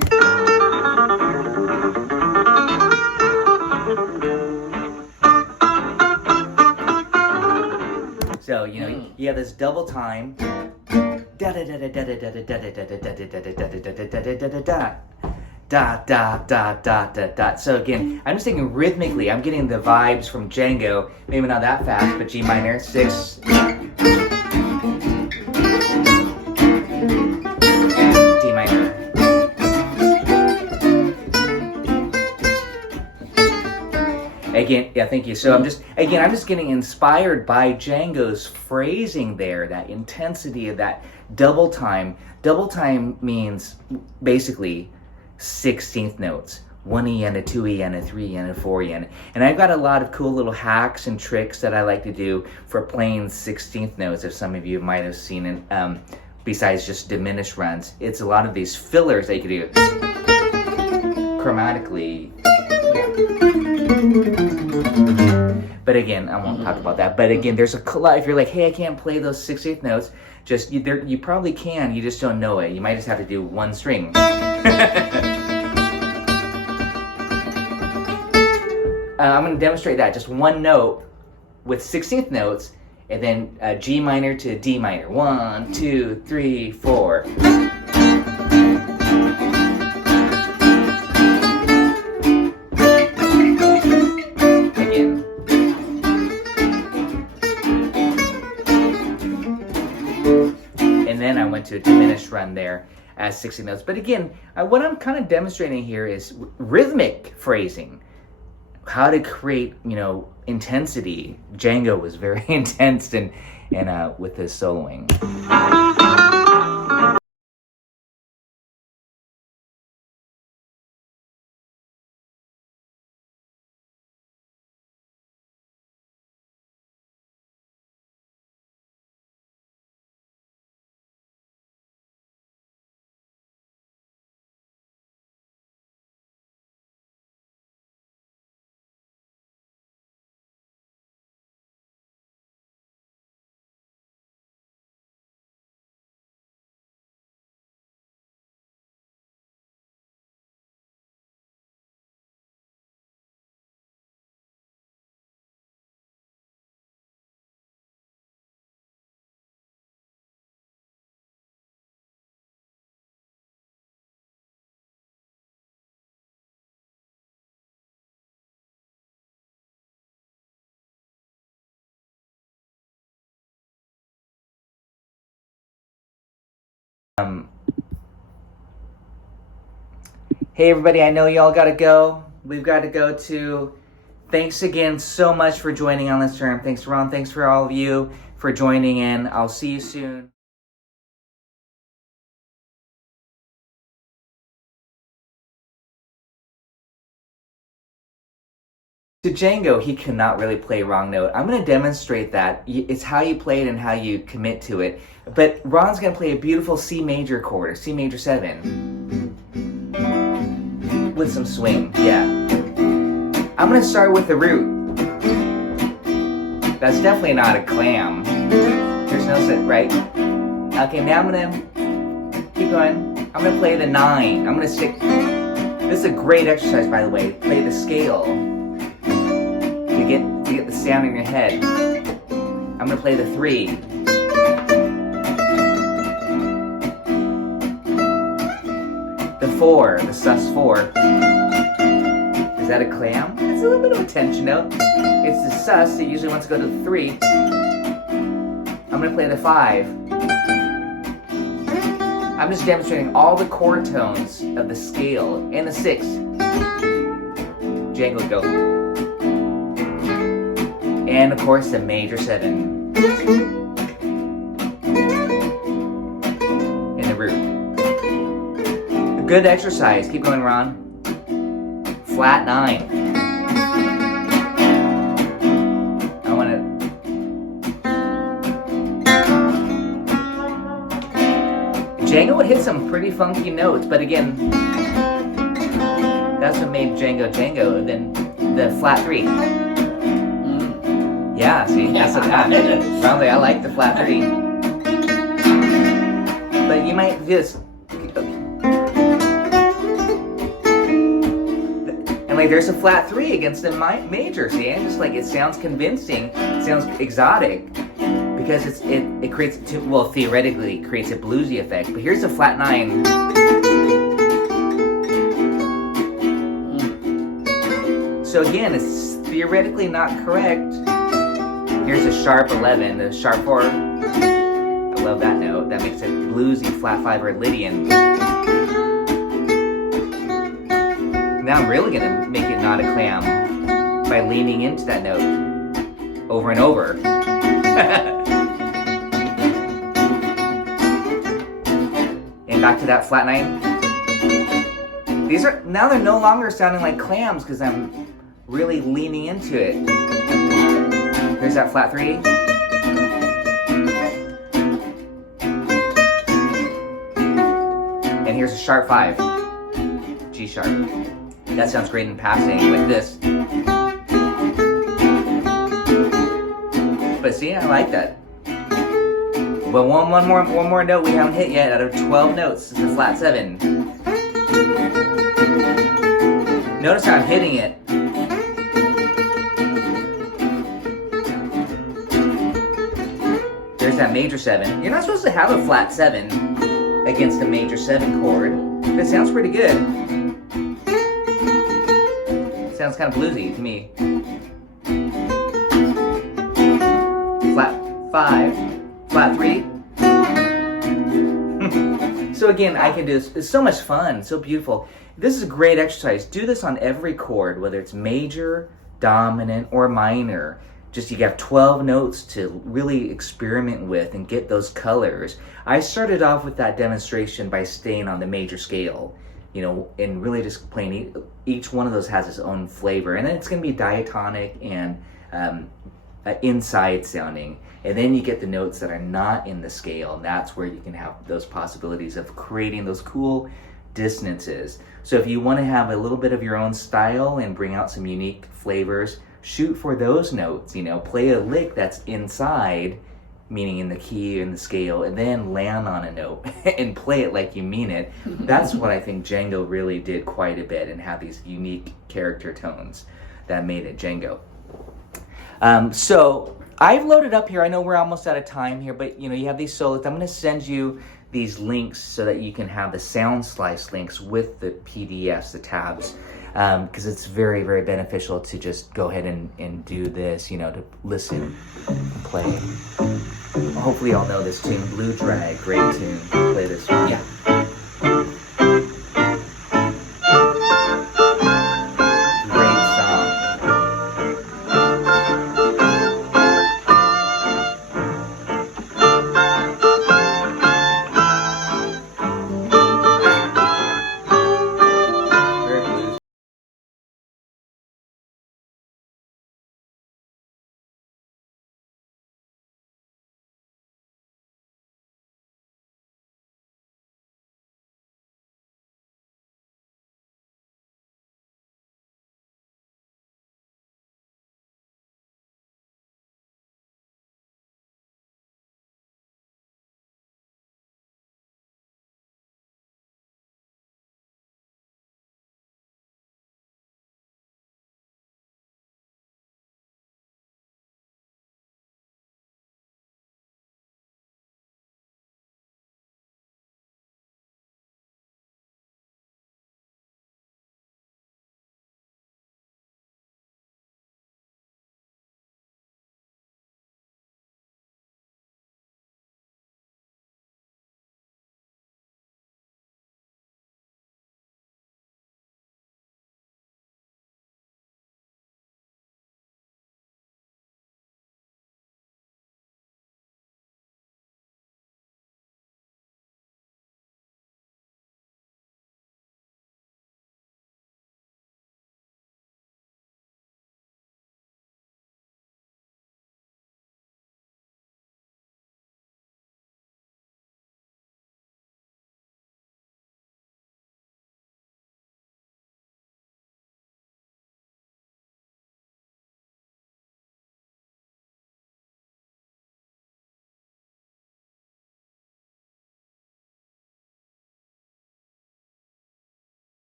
So, you know, you have this double time, da da da da da da da da da da da da da da da. So again, I'm just thinking rhythmically. I'm getting the vibes from Django. Maybe not that fast, but G minor, 6, D minor. Again, yeah, thank you. So I'm just getting inspired by Django's phrasing there, that intensity of that double time. Double time means basically 16th notes. 1E and a 2E and a 3E and a 4E and I've got a lot of cool little hacks and tricks that I like to do for playing 16th notes, if some of you might have seen it, besides just diminished runs. It's a lot of these fillers that you can do chromatically. But again, I won't talk about that. But again, there's a lot. If you're like, hey, I can't play those 16th notes, just you probably can. You just don't know it. You might just have to do one string. I'm going to demonstrate that. Just one note with 16th notes, and then G minor to D minor. 1, 2, 3, 4. To a diminished run there as 16 notes. But again, what I'm kind of demonstrating here is rhythmic phrasing. How to create, intensity. Django was very intense and with his soloing. Hey everybody, I know y'all gotta go. We've got to go to... Thanks again so much for joining on this term. Thanks Ron, thanks for all of you for joining in. I'll see you soon. To Django, he cannot really play wrong note. I'm going to demonstrate that. It's how you play it and how you commit to it. But Ron's going to play a beautiful C major chord, C major 7. With some swing, yeah. I'm going to start with the root. That's definitely not a clam. There's no set, right? Okay, now I'm going to keep going. I'm going to play the 9. I'm going to stick... This is a great exercise, by the way. Play the scale. To get the sound in your head. I'm going to play the 3. The 4, the sus 4. Is that a clam? It's a little bit of a tension note. It's the sus, it usually wants to go to the 3. I'm going to play the 5. I'm just demonstrating all the chord tones of the scale and the 6. Django go. And of course the major 7. And the root. A good exercise. Keep going, Ron. Flat 9. I want to... Django would hit some pretty funky notes, but again, that's what made Django Django. Then the flat 3. Yeah, see, that's what happened. Probably I like the flat 3. But you might just... And like there's a flat 3 against the major, see? And just like it sounds convincing, it sounds exotic. because it creates theoretically creates a bluesy effect. But here's a flat 9. So again, it's theoretically not correct. Here's a sharp 11, a sharp 4. I love that note. That makes it bluesy, flat 5 or Lydian. Now I'm really gonna make it not a clam by leaning into that note over and over. And back to that flat 9. They're no longer sounding like clams because I'm really leaning into it. Here's that flat 3. And here's a sharp 5. G sharp. That sounds great in passing like this. But see, I like that. But one more note we haven't hit yet out of 12 notes is the flat 7. Notice how I'm hitting it. There's that major 7. You're not supposed to have a flat 7 against a major 7 chord, but it sounds pretty good. It sounds kind of bluesy to me. Flat 5, flat 3. So again, I can do this. It's so much fun, so beautiful. This is a great exercise. Do this on every chord, whether it's major, dominant, or minor. Just you have 12 notes to really experiment with and get those colors. I started off with that demonstration by staying on the major scale, you know, and really just playing each one of those has its own flavor. And then it's going to be diatonic and inside sounding. And then you get the notes that are not in the scale. And that's where you can have those possibilities of creating those cool dissonances. So if you want to have a little bit of your own style and bring out some unique flavors, shoot for those notes, you know, play a lick that's inside, meaning in the key and the scale, and then land on a note and play it like you mean it. That's what I think Django really did quite a bit and have these unique character tones that made it Django. So I've loaded up here. I know we're almost out of time here, but you know, you have these solos. I'm going to send you these links so that you can have the sound slice links with the PDFs, the tabs, because it's very, very beneficial to just go ahead and do this, you know, to listen and play. Hopefully you all know this tune, Blue Drag, great tune. Play this one. Yeah.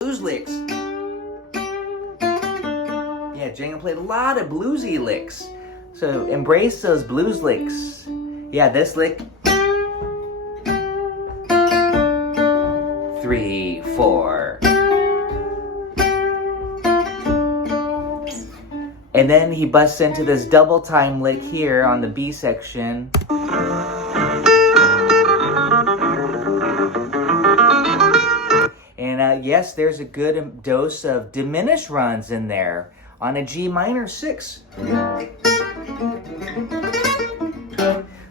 blues licks. Yeah, Django played a lot of bluesy licks. So embrace those blues licks. Yeah, this lick. 3, 4. And then he busts into this double time lick here on the B section. And yes, there's a good dose of diminished runs in there on a G minor 6.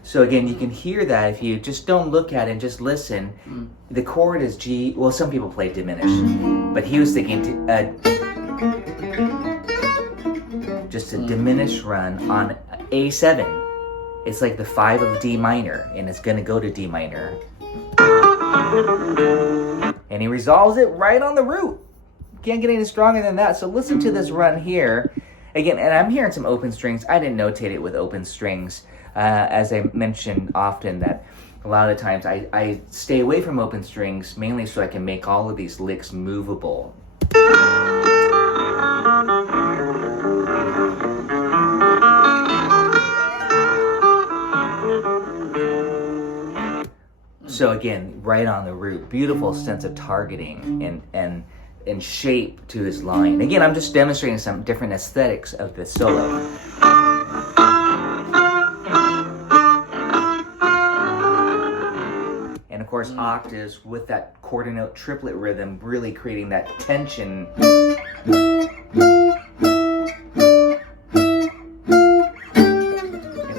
So again, you can hear that if you just don't look at it and just listen. The chord is G. Well, some people play diminished, but he was thinking just a diminished run on A7. It's like the 5 of D minor, and it's gonna go to D minor. And he resolves it right on the root. Can't get any stronger than that. So listen to this run here. Again, and I'm hearing some open strings. I didn't notate it with open strings. As I mentioned often, that a lot of the times I stay away from open strings, mainly so I can make all of these licks movable. So again, right on the root, beautiful sense of targeting and shape to his line. Again, I'm just demonstrating some different aesthetics of the solo. And of course, octaves with that quarter note triplet rhythm, really creating that tension. And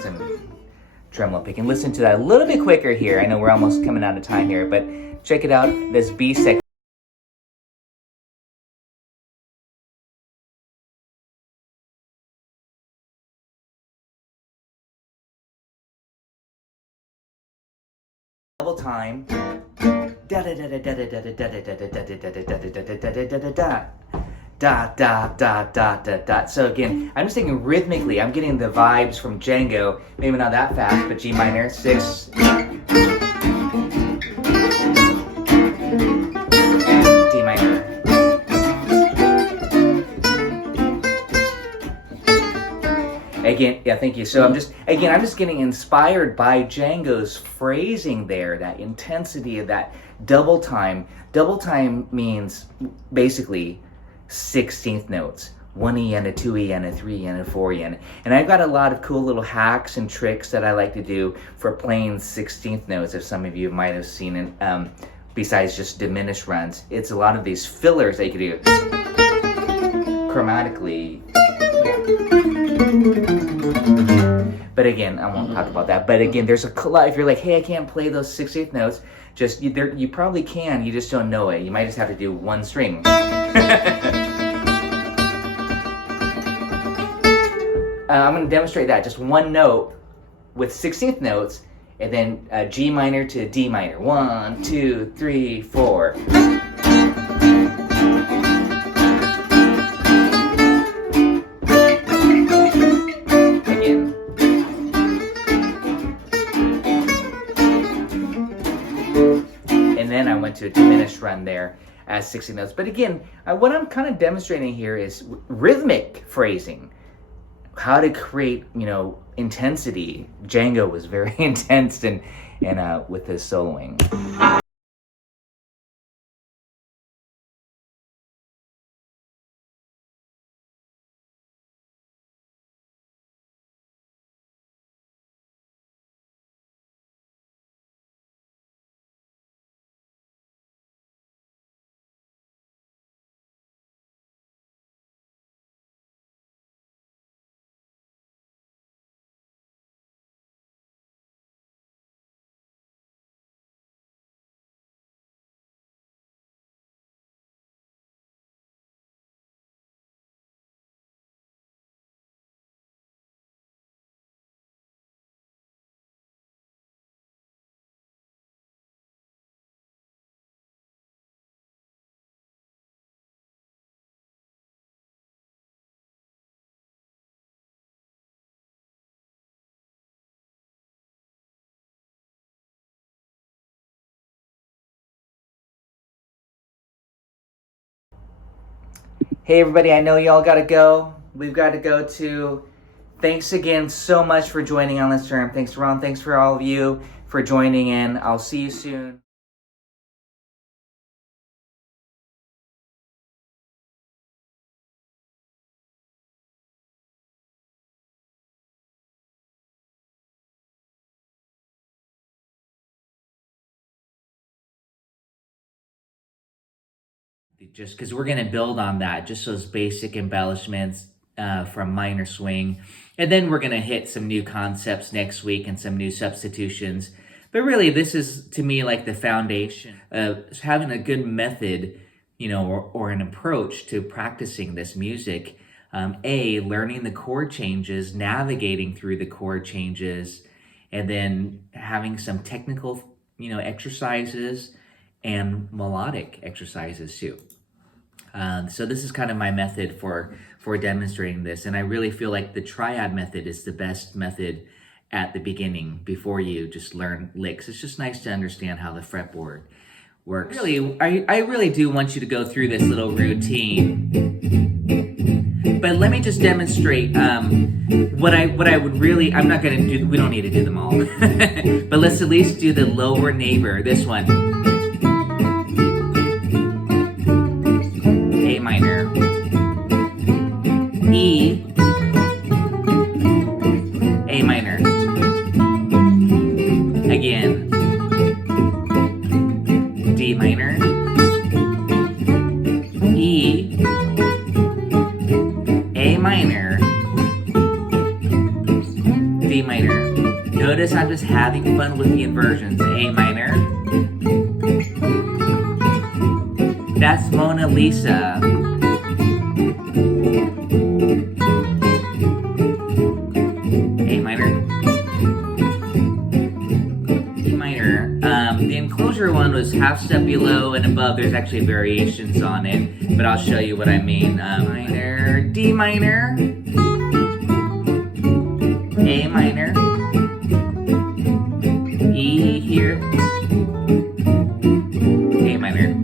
some tremolo pick. And listen to that a little bit quicker here. I know we're almost coming out of time here, but check it out. This B section. Double time. Da da da da da da da da da da da da. So again, I'm just thinking rhythmically. I'm getting the vibes from Django. Maybe not that fast, but G minor 6. D minor. Again, yeah, thank you. So I'm just getting inspired by Django's phrasing there, that intensity of that double time. Double time means basically 16th notes. 1 EN, a 2 EN, a 3 EN, a 4 EN. And I've got a lot of cool little hacks and tricks that I like to do for playing 16th notes, if some of you might have seen it, besides just diminished runs. It's a lot of these fillers that you can do chromatically. But again, I won't talk about that. But again, there's a lot. If you're like, hey, I can't play those 16th notes, just you probably can. You just don't know it. You might just have to do one string. I'm going to demonstrate that. Just one note with 16th notes, and then G minor to D minor. 1, 2, 3, 4. Then I went to a diminished run there as 16 notes. But again, what I'm kind of demonstrating here is rhythmic phrasing. How to create, intensity. Django was very intense and with his soloing. Hey everybody, I know y'all gotta go. We've got to go to... Thanks again so much for joining on this term. Thanks Ron, thanks for all of you for joining in. I'll see you soon. Just because we're going to build on that, just those basic embellishments from minor swing. And then we're going to hit some new concepts next week and some new substitutions. But really, this is, to me, like the foundation of having a good method, you know, or an approach to practicing this music. Learning the chord changes, navigating through the chord changes, and then having some technical, you know, exercises and melodic exercises too. So this is kind of my method for demonstrating this, and I really feel like the triad method is the best method at the beginning before you just learn licks. It's just nice to understand how the fretboard works. Really, I really do want you to go through this little routine, but let me just demonstrate what I would really. I'm not going to do. We don't need to do them all, but let's at least do the lower neighbor. This one. A minor, E, A minor, again, D minor, E, A minor, D minor. Notice I'm just having fun with the inversions. A minor. That's Mona Lisa. A minor. E minor. The enclosure one was half step below and above. There's actually variations on it, but I'll show you what I mean. Minor, D minor, A minor, E here, A minor.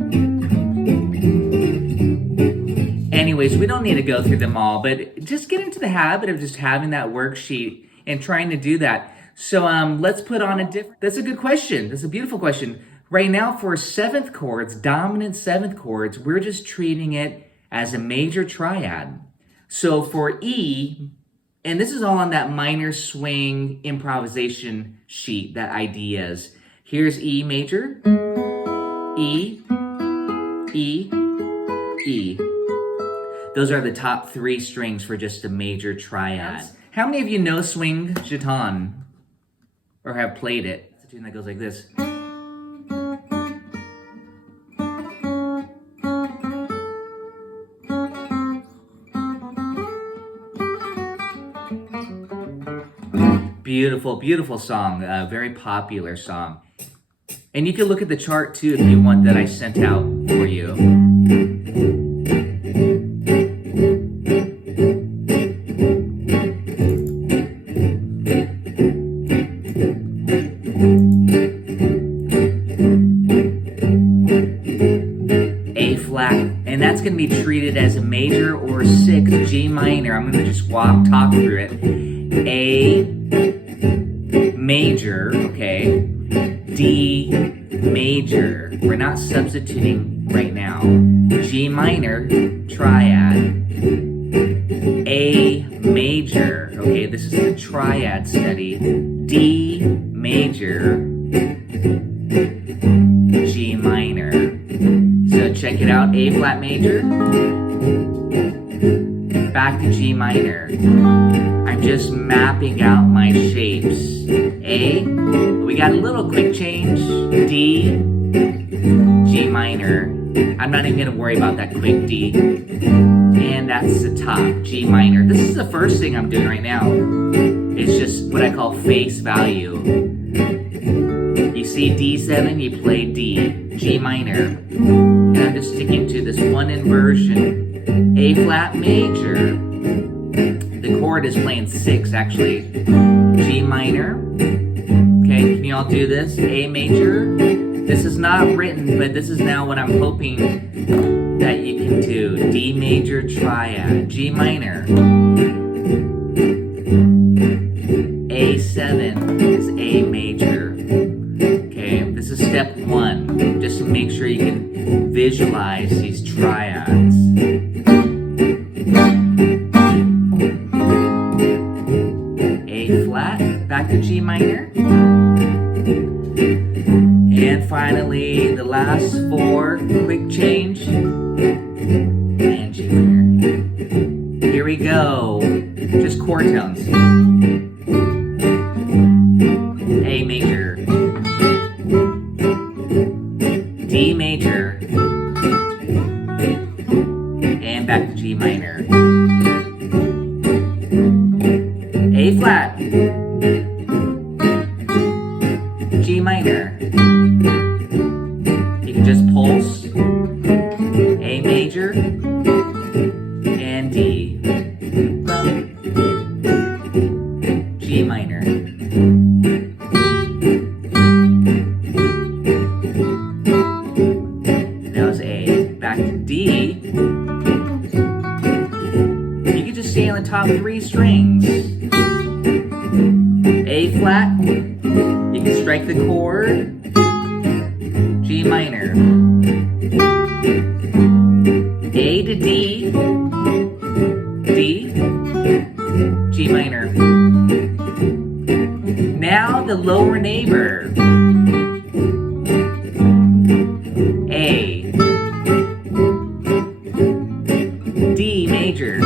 Anyways, we don't need to go through them all, but just get into the habit of just having that worksheet and trying to do that. So let's put on a different... That's a good question. That's a beautiful question. Right now for seventh chords, dominant seventh chords, we're just treating it as a major triad. So for E, and this is all on that minor swing improvisation sheet, that ideas. Here's E major, E, E, E. Those are the top three strings for just a major triad. How many of you know Swing Gitan? Or have played it? It's a tune that goes like this. Beautiful, beautiful song. Very popular song. And you can look at the chart too if you want that I sent out for you. And that's going to be treated as a major or sixth, G minor. I'm going to just talk through it. A major, okay. D major. We're not substituting right now. G minor, triad. A major, okay. This is the triad study. D major, G minor. So check it out, A flat major, back to G minor. I'm just mapping out my shapes. A, we got a little quick change, D, G minor. I'm not even gonna worry about that quick D. And that's the top, G minor. This is the first thing I'm doing right now. It's just what I call face value. You see D7, you play D, G minor. And I'm just sticking to this one inversion. A flat major. The chord is playing 6 actually. G minor. Okay, can you all do this? A major. This is not written, but this is now what I'm hoping that you can do D major triad, G minor, A7 is A major. Okay, this is step one, just to make sure you can visualize these triads. A flat, back to G minor. And finally, the last four, quick change, and G minor. Here we go, just chord tones. A major, D major, and back to G minor. A flat, G minor. You can just pulse A major and D, G minor. That was A. Back to D. You can just stay on the top three strings. A flat, you can strike the chord, G minor. A to D, D, G minor. Now the lower neighbor, A, D major,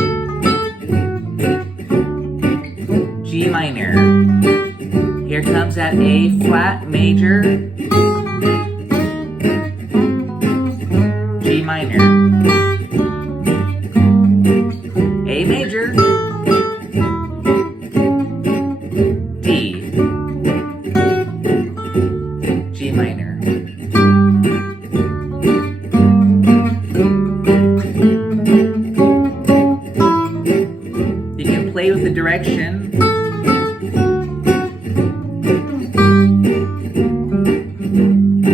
G minor. Here comes that A flat major, G minor, A major, D, G minor. You can play with the direction.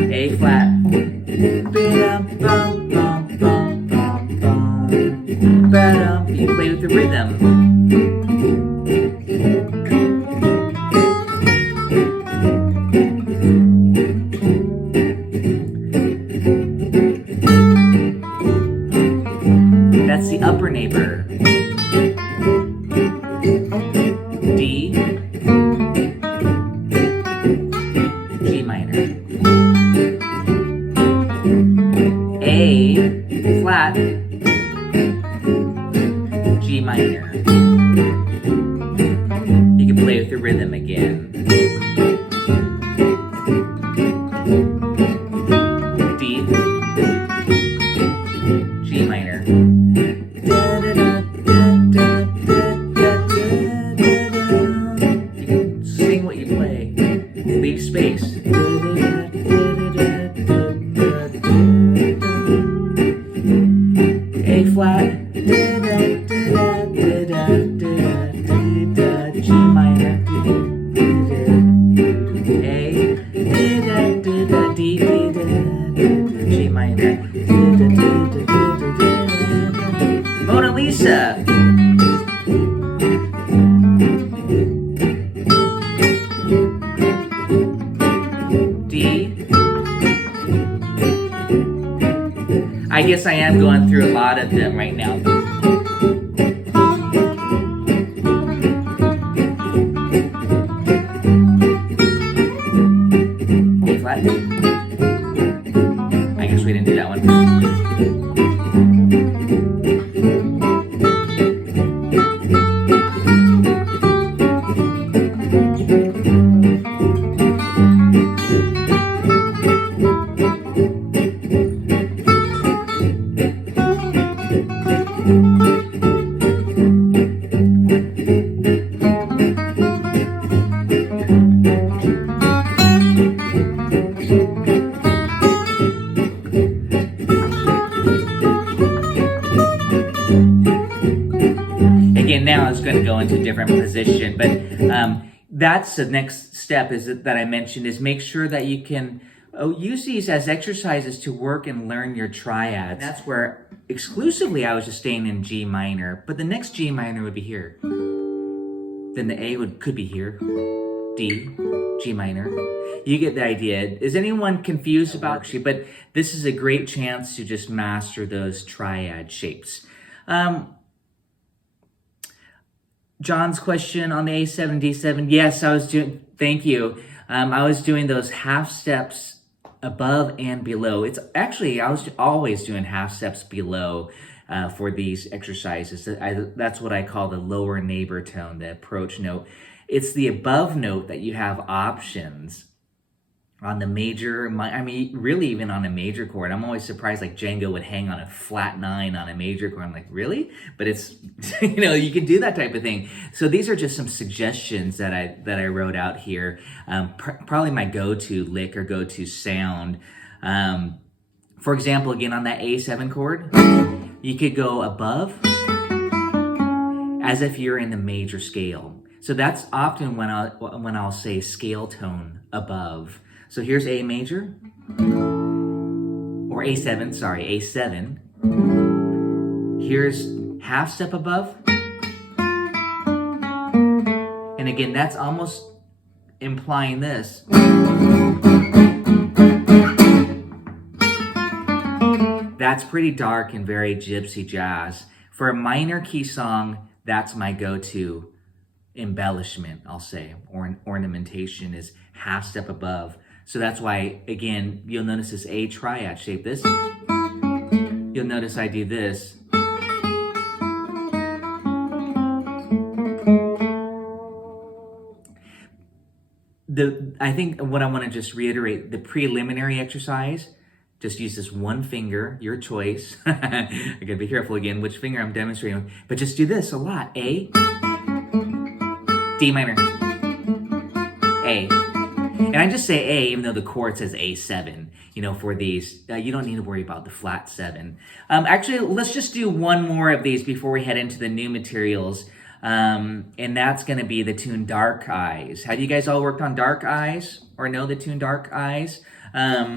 A flat. You play with the rhythm. That's the upper neighbor. D, G minor. A flat, G minor. You can play with the rhythm again. D, G minor. You can sing what you play. Leave space. A flat, G minor, A, D, G minor, Mona Lisa. D. I guess I am going through a lot of them right now. A flat. I guess we didn't do that one. Again, now it's going to go into a different position, but that's the next step is that I mentioned is make sure that you can use these as exercises to work and learn your triads. That's where exclusively I was just staying in G minor, but the next G minor would be here. Then the A could be here. D, G minor. You get the idea. Is anyone confused about worksheet? But this is a great chance to just master those triad shapes. John's question on the A7, D7. Yes, I was doing, thank you. I was doing those half steps above and below. It's actually, I was always doing half steps below for these exercises. That's what I call the lower neighbor tone, the approach note. It's the above note that you have options on the major, I mean, really even on a major chord. I'm always surprised like Django would hang on a flat 9 on a major chord. I'm like, really? But it's, you know, you can do that type of thing. So these are just some suggestions that I wrote out here. Probably my go-to lick or go-to sound. For example, again, on that A7 chord, you could go above as if you're in the major scale. So that's often when I'll say scale tone above. So here's A major, or A7, sorry, A7. Here's half step above. And again, that's almost implying this. That's pretty dark and very gypsy jazz. For a minor key song, that's my go-to embellishment, I'll say, or ornamentation is half step above. So that's why, again, you'll notice this A triad shape. This, you'll notice I do this. I think what I want to just reiterate, the preliminary exercise, just use this one finger, your choice. I gotta be careful again which finger I'm demonstrating with, but just do this a lot. A, D minor, A. And I just say A, even though the chord says A7, you know, for these. You don't need to worry about the flat 7. Actually, let's just do one more of these before we head into the new materials. And that's going to be the tune Dark Eyes. Have you guys all worked on Dark Eyes or know the tune Dark Eyes? Da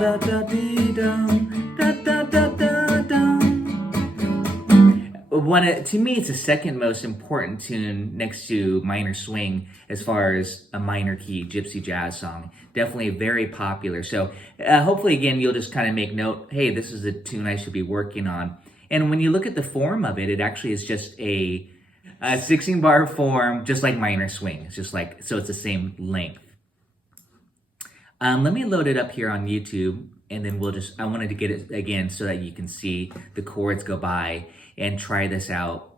da da dee dum, da da da da dum. To me, it's the second most important tune next to Minor Swing as far as a minor key gypsy jazz song. Definitely very popular. So hopefully, again, you'll just kind of make note, hey, this is a tune I should be working on. And when you look at the form of it, it actually is just a 16-bar form, just like Minor Swing. It's just like, so it's the same length. Let me load it up here on YouTube, and then I wanted to get it again so that you can see the chords go by and try this out.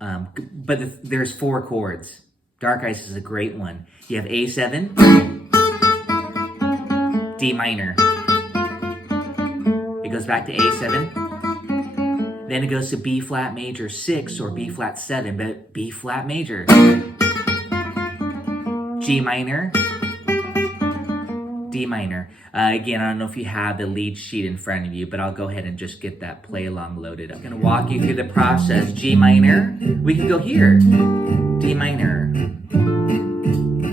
But there's 4 chords. Dark Eyes is a great one. You have A7, D minor. It goes back to A7. Then it goes to B flat major 6 or B flat 7, but B flat major. G minor, D minor. Again, I don't know if you have the lead sheet in front of you, but I'll go ahead and just get that play along loaded. I'm gonna walk you through the process. G minor, we can go here. D minor,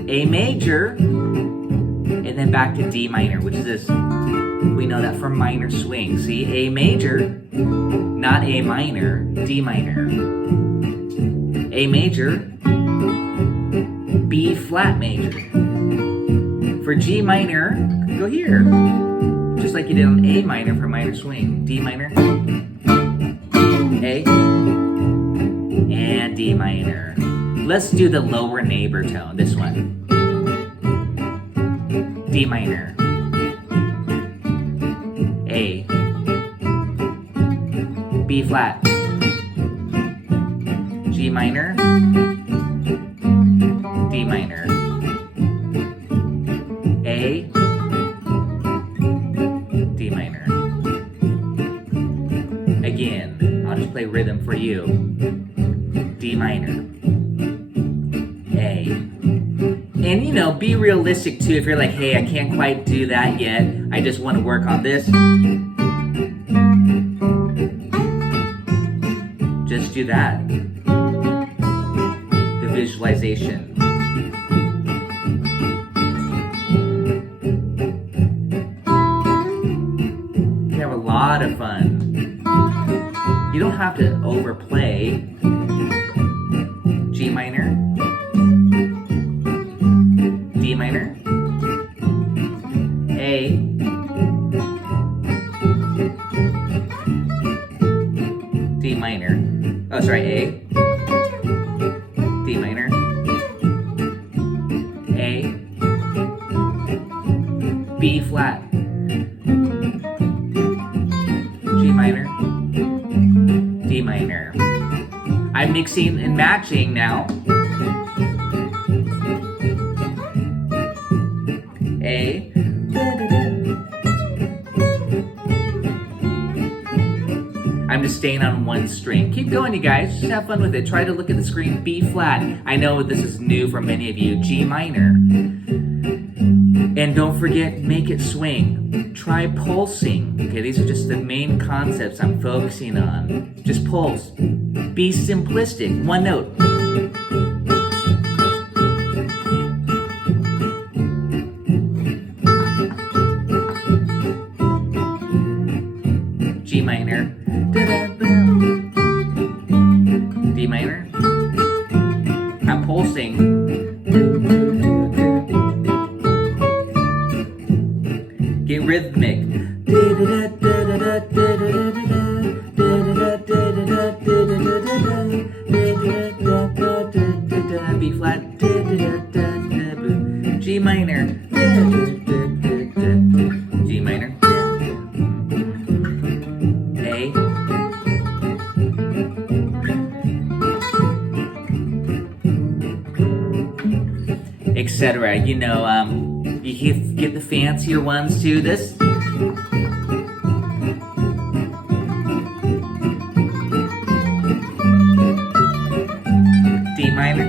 A major, and then back to D minor, which is this. We know that from Minor Swing. See, A major, not A minor, D minor. A major, B flat major. For G minor, go here. Just like you did on A minor for Minor Swing. D minor, A, and D minor. Let's do the lower neighbor tone, this one. D minor, A, B flat, G minor, D minor, A, D minor. Again, I'll just play rhythm for you. D minor, A. And you know, be realistic too. If you're like, hey, I can't quite do that yet, I just want to work on this. Just do that. The visualization. have to overplay. G minor, D minor, A, D minor, oh sorry, A, D minor, A, B flat, G minor, D minor. I'm mixing and matching now. A. I'm just staying on one string. Keep going, you guys. Just have fun with it. Try to look at the screen. B flat. I know this is new for many of you. G minor. And don't forget, make it swing. Try pulsing. Okay, these are just the main concepts I'm focusing on. Just pulse. Be simplistic. One note. G minor. D minor. I'm pulsing. Get rhythmic. B flat. G minor. G minor. A. Etc. You know, you get the fancier ones too. This. D minor.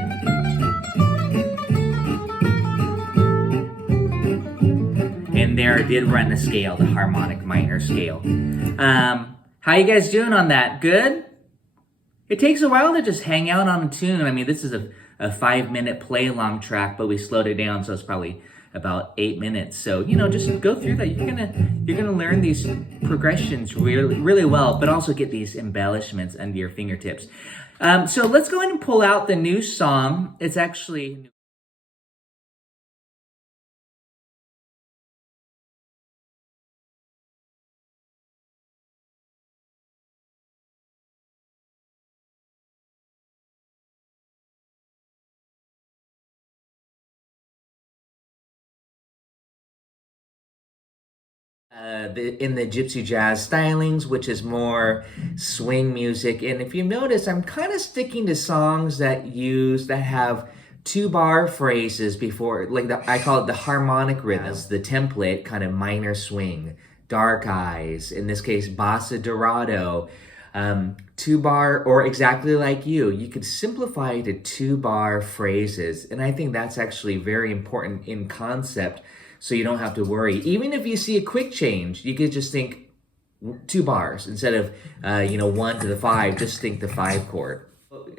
And there I did run the scale, the harmonic minor scale. How you guys doing on that? Good? It takes a while to just hang out on a tune. I mean, this is a 5-minute play along track, but we slowed it down, so it's probably about 8 minutes. So, you know, just go through that. You're gonna learn these progressions really well, but also get these embellishments under your fingertips. So let's go ahead and pull out the new song. It's actually... in the Gypsy jazz stylings, which is more swing music. And if you notice, I'm kind of sticking to songs that have 2-bar phrases before, like I call it the harmonic rhythm, as the template, kind of minor swing, dark eyes, in this case, Bossa Dorado, 2-bar, or exactly like you could simplify it to 2-bar phrases. And I think that's actually very important in concept, so you don't have to worry. Even if you see a quick change, you could just think 2 bars instead of 1 to the 5. Just think the 5 chord.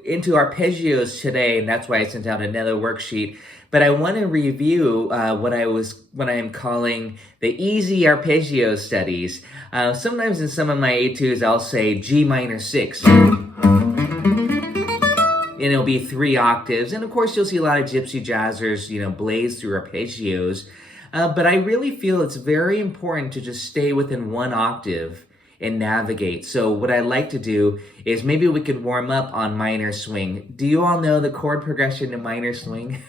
Into arpeggios today, and that's why I sent out another worksheet. But I want to review what I am calling the easy arpeggio studies. Sometimes in some of my etudes, I'll say G minor 6. And it'll be 3 octaves. And of course, you'll see a lot of gypsy jazzers, blaze through arpeggios. But I really feel it's very important to just stay within 1 octave and navigate. So what I like to do is maybe we could warm up on minor swing. Do you all know the chord progression in minor swing?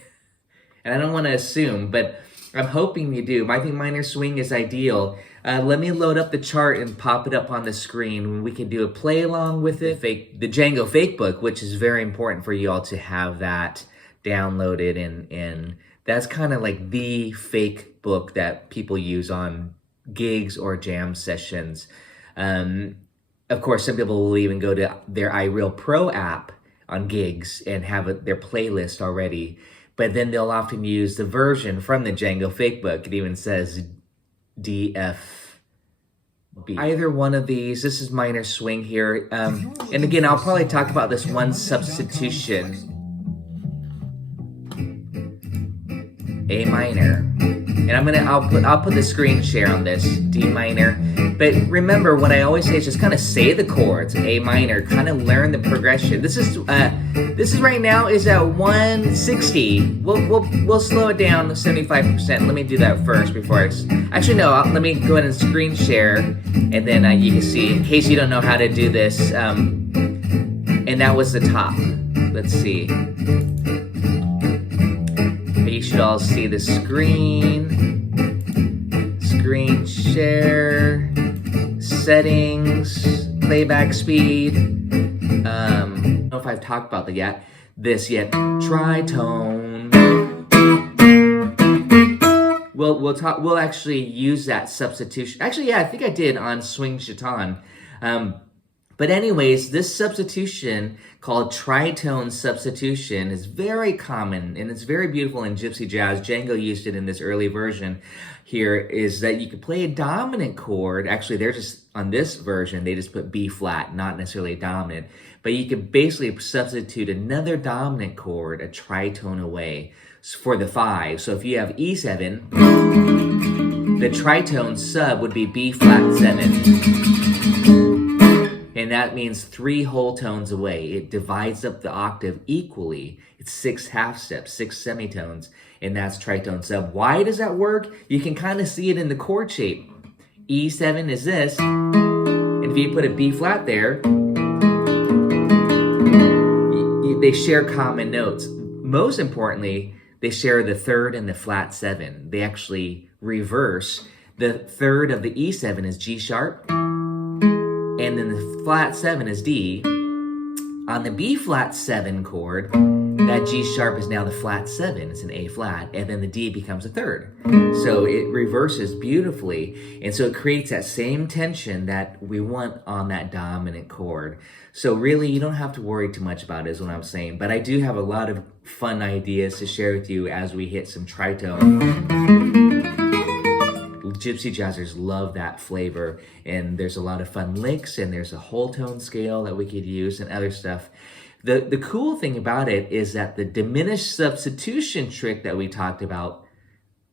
And I don't want to assume, but I'm hoping you do. I think minor swing is ideal. Let me load up the chart and pop it up on the screen. We can do a play along with it. The Django Fake Book, which is very important for you all to have that downloaded, and that's kind of like the fake book that people use on gigs or jam sessions. Of course, some people will even go to their iReal Pro app on gigs and have their playlist already. But then they'll often use the version from the Django Fake Book. It even says DFB. Either one of these. This is minor swing here. And again, I'll probably talk about this one substitution. A minor. And I'll put the screen share on this, D minor. But remember, what I always say is just kind of say the chords, A minor, kind of learn the progression. This is right now is at 160. We'll slow it down to 75%. Let me do that first before actually no, let me go ahead and screen share, and then you can see, in case you don't know how to do this, and that was the top. Let's see. You should all see the screen share, settings, playback speed. I don't know if I've talked about this yet. Tritone. We'll actually use that substitution. Actually, yeah, I think I did on Swing Chaton. But anyways, this substitution called tritone substitution is very common, and it's very beautiful in Gypsy jazz. Django used it in this early version. Here is that you could play a dominant chord. Actually, they're just, on this version, they just put B flat, not necessarily dominant. But you could basically substitute another dominant chord a tritone away for the 5. So if you have E7, the tritone sub would be B flat 7. And that means 3 whole tones away. It divides up the octave equally. It's 6 half steps, 6 semitones, and that's tritone sub. Why does that work? You can kind of see it in the chord shape. E7 is this, and if you put a B flat there, they share common notes. Most importantly, they share the 3rd and the flat 7. They actually reverse. The 3rd of the E7 is G sharp, and then the flat 7 is D. On the B flat 7 chord, that G sharp is now the flat 7. It's an A flat, and then the D becomes a 3rd. So it reverses beautifully, and so it creates that same tension that we want on that dominant chord. So really, you don't have to worry too much about it, is what I'm saying. But I do have a lot of fun ideas to share with you as we hit some tritone. Gypsy jazzers love that flavor, and there's a lot of fun licks, and there's a whole tone scale that we could use and other stuff. The cool thing about it is that the diminished substitution trick that we talked about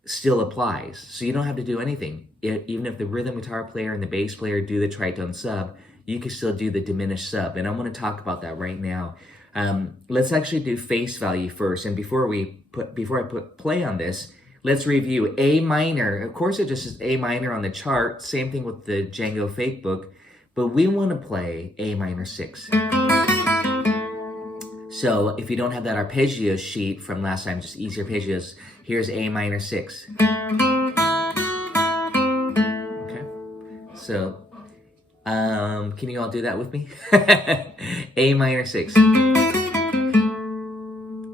still applies. So you don't have to do anything. Even if the rhythm guitar player and the bass player do the tritone sub, you can still do the diminished sub. And I want to talk about that right now. Let's actually do face value first. And before I put play on this, let's review A minor. Of course, it just is A minor on the chart. Same thing with the Django fake book. But we want to play A minor 6. So if you don't have that arpeggio sheet from last time, just easy arpeggios, here's A minor 6. Okay. So, can you all do that with me? A minor 6.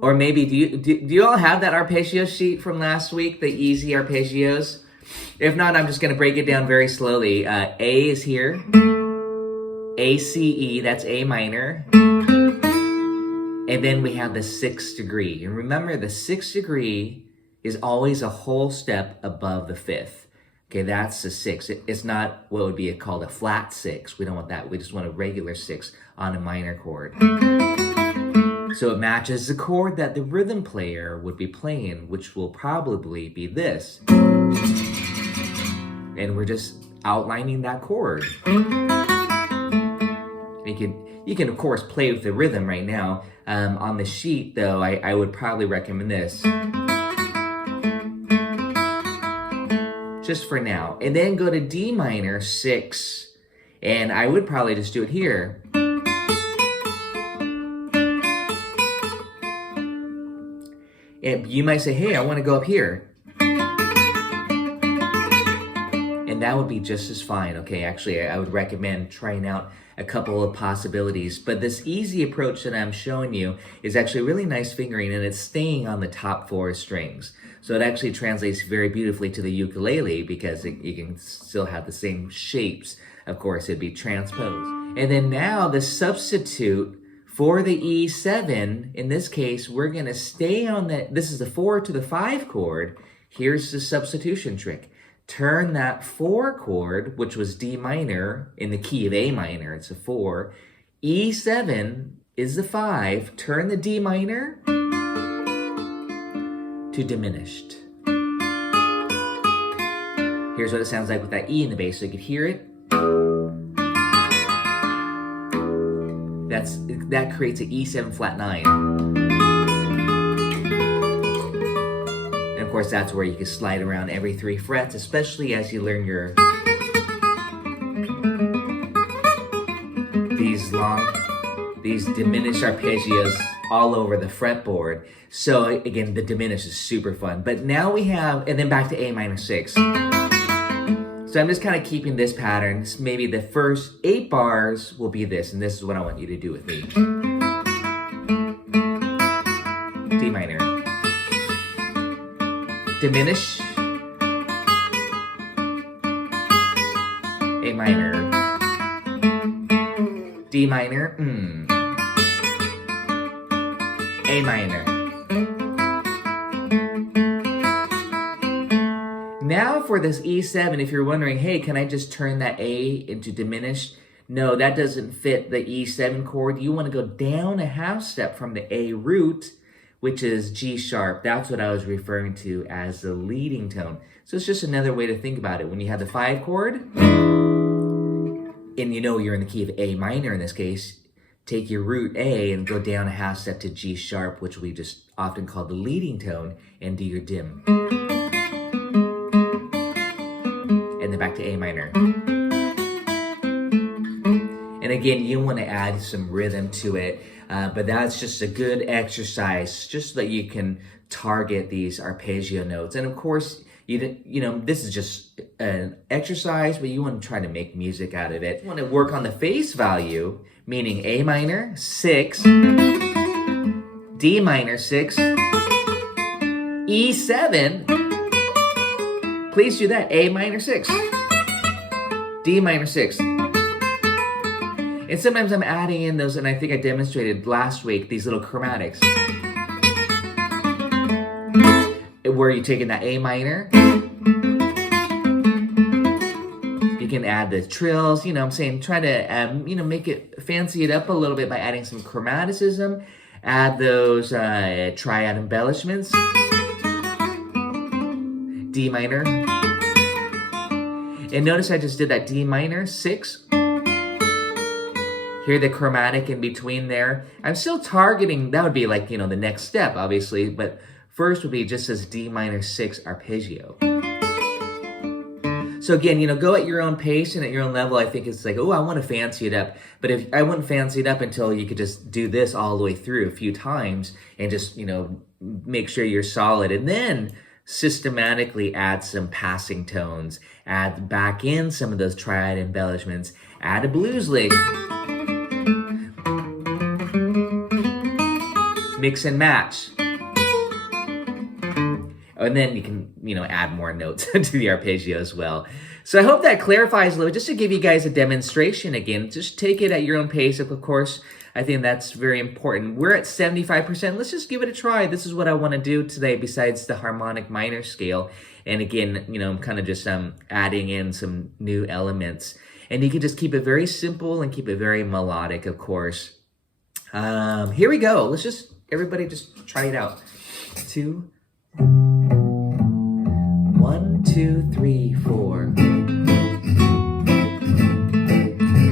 Or maybe, do you all have that arpeggio sheet from last week, the easy arpeggios? If not, I'm just going to break it down very slowly. A is here. A, C, E, that's A minor. And then we have the 6th degree. And remember, the 6th degree is always a whole step above the 5th. Okay, that's the 6. It's not what would be called a flat 6. We don't want that. We just want a regular 6 on a minor chord. So it matches the chord that the rhythm player would be playing, which will probably be this. And we're just outlining that chord. You can of course play with the rhythm right now. On the sheet though, I would probably recommend this. Just for now. And then go to D minor 6. And I would probably just do it here. And you might say, hey, I want to go up here. And that would be just as fine. Okay, actually, I would recommend trying out a couple of possibilities. But this easy approach that I'm showing you is actually really nice fingering, and it's staying on the top 4 strings. So it actually translates very beautifully to the ukulele because you can still have the same shapes. Of course, it'd be transposed. And then now the substitute for the E7, in this case, we're going to stay on this is the 4 to the 5 chord. Here's the substitution trick. Turn that 4 chord, which was D minor, in the key of A minor, it's a 4. E7 is the 5. Turn the D minor to diminished. Here's what it sounds like with that E in the bass, so you could hear it. That creates an E7 flat 9. And of course, that's where you can slide around every 3 frets, especially as you learn these diminished arpeggios all over the fretboard. So again, the diminished is super fun. But now we have, and then back to A minor 6. So I'm just kind of keeping this pattern. Maybe the first 8 bars will be this, and this is what I want you to do with me. D minor. Diminish. A minor. D minor. A minor. Now for this E7, if you're wondering, hey, can I just turn that A into diminished? No, that doesn't fit the E7 chord. You want to go down a half step from the A root, which is G sharp. That's what I was referring to as the leading tone. So it's just another way to think about it. When you have the 5 chord, and you know you're in the key of A minor in this case, take your root A and go down a half step to G sharp, which we just often call the leading tone, and do your dim. And then back to A minor. And again, you want to add some rhythm to it, but that's just a good exercise just so that you can target these arpeggio notes. And of course, you know, this is just an exercise, but you want to try to make music out of it. You want to work on the face value, meaning A minor, 6, D minor, 6, E7, please do that, A minor, 6, D minor, 6. And sometimes I'm adding in those, and I think I demonstrated last week, these little chromatics. Where you're taking that A minor, you can add the trills, you know what I'm saying, try to, you know, make it, fancy it up a little bit by adding some chromaticism, add those triad embellishments, D minor, and notice I just did that D minor, 6, hear the chromatic in between there. I'm still targeting, that would be like, you know, the next step, obviously, but first would be just as D minor 6 arpeggio. So again, you know, go at your own pace and at your own level. I think it's like, oh, I want to fancy it up. But if I wouldn't fancy it up until you could just do this all the way through a few times and just, you know, make sure you're solid. And then systematically add some passing tones, add back in some of those triad embellishments, add a blues lick. Mix and match. And then you can, you know, add more notes to the arpeggio as well. So I hope that clarifies a little, just to give you guys a demonstration again. Just take it at your own pace. Of course, I think that's very important. We're at 75%. Let's just give it a try. This is what I want to do today besides the harmonic minor scale. And again, you know, I'm kind of just adding in some new elements. And you can just keep it very simple and keep it very melodic, of course. Here we go. Let's just, everybody just try it out. 2, 1, 2, 3, 4.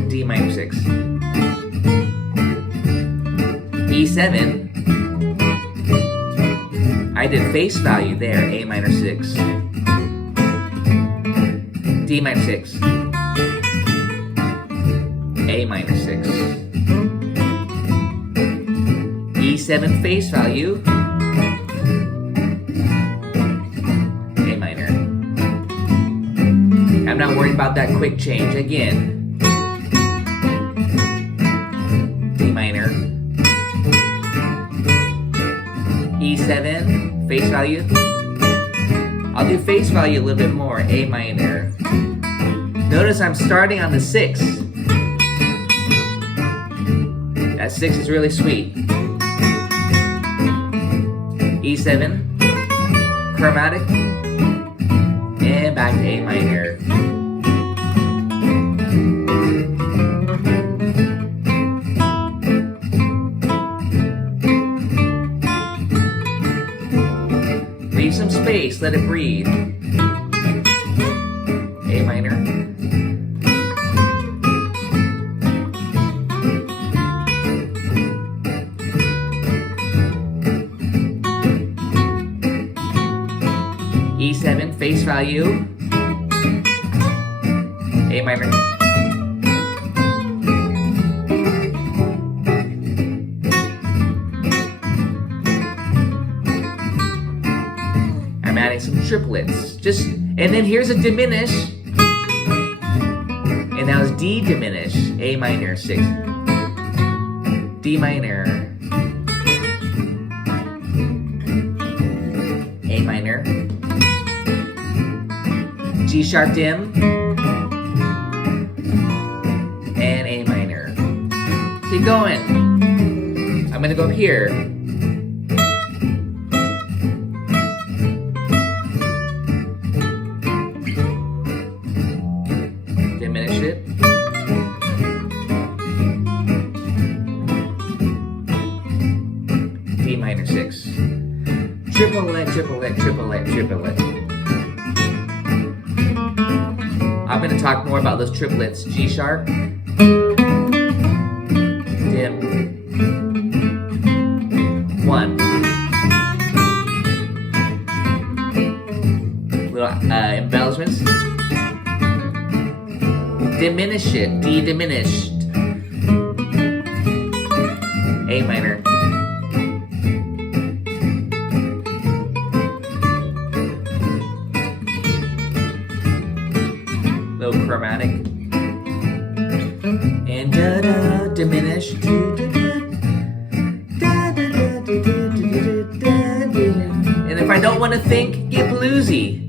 D minor 6. E7. I did face value there, A minor 6. D minor 6. A minor 6. E7 face value. A minor. I'm not worried about that quick change. Again. D minor. E7, face value. I'll do face value a little bit more, A minor. Notice I'm starting on the 6. That 6 is really sweet. E7, chromatic, and back to A minor. Leave some space, let it breathe. value, A minor. I'm adding some triplets. And then here's a diminish. And now it's D diminish, A minor 6. D minor. A minor. G sharp dim. And A minor. Keep going. I'm gonna go up here. Diminish it. D minor 6. Triplet, triplet, triplet, triplet. I'm going to talk more about those triplets. G sharp, dim, 1. Little embellishments. Diminish it, D diminished. A minor. Little chromatic. And da da diminish. And if I don't want to think, get bluesy.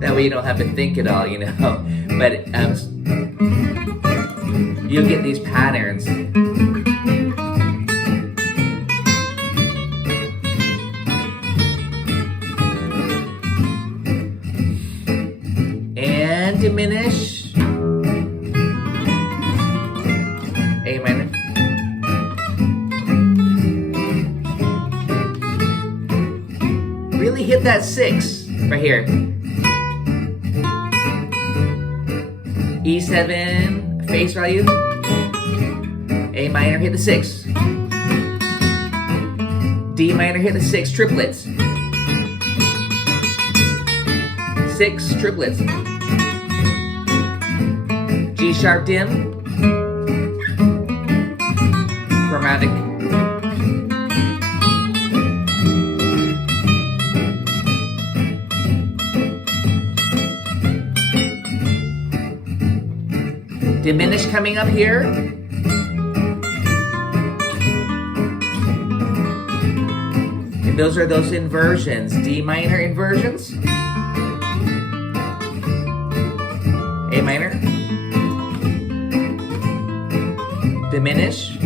That way you don't have to think at all, you know. But you'll get these patterns. And diminish. A minor. Really hit that 6 right here. E7 face value. A minor hit the 6. D minor hit the 6 triplets. 6 triplets. G sharp dim. Chromatic. Diminish coming up here. And those are those inversions. D minor inversions. A minor. Diminish.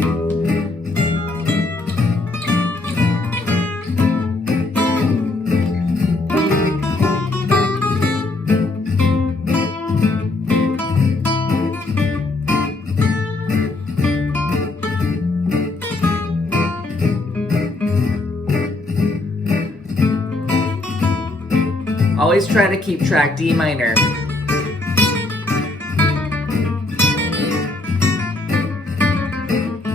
Always try to keep track. D minor.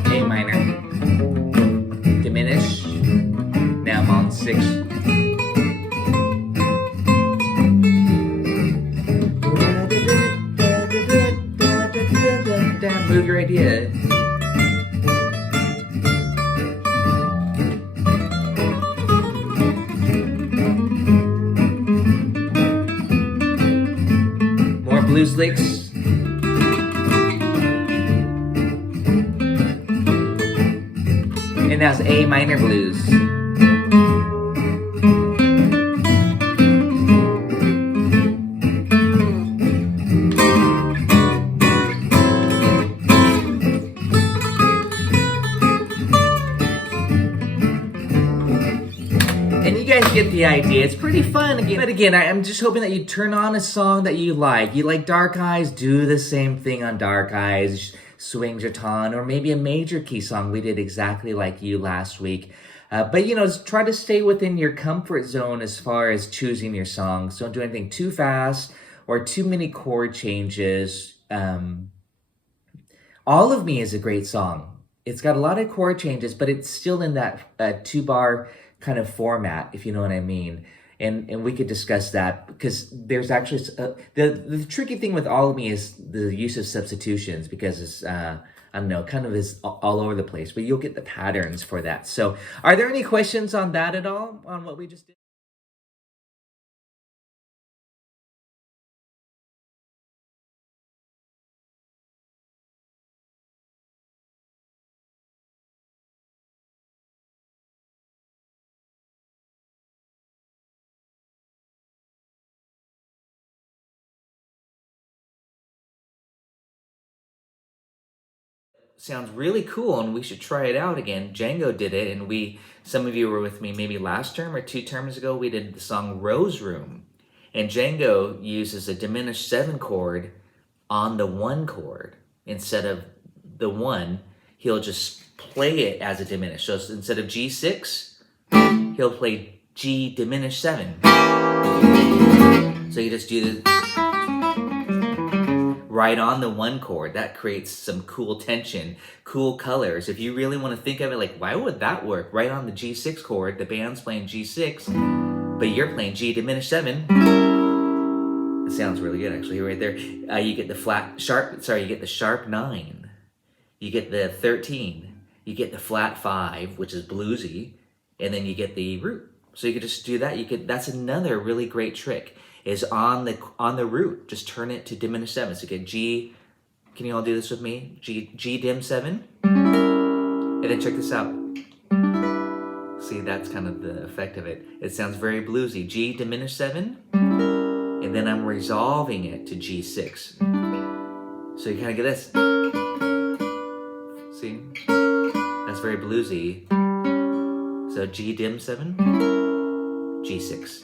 A minor. Diminish. Now I'm on 6. Move your idea. Blues licks. And that's A minor blues. And you guys get the idea. It's pretty fun again. But again, I'm just hoping that you turn on a song that you like. You like Dark Eyes? Do the same thing on Dark Eyes. Swing your tone, or maybe a major key song. We did exactly like you last week. But you know, just try to stay within your comfort zone as far as choosing your songs. Don't do anything too fast or too many chord changes. All of Me is a great song. it's got a lot of chord changes, but it's still in that 2-bar kind of format, if you know what I mean. And we could discuss that, because there's actually the tricky thing with all of me is the use of substitutions, because it's I don't know, kind of is all over the place, but you'll get the patterns for that. So are there any questions on that at all, on what we just did? Sounds really cool, and we should try it out again. Django did it, and some of you were with me maybe last term or 2 terms ago. We did the song Rose Room, and Django uses a diminished 7 chord on the 1 chord. Instead of the 1, he'll just play it as a diminished. So instead of G6, he'll play G diminished 7. So you just do the right on the 1 chord. That creates some cool tension, cool colors. If you really want to think of it, like, why would that work? Right on the G6 chord, the band's playing G6, but you're playing G diminished 7. It sounds really good, actually, right there. You get the you get the sharp 9. You get the 13. You get the flat 5, which is bluesy, and then you get the root. So you could just do that. That's another really great trick, is on the root, just turn it to diminished 7. So you get G, can you all do this with me? G dim 7, and then check this out. See, that's kind of the effect of it. It sounds very bluesy. G diminished 7, and then I'm resolving it to G6. So you kind of get this. See? That's very bluesy. So G dim 7, G6.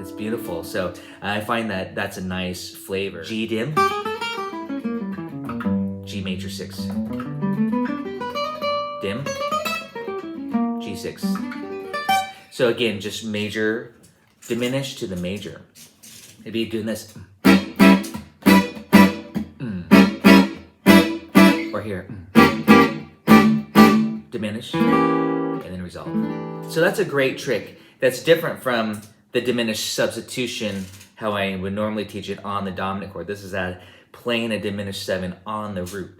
It's beautiful. So I find that that's a nice flavor. G dim, G major 6, dim, G6. So again, just major, diminished to the major. Maybe doing this. Or here. Diminish, and then resolve. So that's a great trick. That's different from the diminished substitution, how I would normally teach it on the dominant chord. This is playing a diminished 7 on the root.